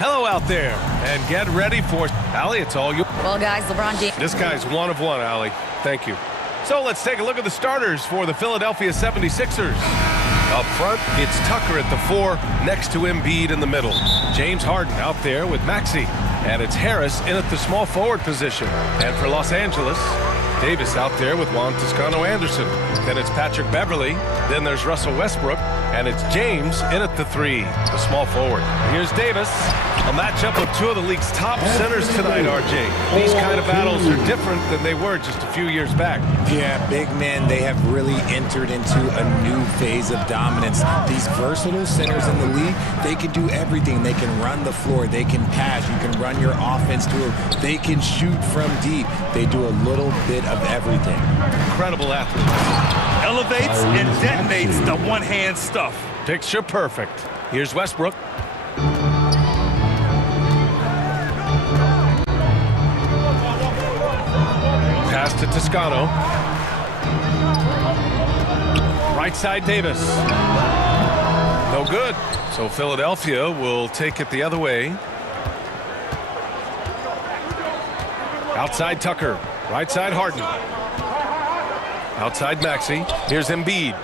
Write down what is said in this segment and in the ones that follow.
Hello out there, and get ready for Allie. It's all you. Well, guys, LeBron James. This guy's one of one, Allie. Thank you. So let's take a look at the starters for the Philadelphia 76ers. Up front, it's Tucker at the 4, next to Embiid in the middle. James Harden out there with Maxey, and it's Harris in at the small forward position. And for Los Angeles, Davis out there with Juan Toscano-Anderson. Then it's Patrick Beverley. Then there's Russell Westbrook. And it's James in at the 3, the small forward. Here's Davis. A matchup of two of the league's top centers tonight, RJ. These kind of battles are different than they were just a few years back. Yeah, big men, they have really entered into a new phase of dominance. These versatile centers in the league, they can do everything. They can run the floor. They can pass. You can run your offense to them. They can shoot from deep. They do a little bit of everything. Incredible athletes. Elevates and detonates the one-hand stuff. Picture perfect. Here's Westbrook. Pass to Toscano. Right side, Davis. No good. So Philadelphia will take it the other way. Outside Tucker. Right side Harden. Outside Maxey. Here's Embiid.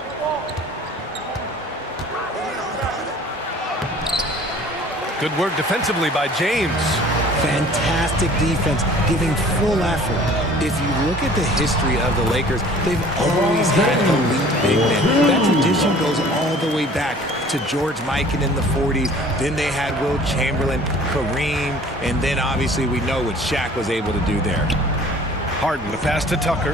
Good work defensively by James. Fantastic defense, giving full effort. If you look at the history of the Lakers, they've always had elite big men. That tradition goes all the way back to George Mikan in the 40s. Then they had Will Chamberlain, Kareem, and then obviously we know what Shaq was able to do there. Harden, the pass to Tucker.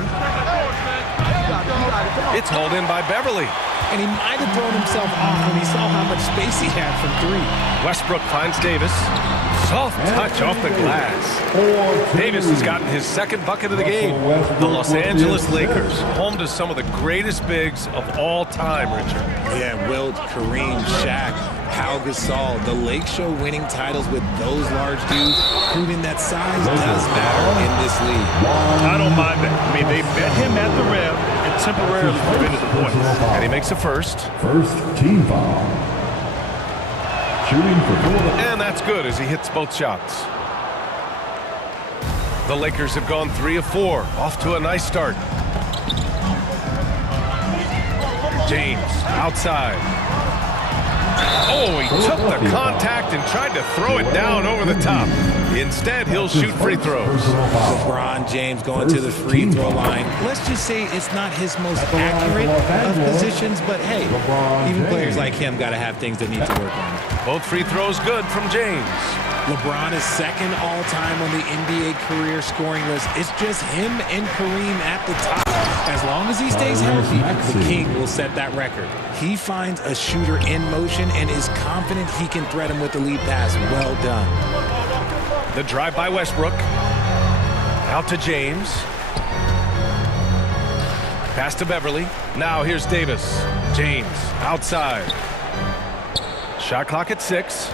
It's hauled in by Beverly. And he might have thrown himself off when he saw how much space he had from 3. Westbrook finds Davis. Soft touch off the glass. Davis has gotten his second bucket of the game. The Los Angeles Lakers, home to some of the greatest bigs of all time, Richard. Yeah, Wilt, Kareem, Shaq, Pau Gasol. The Lake Show winning titles with those large dudes, proving that size does matter in this league. I don't mind that. I mean, they met him at the rim and temporarily prevented the points. And he makes a first. First team foul. Shooting for Philadelphia. And that's good as he hits both shots. The Lakers have gone 3 of 4. Off to a nice start. James outside. Oh, he took the contact and tried to throw it down over the top. Instead, he'll shoot free throws. LeBron James going to the free throw line. Let's just say it's not his most accurate of positions, but hey, even players like him got to have things that need to work on. Both free throws good from James. LeBron is second all-time on the NBA career scoring list. It's just him and Kareem at the top. As long as he stays healthy, the King will set that record. He finds a shooter in motion and is confident he can threat him with the lead pass. Well done. The drive by Westbrook. Out to James. Pass to Beverly. Now here's Davis. James outside. Shot clock at 6.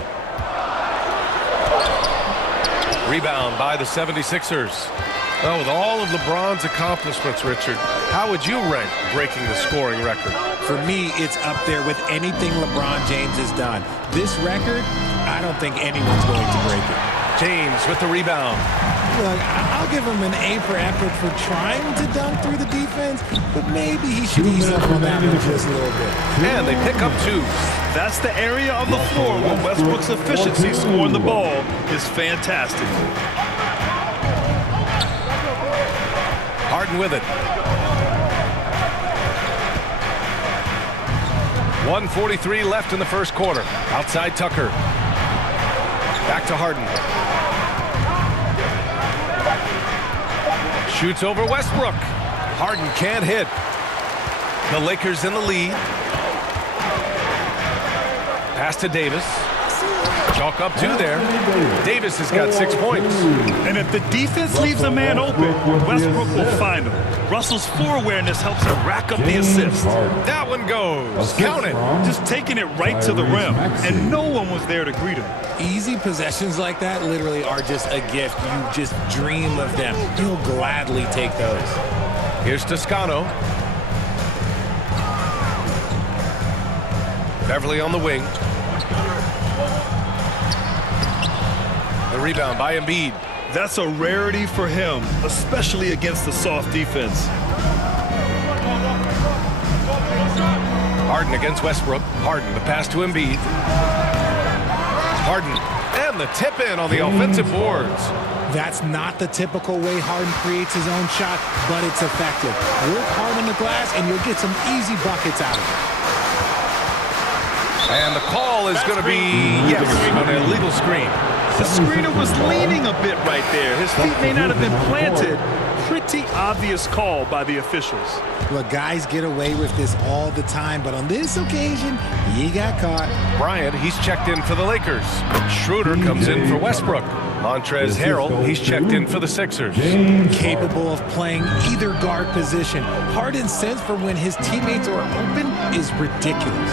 Rebound by the 76ers. Well, with all of LeBron's accomplishments, Richard, how would you rank breaking the scoring record? For me, it's up there with anything LeBron James has done. This record, I don't think anyone's going to break it. James with the rebound. Look, I'll give him an A for effort for trying to dunk through the defense, but maybe he should ease up on that one just a little bit. And they pick up 2. That's the area on the floor where Westbrook's efficiency scoring the ball is fantastic. Harden with it. 1:43 left in the first quarter. Outside Tucker. Back to Harden. Shoots over Westbrook. Harden can't hit. The Lakers in the lead. Pass to Davis. Chalk up 2 there. Davis has got 6 points. And if the defense leaves a man open, Westbrook will find him. Russell's floor awareness helps him rack up the assists. That one goes. Count it. Just taking it right to the rim, and no one was there to greet him. Easy possessions like that literally are just a gift. You just dream of them. You'll gladly take those. Here's Toscano. Beverly on the wing. The rebound by Embiid. That's a rarity for him, especially against the soft defense. Harden against Westbrook. Harden, the pass to Embiid. Harden, and the tip in on the offensive boards. That's not the typical way Harden creates his own shot, but it's effective. Work hard on the glass, and you'll get some easy buckets out of it. And the call is going to be, yes, an illegal screen. The screener was leaning a bit right there. His feet may not have been planted. Pretty obvious call by the officials. Look, guys get away with this all the time, but on this occasion, he got caught. Bryant, he's checked in for the Lakers. Schroeder comes in for Westbrook. Montrezl Harrell, he's checked in for the Sixers. Capable of playing either guard position. Harden's sense for when his teammates are open is ridiculous.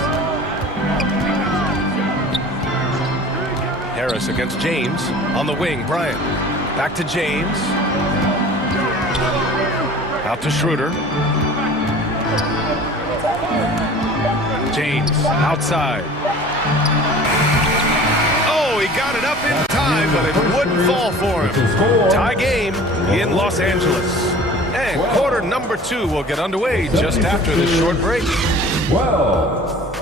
Harris against James on the wing. Bryant back to James. Out to Schroeder. James outside. Oh, he got it up in time, but it wouldn't fall for him. Tie game in Los Angeles. And quarter number 2 will get underway just after this short break. Well,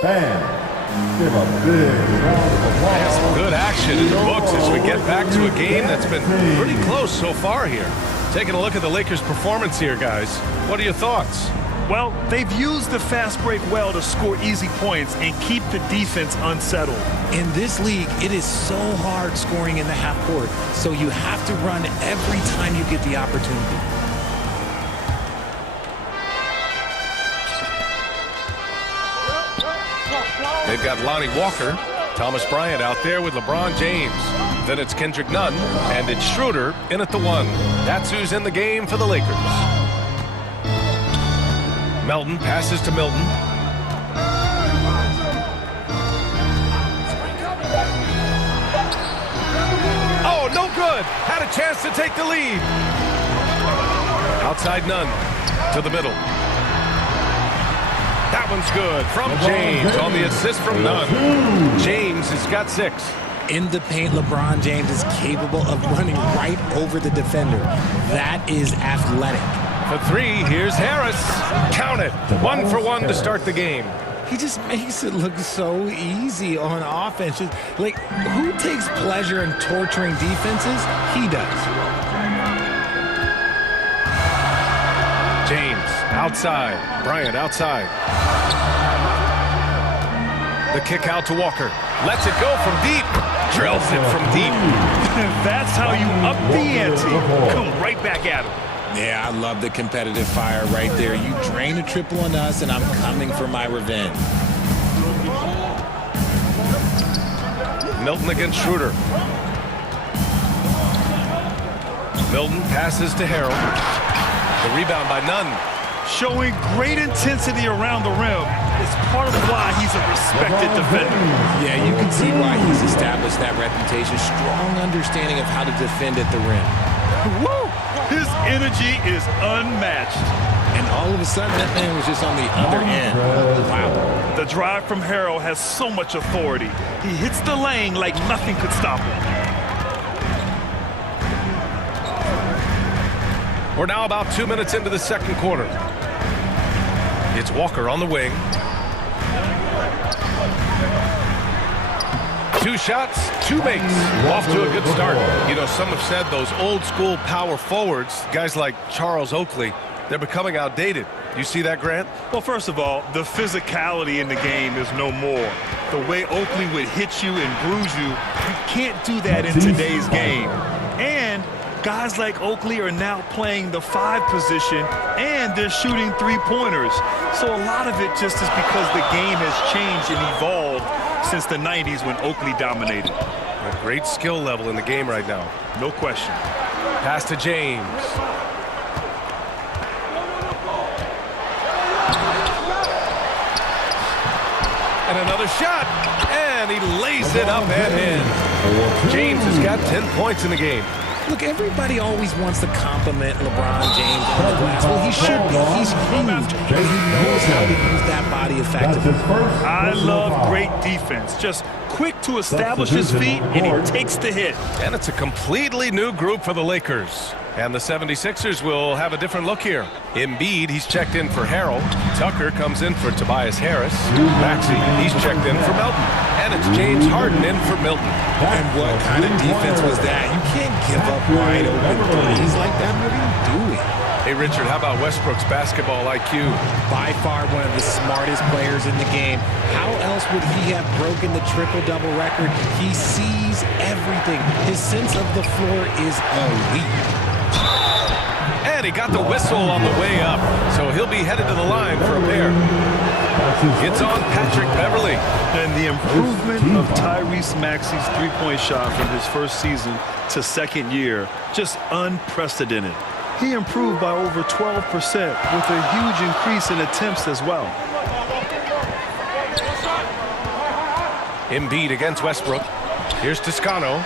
fans, give a big round of applause. Some good action in the books as we get back to a game that's been pretty close so far here. Taking a look at the Lakers' performance here, guys. What are your thoughts? Well, they've used the fast break well to score easy points and keep the defense unsettled. In this league, it is so hard scoring in the half court, so you have to run every time you get the opportunity. They've got Lonnie Walker, Thomas Bryant out there with LeBron James. Then it's Kendrick Nunn, and it's Schroeder in at the 1. That's who's in the game for the Lakers. Melton passes to Milton. Oh, no good. Had a chance to take the lead. Outside Nunn to the middle. That one's good from James on the assist from Nunn. James has got 6. In the paint, LeBron James is capable of running right over the defender. That is athletic. For 3, here's Harris. Count it. 1 for 1 to start the game. He just makes it look so easy on offense. Like, who takes pleasure in torturing defenses? He does. James outside. Bryant outside. The kick out to Walker. Lets it go from deep. Drills it from deep. That's how you up the ante. Come right back at him. Yeah, I love the competitive fire right there. You drain a triple on us, and I'm coming for my revenge. Milton against Schroeder. Milton passes to Harrell. The rebound by Nunn. Showing great intensity around the rim is part of why he's a respected defender. Yeah, you can see why he's established that reputation. Strong understanding of how to defend at the rim. Woo! His energy is unmatched. And all of a sudden, that man was just on the other end. Wow. The drive from Harrell has so much authority. He hits the lane like nothing could stop him. We're now about 2 minutes into the second quarter. It's Walker on the wing. 2 shots, 2 makes. Off to a good start. You know, some have said those old school power forwards, guys like Charles Oakley, they're becoming outdated. You see that, Grant? Well, first of all, the physicality in the game is no more. The way Oakley would hit you and bruise you, you can't do that in today's game. And guys like Oakley are now playing the 5 position, and they're shooting 3-pointers. So a lot of it just is because the game has changed and evolved since the 90s when Oakley dominated. A great skill level in the game right now. No question. Pass to James. And another shot. And he lays it up and in. James has got 10 points in the game. Look, everybody always wants to compliment LeBron James on the glass. Well, he should be. He's huge, but he knows how to use that body effectively. I love great defense. Just quick to establish his feet, and he takes the hit. And it's a completely new group for the Lakers. And the 76ers will have a different look here. Embiid, he's checked in for Harrell. Tucker comes in for Tobias Harris. Maxey, he's checked in for Melton. And it's James Harden in for Milton. And what kind of defense was that? You can't give up wide open threes like that. What are you doing? Hey, Richard, how about Westbrook's basketball IQ? By far one of the smartest players in the game. How else would he have broken the triple-double record? He sees everything. His sense of the floor is elite. And he got the whistle on the way up, so he'll be headed to the line for a pair. It's on Patrick Beverley. And the improvement of Tyrese Maxey's three-point shot from his first season to second year, just unprecedented. He improved by over 12% with a huge increase in attempts as well. Embiid against Westbrook. Here's Toscano.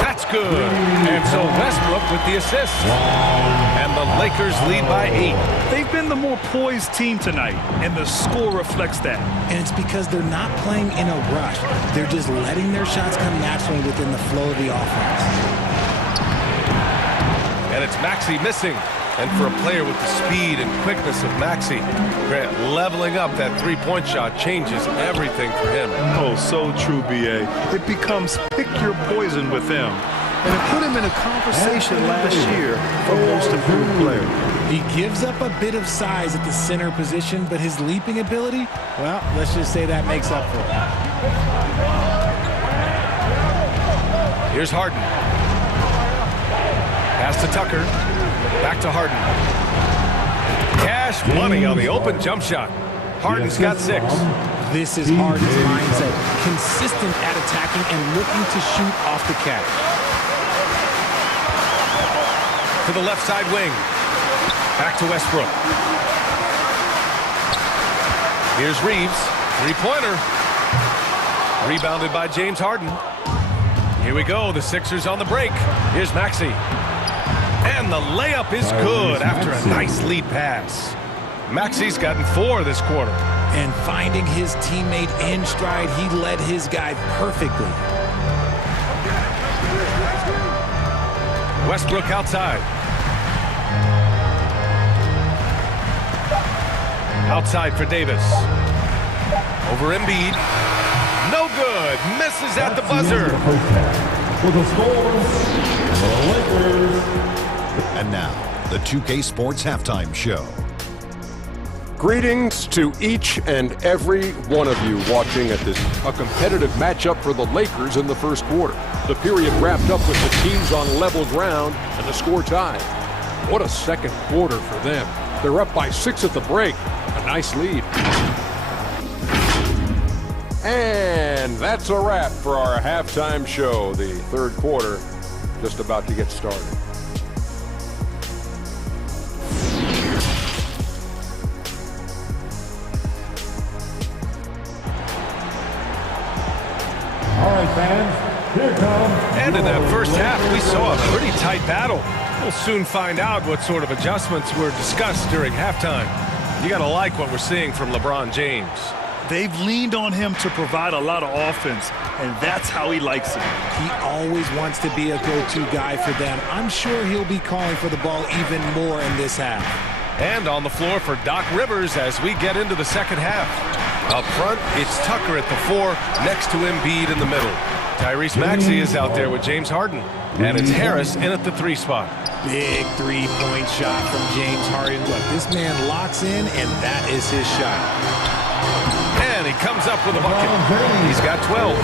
That's good. And so Westbrook with the assist. And the Lakers lead by 8. They've been the more poised team tonight, and the score reflects that. And it's because they're not playing in a rush. They're just letting their shots come naturally within the flow of the offense. And it's Maxey missing. And for a player with the speed and quickness of Maxey, Grant, leveling up that three-point shot changes everything for him. Oh, so true, B.A. It becomes pick your poison with him. And it put him in a conversation last year for most improved player. He gives up a bit of size at the center position, but his leaping ability, well, let's just say that makes up for it. Here's Harden. Pass to Tucker. Back to Harden. Cash money on the open jump shot. Harden's got 6. This is Harden's mindset. Consistent at attacking and looking to shoot off the catch. To the left side wing. Back to Westbrook. Here's Reeves. Three-pointer. Rebounded by James Harden. Here we go. The Sixers on the break. Here's Maxey. And the layup is good after a nice lead pass. Maxey's gotten 4 this quarter. And finding his teammate in stride, he led his guy perfectly. Westbrook outside. Outside for Davis. Over Embiid. No good. Misses at the buzzer. For the score, the Lakers. And now, the 2K Sports Halftime Show. Greetings to each and every one of you watching at this a competitive matchup for the Lakers in the first quarter. The period wrapped up with the teams on level ground and the score tied. What a second quarter for them. They're up by 6 at the break. A nice lead. And that's a wrap for our halftime show. The third quarter just about to get started. All right, fans, here comes. And in that first half, we saw a pretty tight battle. We'll soon find out what sort of adjustments were discussed during halftime. You got to like what we're seeing from LeBron James. They've leaned on him to provide a lot of offense, and that's how he likes it. He always wants to be a go-to guy for them. I'm sure he'll be calling for the ball even more in this half. And on the floor for Doc Rivers as we get into the second half. Up front, it's Tucker at the 4, next to Embiid in the middle. Tyrese Maxey is out there with James Harden. And it's Harris in at the 3 spot. Big three-point shot from James Harden. Look, this man locks in, and that is his shot. And he comes up with a bucket. He's got 12.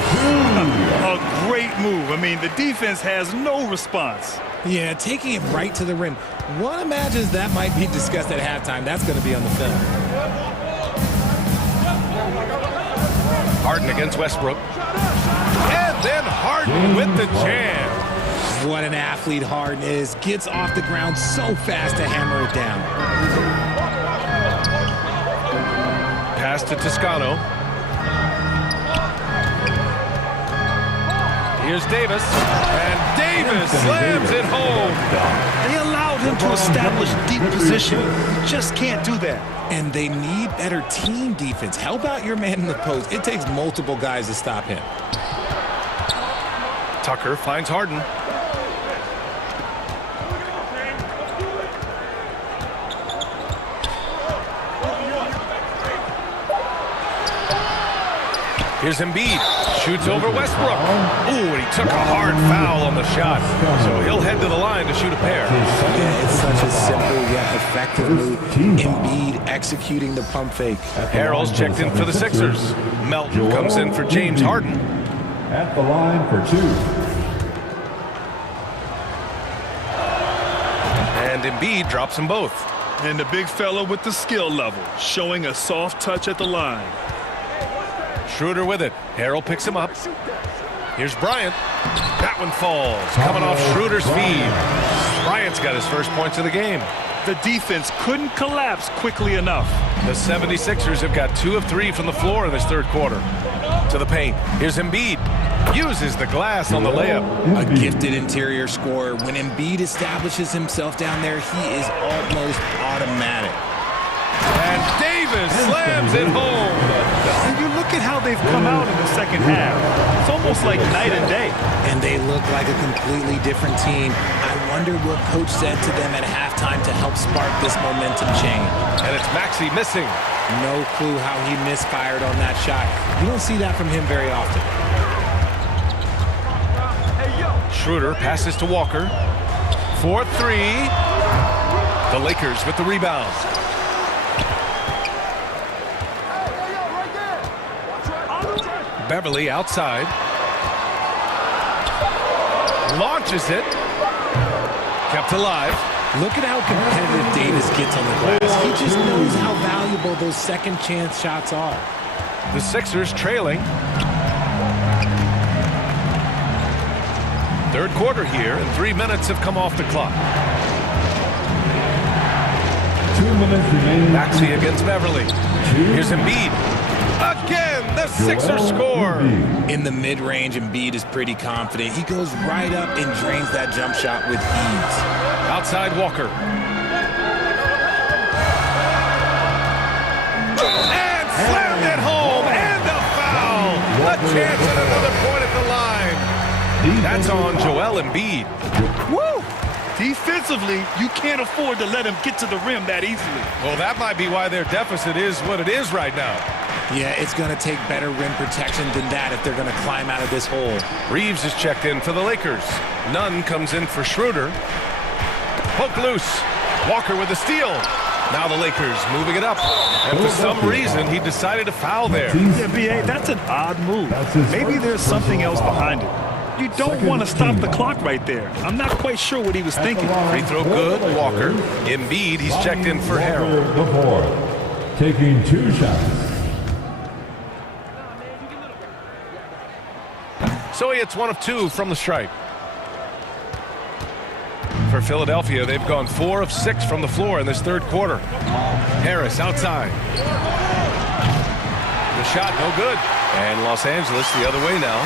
A great move. I mean, the defense has no response. Yeah, taking it right to the rim. One imagines that might be discussed at halftime. That's going to be on the film. Harden against Westbrook. And then Harden with the jam. What an athlete Harden is. Gets off the ground so fast to hammer it down. Pass to Toscano. Here's Davis, and Davis slams it home. They allowed him to establish deep position. You just can't do that. And they need better team defense. Help out your man in the post. It takes multiple guys to stop him. Tucker finds Harden. Here's Embiid. Shoots over Westbrook. Ooh, and he took a hard foul on the shot. So he'll head to the line to shoot a pair. Yeah, it's such a simple yet effective move. Embiid executing the pump fake. Harrell's checked in for the Sixers. Melton comes in for James Harden. At the line for 2. And Embiid drops them both. And the big fella with the skill level, showing a soft touch at the line. Schroeder with it. Harrell picks him up. Here's Bryant. That one falls. Coming off Schroeder's feed. Bryant's got his first points of the game. The defense couldn't collapse quickly enough. The 76ers have got 2 of 3 from the floor in this third quarter. To the paint. Here's Embiid. Uses the glass on the layup. A gifted interior scorer. When Embiid establishes himself down there, he is almost automatic. And Davis slams it home. And you look at how they've come out in the second half. It's almost like night and day. And they look like a completely different team. I wonder what coach said to them at halftime to help spark this momentum change. And it's Maxey missing. No clue how he misfired on that shot. You don't see that from him very often. Schroeder passes to Walker. 4-3. The Lakers with the rebound. Beverly outside. Launches it. Kept alive. Look at how competitive Davis gets on the glass. He just knows how valuable those second chance shots are. The Sixers trailing. Third quarter here, and 3 minutes have come off the clock. 2 minutes remaining. Maxey against Beverly. Here's Embiid. Again, the Sixers score. In the mid-range, Embiid is pretty confident. He goes right up and drains that jump shot with ease. Outside Walker. And slammed it home. And a foul. A chance at another point at the line. That's on Joel Embiid. Woo! Defensively, you can't afford to let him get to the rim that easily. Well, that might be why their deficit is what it is right now. Yeah, it's going to take better rim protection than that if they're going to climb out of this hole. Reeves is checked in for the Lakers. Nunn comes in for Schroeder. Poke loose. Walker with the steal. Now the Lakers moving it up. And for some reason, he decided to foul there. Yeah, B.A., that's an odd move. Maybe there's something else behind it. You don't want to stop the clock right there. I'm not quite sure what he was thinking. Free throw good, Walker. Embiid, he's checked in for Harrell. The fourth, taking 2 shots. So he hits 1 of 2 from the stripe. For Philadelphia, they've gone 4 of 6 from the floor in this third quarter. Harris outside. The shot no good. And Los Angeles the other way now.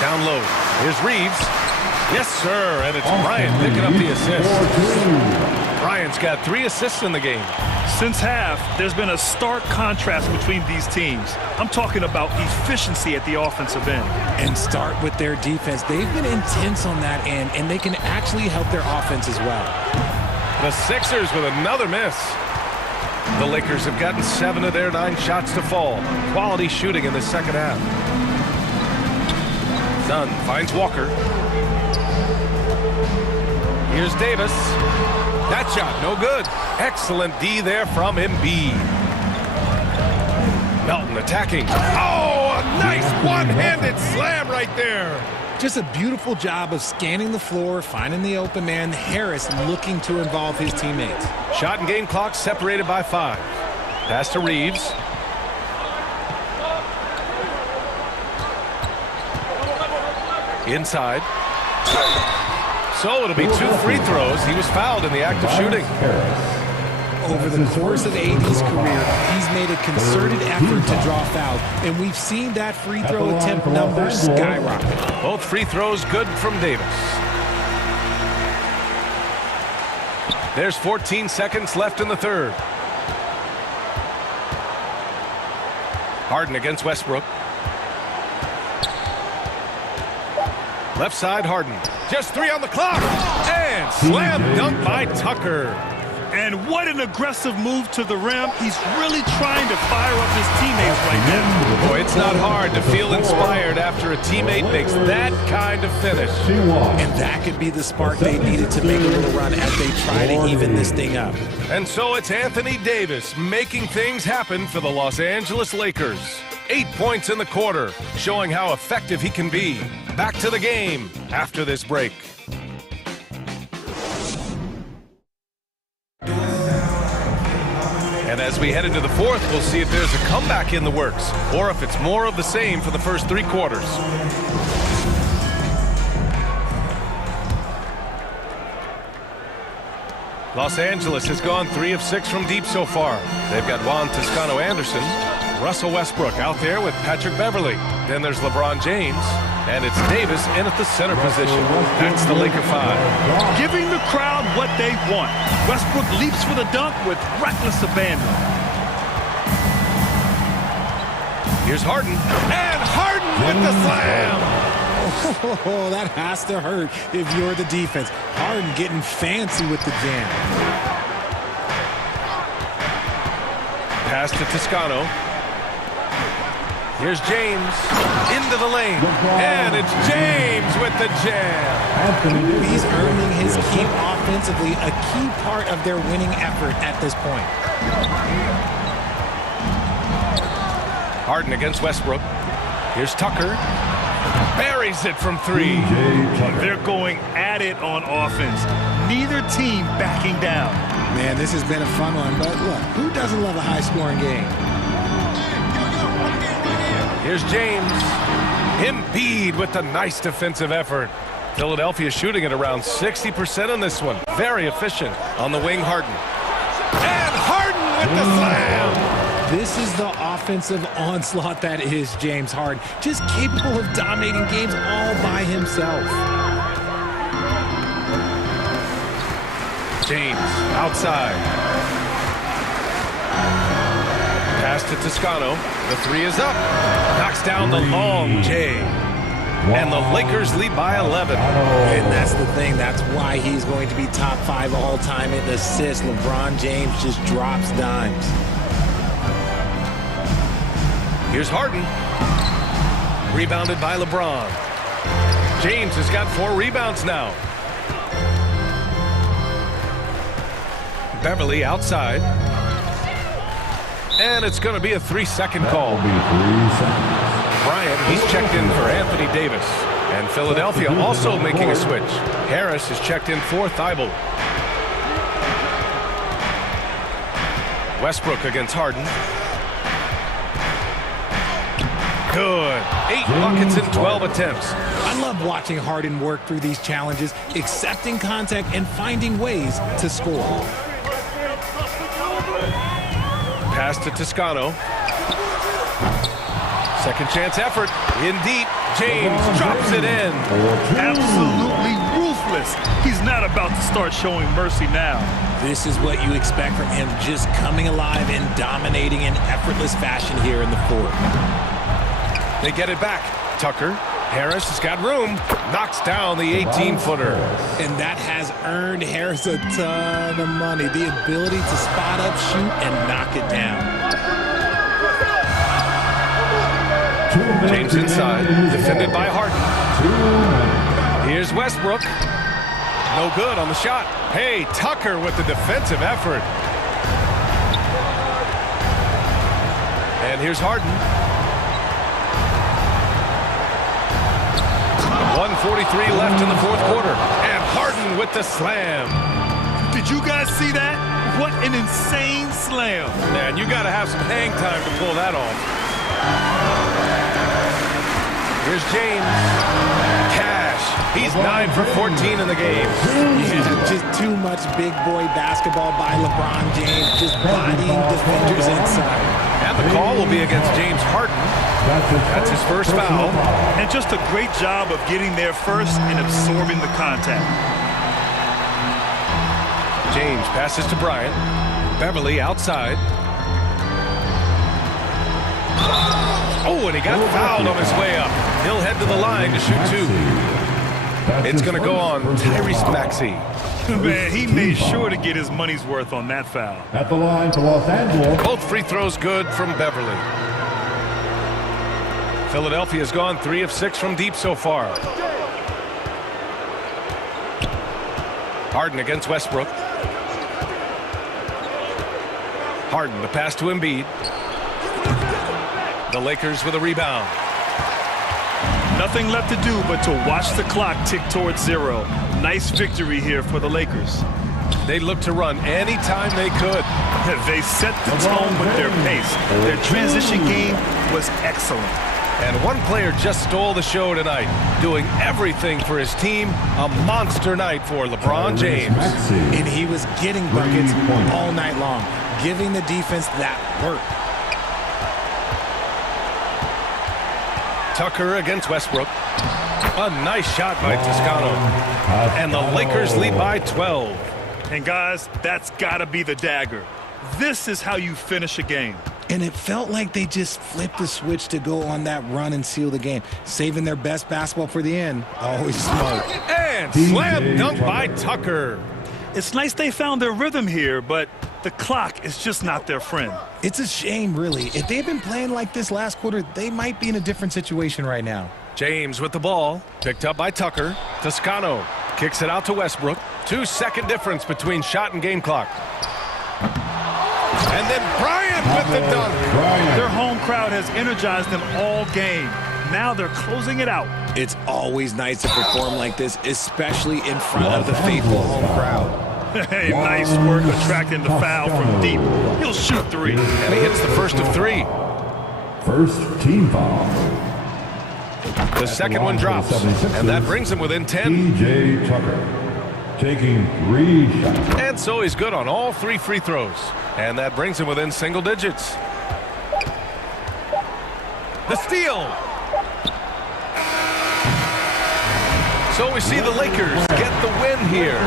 Down low. Here's Reeves. Yes, sir. And it's Bryant picking up the assist. Bryant's got 3 assists in the game. Since half, there's been a stark contrast between these teams. I'm talking about efficiency at the offensive end. And start with their defense. They've been intense on that end, and they can actually help their offense as well. The Sixers with another miss. The Lakers have gotten 7 of their 9 shots to fall. Quality shooting in the second half. Nunn finds Walker. Here's Davis. That shot, no good. Excellent D there from Embiid. Melton attacking. Oh, a nice one-handed slam right there. Just a beautiful job of scanning the floor, finding the open man. Harris looking to involve his teammates. Shot and game clock separated by 5. Pass to Reeves. Inside. So it'll be 2 free throws. He was fouled in the act of shooting. Over the course of AD's career, he's made a concerted effort to draw fouls, and we've seen that free throw attempt numbers skyrocket. Both free throws good from Davis. There's 14 seconds left in the third. Harden against Westbrook. Left side, Harden. Just 3 on the clock. And slam dunk by Tucker. And what an aggressive move to the rim. He's really trying to fire up his teammates right now. Boy, it's not hard to feel inspired after a teammate makes that kind of finish. And that could be the spark they needed to make a little run as they try to even this thing up. And so it's Anthony Davis making things happen for the Los Angeles Lakers. 8 points in the quarter, showing how effective he can be. Back to the game after this break. And as we head into the fourth, we'll see if there's a comeback in the works or if it's more of the same for the first 3 quarters. Los Angeles has gone 3 of 6 from deep so far. They've got Juan Toscano-Anderson, Russell Westbrook out there with Patrick Beverly. Then there's LeBron James, and it's Davis in at the center position. That's the Laker 5. Giving the crowd what they want. Westbrook leaps for the dunk with reckless abandon. Here's Harden, and Harden with the slam! Oh, that has to hurt if you're the defense. Harden getting fancy with the jam. Pass to Toscano. Here's James into the lane, and it's James with the jam. He's earning his keep offensively, a key part of their winning effort at this point. Harden against Westbrook. Here's Tucker. Buries it from 3. They're going at it on offense. Neither team backing down. Man, this has been a fun one, but look, who doesn't love a high-scoring game? Here's James. Embiid with the nice defensive effort. Philadelphia shooting at around 60% on this one. Very efficient. On the wing, Harden. And Harden with the slam! This is the offensive onslaught that is James Harden. Just capable of dominating games all by himself. James outside. Pass to Toscano. The 3 is up. Knocks down the long J. And the Lakers lead by 11. And that's the thing. That's why he's going to be top 5 all-time in assists. LeBron James just drops dimes. Here's Harden. Rebounded by LeBron. James has got 4 rebounds now. Beverly outside. And it's going to be a 3-second call. Bryant, he's checked in for Anthony Davis. And Philadelphia also making a switch. Harris is checked in for Thibault. Westbrook against Harden. Good. 8 buckets in 12 attempts. I love watching Harden work through these challenges, accepting contact and finding ways to score. Pass to Toscano. Second chance effort. In deep. James drops it in. Absolutely ruthless. He's not about to start showing mercy now. This is what you expect from him, just coming alive and dominating in effortless fashion here in the fourth. They get it back. Tucker. Harris has got room. Knocks down the 18-footer. And that has earned Harris a ton of money. The ability to spot up, shoot, and knock it down. James inside. Defended by Harden. Here's Westbrook. No good on the shot. Hey, Tucker with the defensive effort. And here's Harden. 1:43 left in the fourth quarter. And Harden with the slam. Did you guys see that? What an insane slam. Man, you got to have some hang time to pull that off. Here's James. Cash. He's 9 for 14 in the game. Yeah, just too much much big boy basketball by LeBron James, just bodying defenders inside. And the call will be against James Harden. That's his first foul. And just a great job of getting there first and absorbing the contact. James passes to Bryant. Beverly outside. Oh, and he got fouled on his way up. He'll head to the line to shoot two. It's going to go on Tyrese Maxey. Man, he made sure to get his money's worth on that foul. At the line for Los Angeles. Both free throws good from Beverly. Philadelphia's gone 3 of 6 from deep so far. Harden against Westbrook. Harden, the pass to Embiid. The Lakers with a rebound. Nothing left to do but to watch the clock tick towards 0. Nice victory here for the Lakers. They looked to run anytime they could. They set the tone with their pace. Their transition game was excellent. And one player just stole the show tonight, doing everything for his team. A monster night for LeBron James. And he was getting buckets all night long, giving the defense that work. Tucker against Westbrook. A nice shot by Toscano. And the Lakers lead by 12. And guys, that's got to be the dagger. This is how you finish a game. And it felt like they just flipped the switch to go on that run and seal the game, saving their best basketball for the end. Always smart. And slam dunk by Tucker. It's nice they found their rhythm here, but the clock is just not their friend. It's a shame, really. If they'd been playing like this last quarter, they might be in a different situation right now. James with the ball, picked up by Tucker. Toscano kicks it out to Westbrook. 2-second difference between shot and game clock. And then Bryant with the dunk. Their home crowd has energized them all game. Now they're closing it out. It's always nice to perform like this, especially in front of the faithful home crowd. Hey, nice work attracting the foul from deep. He'll shoot 3. And he hits the first of 3. First team foul. The second one drops, and that brings him within 10. P.J. Tucker taking 3 shots. And so he's good on all 3 free throws. And that brings him within single digits. The steal. So we see the Lakers get the win here.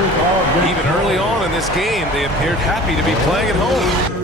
Even early on in this game, they appeared happy to be playing at home.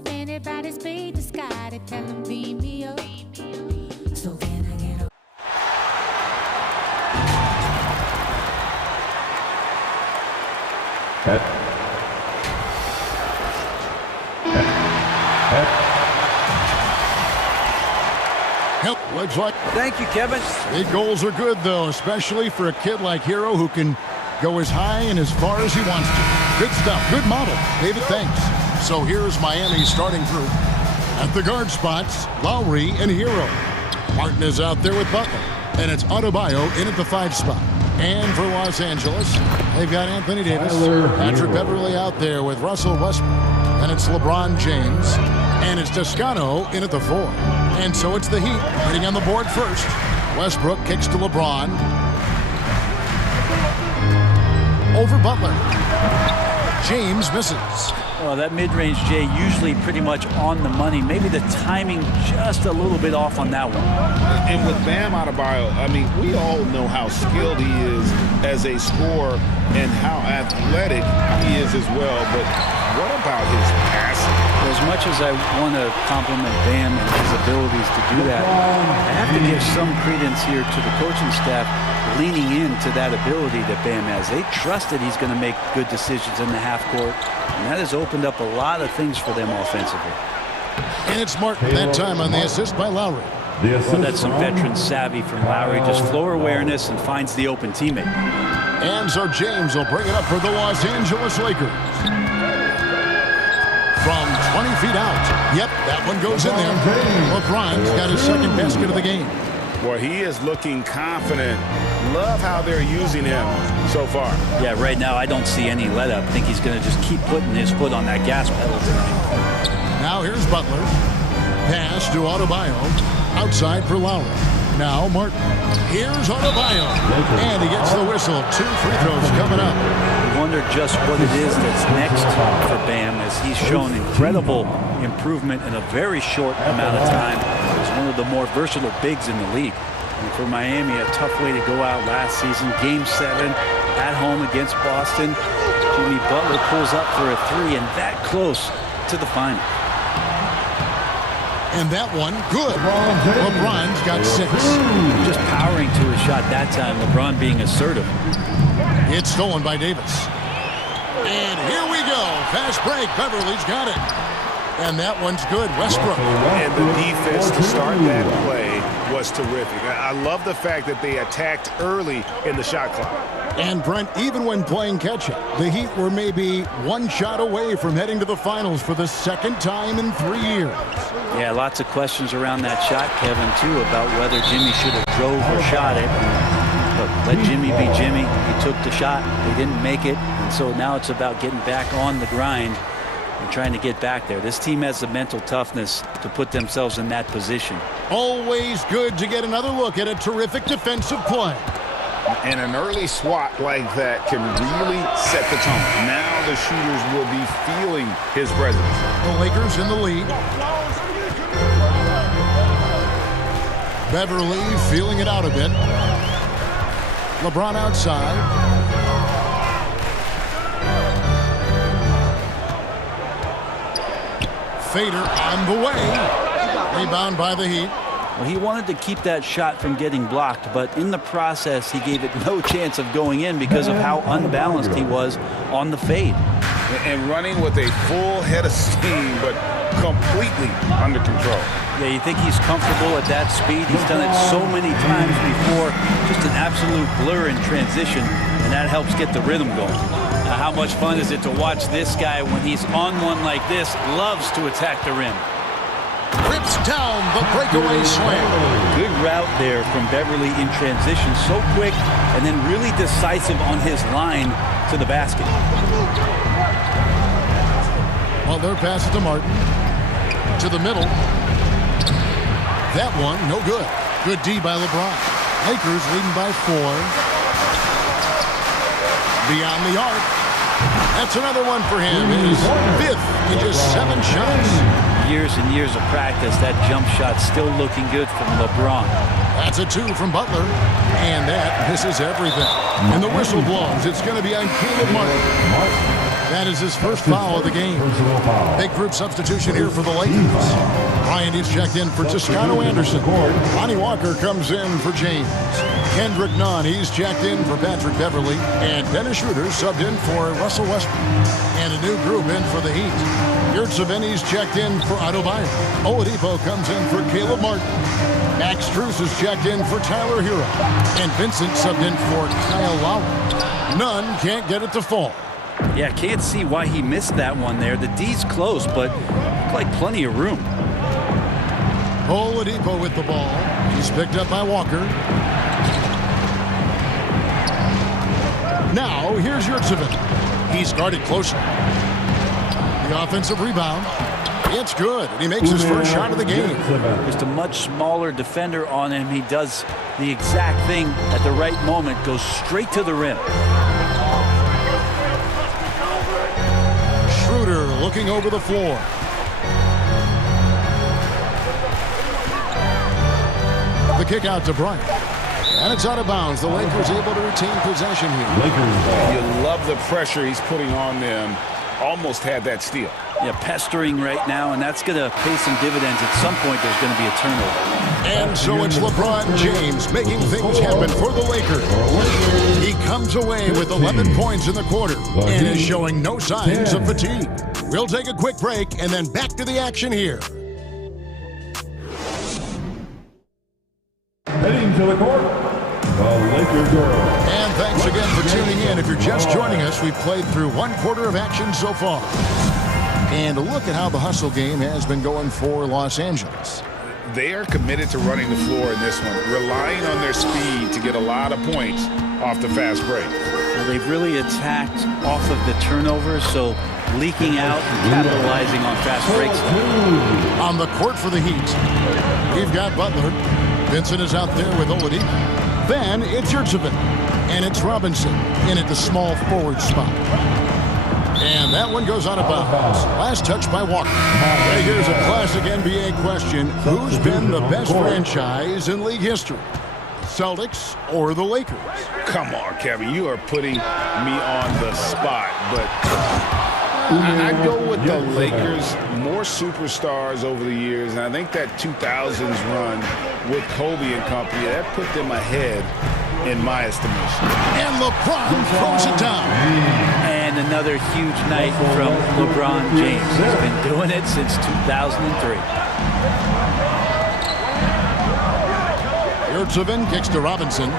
if anybody's paid the sky to tell them beam me up. So can I get up? Looks like Thank you, Kevin. big goals are good, though, especially for a kid like Hero who can go as high and as far as he wants to. Good stuff. Good model. David, thanks. So here's Miami's starting group. At the guard spots, Lowry and Hero. Martin is out there with Butler. And it's Adebayo in at the 5 spot. And for Los Angeles, they've got Anthony Davis. Patrick Beverly out there with Russell Westbrook. And it's LeBron James. And it's Toscano in at the 4. And so it's the Heat hitting on the board first. Westbrook kicks to LeBron. Over Butler. James misses. Oh, that mid-range Jay usually pretty much on the money. Maybe the timing just a little bit off on that one. And with Bam Adebayo, I mean, we all know how skilled he is as a scorer and how athletic he is as well. But what about his passing? As much as I want to compliment Bam and his abilities to do that, I have to give some credence here to the coaching staff leaning into that ability that Bam has. They trust that he's going to make good decisions in the half court, and that has opened up a lot of things for them offensively. And it's Martin that time on the assist by Lowry. Well, that's some veteran savvy from Lowry, just floor awareness and finds the open teammate. And so James will bring it up for the Los Angeles Lakers. From 20 feet out. Yep, that one goes in there. LeBron's got his second basket of the game. Boy, he is looking confident. Love how they're using him so far. Yeah, right now I don't see any let up. I think he's going to just keep putting his foot on that gas pedal tonight. Now here's Butler. Pass to Adebayo. Outside for Lowry. Now Martin. Here's Adebayo. And he gets the whistle. 2 free throws coming up. I wonder just what it is that's next for Bam, as he's shown incredible improvement in a very short amount of time. He's one of the more versatile bigs in the league. And for Miami, a tough way to go out last season. Game 7 at home against Boston. Jimmy Butler pulls up for a 3 and that close to the final. And that one, good. LeBron's got 6. Just powering to his shot that time, LeBron being assertive. It's stolen by Davis. And here we go. Fast break. Beverly's got it. And that one's good. Westbrook. And the defense to start that play was terrific. I love the fact that they attacked early in the shot clock. And Brent, even when playing catch-up, the Heat were maybe 1 shot away from heading to the finals for the second time in 3 years. Yeah, lots of questions around that shot, Kevin, too, about whether Jimmy should have drove or shot it. Look, let Jimmy be Jimmy. He took the shot. They didn't make it. And so now it's about getting back on the grind and trying to get back there. This team has the mental toughness to put themselves in that position. Always good to get another look at a terrific defensive play. And an early swat like that can really set the tone. Now the shooters will be feeling his presence. The Lakers in the lead. Beverly feeling it out a bit. LeBron outside. Fader on the way. Rebound by the Heat. Well, he wanted to keep that shot from getting blocked, but in the process, he gave it no chance of going in because of how unbalanced he was on the fade. And running with a full head of steam, but completely under control. Yeah, you think he's comfortable at that speed. He's done it so many times before. Just an absolute blur in transition, and that helps get the rhythm going. Now, how much fun is it to watch this guy when he's on one like this? Loves to attack the rim. Rips down the breakaway slam. Good route there from Beverly in transition. So quick and then really decisive on his line to the basket. Butler passes to Martin. To the middle. That one, no good. Good D by LeBron. Lakers leading by 4. Beyond the arc. That's another one for him. His 5th in just 7 shots. Years and years of practice, that jump shot still looking good from LeBron. That's a 2 from Butler. And that misses everything. And the whistle blows. It's going to be on Caleb Martin. That is his first foul of the game. Big group substitution here for the Lakers. Bryant is checked in for Toscano Anderson. Lonnie Walker comes in for James. Kendrick Nunn, he's checked in for Patrick Beverly. And Dennis Schroeder subbed in for Russell Westbrook. And a new group in for the Heat. Yurtseven, he's checked in for Adebayo. Oladipo comes in for Caleb Martin. Max Strus is checked in for Tyler Hero. And Vincent subbed in for Kyle Lowry. Nunn can't get it to fall. Yeah, can't see why he missed that one there. The D's close, but looked like plenty of room. Oladipo with the ball. He's picked up by Walker. Now, here's Yurtseven. He's guarded closely. The offensive rebound. It's good, and he makes his first shot of the game. Just a much smaller defender on him. He does the exact thing at the right moment, goes straight to the rim. Schroeder looking over the floor. The kick out to Bryant. And it's out of bounds. The Lakers able to retain possession here. You love the pressure he's putting on them. Almost had that steal. Yeah, pestering right now, and that's going to pay some dividends. At some point, there's going to be a turnover. And so it's LeBron James making things happen for the Lakers. He comes away with 11 points in the quarter and is showing no signs of fatigue. We'll take a quick break and then back to the action here. Heading to the court, the Lakers girls. And thanks again for tuning in. If you're just joining us, we've played through one quarter of action so far. And a look at how the hustle game has been going for Los Angeles. They are committed to running the floor in this one, relying on their speed to get a lot of points off the fast break. Well, they've really attacked off of the turnovers, so leaking out and capitalizing on fast breaks. On the court for the Heat, we've got Butler. Vincent is out there with Oladipo. Then it's Yurtseven, and it's Robinson in at the small forward spot. And that one goes out of bounds. Last touch by Walker. Hey, here's a classic NBA question. Who's been the best franchise in league history? Celtics or the Lakers? Come on, Kevin. You are putting me on the spot. But I'd go with the Lakers. More superstars over the years. And I think that 2000s run with Kobe and company, that put them ahead in my estimation. And LeBron throws it down. And another huge night from LeBron James. He's been doing it since 2003. Yurtseven kicks to Robinson.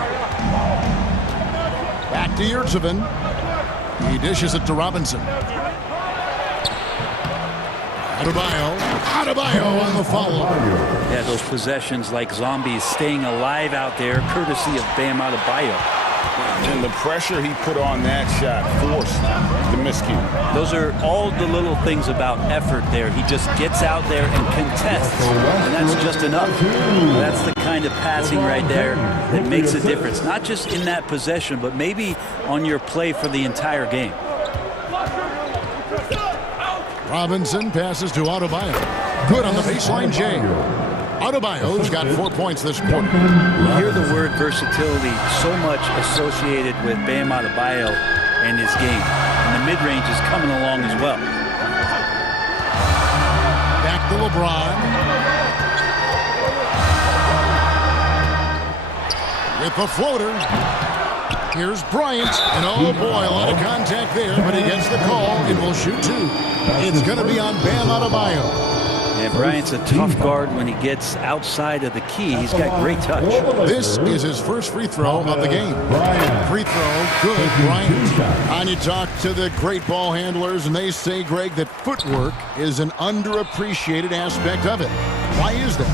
Back to Yurtseven. He dishes it to Robinson. Adebayo on the follow. Yeah, those possessions like zombies staying alive out there, courtesy of Bam Adebayo. And the pressure he put on that shot forced the miscue. Those are all the little things about effort there. He just gets out there and contests, and that's just enough. That's the kind of passing right there that makes a difference, not just in that possession, but maybe on your play for the entire game. Robinson passes to Adebayo. Good on the baseline, Jay. Adebayo's got 4 points this quarter. You hear the word versatility so much associated with Bam Adebayo and his game. And the mid-range is coming along as well. Back to LeBron. With the floater. Here's Bryant. And oh boy, a lot of contact there, but he gets the call and will shoot two. It's going to be on Bam Adebayo. And Bryant's a tough guard when he gets outside of the key. He's got great touch. This is his first free throw of the game. Free throw, good, Bryant. And you talk to the great ball handlers, and they say, Greg, that footwork is an underappreciated aspect of it. Why is that?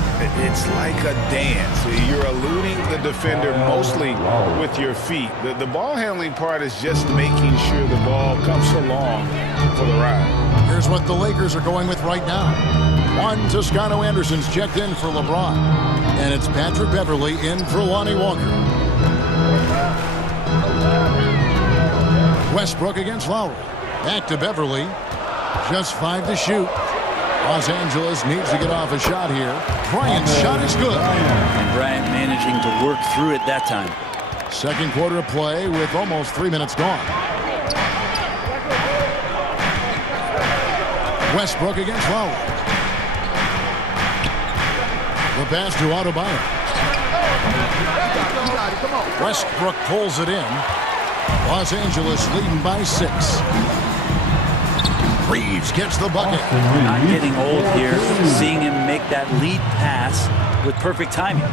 It's like a dance. You're eluding the defender mostly with your feet. The ball handling part is just making sure the ball comes along for the ride. Here's what the Lakers are going with right now. One, Toscano Anderson's checked in for LeBron. And it's Patrick Beverly in for Lonnie Walker. Westbrook against Lowry. Back to Beverly. Just 5 to shoot. Los Angeles needs to get off a shot here. Bryant's shot is good. And Bryant managing to work through it that time. Second quarter of play with almost 3 minutes gone. Westbrook against Lowry. The pass to Adebayo. Westbrook pulls it in. Los Angeles leading by 6. Reeves gets the bucket. Not getting old here. Seeing him make that lead pass with perfect timing.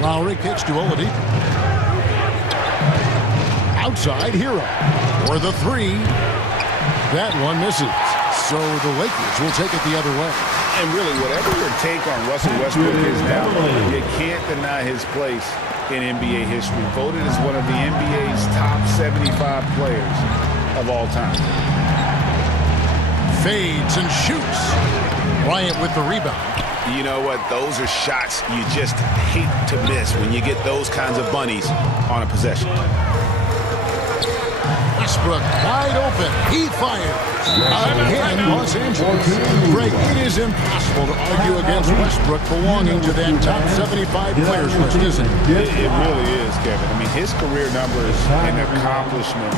Lowry kicks to Oladipo. Outside, Hero for the 3. That one misses. So the Lakers will take it the other way. And really, whatever your take on Russell Westbrook is now, you can't deny his place in NBA history. Voted as one of the NBA's top 75 players of all time. Fades and shoots. Bryant with the rebound. You know what? Those are shots you just hate to miss when you get those kinds of bunnies on a possession. Westbrook wide open. He fires. Again, Los Angeles. Greg, it is impossible to argue against Westbrook belonging to that top 75 players list, isn't it? It really is, Kevin. I mean, his career numbers and accomplishments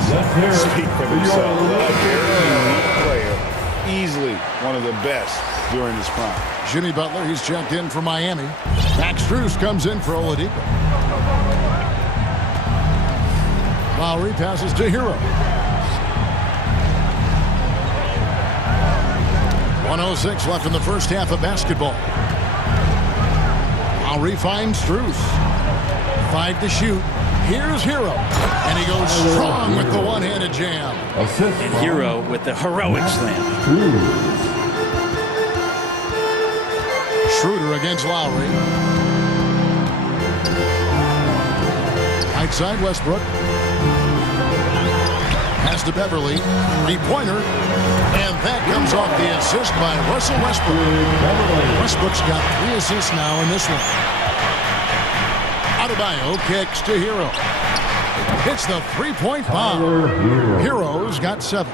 speak for themselves. A very unique player. Easily one of the best during his prime. Jimmy Butler, he's checked in for Miami. Max Strus comes in for Oladipo. Lowry passes to Hero. 1:06 left in the first half of basketball. Lowry finds Strus. 5 to shoot. Here's Hero. And he goes strong with the one-handed jam. And Hero with the heroic slam. Schroeder against Lowry. Outside Westbrook. Pass to Beverly. 3-pointer. And that comes off the assist by Russell Westbrook. Westbrook's got 3 assists now in this one. Adebayo kicks to Hero. Hits the 3-point bomb. Hero's got 7.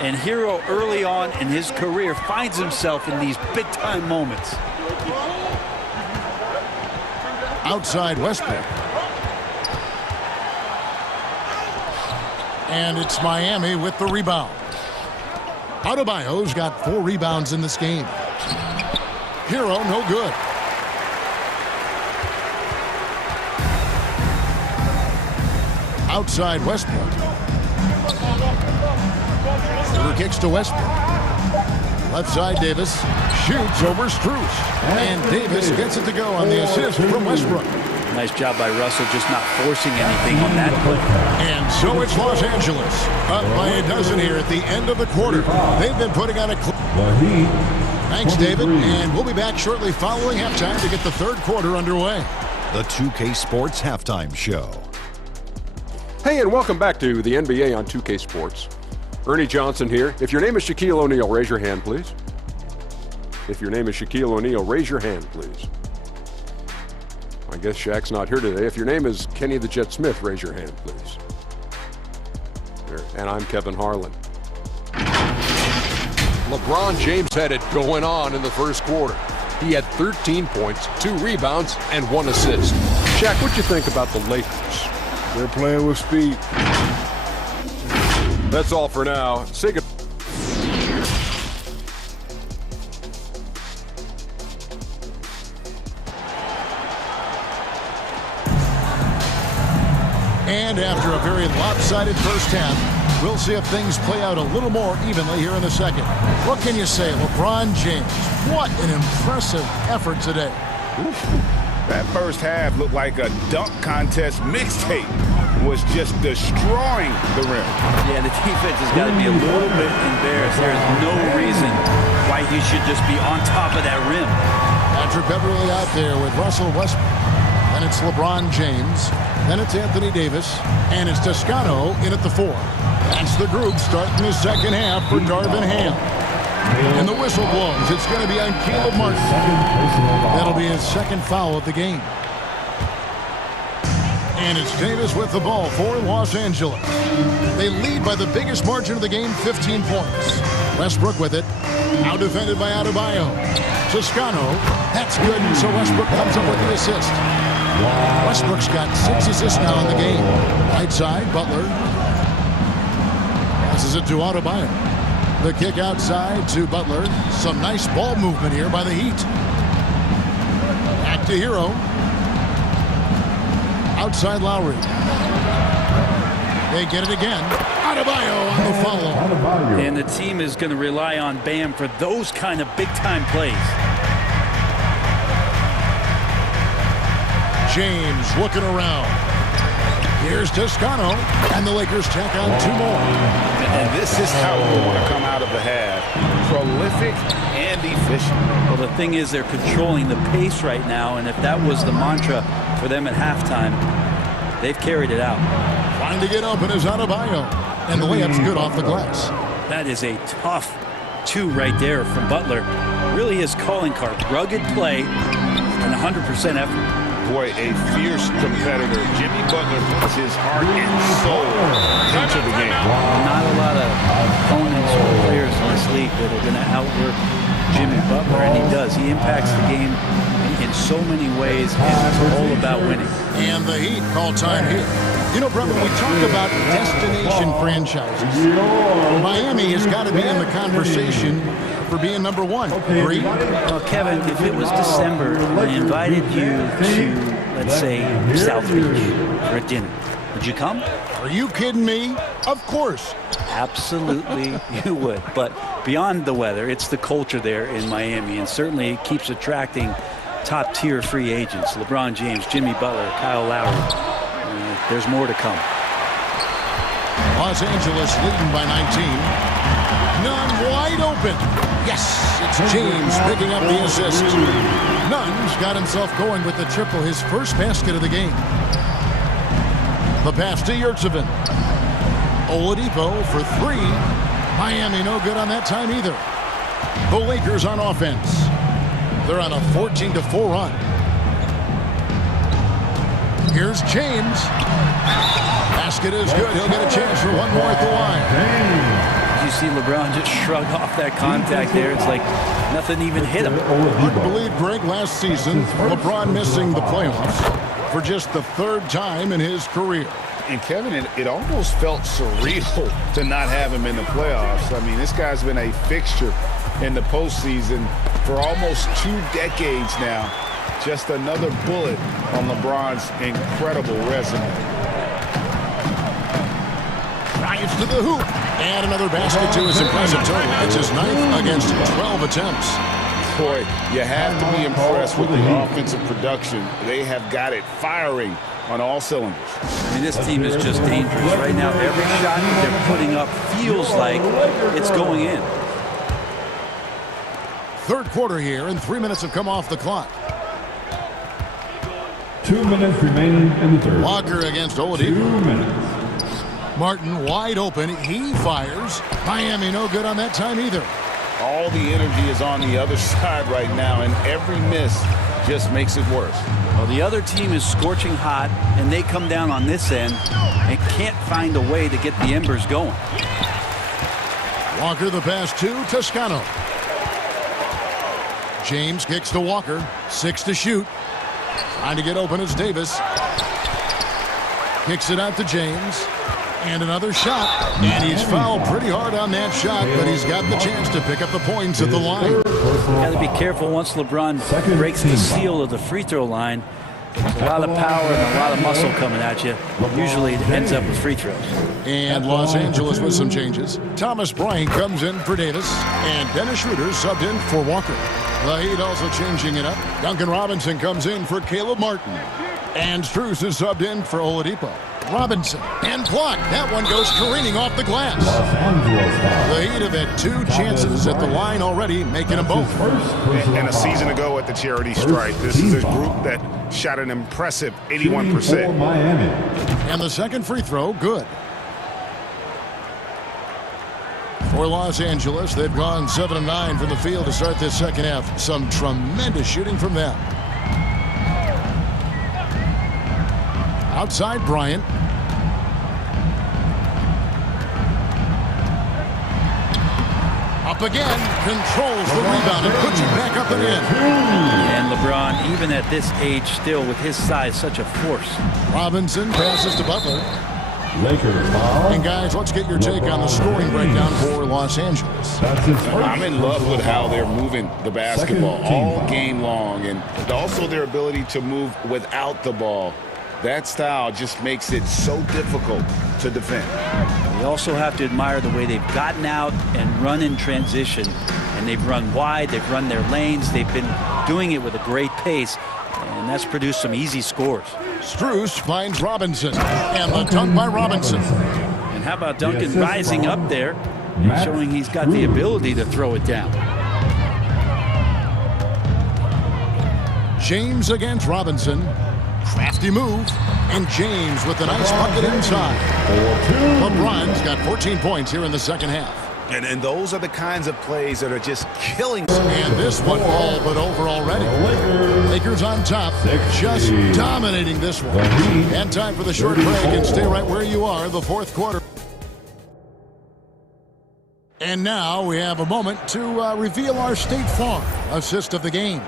And Hero early on in his career finds himself in these big-time moments. Outside Westbrook. And it's Miami with the rebound. Adebayo's got 4 rebounds in this game. Hero, no good. Outside Westbrook. Schroeder kicks to Westbrook. Left side Davis shoots over Strus. And Davis gets it to go on the assist from Westbrook. Nice job by Russell just not forcing anything on that play. And so it's Los Angeles up by a dozen here at the end of the quarter. They've been putting on a Thanks, David. And we'll be back shortly following halftime to get the third quarter underway. The 2K Sports Halftime Show. Hey, and welcome back to the NBA on 2K Sports. Ernie Johnson here. If your name is Shaquille O'Neal, raise your hand, please. If your name is Shaquille O'Neal, raise your hand, please. I guess Shaq's not here today. If your name is Kenny the Jet Smith, raise your hand, please. There. And I'm Kevin Harlan. LeBron James had it going on in the first quarter. He had 13 points, 2 rebounds, and 1 assist. Shaq, what do you think about the Lakers? They're playing with speed. That's all for now. Say goodbye. And after a very lopsided first half, we'll see if things play out a little more evenly here in the second. What can you say, LeBron James? What an impressive effort today. That first half looked like a dunk contest mixtape. Was just destroying the rim. Yeah, the defense has got to be a little bit embarrassed. There is no reason why he should just be on top of that rim. Patrick Beverly out there with Russell Westbrook. Then it's LeBron James. Then it's Anthony Davis. And it's Toscano in at the 4. That's the group starting the second half for Darvin Ham. And the whistle blows. It's going to be on Caleb Martin. That'll be his second foul of the game. And it's Davis with the ball for Los Angeles. They lead by the biggest margin of the game, 15 points. Westbrook with it. Now defended by Adebayo. Toscano. That's good. So Westbrook comes up with the assist. Westbrook's got 6 assists now in the game. Right side, Butler. Passes Passes it to Adebayo. The kick outside to Butler. Some nice ball movement here by the Heat. Back to Hero. Outside Lowry. They get it again. Adebayo on the follow. And the team is going to rely on Bam for those kind of big-time plays. James looking around. Here's Toscano, and the Lakers tack on 2 more. And this is how we want to come out of the half. Prolific and efficient. Well, the thing is they're controlling the pace right now, and if that was the mantra for them at halftime, they've carried it out. Trying to get open is Adebayo, and the layup's good off the glass. That is a tough 2 right there from Butler. Really his calling card. Rugged play and 100% effort. Boy, a fierce competitor. Jimmy Butler puts his heart and soul into the game. Not a lot of opponents or players in this league that are going to outwork Jimmy Butler, and he does. He impacts the game in so many ways, and it's all about winning. And the Heat call time here. You know, brother, when we talk about destination franchises, Miami has got to be in the conversation for being number 1. Agree? Well, Kevin, if it was December and I invited you to, let's say, South Beach for a dinner, would you come? Are you kidding me? Of course. Absolutely, you would. But beyond the weather, it's the culture there in Miami, and certainly it keeps attracting top-tier free agents. LeBron James, Jimmy Butler, Kyle Lowry. There's more to come. Los Angeles leading by 19. Nunn wide open. Yes, it's James picking up the assist. Nunn's got himself going with the triple, his first basket of the game. The pass to Yurtsevin. Oladipo for 3. Miami no good on that time either. The Lakers on offense. They're on a 14-4 run. Here's James. Basket is good. He'll get a chance for one more at the line. You see LeBron just shrug off that contact there. It's like nothing even hit him. Hard to believe, Greg, last season, LeBron missing the playoffs for just the 3rd time in his career. And Kevin, it almost felt surreal to not have him in the playoffs. I mean, this guy's been a fixture in the postseason for almost 2 decades now. Just another bullet on LeBron's incredible resume. Drives to the hoop. And another basket to his impressive total. It's his 9th against 12 attempts. Boy, you have to be impressed with the offensive production. They have got it firing on all cylinders. I mean, this team is just dangerous. Right now, every shot they're putting up feels like it's going in. 3rd quarter here, and 3 minutes have come off the clock. 2 minutes remaining in the 3rd. Walker against Oladipo. 2 minutes. Martin wide open. He fires. Miami no good on that time either. All the energy is on the other side right now, and every miss just makes it worse. Well, the other team is scorching hot, and they come down on this end and can't find a way to get the embers going. Walker the pass to Toscano. James kicks to Walker. 6 to shoot. Trying to get open is Davis. Kicks it out to James. And another shot. And he's fouled pretty hard on that shot, but he's got the chance to pick up the points at the line. Got to be careful once LeBron breaks the seal of the free throw line. There's a lot of power and a lot of muscle coming at you. Usually it ends up with free throws. And Los Angeles with some changes. Thomas Bryant comes in for Davis. And Dennis Schroeder subbed in for Walker. The Heat also changing it up. Duncan Robinson comes in for Caleb Martin. And Strus is subbed in for Oladipo. Robinson and blocked. That one goes careening off the glass. The Heat have had 2 chances at the line already, making them both. And a season ago at the charity stripe, this is a group that shot an impressive 81%. And the second free throw, good. For Los Angeles, they've gone 7 of 9 from the field to start this second half. Some tremendous shooting from them. Outside Bryant. Up again, controls the rebound and puts it back up and in. And LeBron, even at this age, still with his size, such a force. Robinson passes to Butler. Lakers foul. And guys, let's get your take on the scoring breakdown for Los Angeles. That's his first. I'm in love with how they're moving the basketball all game long, and also their ability to move without the ball. That style just makes it so difficult to defend. You also have to admire the way they've gotten out and run in transition. And they've run wide, they've run their lanes, they've been doing it with a great pace, and that's produced some easy scores. Strus finds Robinson, and the dunk by Robinson. And how about Duncan rising up there and showing he's got the ability to throw it down. James against Robinson. Crafty move, and James with a nice bucket inside. LeBron's got 14 points here in the second half. And those are the kinds of plays that are just killing. And this one all but over already. Lakers on top, just dominating this one. And time for the short break, and stay right where you are, the fourth quarter. And now we have a moment to reveal our State Farm assist of the game.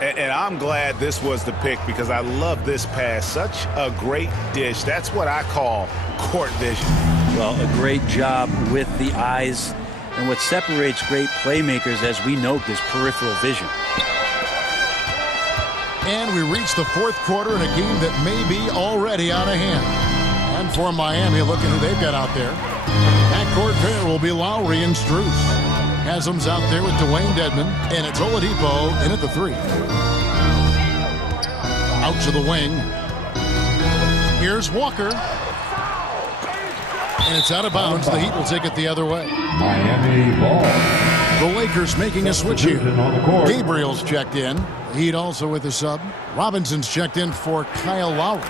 And I'm glad this was the pick because I love this pass. Such a great dish. That's what I call court vision. Well, a great job with the eyes. And what separates great playmakers, as we note, is peripheral vision. And we reach the fourth quarter in a game that may be already out of hand. And for Miami, look at who they've got out there. Backcourt pair will be Lowry and Strus. Haslam's out there with Dwayne Dedmon, and it's Oladipo in at the three. Out to the wing. Here's Walker. And it's out of bounds. The Heat will take it the other way. Miami ball. The Lakers making a switch here. Gabriel's checked in. Heat also with a sub. Robinson's checked in for Kyle Lowry.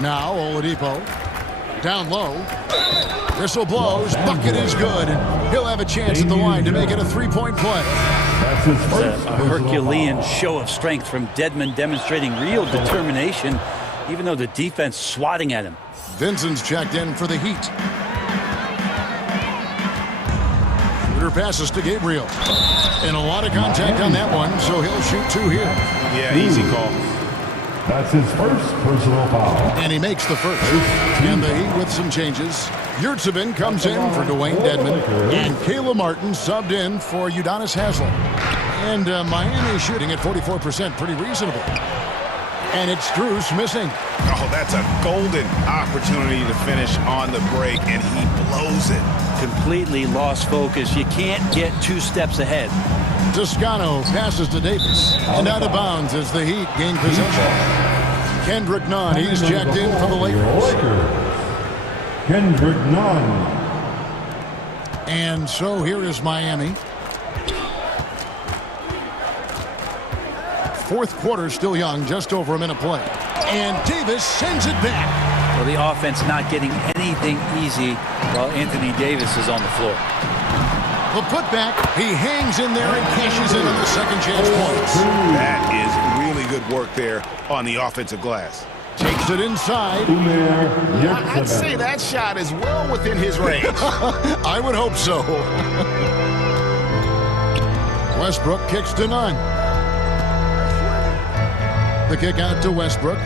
Now Oladipo. Down low. Whistle blows. Bucket is good. He'll have a chance at the line to make it a three-point play. That's his first. A Herculean show of strength from Dedmon, demonstrating real determination, even though the defense swatting at him. Vincent's checked in for the Heat. Shooter passes to Gabriel. And a lot of contact on that one, so he'll shoot two here. Yeah, easy call. That's his first personal foul. And he makes the first. And the Heat with some changes. Yurtsevin comes in for Dwayne Dedmon. And Kayla Martin subbed in for Udonis Haslem. And Miami shooting at 44%, pretty reasonable. And it's Strus missing. Oh, that's a golden opportunity to finish on the break, and he blows it. Completely lost focus. You can't get two steps ahead. Toscano passes to Davis. And out of bounds as the Heat gain possession. Kendrick Nunn, he's checked in for the Lakers. Kendrick Nunn. And so here is Miami. Fourth quarter still young, just over a minute play. And Davis sends it back. Well, the offense not getting anything easy while Anthony Davis is on the floor. The putback, he hangs in there and cashes in on the second chance points. That is really good work there on the offensive glass. Takes it inside. I'd say that shot is well within his range. I would hope so. Westbrook kicks to Nunn. The kick out to Westbrook.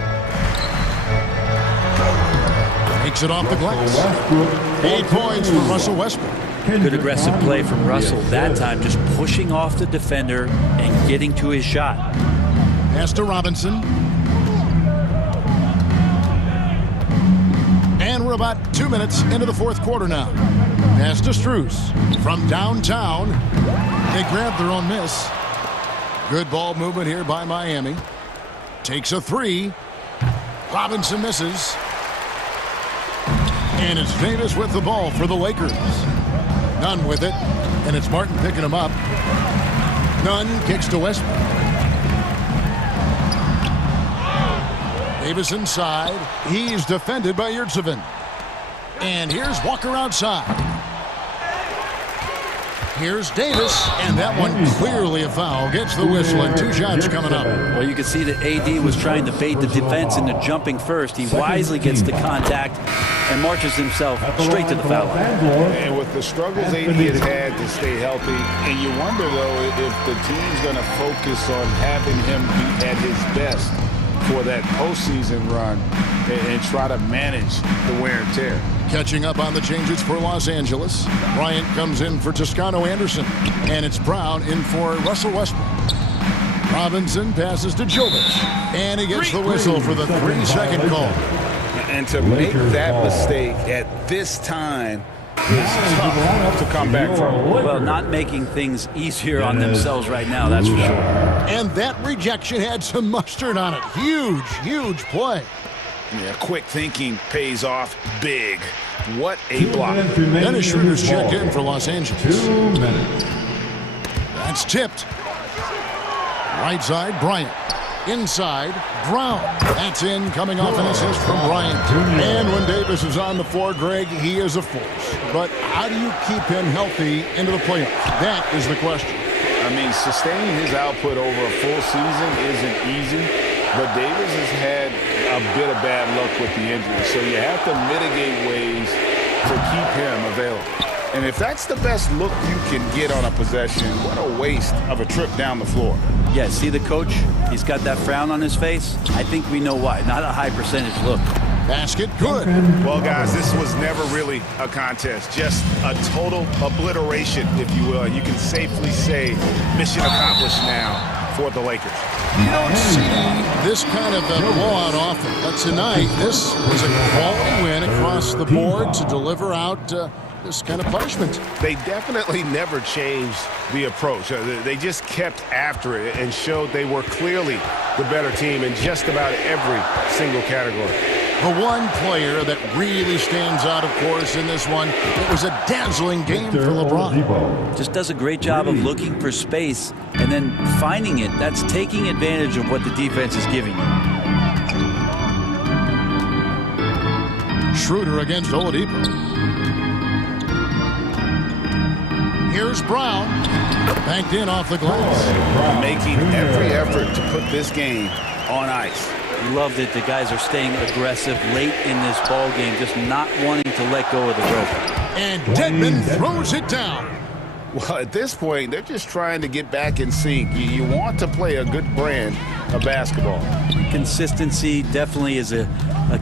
Takes it off the glass. 8 points for Russell Westbrook. Good aggressive play from Russell that time, just pushing off the defender and getting to his shot. Pass to Robinson. And we're about 2 minutes into the fourth quarter now. Pass to Strus. From downtown, they grab their own miss. Good ball movement here by Miami. Takes a three. Robinson misses. And it's Davis with the ball for the Lakers. Nunn with it. And it's Martin picking him up. Nunn kicks to Westbrook. Davis inside. He's defended by Yurtsevin. And here's Walker outside. Here's Davis, and that one clearly a foul. Gets the whistle, and 2 shots coming up. Well, you can see that AD was trying to bait the defense into jumping first. He wisely gets the contact and marches himself straight to the foul line. And with the struggles AD has had to stay healthy, and you wonder, though, if the team's going to focus on having him be at his best for that postseason run and try to manage the wear and tear. Catching up on the changes for Los Angeles. Bryant comes in for Toscano Anderson. And it's Brown in for Russell Westbrook. Robinson passes to Jovic. And he gets the whistle for the 3-second call. And to make that mistake at this time is tough to come back from. Well, not making things easier on themselves right now, that's for sure. And that rejection had some mustard on it. Huge, huge play. Yeah, quick thinking pays off big. What a block. Dennis Schroeder's checked in for Los Angeles. 2 minutes. That's tipped. Right side, Bryant. Inside, Brown. That's in, coming off an assist from Bryant. And when Davis is on the floor, Greg, he is a force. But how do you keep him healthy into the playoffs? That is the question. I mean, sustaining his output over a full season isn't easy, but Davis has had a bit of bad luck with the injury, so you have to mitigate ways to keep him available. And if that's the best look you can get on a possession, what a waste of a trip down the floor. Yeah, see the coach? He's got that frown on his face. I think we know why. Not a high percentage look. Basket good. Well, guys, this was never really a contest. Just a total obliteration, if you will. And you can safely say mission accomplished now for the Lakers. You don't see this kind of a blowout often. But tonight, this was a quality win across the board to deliver out this kind of punishment. They definitely never changed the approach. They just kept after it and showed they were clearly the better team in just about every single category. The one player that really stands out, of course, in this one, it was a dazzling game for LeBron. Just does a great job of looking for space and then finding it. That's taking advantage of what the defense is giving you. Schroeder against Oladipo. Here's Brown. Banked in off the glass. Making every effort to put this game on ice. Love that the guys are staying aggressive late in this ball game, just not wanting to let go of the rope. And Dedmon throws it down. Well, at this point, they're just trying to get back in sync. You want to play a good brand of basketball. Consistency definitely is a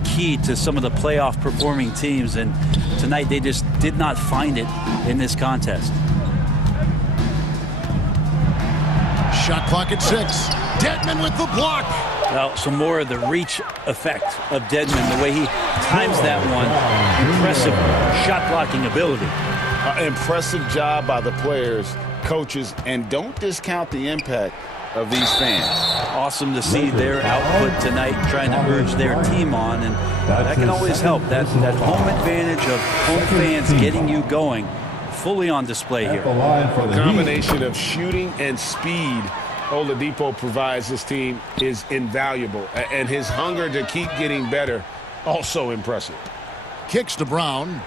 key to some of the playoff performing teams, and tonight they just did not find it in this contest. Shot clock at 6. Dedmon with the block. Well, some more of the reach effect of Dedmon, the way he times that one. Impressive shot blocking ability. Impressive job by the players, coaches, and don't discount the impact of these fans. Awesome to see their output tonight, trying to urge their team on, and that can always help. That home advantage of home fans getting you going, fully on display here. A combination of shooting and speed Oladipo provides this team is invaluable, and his hunger to keep getting better also impressive. Kicks to Brown.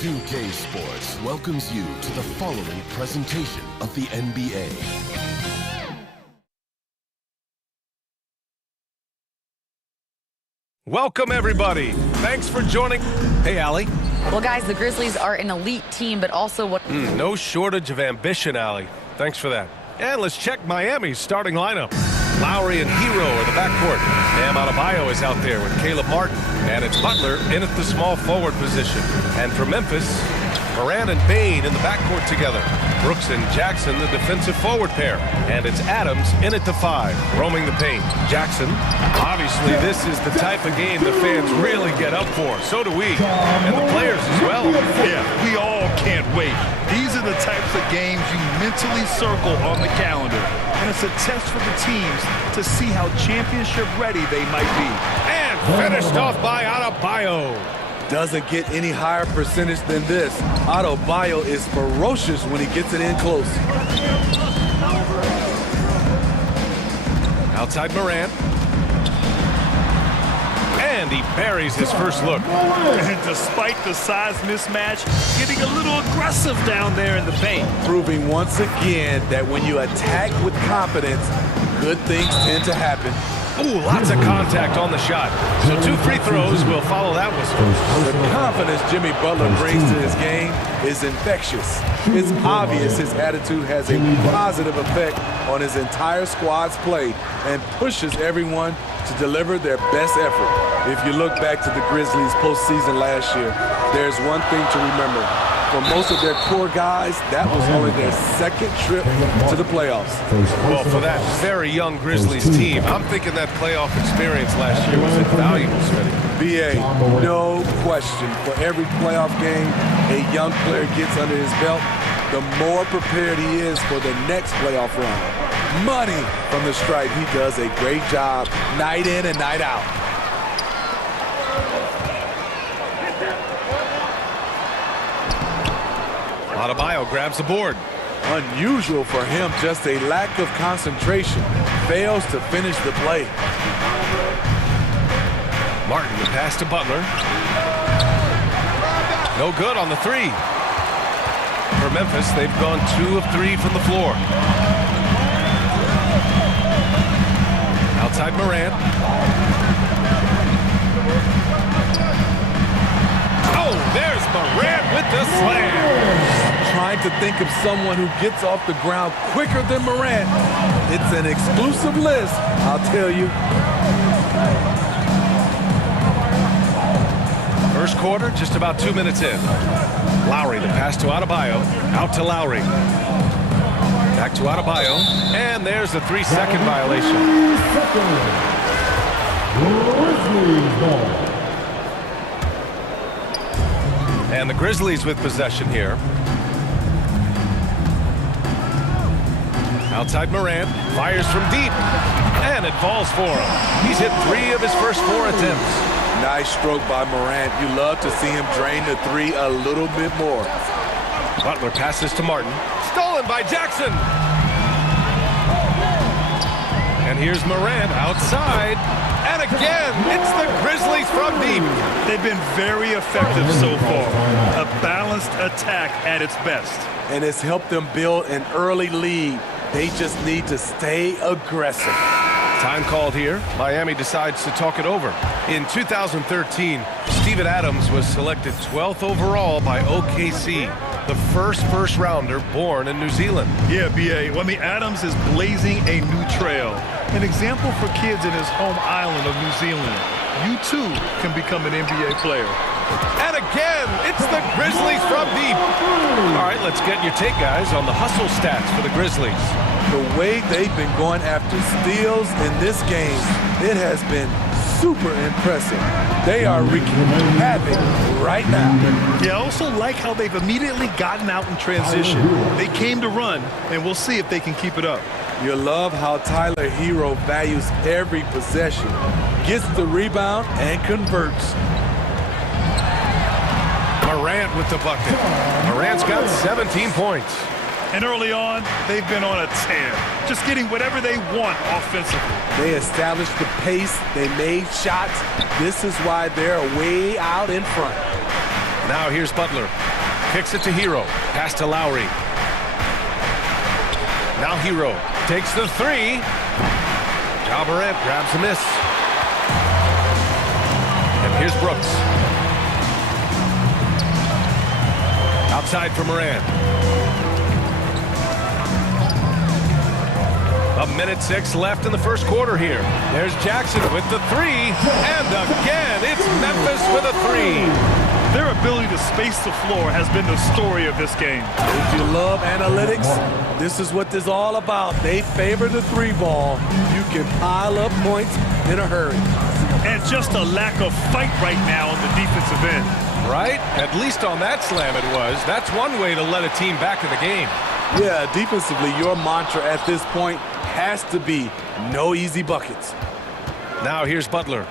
2K Sports welcomes you to the following presentation of the NBA. Welcome, everybody. Thanks for joining. Hey, Allie. Well, guys, the Grizzlies are an elite team, but also what... No shortage of ambition, Allie. Thanks for that. And let's check Miami's starting lineup. Lowry and Hero are the backcourt. Bam Adebayo is out there with Caleb Martin. And it's Butler in at the small forward position. And for Memphis, Morant and Bane in the backcourt together. Brooks and Jackson, the defensive forward pair. And it's Adams in at the 5, roaming the paint. Jackson, obviously this is the type of game the fans really get up for. So do we. And the players as well. Yeah, we all can't wait. These are the types of games you mentally circle on the calendar. And it's a test for the teams to see how championship ready they might be. And finished off by Adebayo. Doesn't get any higher percentage than this. Adebayo is ferocious when he gets it in close. Outside Morant. And he buries his first look. And despite the size mismatch, getting a little aggressive down there in the paint. Proving once again that when you attack with confidence, good things tend to happen. Ooh, lots of contact on the shot. So 2 free throws will follow that whistle. The confidence Jimmy Butler brings to his game is infectious. It's obvious his attitude has a positive effect on his entire squad's play and pushes everyone to deliver their best effort. If you look back to the Grizzlies postseason last year, there's one thing to remember. For most of their core guys, that was only their second trip to the playoffs. Well, for that very young Grizzlies team, I'm thinking that playoff experience last year was invaluable, Smitty. BA, no question. For every playoff game a young player gets under his belt, the more prepared he is for the next playoff run. Money from the stripe. He does a great job night in and night out. Adebayo grabs the board. Unusual for him, just a lack of concentration. Fails to finish the play. Martin, the pass to Butler. No good on the 3. For Memphis, they've gone 2 of 3 from the floor. Outside Morant. Oh, there's Morant with the slam. Trying to think of someone who gets off the ground quicker than Morant. It's an exclusive list, I'll tell you. First quarter, just about 2 minutes in. Lowry, the pass to Adebayo. Out to Lowry. Back to Adebayo. And there's the 3-second violation. And the Grizzlies with possession here. Outside Morant, fires from deep, and it falls for him. He's hit 3 of his first 4 attempts. Nice stroke by Morant. You love to see him drain the 3 a little bit more. Butler passes to Martin. Stolen by Jackson. And here's Morant outside. And again, it's the Grizzlies from deep. They've been very effective so far. A balanced attack at its best. And it's helped them build an early lead. They just need to stay aggressive. Time called here. Miami decides to talk it over. In 2013, Steven Adams was selected 12th overall by OKC, the first rounder born in New Zealand. Yeah, B.A. Well, I mean, Adams is blazing a new trail. An example for kids in his home island of New Zealand. You, too, can become an NBA player. And again, it's the Grizzlies from deep. All right, let's get your take, guys, on the hustle stats for the Grizzlies. The way they've been going after steals in this game, it has been super impressive. They are wreaking havoc right now. Yeah, I also like how they've immediately gotten out in transition. They came to run, and we'll see if they can keep it up. You love how Tyler Hero values every possession, gets the rebound, and converts. Morant with the bucket. Morant's got 17 points. And early on, they've been on a tear, just getting whatever they want offensively. They established the pace. They made shots. This is why they're way out in front. Now here's Butler. Kicks it to Hero. Pass to Lowry. Now Hero takes the three. Ja Morant grabs a miss. And here's Brooks. Outside for Morant. 1:06 left in the first quarter here. There's Jackson with the three. And again, it's Memphis with a three. Their ability to space the floor has been the story of this game. If you love analytics, this is what this is all about. They favor the three ball. You can pile up points in a hurry. And just a lack of fight right now on the defensive end. Right? At least on that slam it was. That's one way to let a team back in the game. Yeah, defensively, your mantra at this point has to be no easy buckets. Now here's Butler.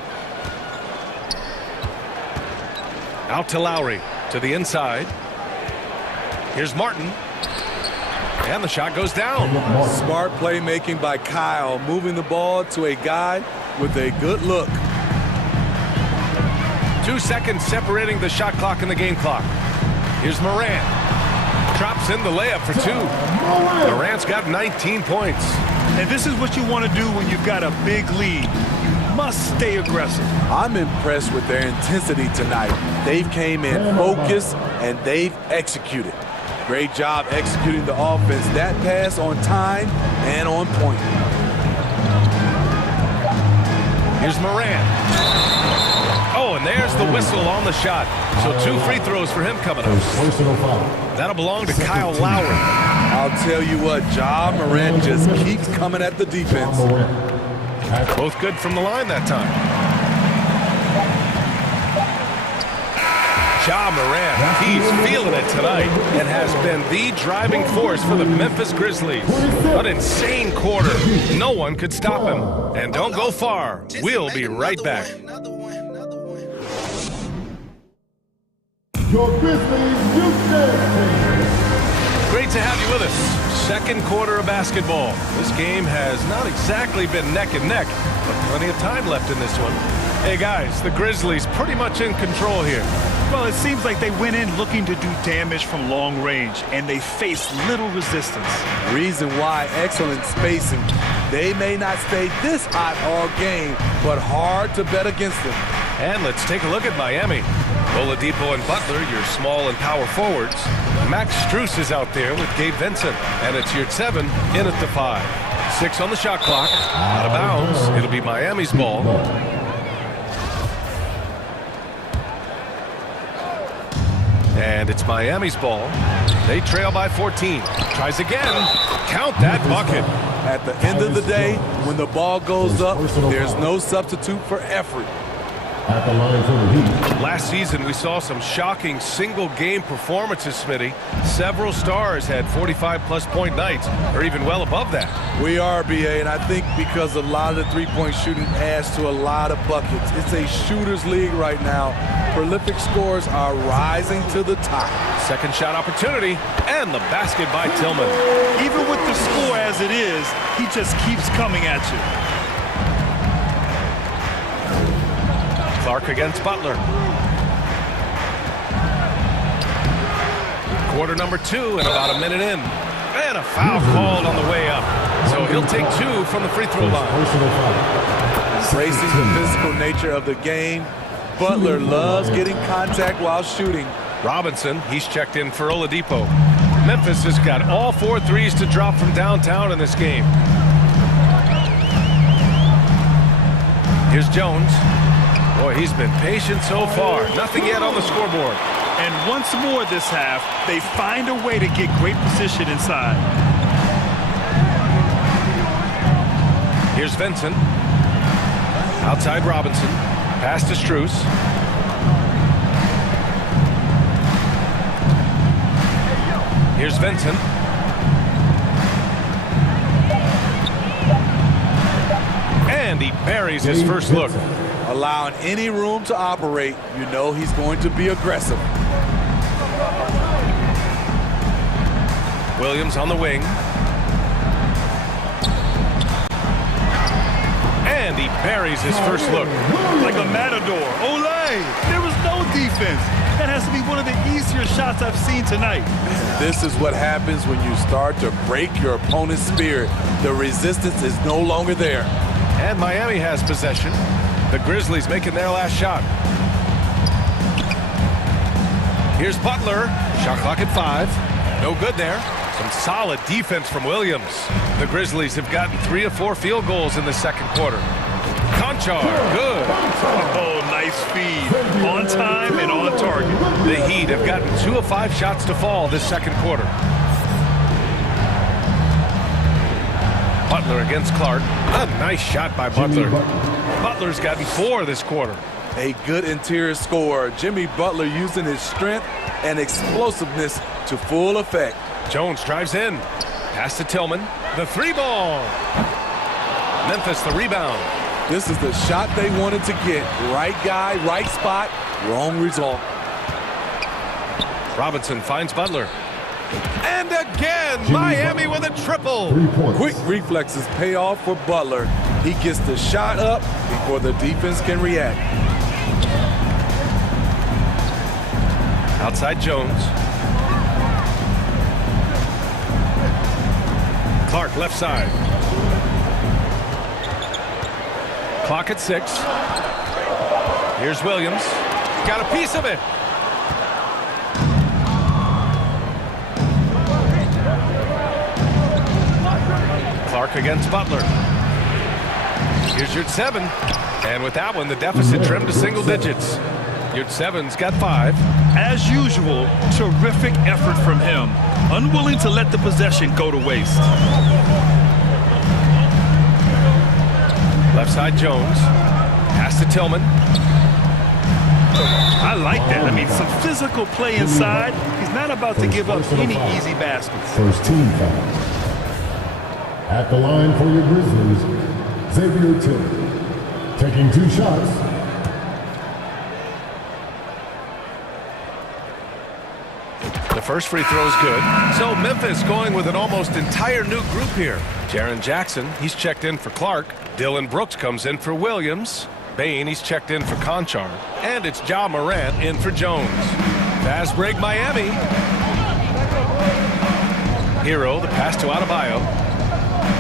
Out to Lowry, to the inside. Here's Martin. And the shot goes down. Smart playmaking by Kyle, moving the ball to a guy with a good look. 2 seconds separating the shot clock and the game clock. Here's Morant. Drops in the layup for two. Morant's got 19 points. And this is what you want to do when you've got a big lead. Must stay aggressive. I'm impressed with their intensity tonight. They've came in focused and they've executed. Great job executing the offense. That pass on time and on point. Here's Morant. Oh, and there's the whistle on the shot. So 2 free throws for him coming up. That'll belong to Kyle Lowry. I'll tell you what, Ja Morant just keeps coming at the defense. Both good from the line that time. Ja Morant, he's feeling it tonight and has been the driving force for the Memphis Grizzlies. An insane quarter. No one could stop him. And don't go far. We'll be right back. Your Grizzlies youth dance team. Great to have you with us. Second quarter of basketball. This game has not exactly been neck and neck, but plenty of time left in this one. Hey guys, the Grizzlies pretty much in control here. Well, it seems like they went in looking to do damage from long range, and they faced little resistance. Reason why, excellent spacing. They may not stay this hot all game, but hard to bet against them. And let's take a look at Miami. Oladipo and Butler, your small and power forwards. Max Strus is out there with Gabe Vincent. And it's your 7 in at the 5. 6 on the shot clock. Out of bounds. It'll be Miami's ball. And it's Miami's ball. They trail by 14. Tries again. Count that bucket. At the end of the day, when the ball goes up, there's no substitute for effort. At the line for the Heat. Last season, we saw some shocking single-game performances, Smitty. Several stars had 45-plus point nights, or even well above that. We are, BA, and I think because a lot of the three-point shooting adds to a lot of buckets. It's a shooter's league right now. Prolific scores are rising to the top. Second shot opportunity, and the basket by Tillman. Even with the score as it is, he just keeps coming at you. Clark against Butler. Quarter number 2 and about a minute in. And a foul called on the way up. So he'll take 2 from the free throw line. Embracing the physical nature of the game. Butler loves getting contact while shooting. Robinson, he's checked in for Oladipo. Memphis has got all 4 threes to drop from downtown in this game. Here's Jones. Boy, he's been patient so far. Nothing yet on the scoreboard. And once more this half, they find a way to get great position inside. Here's Vincent. Outside Robinson. Pass to Strus. Here's Vincent. And he buries his first look. Allowing any room to operate, you know he's going to be aggressive. Williams on the wing. And he buries his first look. Like a matador. Olay! There was no defense. That has to be one of the easier shots I've seen tonight. This is what happens when you start to break your opponent's spirit. The resistance is no longer there. And Miami has possession. The Grizzlies making their last shot. Here's Butler. Shot clock at 5. No good there. Some solid defense from Williams. The Grizzlies have gotten 3 of 4 field goals in the second quarter. Conchar, good. Oh, nice feed. On time and on target. The Heat have gotten 2 of 5 shots to fall this second quarter. Butler against Clark. A nice shot by Butler. Butler's gotten 4 this quarter. A good interior scorer. Jimmy Butler using his strength and explosiveness to full effect. Jones drives in. Pass to Tillman. The 3-ball. Memphis the rebound. This is the shot they wanted to get. Right guy, right spot, wrong result. Robinson finds Butler. And again, Miami with a triple. Quick reflexes pay off for Butler. He gets the shot up before the defense can react. Outside Jones. Clark left side. Clock at 6. Here's Williams. Got a piece of it. Clark against Butler. Here's Yurtseven. And with that one, the deficit trimmed to single digits. Yurtseven's got 5. As usual, terrific effort from him. Unwilling to let the possession go to waste. Left side Jones. Pass to Tillman. I like that. I mean, some physical play inside. He's not about to give up any easy baskets. First team foul. At the line for your Grizzlies, Xavier Tillman. Taking 2 shots. The first free throw is good. So Memphis going with an almost entire new group here. Jaren Jackson, he's checked in for Clark. Dylan Brooks comes in for Williams. Bain, he's checked in for Conchar. And it's Ja Morant in for Jones. Fast break Miami. Hero, the pass to Adebayo.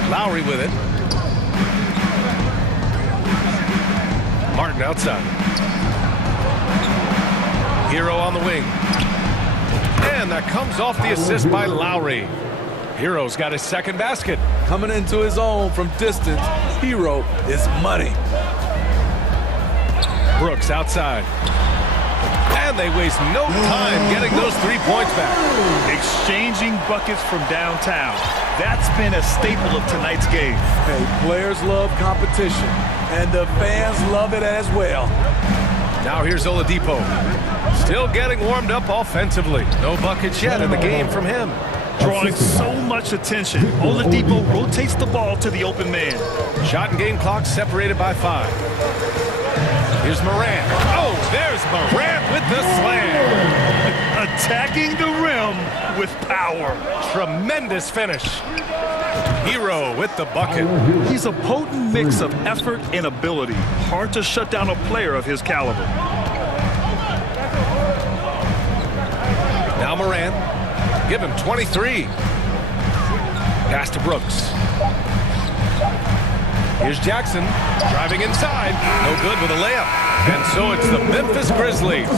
Lowry with it. Martin outside. Hero on the wing. And that comes off the assist by Lowry. Hero's got his second basket. Coming into his own from distance, Hero is money. Brooks outside. And they waste no time getting those 3 points back. Exchanging buckets from downtown. That's been a staple of tonight's game. Hey, players love competition, and the fans love it as well. Now here's Oladipo. Still getting warmed up offensively. No buckets yet in the game from him. Drawing so much attention. Oladipo rotates the ball to the open man. Shot and game clock separated by 5. Here's Morant. Oh, there's Morant with the slam. Attacking the rim with power. Tremendous finish. Hero with the bucket. He's a potent mix of effort and ability. Hard to shut down a player of his caliber. Now Morant. Give him 23. Pass to Brooks. Here's Jackson driving inside. No good with a layup. And so it's the Memphis Grizzlies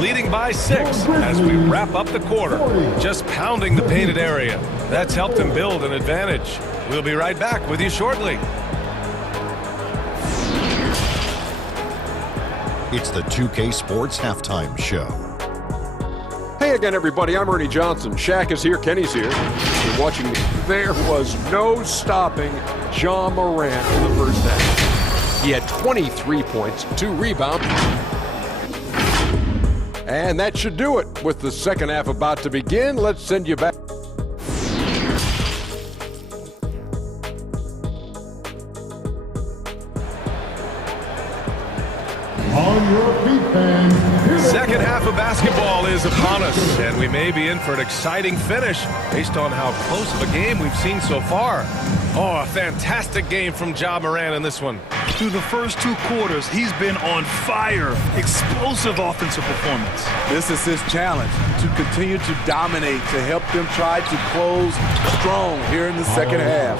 leading by 6 as we wrap up the quarter. Just pounding the painted area. That's helped them build an advantage. We'll be right back with you shortly. It's the 2K Sports Halftime Show. Hey again, everybody. I'm Ernie Johnson. Shaq is here. Kenny's here. You're watching me. There was no stopping Ja Morant in the first half. He had 23 points, 2 rebounds. And that should do it. With the second half about to begin, let's send you back. On your feet, fans. Second half of basketball is upon us, and we may be in for an exciting finish based on how close of a game we've seen so far. Oh, a fantastic game from Ja Morant in this one. Through the first 2 quarters, he's been on fire. Explosive offensive performance. This is his challenge, to continue to dominate, to help them try to close strong here in the second half.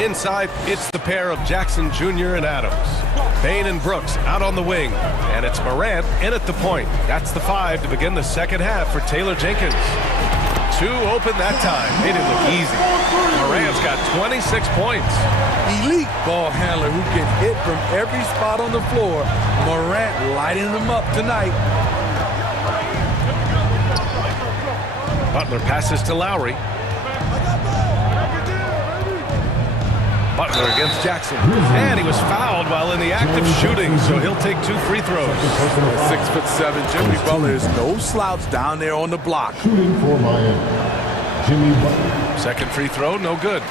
Inside, it's the pair of Jackson Jr. and Adams. Bain and Brooks out on the wing. And it's Morant in at the point. That's the 5 to begin the second half for Taylor Jenkins. 2 open that time. Made it look easy. Morant's got 26 points. Elite ball handler who can hit from every spot on the floor. Morant lighting them up tonight. Butler passes to Lowry. Butler against Jackson. And he was fouled while in the act of shooting, so he'll take 2 free throws. 6'7", Jimmy Butler is no slouch down there on the block. Shooting for Miami, Jimmy Butler. Second free throw, no good.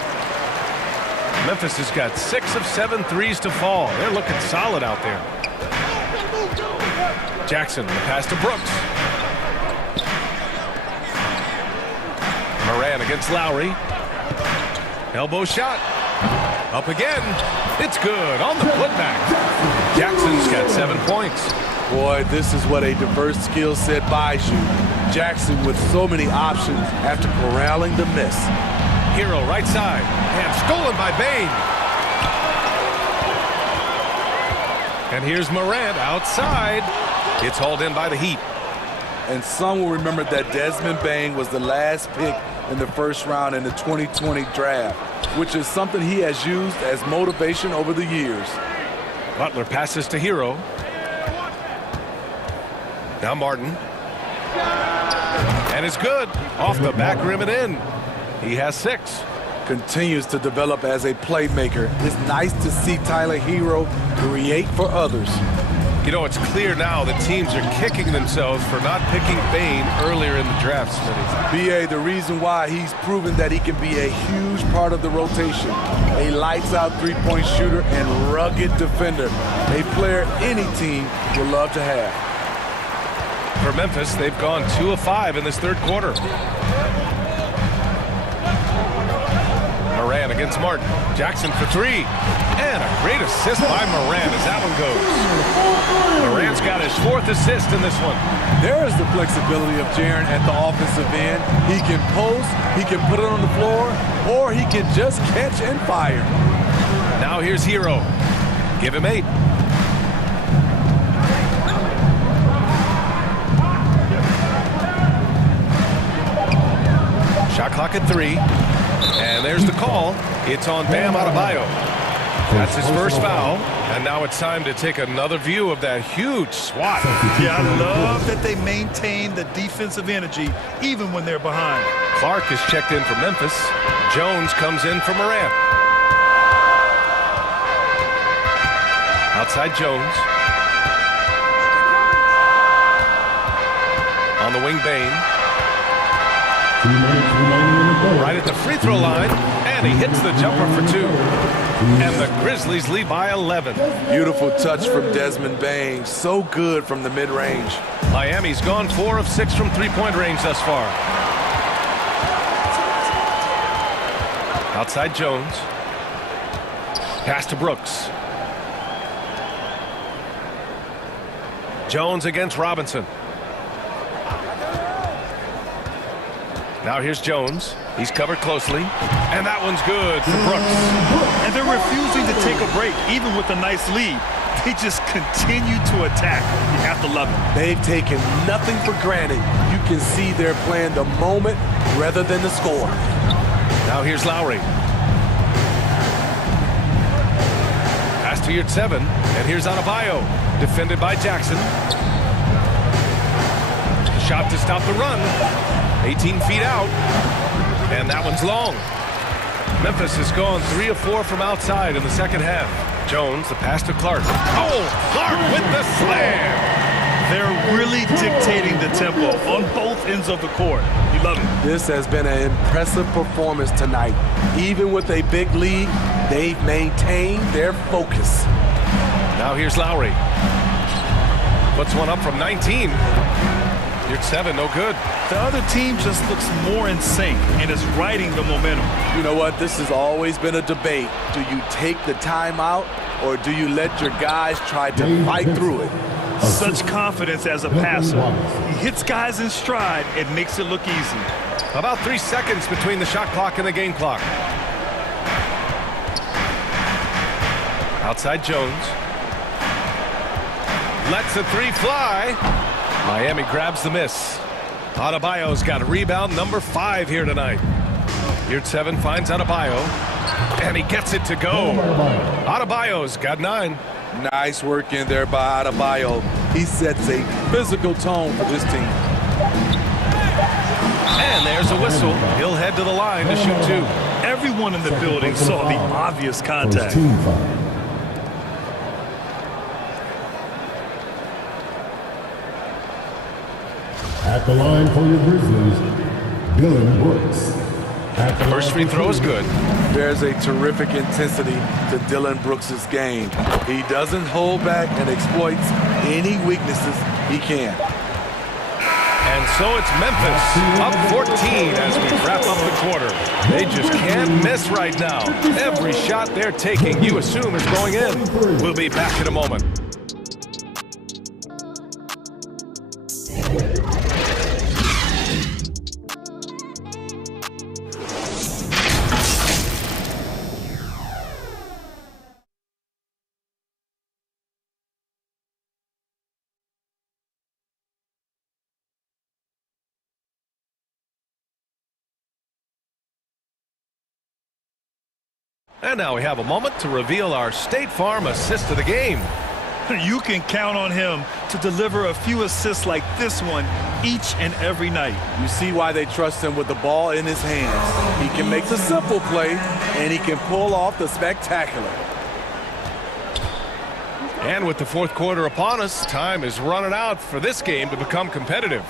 Memphis has got 6 of 7 threes to fall. They're looking solid out there. Jackson, the pass to Brooks. Morant against Lowry. Elbow shot. Up again. It's good on the putback. Jackson's got 7 points. Boy, this is what a diverse skill set buys you. Jackson with so many options after corralling the miss. Hero right side. And stolen by Bain. And here's Morant outside. It's hauled in by the Heat. And some will remember that Desmond Bain was the last pick in the first round in the 2020 draft, which is something he has used as motivation over the years. Butler passes to Hero. Now Martin. And it's good. Off the back rim and in. He has 6. Continues to develop as a playmaker. It's nice to see Tyler Hero create for others. You know, it's clear now that teams are kicking themselves for not picking Bain earlier in the draft, Smitty. B.A., the reason why he's proven that he can be a huge part of the rotation. A lights-out three-point shooter and rugged defender. A player any team would love to have. For Memphis, they've gone 2 of 5 in this third quarter. Morant against Martin. Jackson for 3. And a great assist by Morant as that one goes. Morant's got his 4th assist in this one. There is the flexibility of Jaren at the offensive end. He can post, he can put it on the floor, or he can just catch and fire. Now here's Hero. Give him 8. Shot clock at 3. And there's the call. It's on Bam Adebayo. That's his first foul. And now it's time to take another view of that huge swat. Yeah, I love that they maintain the defensive energy even when they're behind. Clark is checked in for Memphis. Jones comes in for Morant. Outside Jones. On the wing, Bain. Right at the free throw line, and he hits the jumper for 2. And the Grizzlies lead by 11. Beautiful touch from Desmond Bain. So good from the mid-range. Miami's gone 4 of 6 from three-point range thus far. Outside Jones. Pass to Brooks. Jones against Robinson. Now here's Jones. He's covered closely. And that one's good for Brooks. And they're refusing to take a break, even with a nice lead. They just continue to attack. You have to love it. They've taken nothing for granted. You can see they're playing the moment rather than the score. Now here's Lowry. Pass to your 7. And here's Adebayo. Defended by Jackson. Shot to stop the run. 18 feet out. And that one's long. Memphis has gone 3 of 4 from outside in the second half. Jones, the pass to Clark. Oh, Clark with the slam. They're really dictating the tempo on both ends of the court. You love it. This has been an impressive performance tonight. Even with a big lead, they've maintained their focus. Now here's Lowry. Puts one up from 19. You're 7, no good. The other team just looks more in sync and is riding the momentum. You know what? This has always been a debate. Do you take the timeout or do you let your guys try to fight through it? Such confidence as a passer. He hits guys in stride and makes it look easy. About 3 seconds between the shot clock and the game clock. Outside Jones. Lets the three fly. Miami grabs the miss. Adebayo's got rebound number 5 here tonight. Here at 7 finds Adebayo. And he gets it to go. Adebayo's got 9. Nice work in there by Adebayo. He sets a physical tone for this team. And there's a whistle. He'll head to the line to shoot 2. Everyone in the building saw the obvious contact. At the line for your Grizzlies, Dillon Brooks. First free throw is good. There's a terrific intensity to Dillon Brooks' game. He doesn't hold back and exploits any weaknesses he can. And so it's Memphis up 14 as we wrap up the quarter. They just can't miss right now. Every shot they're taking, you assume, is going in. We'll be back in a moment. And now we have a moment to reveal our State Farm assist of the game. You can count on him to deliver a few assists like this one each and every night. You see why they trust him with the ball in his hands. He can make the simple play, and he can pull off the spectacular. And with the fourth quarter upon us, time is running out for this game to become competitive.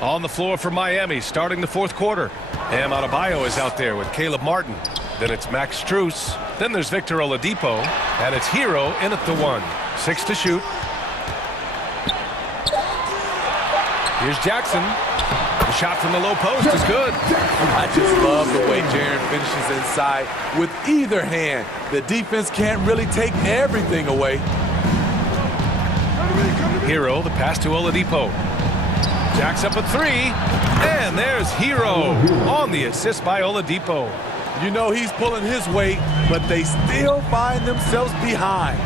On the floor for Miami, starting the fourth quarter. Bam Adebayo is out there with Caleb Martin. Then it's Max Strus. Then there's Victor Oladipo. And it's Hero in at the 1. 6 to shoot. Here's Jackson. The shot from the low post is good. I just love the way Jaren finishes inside with either hand. The defense can't really take everything away. Hero, the pass to Oladipo. Jacks up a 3. And there's Hero on the assist by Oladipo. You know he's pulling his weight, but they still find themselves behind.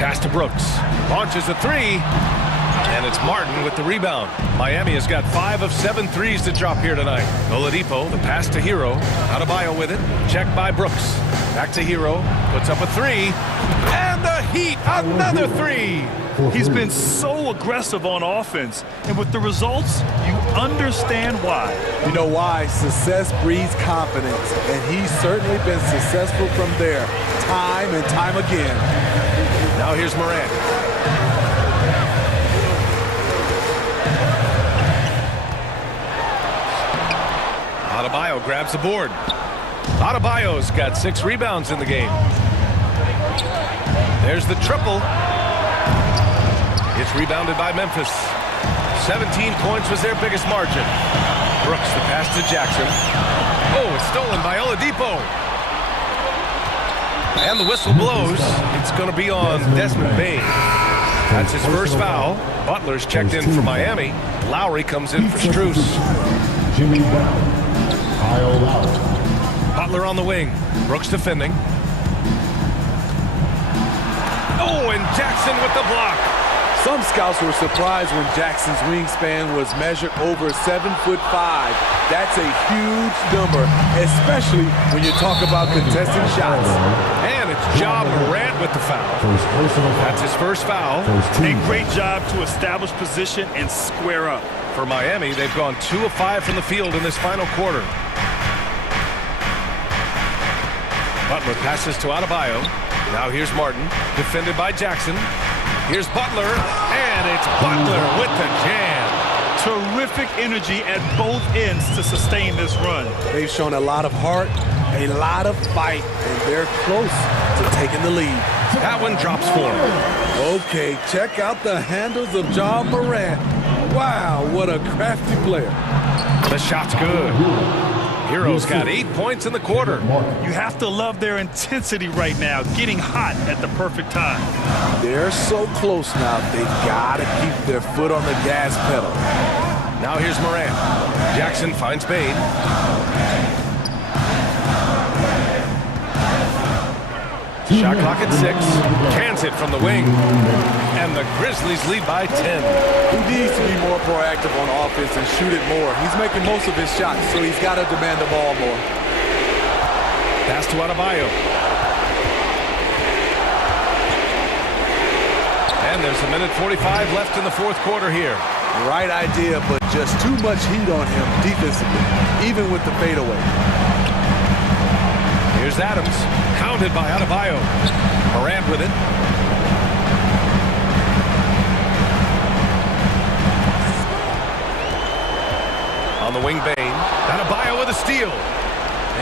Pass to Brooks. Launches a 3. And it's Martin with the rebound. Miami has got 5 of 7 threes to drop here tonight. Oladipo, the pass to Hero. Adebayo with it. Checked by Brooks. Back to Hero. Puts up a 3. And the Heat, another 3. He's been so aggressive on offense, and with the results, you understand why. You know why? Success breeds confidence, and he's certainly been successful from there, time and time again. Now here's Morant. Adebayo grabs the board. Adebayo's got 6 rebounds in the game. There's the triple. It's rebounded by Memphis. 17 points was their biggest margin. Brooks, the pass to Jackson. Oh, it's stolen by Oladipo. And the whistle blows. It's going to be on Desmond Bane. That's his first foul. Butler's checked in for Miami. Lowry comes in for Strus. Jimmy Brown, Kyle Lowry. Butler on the wing. Brooks defending. Oh, and Jackson with the block. Some scouts were surprised when Jackson's wingspan was measured over 7'5". That's a huge number, especially when you talk about contesting shots. And it's Ja Morant with the foul. That's his first foul. A great job to establish position and square up. For Miami, they've gone 2 of 5 from the field in this final quarter. Butler passes to Adebayo. Now here's Martin, defended by Jackson. Here's Butler, and it's Butler with the jam. Terrific energy at both ends to sustain this run. They've shown a lot of heart, a lot of fight, and they're close to taking the lead. That one drops for him. Okay, check out the handles of Ja Morant. Wow, what a crafty player. The shot's good. Heroes got 8 points in the quarter. You have to love their intensity right now, getting hot at the perfect time. They're so close now, they've got to keep their foot on the gas pedal. Now here's Moran. Jackson finds Bain. Shot clock at 6. Cans it from the wing. And the Grizzlies lead by 10. He needs to be more proactive on offense and shoot it more. He's making most of his shots, so he's got to demand the ball more. Pass to Adebayo. And there's a minute 45 left in the fourth quarter here. Right idea, but just too much heat on him defensively, even with the fadeaway. Here's Adams, counted by Adebayo. Morant with it. On the wing, Bain. Adebayo with a steal.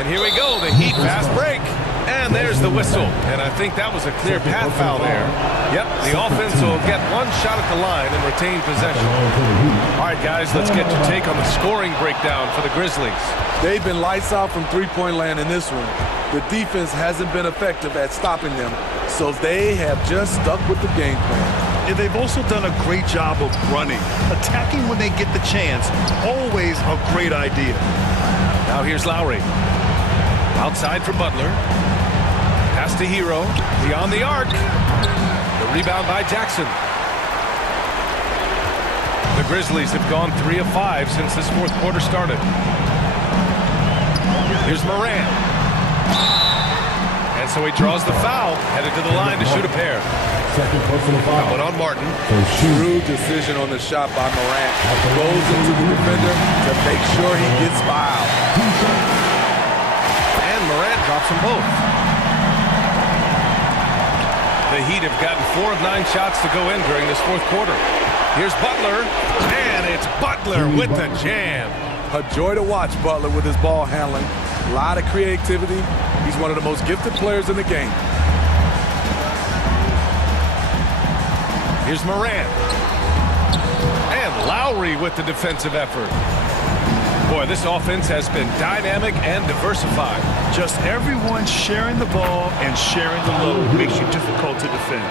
And here we go, the Heat fast break. And there's the whistle. And I think that was a clear path foul there. Yep, the offense will get one shot at the line and retain possession. All right, guys, let's get your take on the scoring breakdown for the Grizzlies. They've been lights out from three-point land in this one. The defense hasn't been effective at stopping them, so they have just stuck with the game plan. And they've also done a great job of running. Attacking when they get the chance, always a great idea. Now here's Lowry. Outside for Butler. Pass to Hero. Beyond the arc. The rebound by Jackson. The Grizzlies have gone 3 of 5 since this fourth quarter started. Here's Moran. And so he draws the foul, headed to the line to shoot a pair. Second personal foul. But on Martin. Shrewd decision on the shot by Morant. Goes into the defender to make sure he gets fouled. And Morant drops them both. The Heat have gotten 4 of 9 shots to go in during this fourth quarter. Here's Butler, and it's Butler with the jam. A joy to watch Butler with his ball handling. A lot of creativity. He's one of the most gifted players in the game. Here's Moran. And Lowry with the defensive effort. Boy, this offense has been dynamic and diversified. Just everyone sharing the ball and sharing the load makes you difficult to defend.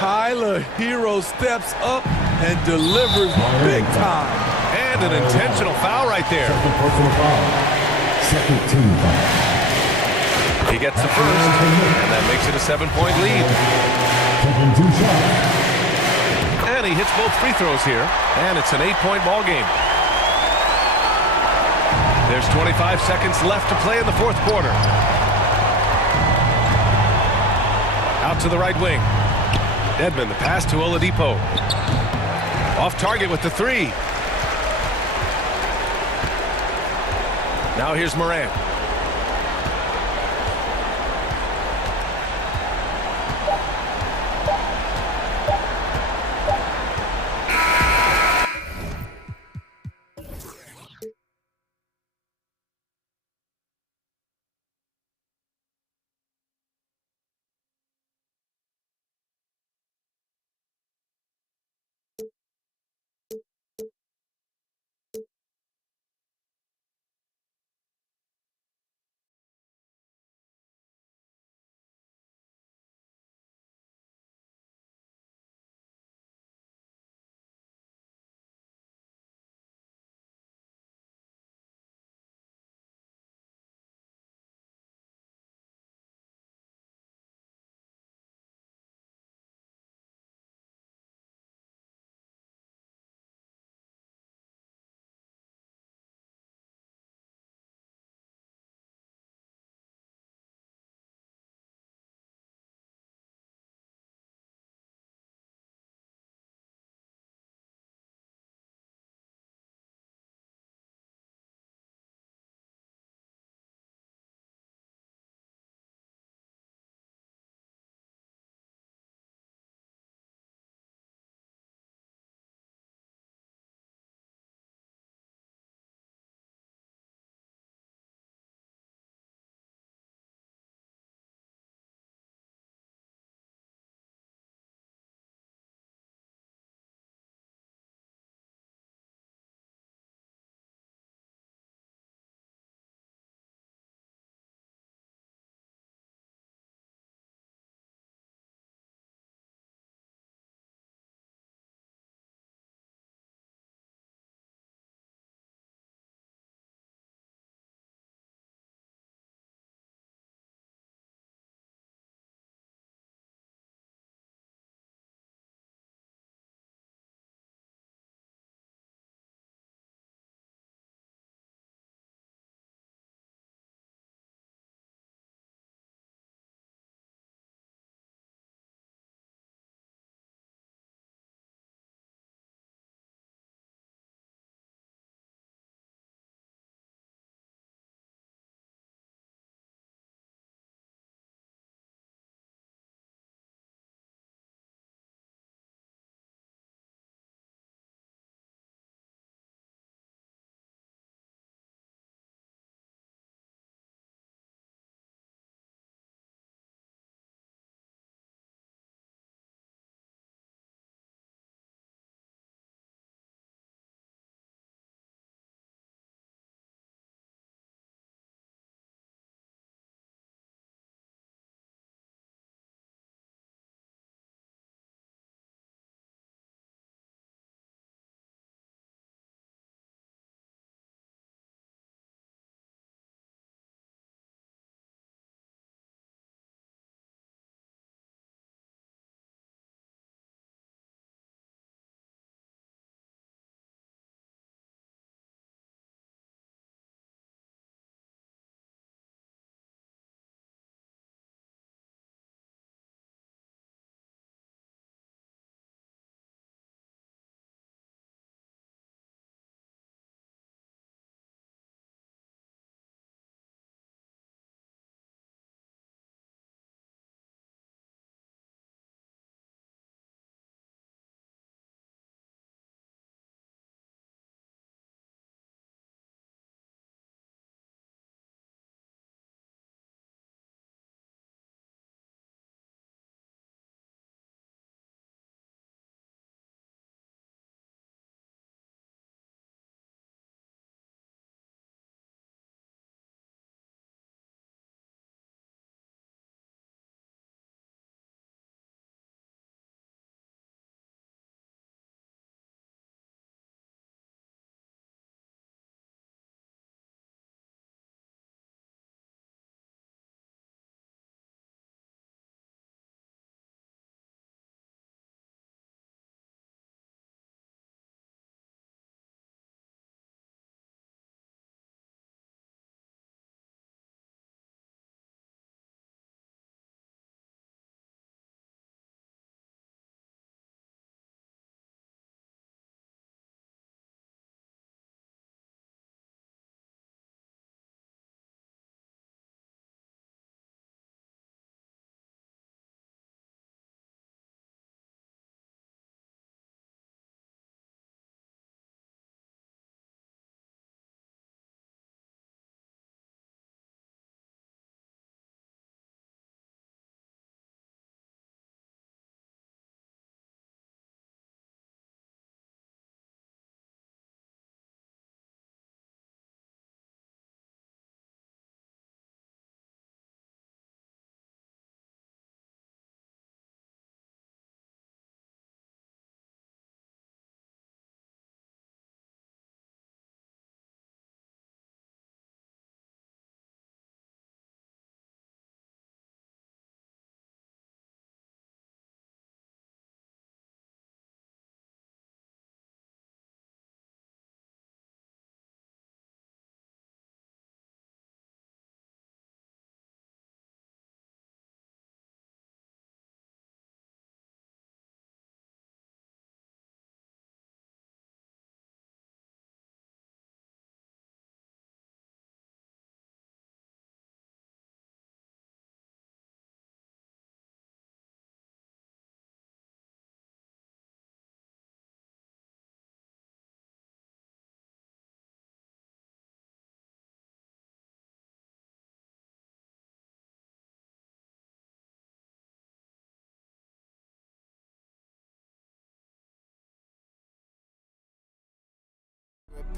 Tyler Hero steps up and delivers big time. And an intentional foul right there. Second personal foul. Second team foul. He gets the first, and that makes it a 7-point lead. Taking 2 shots. And he hits both free throws here, and it's an 8-point ball game. There's 25 seconds left to play in the fourth quarter. Out to the right wing. Dedmon, the pass to Oladipo. Off target with the 3. Now here's Morant.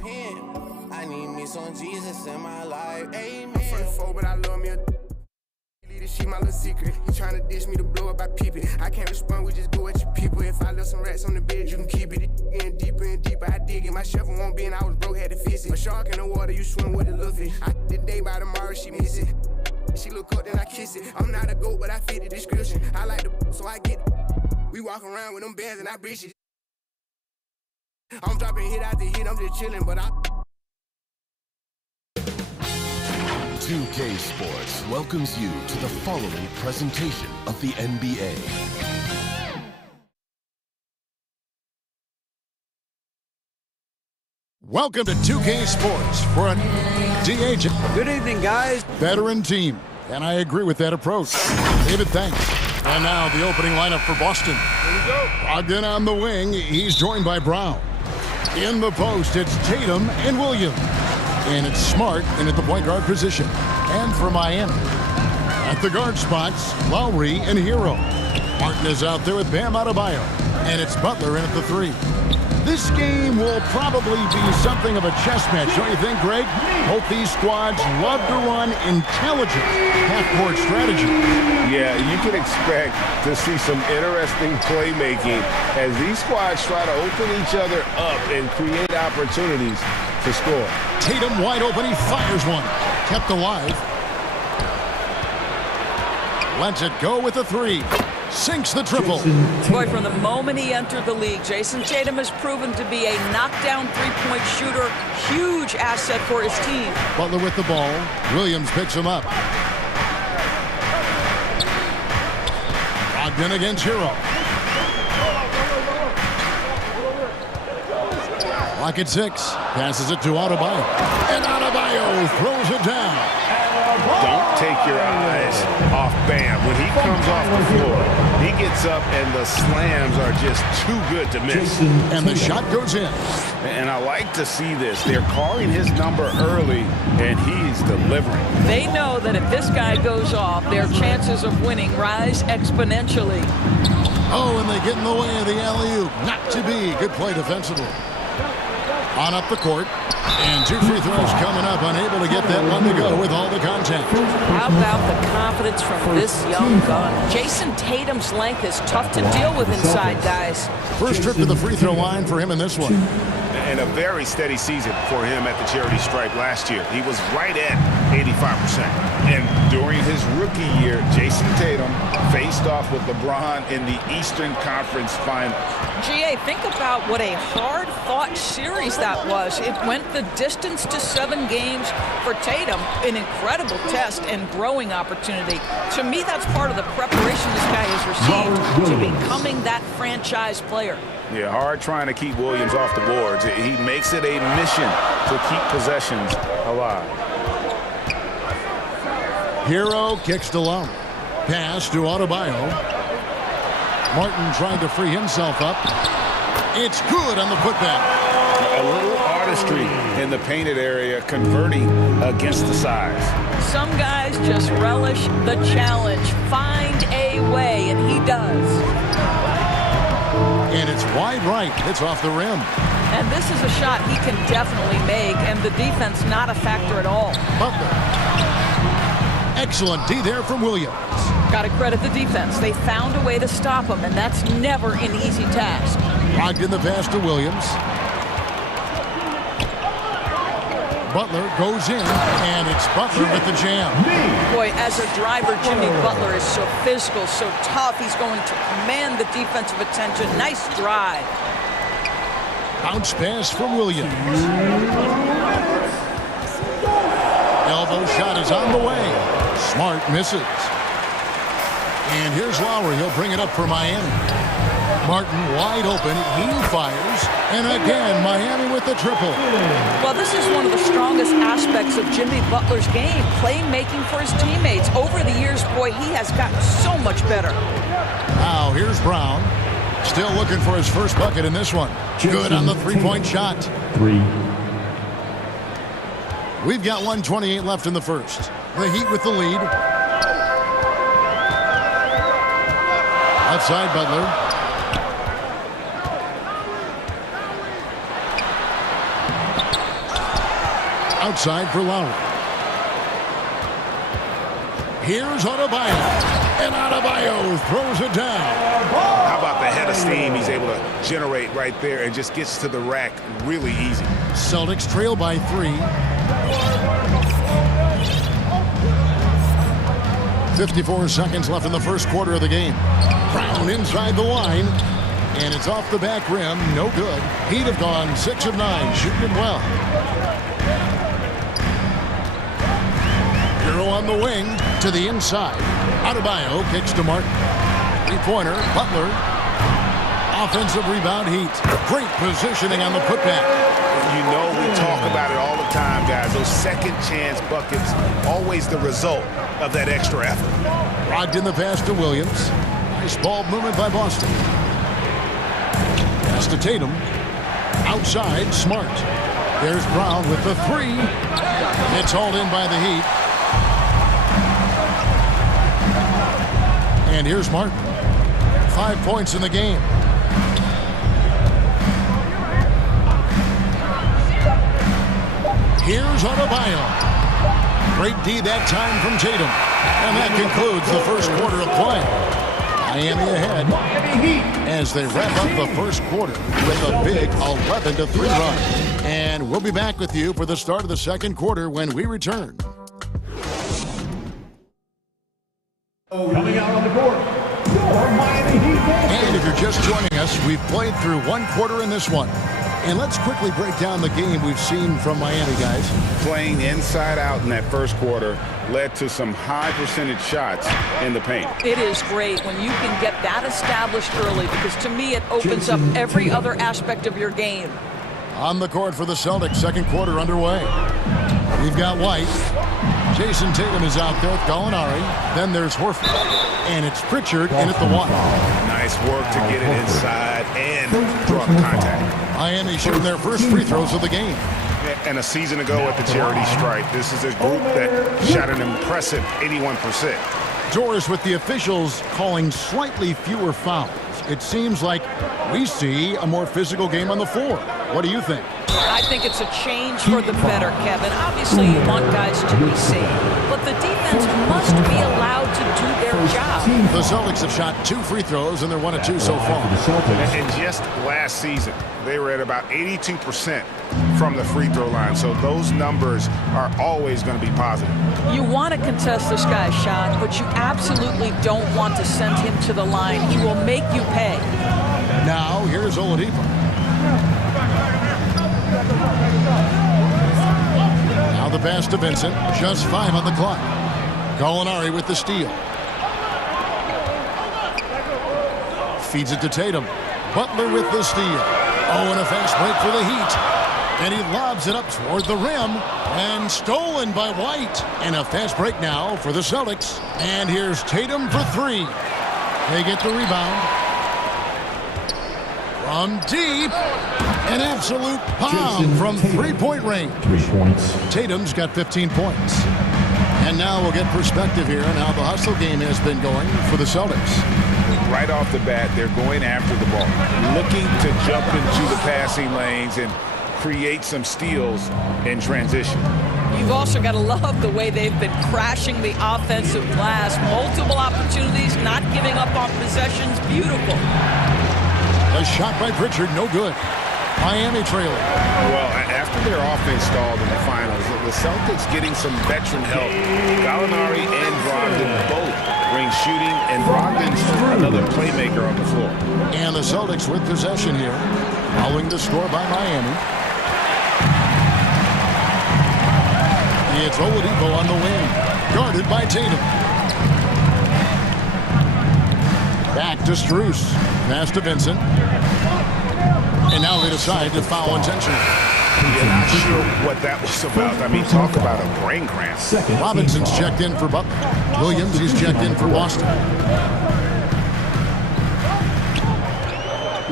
repent. I need me some Jesus in my life. Amen. I'm from the foe, but I love me a this shit my little secret. He tryna dish me to blow up, I peep it. I can't respond, we just go at your people. If I left some rats on the bed, you can keep it. Getting deeper and deeper, I dig it. My shovel won't be, and I was broke, had to fix it. A shark in the water, you swim with a little fish. I did the day by tomorrow, she miss it. She look up, then I kiss it. I'm not a goat, but I fit the description. I like the so I get it. We walk around with them bands and I breach it. I'm dropping hit after hit, I'm just chilling, but I 2K Sports welcomes you to the following presentation of the NBA. Welcome to 2K Sports for an DH. Good evening, guys. Veteran team, and I agree with that approach. David, thanks. And now the opening lineup for Boston. Here we go. Ogden on the wing. He's joined by Brown. In the post, it's Tatum and Williams. And it's Smart in at the point guard position. And for Miami, at the guard spots, Lowry and Hero. Martin is out there with Bam Adebayo. And it's Butler in at the 3. This game will probably be something of a chess match, don't you think, Greg? Both these squads love to run intelligent half-court strategy. Yeah, you can expect to see some interesting playmaking as these squads try to open each other up and create opportunities to score. Tatum wide open, he fires one. Kept alive. Lets it go with a 3. Sinks the triple. Boy, from the moment he entered the league, Jason Tatum has proven to be a knockdown three-point shooter. Huge asset for his team. Butler with the ball. Williams picks him up. Ogden against Hero. Lock at 6. Passes it to Adebayo. And Adebayo throws it down. Don't take your eyes off Bam. When he comes off the floor, he gets up and the slams are just too good to miss. And the shot goes in. And I like to see this. They're calling his number early, and he's delivering. They know that if this guy goes off, their chances of winning rise exponentially. Oh, and they get in the way of the alley-oop. Not to be. Good play defensively. On up the court. And 2 free throws coming up. Unable to get that one to go with all the contact. How about the confidence from this young gun? Jason Tatum's length is tough to deal with inside, guys. First trip to the free throw line for him in this one. And a very steady season for him at the charity stripe last year. He was right at 85%. And during his rookie year, Jason Tatum faced off with LeBron in the Eastern Conference Finals. GA, think about what a hard-fought series that was. It went the distance to 7 games for Tatum. An incredible test and growing opportunity. To me, that's part of the preparation this guy has received to becoming that franchise player. Yeah, hard trying to keep Williams off the boards. He makes it a mission to keep possessions alive. Hero kicks to Lowry. Pass to Adebayo. Martin trying to free himself up. It's good on the putback. A little artistry in the painted area, converting against the size. Some guys just relish the challenge. Find a way, and he does. And it's wide right. It's off the rim. And this is a shot he can definitely make, and the defense not a factor at all. Butler. Excellent D there from Williams. Got to credit the defense. They found a way to stop him, and that's never an easy task. Locked in the pass to Williams. Butler goes in, and it's Butler with the jam. Boy, as a driver, Jimmy Butler is so physical, so tough. He's going to command the defensive attention. Nice drive. Bounce pass from Williams. Elbow shot is on the way. Smart misses. And here's Lowry. He'll bring it up for Miami. Martin wide open. He fires. And again, Miami with the triple. Well, this is one of the strongest aspects of Jimmy Butler's game, playmaking for his teammates. Over the years, boy, he has gotten so much better. Now, here's Brown. Still looking for his first bucket in this one. Good on the three-point shot. 3. We've got 1:28 left in the first. The Heat with the lead. Outside Butler. Outside for Lowry. Here's Adebayo. And Adebayo throws it down. How about the head of steam he's able to generate right there and just gets to the rack really easy. Celtics trail by 3. 54 seconds left in the first quarter of the game. Brown inside the line. And it's off the back rim. No good. He'd have gone 6 of 9. Shooting it well. Hero on the wing to the inside. Adebayo kicks to Martin. 3-pointer. Butler. Offensive rebound Heat. Great positioning on the putback. You know we talk about it all the time, guys. Those second chance buckets, always the result of that extra effort. Brogdon the pass to Williams. Nice ball movement by Boston. Pass to Tatum. Outside, Smart. There's Brown with the 3. It's hauled in by the Heat. And here's Martin. 5 points in the game. Here's Adebayo. Great D that time from Tatum. And that concludes the first quarter of play. Miami ahead as they wrap up the first quarter with a big 11-3 run. And we'll be back with you for the start of the second quarter when we return. Coming out on the court, your Miami Heat. And if you're just joining us, we've played through one quarter in this one. And let's quickly break down the game we've seen from Miami, guys. Playing inside out in that first quarter led to some high percentage shots in the paint. It is great when you can get that established early because to me it opens up every other aspect of your game. On the court for the Celtics, second quarter underway. We've got White. Jason Tatum is out there with Gallinari. Then there's Horford. And it's Pritchard in at the 1. Nice work to get it inside and draw the contact. Miami shooting their first free throws of the game. And a season ago at the charity stripe, this is a group that shot an impressive 81%. Doris with the officials calling slightly fewer fouls. It seems like we see a more physical game on the floor. What do you think? I think it's a change for the better, Kevin. Obviously, you want guys to be safe, but the defense must be allowed to do their job. The Celtics have shot 2 free throws, and they're 1 of 2 so far. And just last season, they were at about 82% from the free throw line, so those numbers are always going to be positive. You want to contest this guy's shot, but you absolutely don't want to send him to the line. He will make you pay. Now, here's Oladipo. Now the pass to Vincent. Just 5 on the clock. Gallinari with the steal. Feeds it to Tatum. Butler with the steal. Oh, and a fast break for the Heat. And he lobs it up toward the rim. And stolen by White. And a fast break now for the Celtics. And here's Tatum for 3. They get the rebound. From deep. An absolute bomb from 3-point range. 3 points. Tatum's got 15 points. And now we'll get perspective here on how the hustle game has been going for the Celtics. Right off the bat, they're going after the ball, looking to jump into the passing lanes and create some steals in transition. You've also got to love the way they've been crashing the offensive glass. Multiple opportunities, not giving up on possessions. Beautiful. A shot by Pritchard, no good. Miami trailing. Well, after their offense stalled in the finals, the Celtics getting some veteran help. Gallinari and Brogdon both bring shooting, and Brogdon's another playmaker on the floor. And the Celtics with possession here, following the score by Miami. It's Oladipo on the wing, guarded by Tatum. Back to Strus. Pass to Vincent. And now they decide to foul intentionally. You're not sure what that was about. I mean, talk about a brain cramp. Robinson's checked in for Butler. Williams, he's checked in for Boston.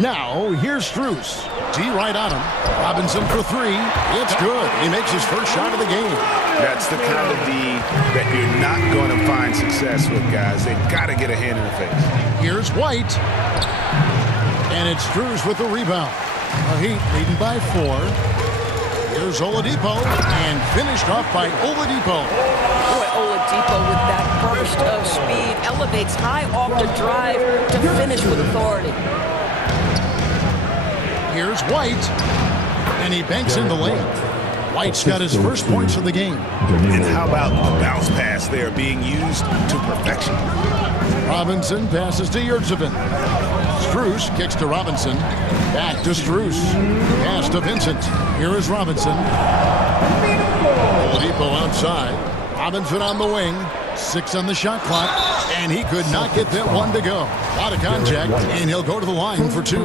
Now, here's Strus. D right on him. Robinson for 3. It's good. He makes his first shot of the game. That's the kind of D that you're not going to find success with, guys. They've got to get a hand in the face. Here's White. And it's Strus with the rebound. The Heat leading by 4. Here's Oladipo, and finished off by Oladipo. Boy, Oladipo with that burst of speed elevates high off the drive to finish with authority. Here's White, and he banks in the lane. White's got his first points of the game. And how about the bounce pass there being used to perfection? Robinson passes to Yurtsevin. Strus kicks to Robinson. Back to Strus. Pass to Vincent. Here is Robinson. Oladipo outside. Robinson on the wing. 6 on the shot clock. And he could not get that one to go. A lot of contact, and he'll go to the line for 2.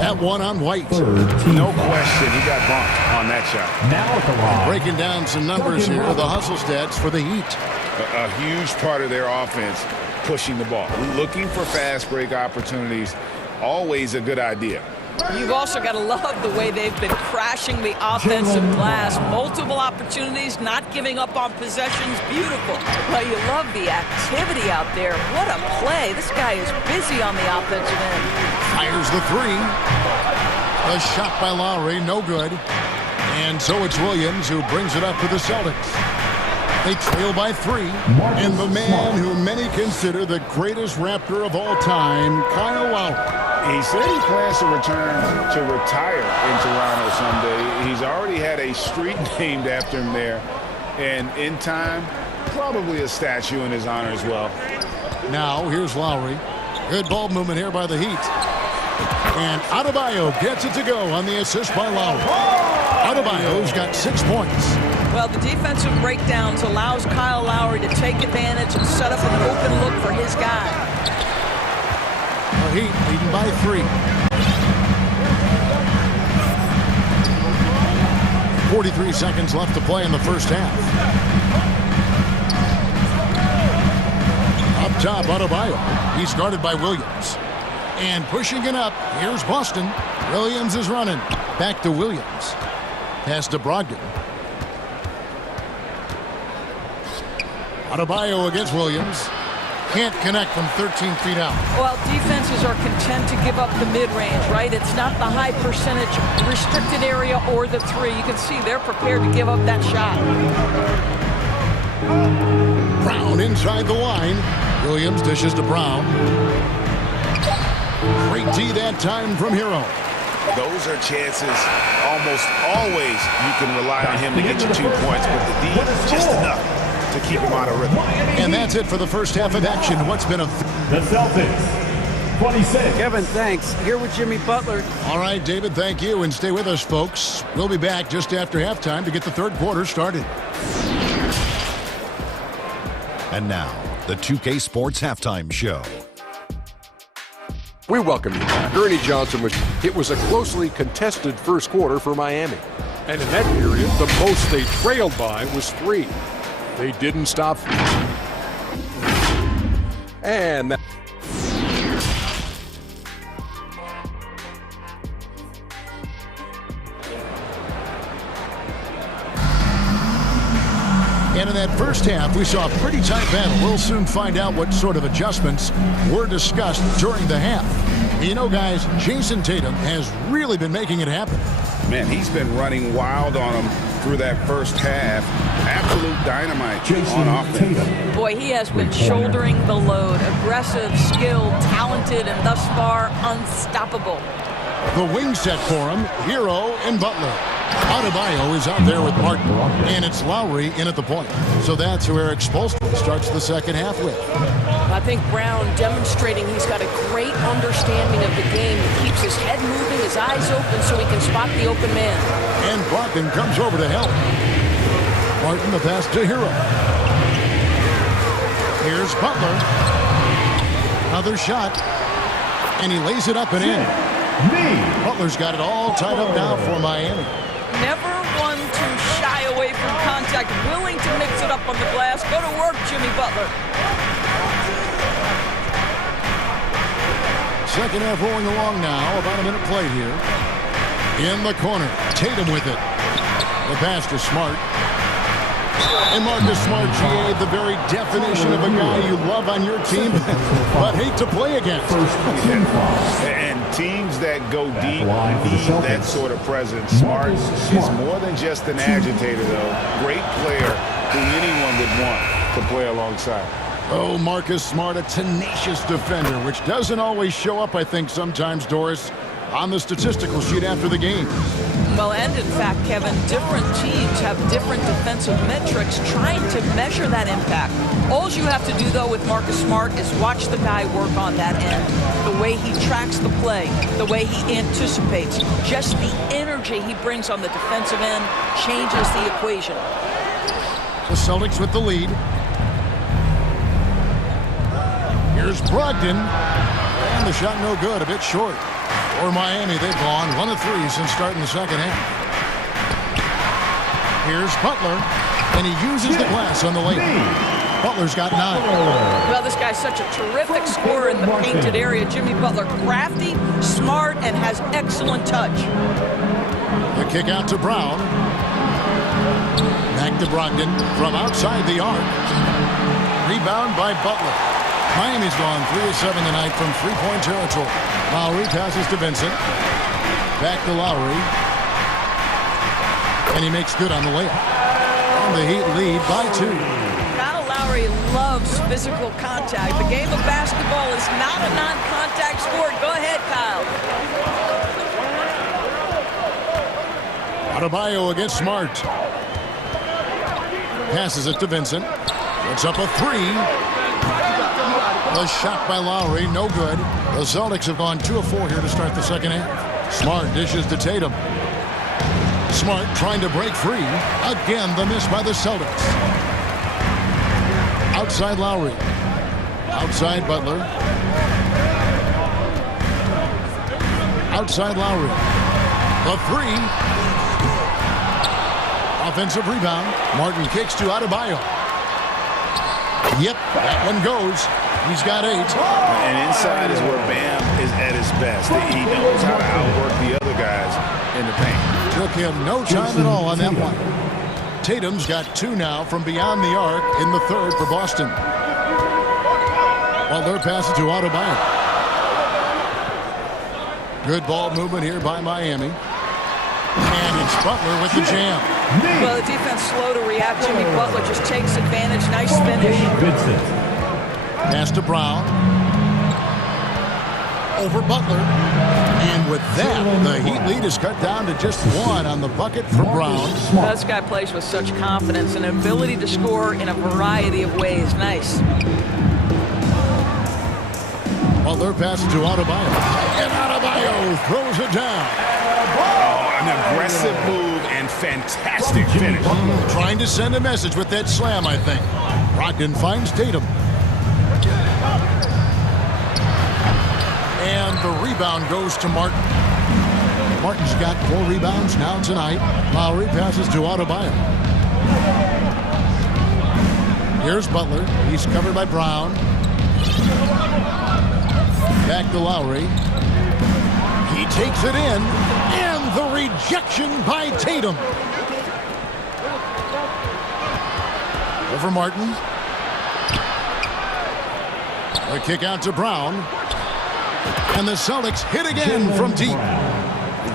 That one on White. No question, he got bumped on that shot. Now at the line. Breaking down some numbers here, the hustle stats for the Heat. A huge part of their offense, pushing the ball. Looking for fast break opportunities, always a good idea. You've also got to love the way they've been crashing the offensive glass. Multiple opportunities, not giving up on possessions. Beautiful. Well, you love the activity out there. What a play. This guy is busy on the offensive end. Fires the 3. A shot by Lowry, no good. And so it's Williams who brings it up for the Celtics. They trail by 3. And the man who many consider the greatest Raptor of all time, Kyle Lowry. He said he plans to return to retire in Toronto someday. He's already had a street named after him there. And in time, probably a statue in his honor as well. Now, here's Lowry. Good ball movement here by the Heat. And Adebayo gets it to go on the assist by Lowry. Adebayo's got 6 points. Well, the defensive breakdowns allows Kyle Lowry to take advantage and set up an open look for his guy. The Heat leading by 3. 43 seconds left to play in the first half. Up top, Adebayo. He's guarded by Williams. And pushing it up, here's Boston. Williams is running. Back to Williams. Pass to Brogdon. Adebayo against Williams. Can't connect from 13 feet out. Well, defenses are content to give up the mid-range, right? It's not the high percentage restricted area or the 3. You can see they're prepared to give up that shot. Brown inside the line. Williams dishes to Brown. Great D that time from Hero. Those are chances almost always you can rely on him to get you 2 points, but the D just enough to keep him out of rhythm. And that's it for the first half of action. What's been a... The Celtics, 26. Kevin, thanks. Here with Jimmy Butler. All right, David, thank you. And stay with us, folks. We'll be back just after halftime to get the third quarter started. And now, the 2K Sports Halftime Show. We welcome you back. Ernie Johnson it was a closely contested first quarter for Miami. And in that period, the most they trailed by was 3. They didn't stop. And that... And in that first half, we saw a pretty tight battle. We'll soon find out what sort of adjustments were discussed during the half. You know, guys, Jason Tatum has really been making it happen. Man, he's been running wild on him through that first half. Absolute dynamite on offense. Boy, he has been shouldering the load. Aggressive, skilled, talented, and thus far unstoppable. The wing set for him, Hero and Butler. Adebayo is out there with Martin, and it's Lowry in at the point. So that's who Eric Spoelstra starts the second half with. I think Brown demonstrating he's got a great understanding of the game. He keeps his head moving, his eyes open so he can spot the open man. And Brogdon comes over to help. Martin the pass to Hero. Here's Butler. Another shot. And he lays it up and in. Butler's got it all tied up now for Miami. Never one to shy away from contact, willing to mix it up on the glass. Go to work, Jimmy Butler. Second half rolling along now, about a minute play here. In the corner, Tatum with it. The pass to Smart. And Marcus Smart, GA, the very definition of a guy you love on your team, but hate to play against. And teams that go deep need that sort of presence. Smart is more than just an agitator, though. Great player who anyone would want to play alongside. Oh, Marcus Smart, a tenacious defender, which doesn't always show up, I think, sometimes, Doris, on the statistical sheet after the game. Well, and in fact, Kevin, different teams have different defensive metrics trying to measure that impact. All you have to do, though, with Marcus Smart is watch the guy work on that end. The way he tracks the play, the way he anticipates, just the energy he brings on the defensive end changes the equation. The Celtics with the lead. Here's Brogdon. And the shot no good, a bit short. For Miami, they've gone 1 of 3 since starting the second half. Here's Butler, and he uses the glass on the layup. Butler's got 9. Well, this guy's such a terrific scorer in the painted area. Jimmy Butler, crafty, smart, and has excellent touch. The kick out to Brown. Back to Brogdon from outside the arc. Rebound by Butler. Miami's gone 3 of 7 tonight from three-point territory. Lowry passes to Vincent. Back to Lowry. And he makes good on the layup. And the Heat lead by 2. Kyle Lowry loves physical contact. The game of basketball is not a non-contact sport. Go ahead, Kyle. Adebayo against Smart. Passes it to Vincent. Puts up a 3. A shot by Lowry, no good. The Celtics have gone 2 of 4 here to start the second half. Smart dishes to Tatum. Smart trying to break free. Again, the miss by the Celtics. Outside Lowry. Outside Butler. Outside Lowry. The 3. Offensive rebound. Martin kicks to Adebayo. Yep, that one goes. He's got 8. And inside is where Bam is at his best. He knows how to outwork the other guys in the paint. Took him no time at all on that one. Tatum's got 2 now from beyond the arc in the third for Boston. Butler passes to Adebayo. Good ball movement here by Miami. And it's Butler with the jam. Well, the defense slow to react. Jimmy Butler just takes advantage. Nice finish. Pass to Brown. Over Butler. And with that, the Heat lead is cut down to just 1 on the bucket for Brown. This guy plays with such confidence and ability to score in a variety of ways. Nice. Butler passes to Adebayo. And Adebayo throws it down. An aggressive move and fantastic finish. Trying to send a message with that slam, I think. Brogdon finds Tatum. And the rebound goes to Martin. Martin's got 4 rebounds now tonight. Lowry passes to Adebayo. Here's Butler. He's covered by Brown. Back to Lowry. He takes it in. And the rejection by Tatum. Over Martin. A kick out to Brown. And the Celtics hit again from deep.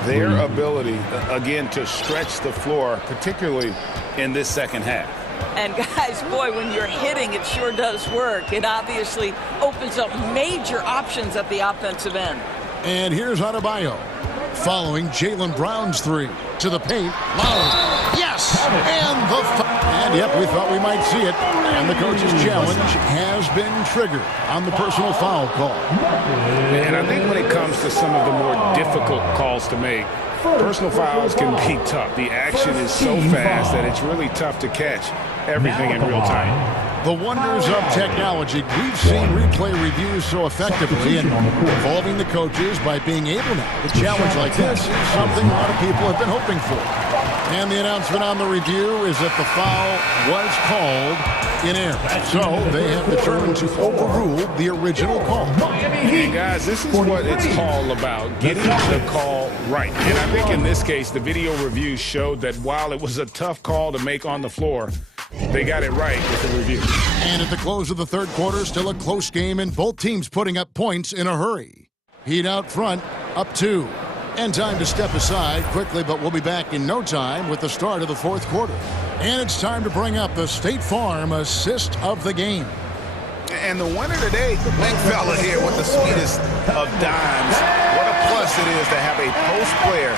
Their ability, again, to stretch the floor, particularly in this second half. And guys, boy, when you're hitting, it sure does work. It obviously opens up major options at the offensive end. And here's Adebayo following Jaylen Brown's 3 to the paint. Lowry. Yes! And yep, we thought we might see it. And the coach's challenge has been triggered on the personal foul call. And I think when it comes to some of the more difficult calls to make, personal fouls can be tough. The action is so fast that it's really tough to catch everything in real time. The wonders of technology. We've seen replay reviews so effectively and involving the coaches by being able now to challenge like this is something a lot of people have been hoping for. And the announcement on the review is that the foul was called in error. So they have determined to overrule the original call. And guys, this is what it's all about, getting the call right. And I think in this case, the video review showed that while it was a tough call to make on the floor, They got it right with the review. And at the close of the third quarter, still a close game, and both teams putting up points in a hurry. Heat out front, up 2. And time to step aside quickly, but we'll be back in no time with the start of the fourth quarter. And it's time to bring up the State Farm assist of the game. And the winner today, big fella here with the sweetest of dimes. What a plus it is to have a post player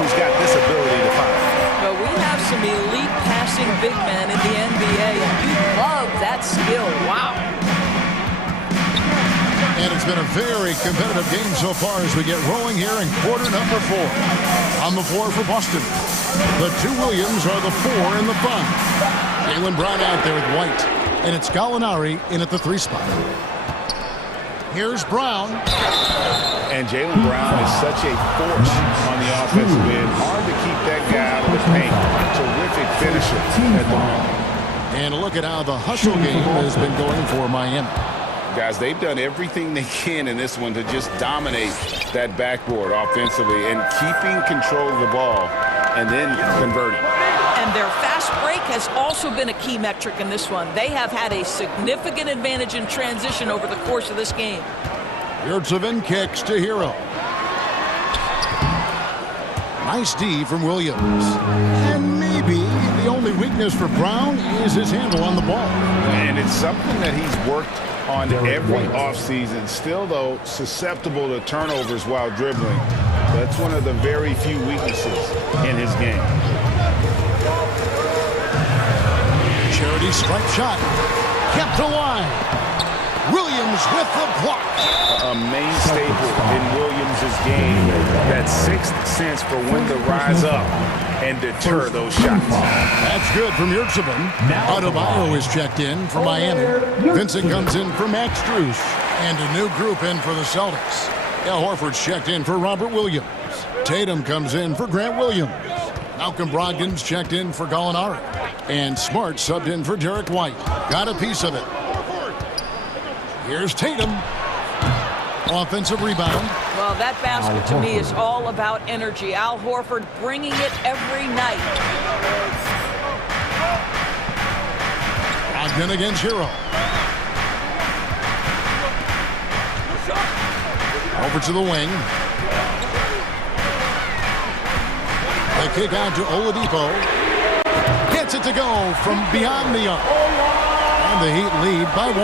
who's got this ability to find. Well, we have some elite passing big men in the NBA, and you love that skill. Wow. And it's been a very competitive game so far as we get rolling here in quarter number 4. On the floor for Boston, the 2 Williams are the 4 and the 5. Jaylen Brown out there with White. And it's Gallinari in at the 3 spot. Here's Brown. And Jaylen Brown is such a force on the offensive end. Hard to keep that guy out of the paint. Terrific finisher at the moment. And look at how the hustle game has been going for Miami. Guys, they've done everything they can in this one to just dominate that backboard offensively and keeping control of the ball and then converting. And their fast break has also been a key metric in this one. They have had a significant advantage in transition over the course of this game. Yurtseven kicks to Hero. Nice D from Williams. And maybe the only weakness for Brown is his handle on the ball. And it's something that he's worked on every offseason. Still, though, susceptible to turnovers while dribbling. That's one of the very few weaknesses in his game. Charity stripe shot. Kept alive. Williams with the block. A main staple in Williams' game. That sixth sense for when to rise up and deter those shots. That's good from Yurtseven. Adebayo is checked in for Miami. Vincent comes in for Max Strus. And a new group in for the Celtics. Al Horford's checked in for Robert Williams. Tatum comes in for Grant Williams. Malcolm Brogdon's checked in for Gallinari. And Smart subbed in for Derek White. Got a piece of it. Here's Tatum. Offensive rebound. Well, that basket to me is all about energy. Al Horford bringing it every night. Brogdon against Hero. Over to the wing. The kick out to Oladipo. Gets it to go from beyond the arc. And the Heat lead by 1.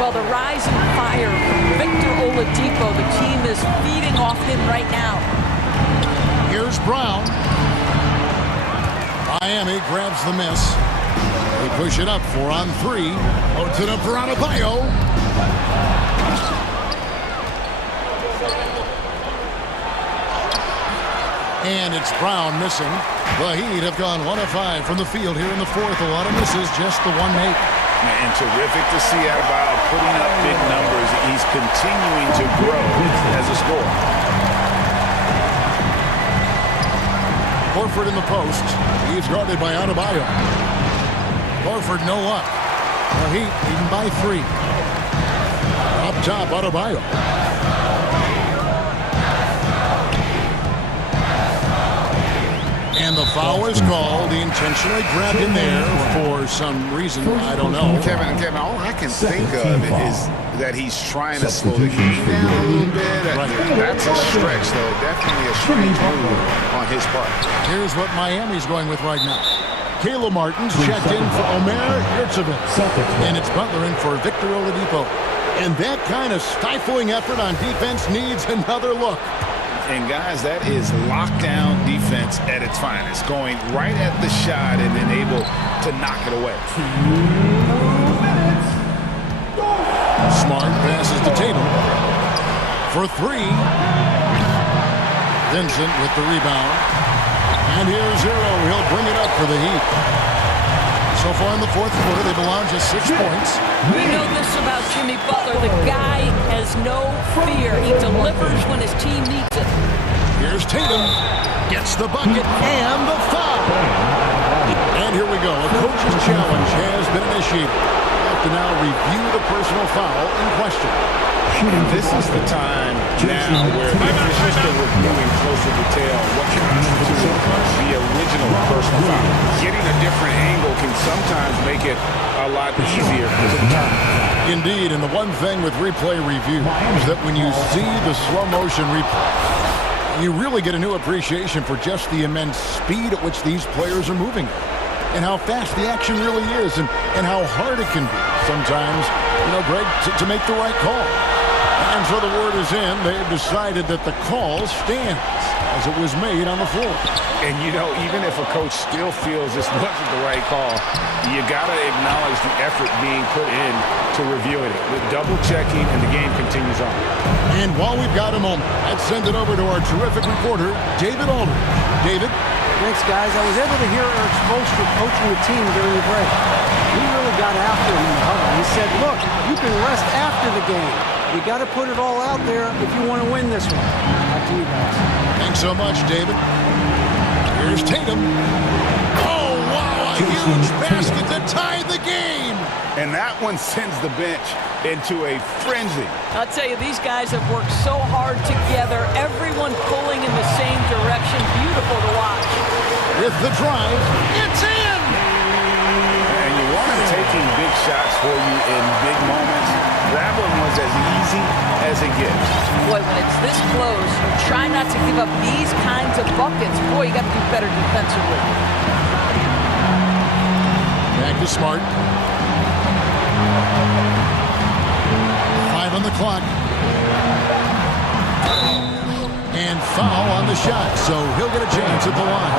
Well, the rise and fire from Victor Oladipo. The team is feeding off him right now. Here's Brown. Miami grabs the miss. They push it up 4 on 3. Puts it up for Adebayo. And it's Brown missing. The Heat have gone 1 of 5 from the field here in the fourth. A lot of misses, just the 1 make. And terrific to see Adebayo putting up big numbers. He's continuing to grow as a scorer. Horford in the post. He's guarded by Adebayo. Horford no luck. The Heat leading by 3. Up top, Adebayo. And the foul is called. He intentionally grabbed in there for some reason. I don't know. Kevin, all I can think of is that he's trying to slow the game down a little bit. Right. That's a stretch, though. Definitely a strange move on his part. Here's what Miami's going with right now. Caleb Martin's checked in for Omer Yurtseven. And it's Butler in for Victor Oladipo. And that kind of stifling effort on defense needs another look. And, guys, that is lockdown defense at its finest. Going right at the shot and then able to knock it away. Smart passes to Tatum for 3. Vincent with the rebound. And here's Hero. He'll bring it up for the Heat. So far in the fourth quarter, they've allowed just 6 points. We know this about Jimmy Butler. The guy has no fear. He delivers when his team needs it. Here's Tatum. Gets the bucket and the foul. And here we go. A coach's challenge has been initiated. to now review the personal foul in question. This is the time now where the officials are reviewing closer detail what constitutes the original personal foul. Getting a different angle can sometimes make it a lot easier to determine. Indeed, and the one thing with replay review is that when you see the slow motion replay, you really get a new appreciation for just the immense speed at which these players are moving and how fast the action really is and how hard it can be sometimes, Greg, to make the right call. And so the word is in. They've decided that the call stands as it was made on the floor. And, even if a coach still feels this wasn't the right call, you got to acknowledge the effort being put in to reviewing it. With double-checking, and the game continues on. And while we've got a moment, let's send it over to our terrific reporter, David Aldridge. David? Thanks, guys. I was able to hear Eric Spoelstra coaching the team during the break. He really got after him in the huddle. He said, look, you can rest after the game. You got to put it all out there if you want to win this one. Back to you guys. Thanks so much, David. Here's Tatum. Oh, wow, a huge basket to tie the game. And that one sends the bench into a frenzy. I'll tell you, these guys have worked so hard together. Everyone pulling in the same direction. Beautiful to watch. With the drive, it's in. And you want him taking big shots for you in big moments. That one was as easy as it gets. Boy, when it's this close, try not to give up these kinds of buckets. Boy, you got to do better defensively. Back to Smart. 5 on the clock. And foul on the shot, so he'll get a chance at the line.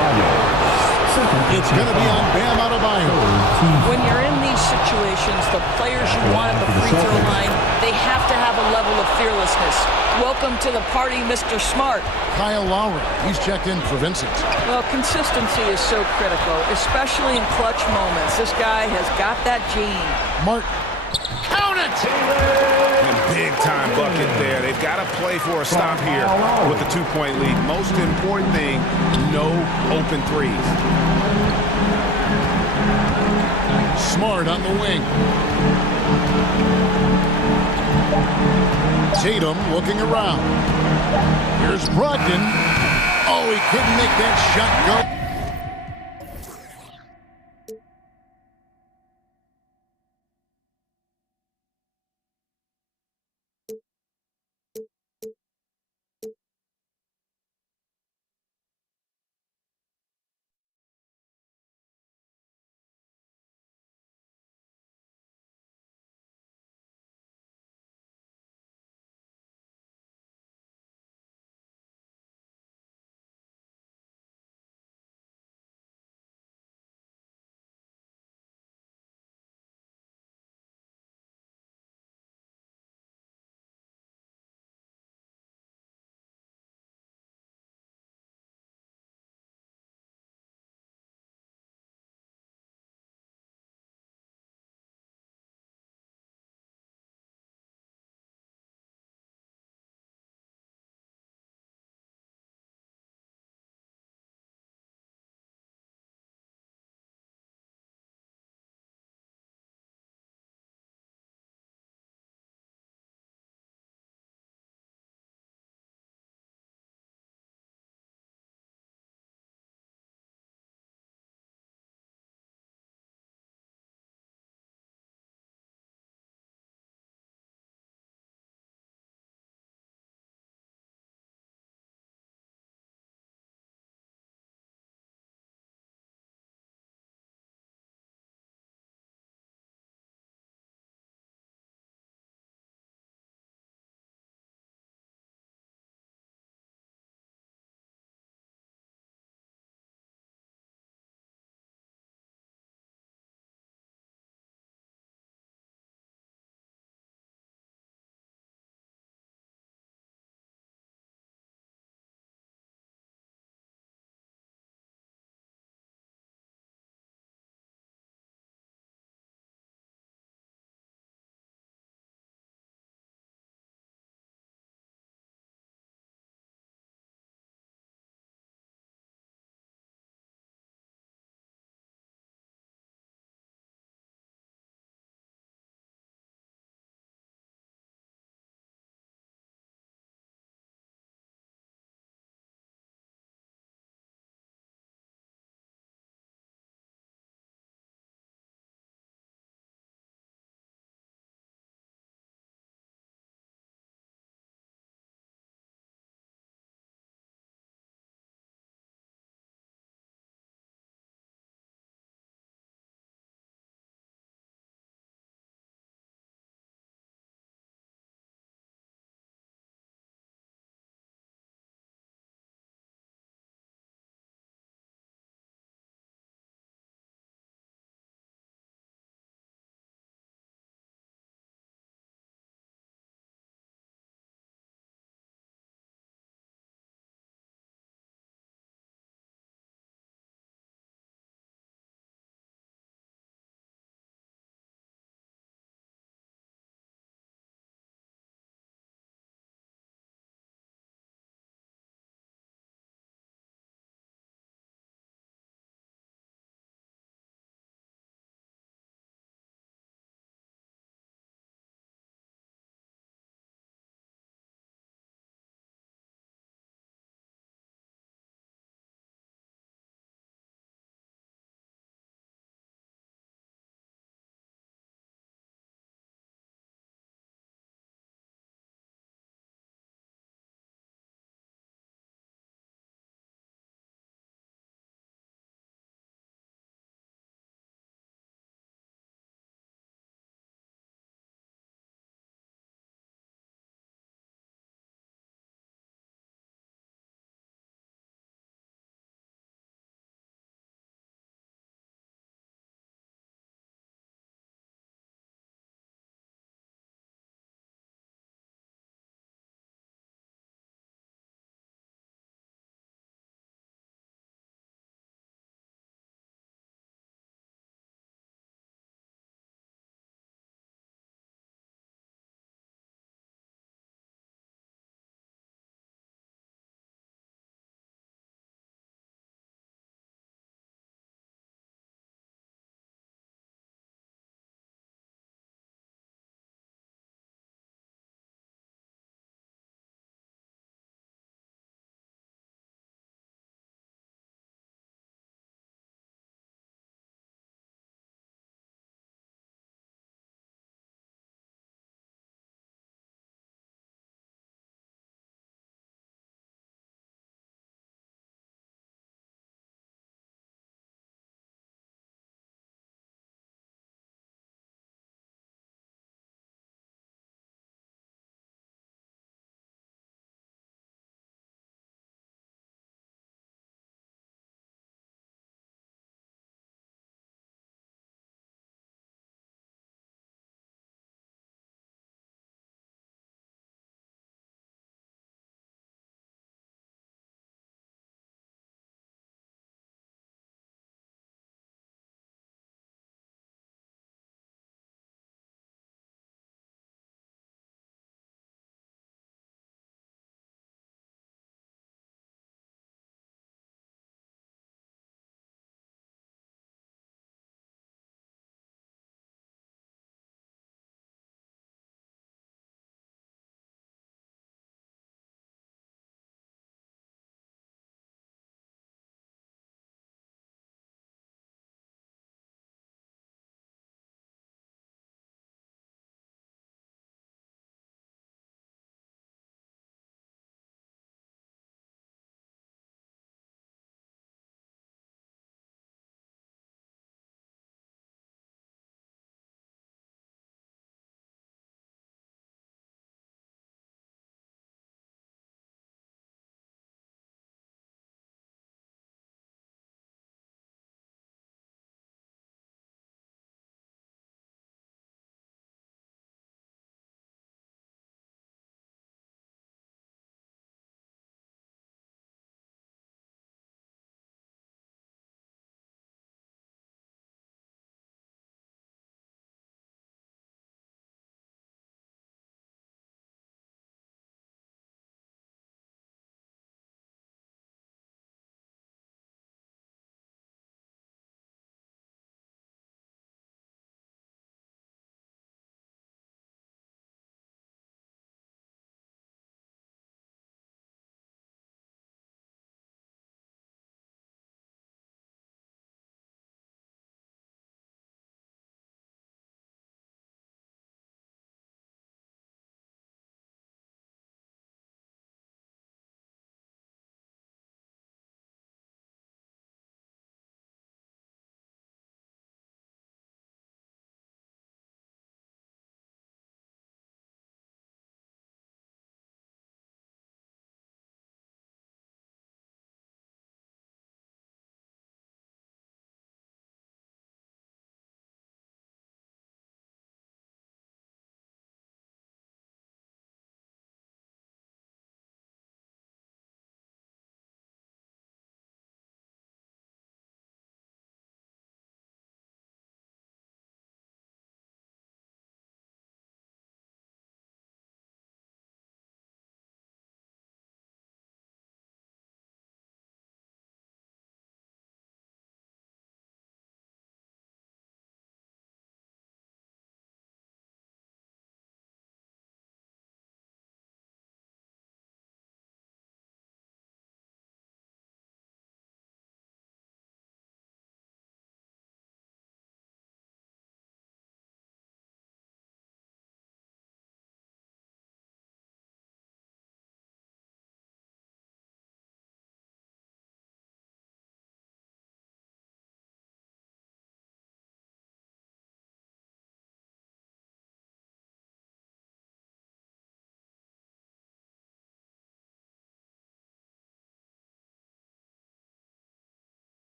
It's going to be on Bam Adebayo. When you're in these situations, the players you want at the free throw line, they have to have a level of fearlessness. Welcome to the party, Mr. Smart. Kyle Lowry, he's checked in for Vincent. Well, consistency is so critical, especially in clutch moments. This guy has got that gene. Martin. Count it! And big-time bucket there. They've got to play for a stop here with the 2-point lead. Most important thing, no open threes. Smart on the wing. Tatum looking around. Here's Brogdon. Oh, he couldn't make that shot go.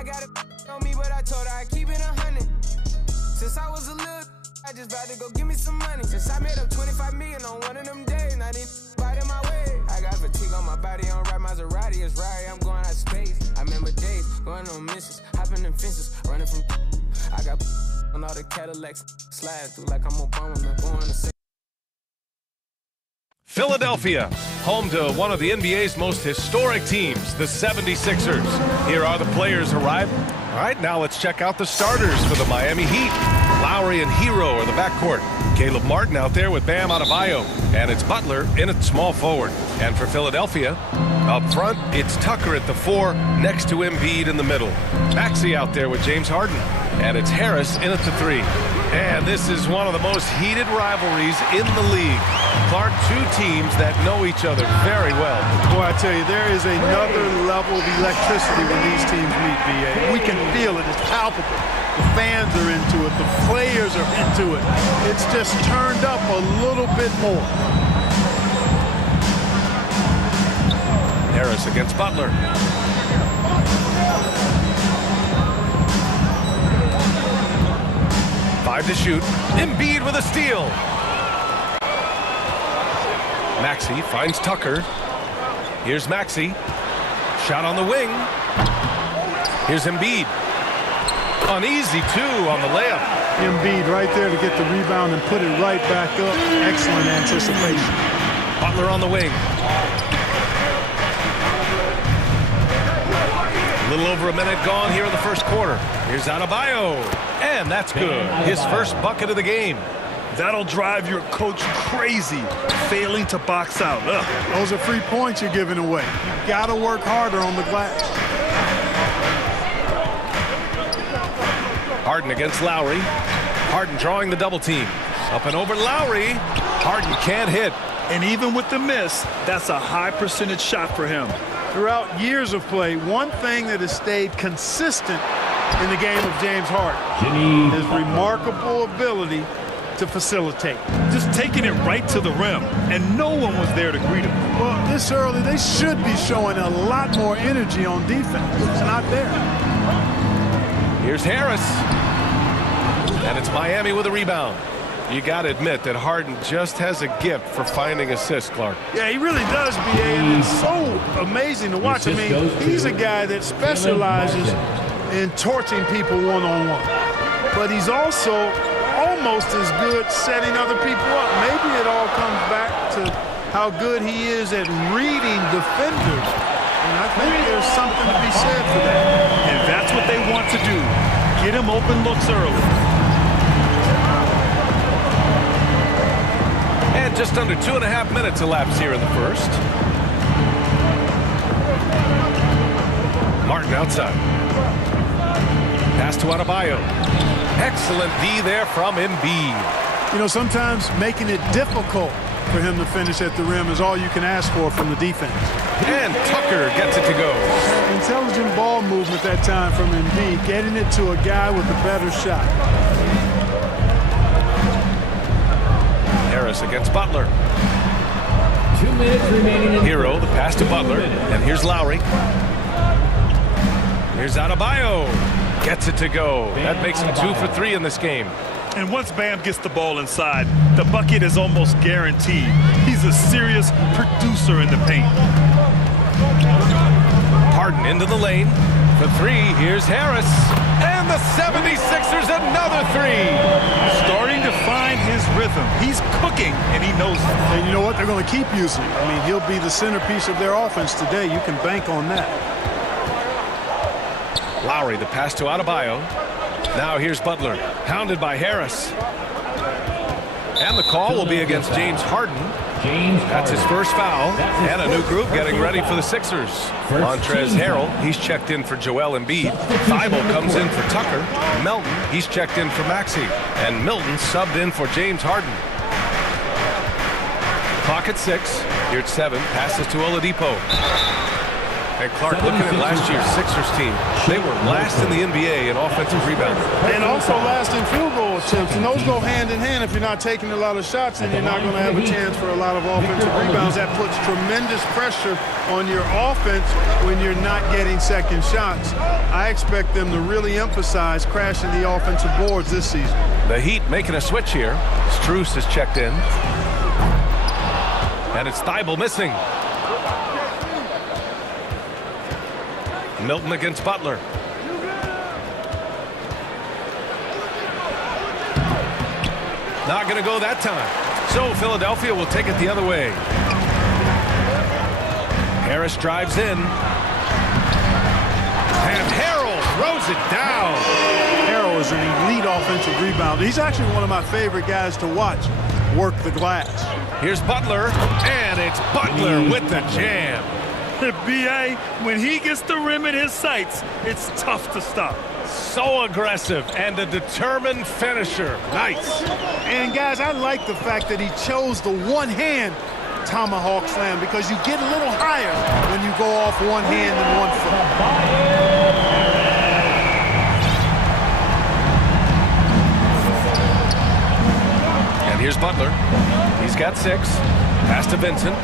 I got it on me, but I told her I keep it 100. Since I was a little, I just about to go give me some money. Since I made up 25 million on one of them days, now these in my way. I got fatigue on my body, on right Maserati, it's right, I'm going out of space. I remember days, going on missions, hopping in fences, running from I got on all the Cadillacs, slide through like I'm Obama, going to say. Philadelphia, home to one of the NBA's most historic teams, the 76ers. Here are the players arriving. All right, now let's check out the starters for the Miami Heat. Lowry and Hero are the backcourt. Caleb Martin out there with Bam Adebayo. And it's Butler in at small forward. And for Philadelphia, up front, it's Tucker at the 4 next to Embiid in the middle. Maxey out there with James Harden. And it's Harris in at the 3. And this is one of the most heated rivalries in the league. Clark, two teams that know each other very well. Boy, I tell you, there is another level of electricity when these teams meet, B.A. We can feel it. It's palpable. The fans are into it. The players are into it. It's just turned up a little bit more. Harris against Butler. Five to shoot. Embiid with a steal. Maxey finds Tucker. Here's Maxey. Shot on the wing. Here's Embiid. Uneasy, too, on the layup. Embiid right there to get the rebound and put it right back up. Excellent anticipation. Butler on the wing. A little over a minute gone here in the first quarter. Here's Adebayo. And that's good. His first bucket of the game. That'll drive your coach crazy, failing to box out. Ugh. Those are free points you're giving away. You got to work harder on the glass. Harden against Lowry. Harden drawing the double team. Up and over Lowry. Harden can't hit. And even with the miss, that's a high percentage shot for him. Throughout years of play, one thing that has stayed consistent in the game of James Harden is remarkable ability to facilitate. Just taking it right to the rim, and no one was there to greet him. Well, this early, they should be showing a lot more energy on defense. It's not there. Here's Harris. And it's Miami with a rebound. You got to admit that Harden just has a gift for finding assists, Clark. Yeah, he really does, B.A., and it's so amazing to watch. I mean, he's a guy that specializes in torching people one-on-one. But he's also almost as good setting other people up. Maybe it all comes back to how good he is at reading defenders. And I think there's something to be said for that. And that's what they want to do. Get him open looks early. And just under 2.5 minutes elapsed here in the first. Martin outside. Pass to Adebayo. Excellent D there from Embiid. You know, sometimes making it difficult for him to finish at the rim is all you can ask for from the defense. And Tucker gets it to go. Intelligent ball movement that time from Embiid, getting it to a guy with a better shot. Harris against Butler. 2 minutes remaining. Hero, the pass to Butler. And here's Lowry. Here's Adebayo. Gets it to go. That makes him 2 for 3 in this game. And once Bam gets the ball inside, the bucket is almost guaranteed. He's a serious producer in the paint. Harden into the lane. For 3, here's Harris. And the 76ers another 3. Starting to find his rhythm. He's cooking, and he knows it. And you know what? They're going to keep using him. I mean, he'll be the centerpiece of their offense today. You can bank on that. Lowry, the pass to Adebayo. Now here's Butler, hounded by Harris. And the call will be against James Harden. That's his first foul. And a new group getting ready for the Sixers. Montrezl Harrell, he's checked in for Joel Embiid. Thibault comes in for Tucker. Melton, he's checked in for Maxey. And Milton subbed in for James Harden. Clock at 6. Here at 7. Passes to Oladipo. And Clark, looking at last year's Sixers team, they were last in the NBA in offensive rebounding. And also last in field goal attempts. And those go hand in hand. If you're not taking a lot of shots, then you're not going to have a chance for a lot of offensive rebounds. That puts tremendous pressure on your offense when you're not getting second shots. I expect them to really emphasize crashing the offensive boards this season. The Heat making a switch here. Strus is checked in. And it's Thibault missing. Milton against Butler. Not going to go that time. So Philadelphia will take it the other way. Harris drives in. And Harrell throws it down. Harrell is an elite offensive rebounder. He's actually one of my favorite guys to watch work the glass. Here's Butler, and it's Butler with the jam. B.A., when he gets the rim in his sights, it's tough to stop. So aggressive and a determined finisher. Nice. And, guys, I like the fact that he chose the one-hand tomahawk slam because you get a little higher when you go off one hand and 1 foot. And here's Butler. He's got 6. Pass to Vincent.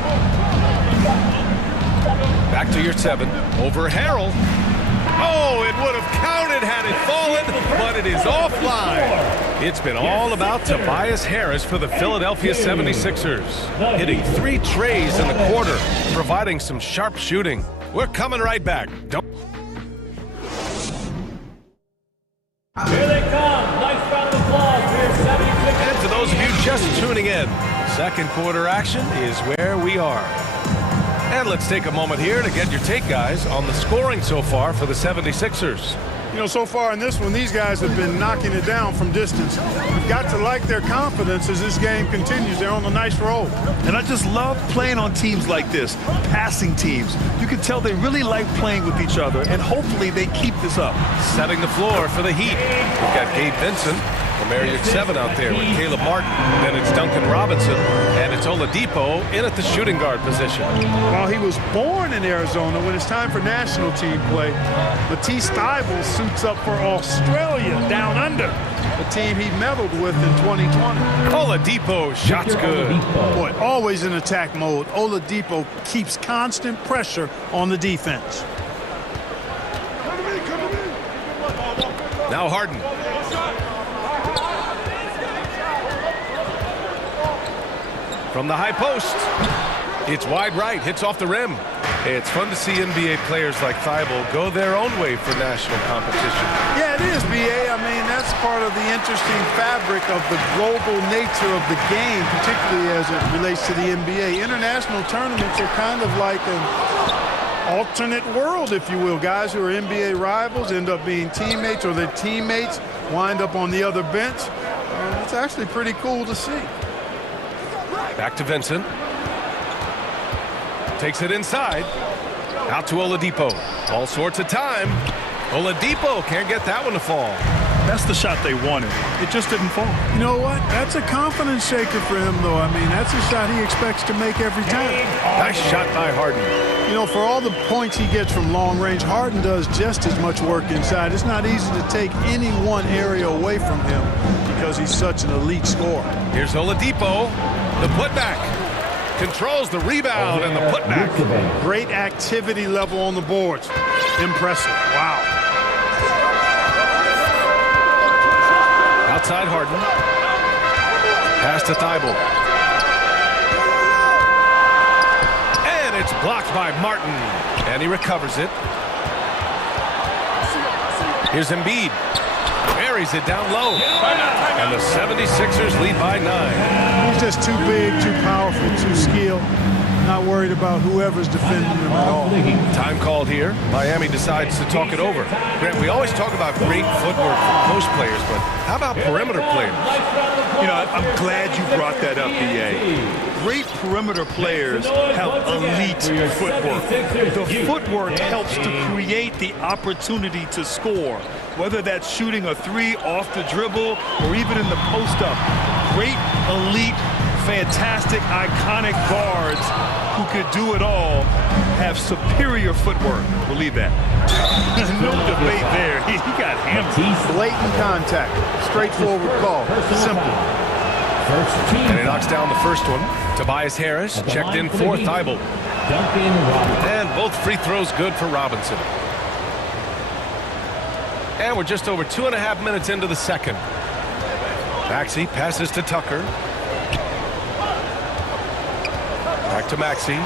Back to your 7. Over Harrell. Oh, it would have counted had it fallen, but it is offline. It's been all about Tobias Harris for the Philadelphia 76ers. Hitting 3 trays in the quarter, providing some sharp shooting. We're coming right back. Here they come. Nice round of applause for your 76ers. And for those of you just tuning in, second quarter action is where we are. And let's take a moment here to get your take, guys, on the scoring so far for the 76ers. You know, so far in this one, these guys have been knocking it down from distance. We've got to like their confidence as this game continues. They're on a nice roll. And I just love playing on teams like this, passing teams. You can tell they really like playing with each other, and hopefully they keep this up. Setting the floor for the Heat. We've got Gabe Vincent from Area 7 out there with Caleb Martin. Then it's Duncan Robinson, and it's Oladipo in at the shooting guard position. While he was born in Arizona, when it's time for national team play, Matisse Thybulle suits up for Australia down under, the team he medaled with in 2020. Oladipo, shots good. Boy, always in attack mode. Oladipo keeps constant pressure on the defense. Now Harden. From the high post. It's wide right, hits off the rim. Hey, it's fun to see NBA players like Thibault go their own way for national competition. Yeah, it is, B.A. I mean, that's part of the interesting fabric of the global nature of the game, particularly as it relates to the NBA. International tournaments are kind of like an alternate world, if you will. Guys who are NBA rivals end up being teammates, or their teammates wind up on the other bench. It's actually pretty cool to see. Back to Vincent. Takes it inside. Out to Oladipo. All sorts of time. Oladipo can't get that one to fall. That's the shot they wanted. It just didn't fall. You know what? That's a confidence shaker for him, though. I mean, that's a shot he expects to make every time. Nice shot by Harden. You know, for all the points he gets from long range, Harden does just as much work inside. It's not easy to take any one area away from him because he's such an elite scorer. Here's Oladipo. The putback. Controls the rebound and the putback. Great activity level on the boards. Impressive. Wow. Outside Harden. Pass to Thibault. And it's blocked by Martin. And he recovers it. Here's Embiid. Buries it down low. And the 76ers lead by 9. He's just too big, too powerful, too skilled. Not worried about whoever's defending him at all. Time called here. Miami decides to talk it over. Grant, we always talk about great footwork from post players, but how about perimeter players? You know, I'm glad you brought that up, B.A. Great perimeter players have elite footwork. The footwork helps to create the opportunity to score, whether that's shooting a 3 off the dribble or even in the post-up. Great, elite, fantastic, iconic guards who could do it all have superior footwork. Believe that. No debate there. He got hammered. Blatant contact. Straightforward call. Simple. And he knocks down the first one. Tobias Harris checked in for Thibault. And both free throws good for Robinson. And we're just over 2.5 minutes into the second. Maxey passes to Tucker. Back to Maxey.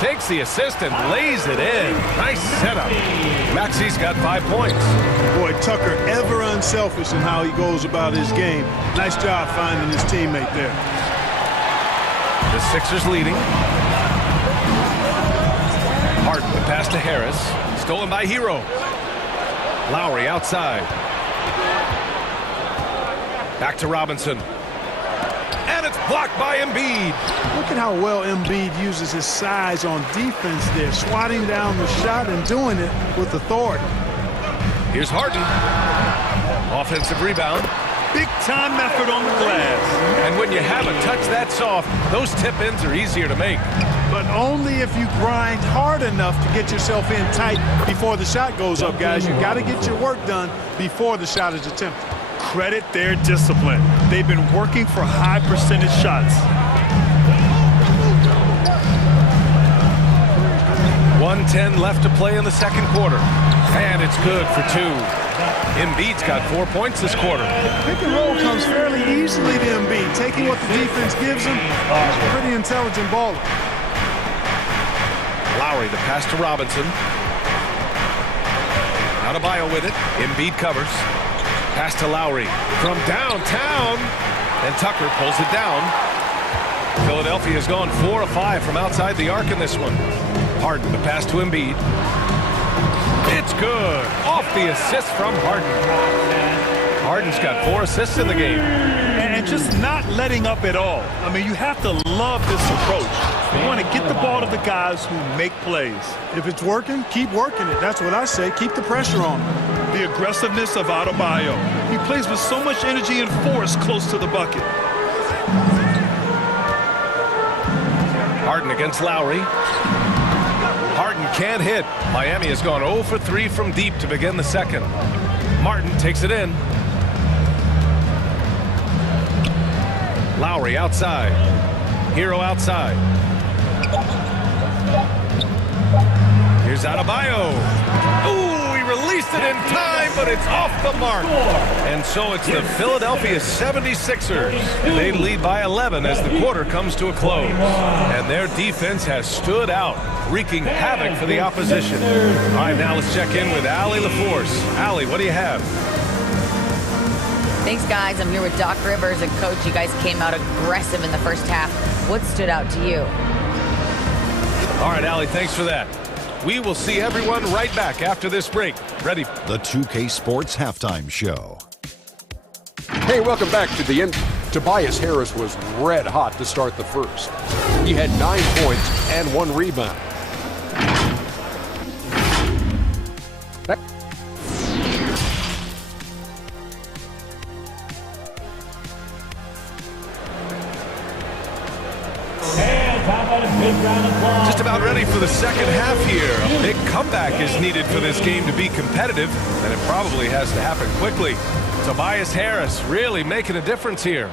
Takes the assist and lays it in. Nice setup. Maxey's got 5 points. Boy, Tucker ever unselfish in how he goes about his game. Nice job finding his teammate there. The Sixers leading. Harden, the pass to Harris. Stolen by Hero. Lowry outside. Back to Robinson. And it's blocked by Embiid. Look at how well Embiid uses his size on defense there, swatting down the shot and doing it with authority. Here's Harden. Offensive rebound. Big-time effort on the glass. And when you have a touch that soft, those tip-ins are easier to make. But only if you grind hard enough to get yourself in tight before the shot goes up, guys. You got to get your work done before the shot is attempted. Credit their discipline. They've been working for high percentage shots. 1:10 left to play in the second quarter. And it's good for 2. Embiid's got 4 points this quarter. Pick and roll comes fairly easily to Embiid. Taking what the defense gives him, he's a pretty intelligent baller. Lowry, the pass to Robinson. Adebayo with it. Embiid covers. Pass to Lowry from downtown. And Tucker pulls it down. Philadelphia has gone 4 of 5 from outside the arc in this one. Harden, the pass to Embiid. It's good. Off the assist from Harden. Harden's got 4 assists in the game. And just not letting up at all. I mean, you have to love this approach. You want to get the ball to the guys who make plays. If it's working, keep working it. That's what I say. Keep the pressure on. The aggressiveness of Adebayo. He plays with so much energy and force close to the bucket. Harden against Lowry. Harden can't hit. Miami has gone 0 for 3 from deep to begin the second. Martin takes it in. Lowry outside. Hero outside. Here's Adebayo. Ooh, he released it in time, but it's off the mark. And so it's the Philadelphia 76ers. They lead by 11 as the quarter comes to a close. And their defense has stood out, wreaking havoc for the opposition. All right, now let's check in with Allie LaForce. Allie, what do you have? Thanks, guys. I'm here with Doc Rivers and Coach. You guys came out aggressive in the first half. What stood out to you? All right, Allie, thanks for that. We will see everyone right back after this break. Ready? The 2K Sports Halftime Show. Hey, welcome back to the end. Tobias Harris was red hot to start the first. He had 9 points and 1 rebound. Just about ready for the second half here. A big comeback is needed for this game to be competitive, and it probably has to happen quickly. Tobias Harris really making a difference here.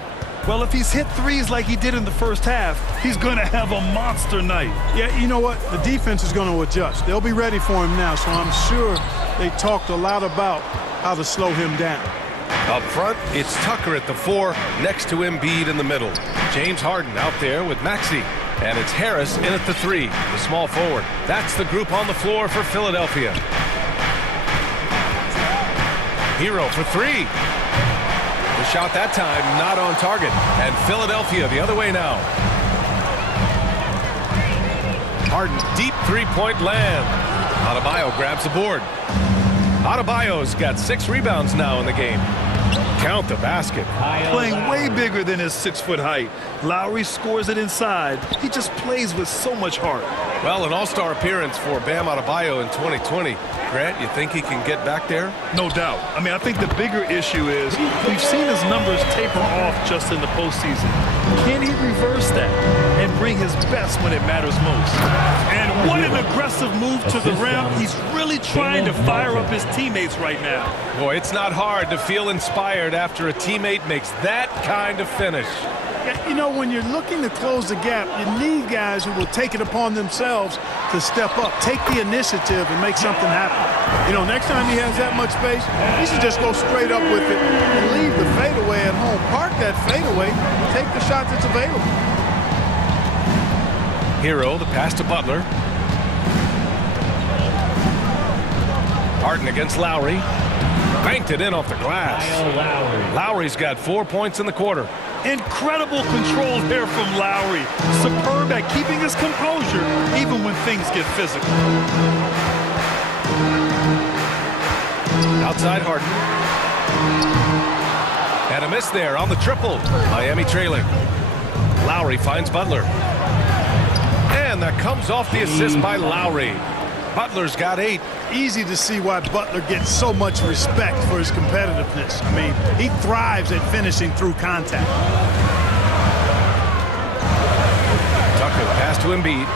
Well, if he's hit threes like he did in the first half, he's going to have a monster night. Yeah, you know what? The defense is going to adjust. They'll be ready for him now, so I'm sure they talked a lot about how to slow him down. Up front, it's Tucker at the 4, next to Embiid in the middle. James Harden out there with Maxey. And it's Harris in at the 3, the small forward. That's the group on the floor for Philadelphia. Hero for 3. The shot that time not on target. And Philadelphia the other way now. Harden, deep three-point land. Adebayo grabs the board. Adebayo's got 6 rebounds now in the game. Count the basket. Playing way bigger than his 6-foot height. Lowry scores it inside. He just plays with so much heart. Well, an all-star appearance for Bam Adebayo in 2020. Grant, you think he can get back there? No doubt. I mean, I think the bigger issue is we've seen his numbers taper off just in the postseason. Can he reverse that? And and bring his best when it matters most. And what an aggressive move to the rim. He's really trying to fire up his teammates right now. Boy, it's not hard to feel inspired after a teammate makes that kind of finish. You know, when you're looking to close the gap, you need guys who will take it upon themselves to step up, take the initiative, and make something happen. You know, next time he has that much space, he should just go straight up with it and leave the fadeaway at home. Park that fadeaway, take the shot that's available. Hero, the pass to Butler. Harden against Lowry. Banked it in off the glass. Lowry's got 4 points in the quarter. Incredible control there from Lowry. Superb at keeping his composure even when things get physical. Outside Harden. And a miss there on the triple. Miami trailing. Lowry finds Butler. And that comes off the assist by Lowry. Butler's got 8. Easy to see why Butler gets so much respect for his competitiveness. I mean, he thrives at finishing through contact. Tucker, pass to Embiid.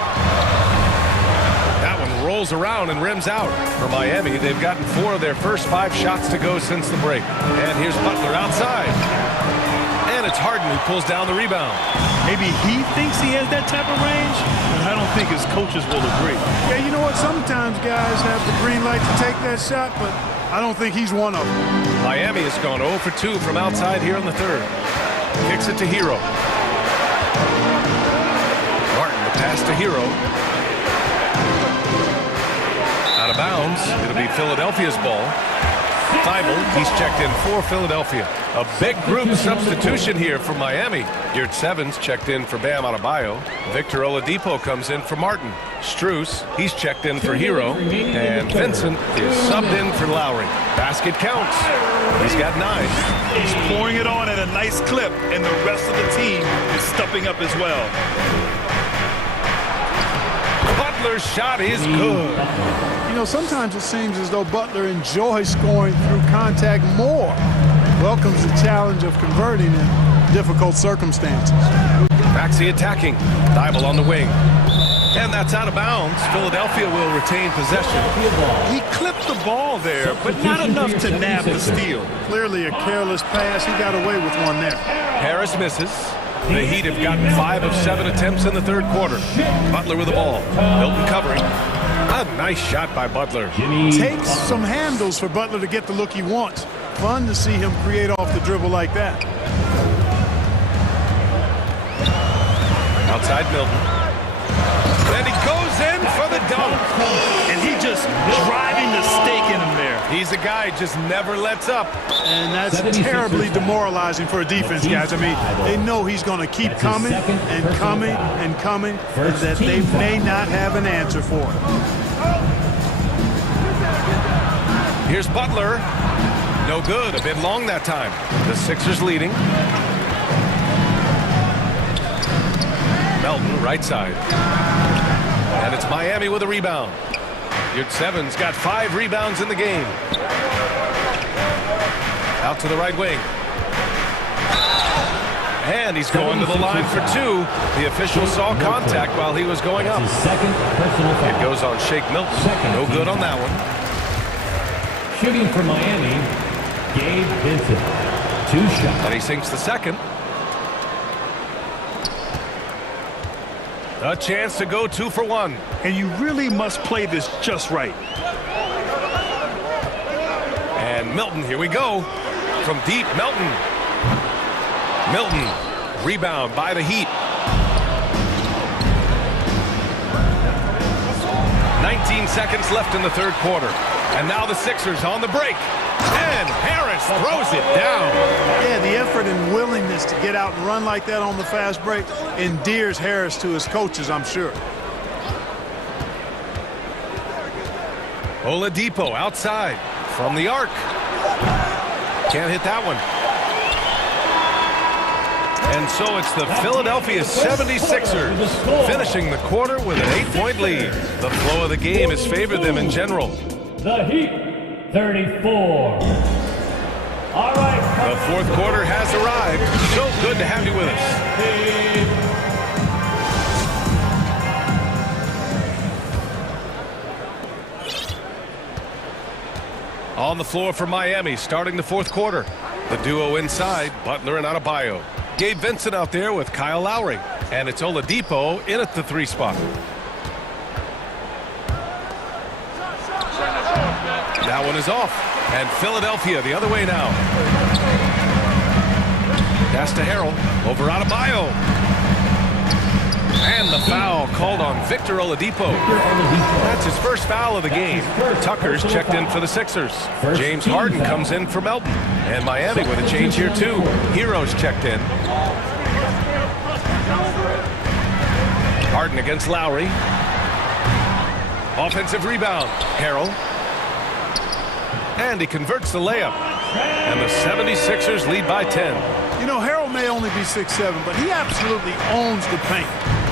That one rolls around and rims out. For Miami, they've gotten 4 of their first 5 shots to go since the break. And here's Butler outside. And it's Harden who pulls down the rebound. Maybe he thinks he has that type of range, but I don't think his coaches will agree. Yeah, you know what? Sometimes guys have the green light to take that shot, but I don't think he's one of them. Miami has gone 0 for 2 from outside here in the third. Kicks it to Hero. Martin, the pass to Hero. Out of bounds. It'll be Philadelphia's ball. Thibault, he's checked in for Philadelphia. A big group substitution here for Miami. Yurt Sevens checked in for Bam Adebayo. Victor Oladipo comes in for Martin. Strus, he's checked in for Hero. And Vincent is subbed in for Lowry. Basket counts. He's got 9. He's pouring it on at a nice clip, and the rest of the team is stepping up as well. Butler's shot is good. You know, sometimes it seems as though Butler enjoys scoring through contact more. Welcomes the challenge of converting in difficult circumstances. Maxey attacking. Thibault on the wing. And that's out of bounds. Philadelphia will retain possession. He clipped the ball there, but not enough to nab the steal. Clearly a careless pass. He got away with one there. Harris misses. The Heat have gotten 5 of 7 attempts in the third quarter. Butler with the ball. Milton covering. A nice shot by Butler. Takes some handles for Butler to get the look he wants. Fun to see him create off the dribble like that. Outside Milton. And he goes in for the dunk. And he just driving the stake in him there. He's a guy just never lets up. And that's terribly demoralizing for a defense, guys. I mean, they know he's going to keep coming and coming and coming, and that they may not have an answer for it. Here's Butler. No good. A bit long that time. The Sixers leading. Melton, right side. And it's Miami with a rebound. Yurt Sevens got 5 rebounds in the game. Out to the right wing. And he's going to the line for 2. The official saw contact while he was going up. It goes on Shake Milton. No good on that one. Shooting for Miami, Gabe Vincent. 2 shots. And he sinks the second. A chance to go 2 for 1. And you really must play this just right. And Milton, here we go. From deep, Milton. Milton, rebound by the Heat. 19 seconds left in the third quarter. And now the Sixers on the break. And Harris throws it down. Yeah, the effort and willingness to get out and run like that on the fast break endears Harris to his coaches, I'm sure. Oladipo outside from the arc. Can't hit that one. And so it's the Philadelphia 76ers finishing the quarter with an 8-point lead. The flow of the game has favored them in general. The Heat, 34. All right. The fourth quarter has arrived. So good to have you with us. On the floor for Miami, starting the fourth quarter. The duo inside, Butler and Adebayo. Gabe Vincent out there with Kyle Lowry. And it's Oladipo in at the 3 spot. That one is off. And Philadelphia the other way now. Pass to Harrell. Over Adebayo. And the foul called on Victor Oladipo. That's his first foul of the game. Tucker's checked in for the Sixers. James Harden comes in for Melton. And Miami with a change here too. Hero's checked in. Harden against Lowry. Offensive rebound. Harrell. And he converts the layup. And the 76ers lead by 10. You know, Harrell may only be 6'7", but he absolutely owns the paint.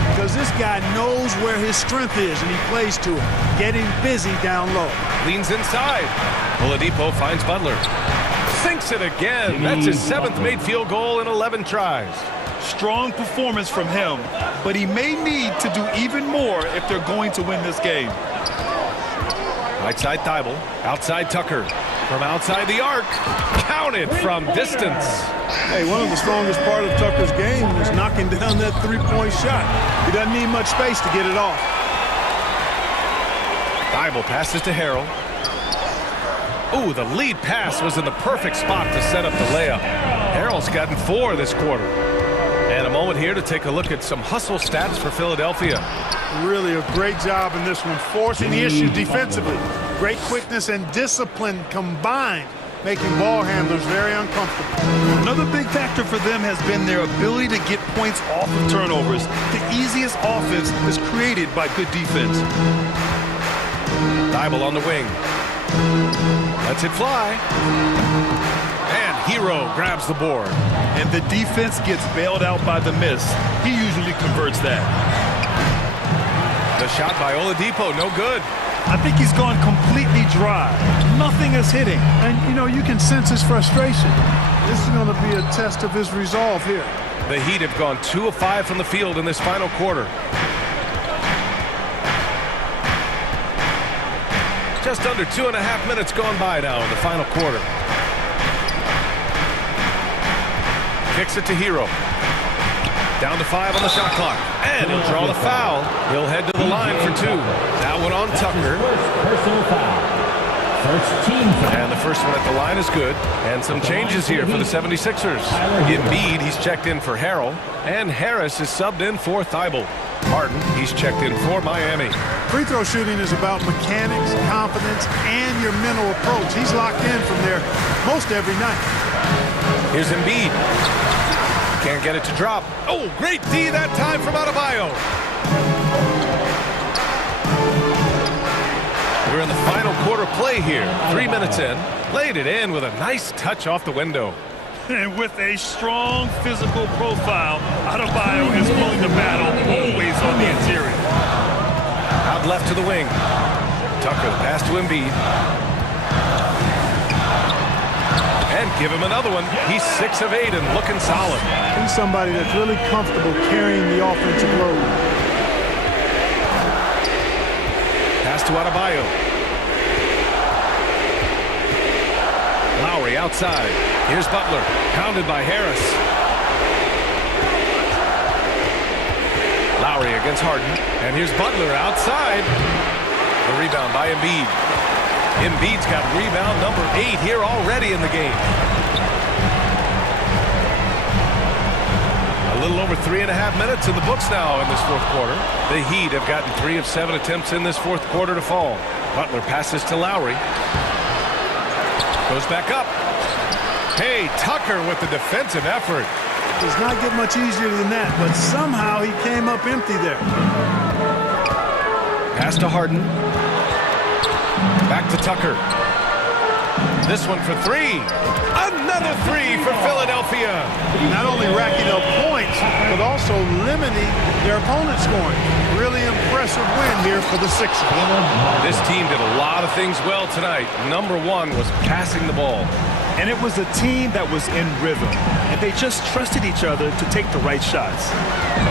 Because this guy knows where his strength is, and he plays to it, getting busy down low. Leans inside. Oladipo finds Butler. Sinks it again. That's his 7th made field goal in 11 tries. Strong performance from him, but he may need to do even more if they're going to win this game. Right side Thibault. Outside Tucker. From outside the arc. Counted from distance. Hey, one of the strongest part of Tucker's game is knocking down that three-point shot. He doesn't need much space to get it off. Thibault passes to Harrell. Ooh, the lead pass was in the perfect spot to set up the layup. Harrell's gotten 4 this quarter. And a moment here to take a look at some hustle stats for Philadelphia. Really a great job in this one, forcing the issue defensively. Great quickness and discipline combined, making ball handlers very uncomfortable. Another big factor for them has been their ability to get points off of turnovers. The easiest offense is created by good defense. Thibault on the wing. Lets it fly. And Hero grabs the board. And the defense gets bailed out by the miss. He usually converts that. The shot by Oladipo, no good. I think he's gone completely dry. Nothing is hitting. And, you know, you can sense his frustration. This is going to be a test of his resolve here. The Heat have gone 2 of 5 from the field in this final quarter. Just under 2.5 minutes gone by now in the final quarter. Kicks it to Hero. Down to 5 on the shot clock. And he'll draw the foul. He'll head to the line for 2. That one on Tucker. Personal foul. First team foul. And the first one at the line is good. And some changes here for the 76ers. Embiid, he's checked in for Harrell. And Harris is subbed in for Thibault. Harden, he's checked in for Miami. Free throw shooting is about mechanics, confidence, and your mental approach. He's locked in from there most every night. Here's Embiid. Can't get it to drop. Oh, great D that time from Adebayo. We're in the final quarter play here. 3 minutes in. Played it in with a nice touch off the window. And with a strong physical profile, Adebayo is willing to battle always on the interior. Out left to the wing. Tucker, the pass to Embiid. And give him another one. He's 6 of 8 and looking solid. He's somebody that's really comfortable carrying the offensive load. Pass to Adebayo. Lowry outside. Here's Butler. Pounded by Harris. Lowry against Harden. And here's Butler outside. The rebound by Embiid. Embiid's got rebound number 8 here already in the game. A little over 3.5 minutes in the books now in this fourth quarter. The Heat have gotten 3 of 7 attempts in this fourth quarter to fall. Butler passes to Lowry. Goes back up. Hey, Tucker with the defensive effort. Does not get much easier than that, but somehow he came up empty there. Pass to Harden. Back to Tucker. This one for 3. Another 3 for Philadelphia. Not only racking up points, but also limiting their opponent's scoring. Really impressive win here for the Sixers. This team did a lot of things well tonight. Number 1 was passing the ball. And it was a team that was in rhythm, and they just trusted each other to take the right shots.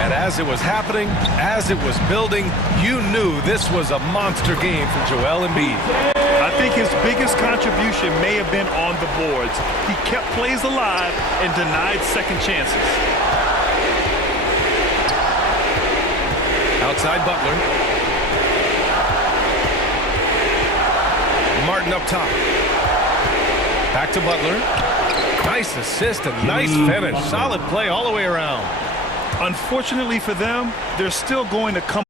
And as it was happening, as it was building, you knew this was a monster game for Joel Embiid. I think his biggest contribution may have been on the boards. He kept plays alive and denied second chances. Outside Butler. Martin up top. Back to Butler. Nice assist and nice finish. Solid play all the way around. Unfortunately for them, they're still going to come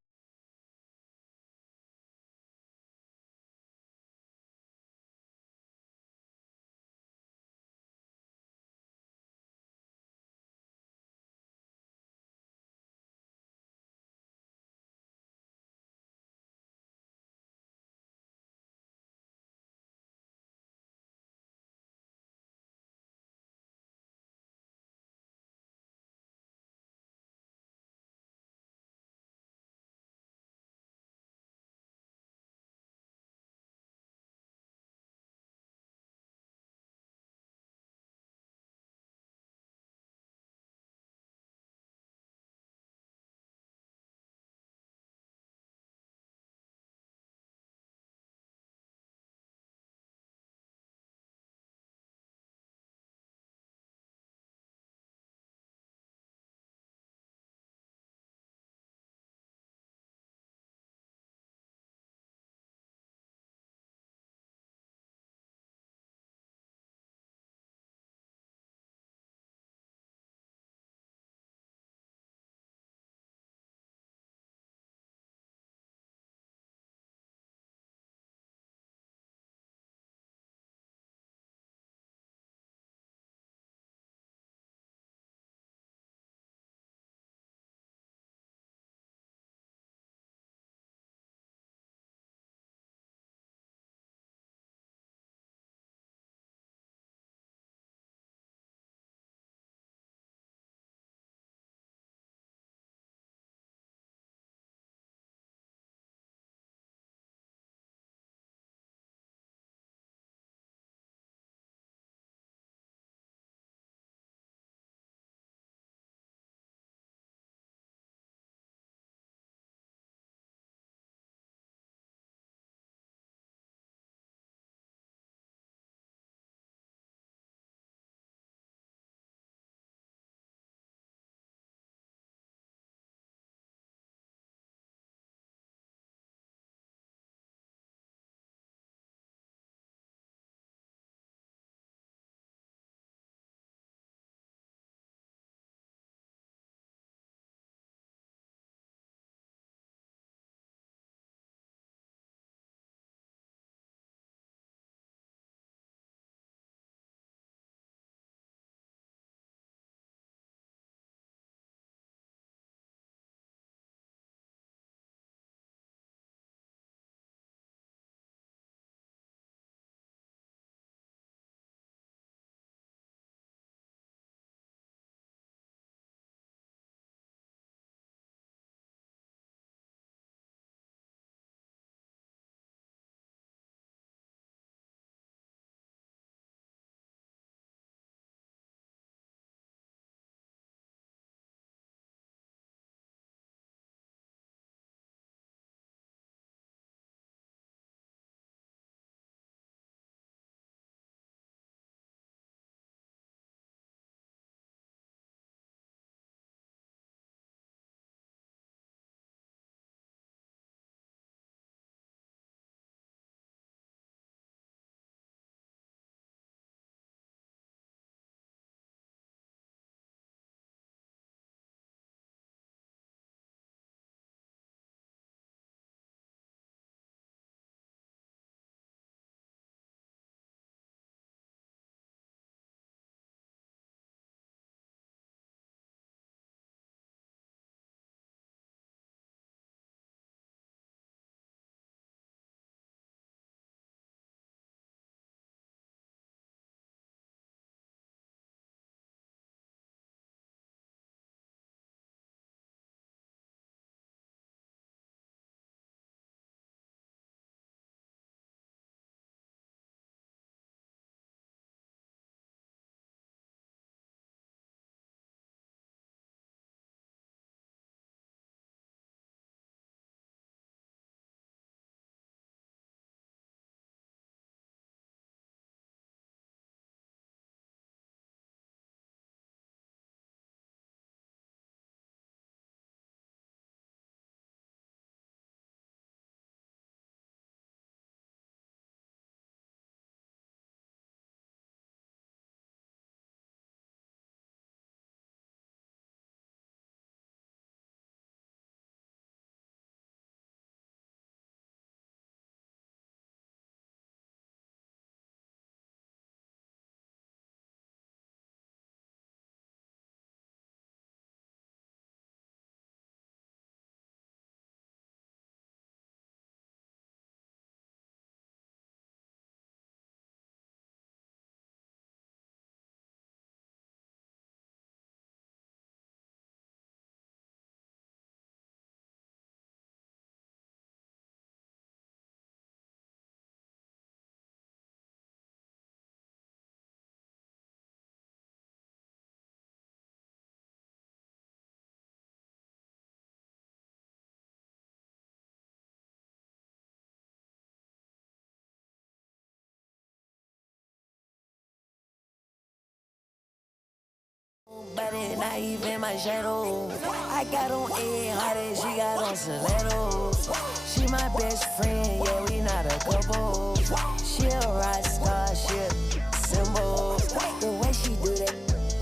But it not even my shadow. I got on 800, she got on stilettos. She my best friend, yeah, we not a couple. She a rock star, she a symbol. The way she do that,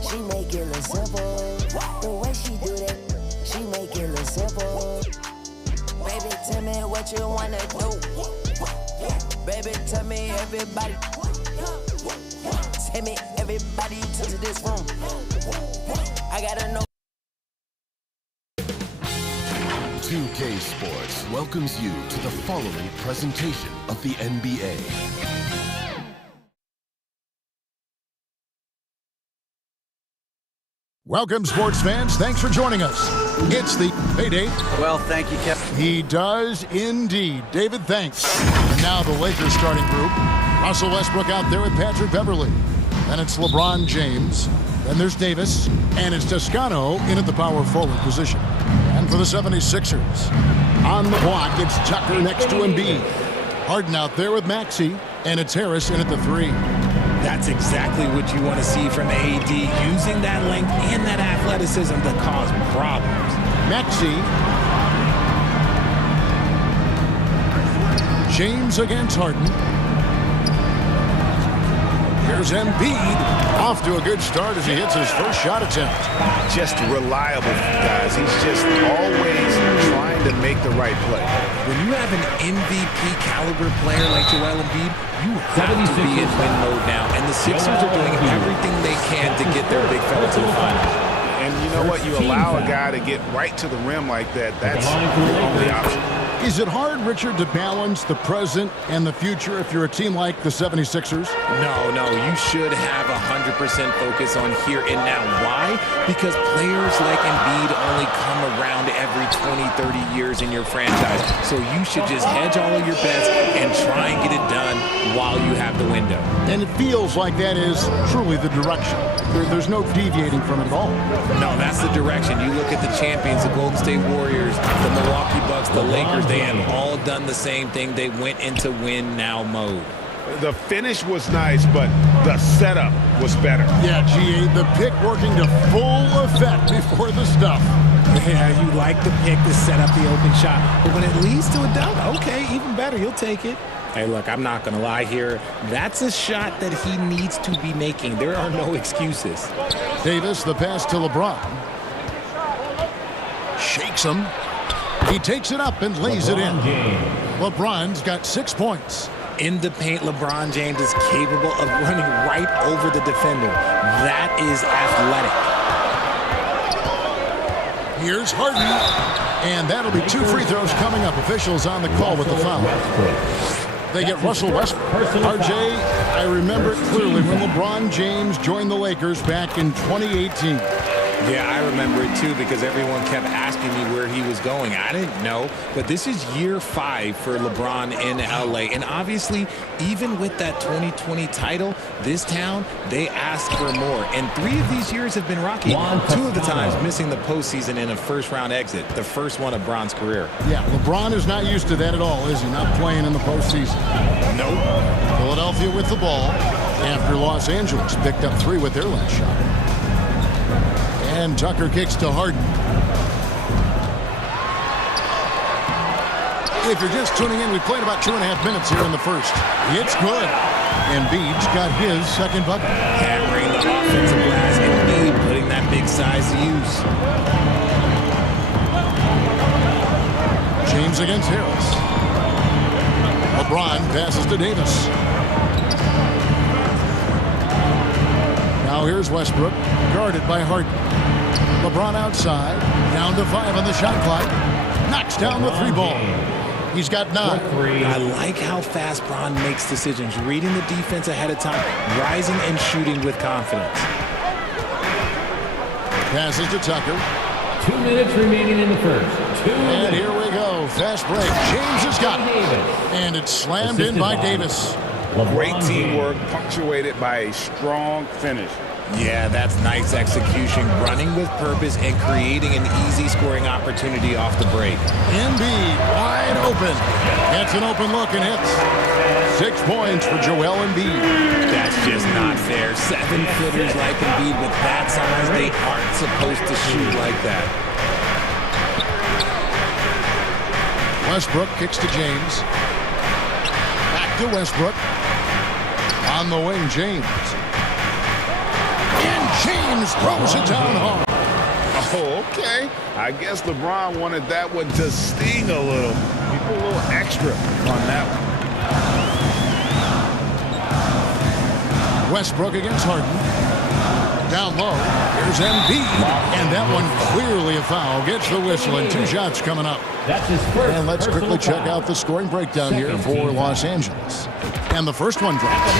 she make it look simple. The way she do that, she make it look simple. Baby, tell me what you wanna do. Baby, tell me everybody. Tell me everybody to this room. I gotta know. 2K Sports welcomes you to the following presentation of the NBA. Welcome, sports fans. Thanks for joining us. It's the payday. Well, thank you, Kevin. He does indeed. David, thanks. And now the Lakers starting group. Russell Westbrook out there with Patrick Beverley. Then it's LeBron James. Then there's Davis. And it's Toscano in at the power forward position. And for the 76ers, on the block, it's Tucker next to Embiid. Harden out there with Maxey. And it's Harris in at the 3. That's exactly what you want to see from AD, using that length and that athleticism to cause problems. Maxey. James against Harden. Here's Embiid. Off to a good start as he hits his first shot attempt. Just reliable, guys. He's just always trying to make the right play. When you have an MVP caliber player like Joel Embiid, you have to be in win mode now. And the Sixers are doing everything they can to get their big fella to the finals. And you know what? You allow a guy to get right to the rim like that. That's the only option. Is it hard, Richard, to balance the present and the future if you're a team like the 76ers? No. You should have 100% focus on here and now. Why? Because players like Embiid only come around every 20, 30 years in your franchise. So you should just hedge all of your bets and try and get it done while you have the window. And it feels like that is truly the direction. There's no deviating from it at all. No, that's the direction. You look at the champions, the Golden State Warriors, the Milwaukee Bucks, the Lakers, they have all done the same thing. They went into win now mode. The finish was nice, but the setup was better. Yeah, GA, the pick working to full effect before the stuff. Yeah, you like the pick to set up the open shot. But when it leads to a dunk, okay, even better. You'll take it. Hey, look, I'm not going to lie here. That's a shot that he needs to be making. There are no excuses. Davis, the pass to LeBron. Shakes him. He takes it up and lays it in. LeBron's got 6 points. In the paint, LeBron James is capable of running right over the defender. That is athletic. Here's Harden. And that'll be 2 free throws coming up. Officials on the call with the foul. They get Russell Westbrook. RJ, I remember it clearly when LeBron James joined the Lakers back in 2018. Yeah, I remember it too because everyone kept asking me where he was going. I didn't know, but this is year 5 for LeBron in LA. And obviously, even with that 2020 title, this town, they asked for more. And 3 of these years have been rocky. 2 of the times missing the postseason in a first-round exit, the first one of Bron's career. Yeah, LeBron is not used to that at all, is he? Not playing in the postseason. Nope. Philadelphia with the ball after Los Angeles picked up 3 with their last shot. And Tucker kicks to Harden. If you're just tuning in, we played about 2.5 minutes here in the first. It's good. Embiid's got his second bucket. Hammering the offensive glass. Embiid putting that big size to use. James against Harris. LeBron passes to Davis. Now here's Westbrook, guarded by Harden. LeBron outside, down to 5 on the shot clock. Knocks down the 3 ball. He's got 9. I like how fast Bron makes decisions, reading the defense ahead of time, rising and shooting with confidence. Passes to Tucker. 2 minutes remaining in the first. And here we go. Fast break. James has got it. And it's slammed in by Davis. Great teamwork, punctuated by a strong finish. Yeah, that's nice execution, running with purpose and creating an easy scoring opportunity off the break. Embiid wide open. Gets an open look and hits. 6 points for Joel Embiid. That's just not fair. 7-footers like Embiid with that size, they aren't supposed to shoot like that. Westbrook kicks to James. Back to Westbrook. On the wing, James. James throws it down hard. Oh, okay. I guess LeBron wanted that one to sting a little. He put a little extra on that one. Westbrook against Harden. Down low. Here's Embiid. And that one clearly a foul. Gets the whistle and 2 shots coming up. That's his first. And let's quickly check out the scoring breakdown here for Los Angeles. And the first one drops.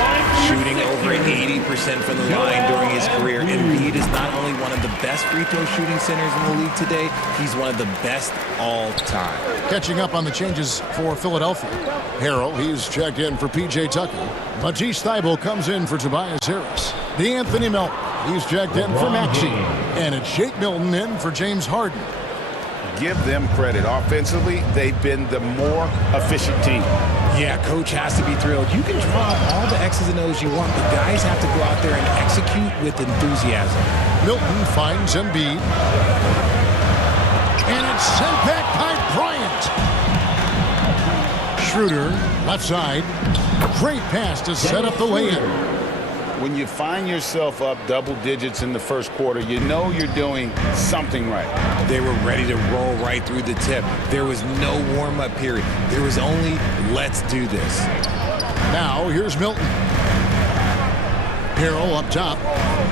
Shooting over 80% from the line during his career. Embiid is not only one of the best free throw shooting centers in the league today, he's one of the best all time. Catching up on the changes for Philadelphia. Harrell, he's checked in for P.J. Tucker. Matisse Thybulle comes in for Tobias Harris. D'Anthony Melton, he's checked in for Maxey. And it's Shake Milton in for James Harden. Give them credit. Offensively, they've been the more efficient team. Yeah, coach has to be thrilled. You can draw up all the X's and O's you want, but guys have to go out there and execute with enthusiasm. Milton finds Embiid. And it's sent back by Bryant. Schroeder, left side. Great pass to set up the lay-in. When you find yourself up double digits in the first quarter, you know you're doing something right. They were ready to roll right through the tip. There was no warm-up period. There was only, let's do this. Now, here's Milton. Harrell up top.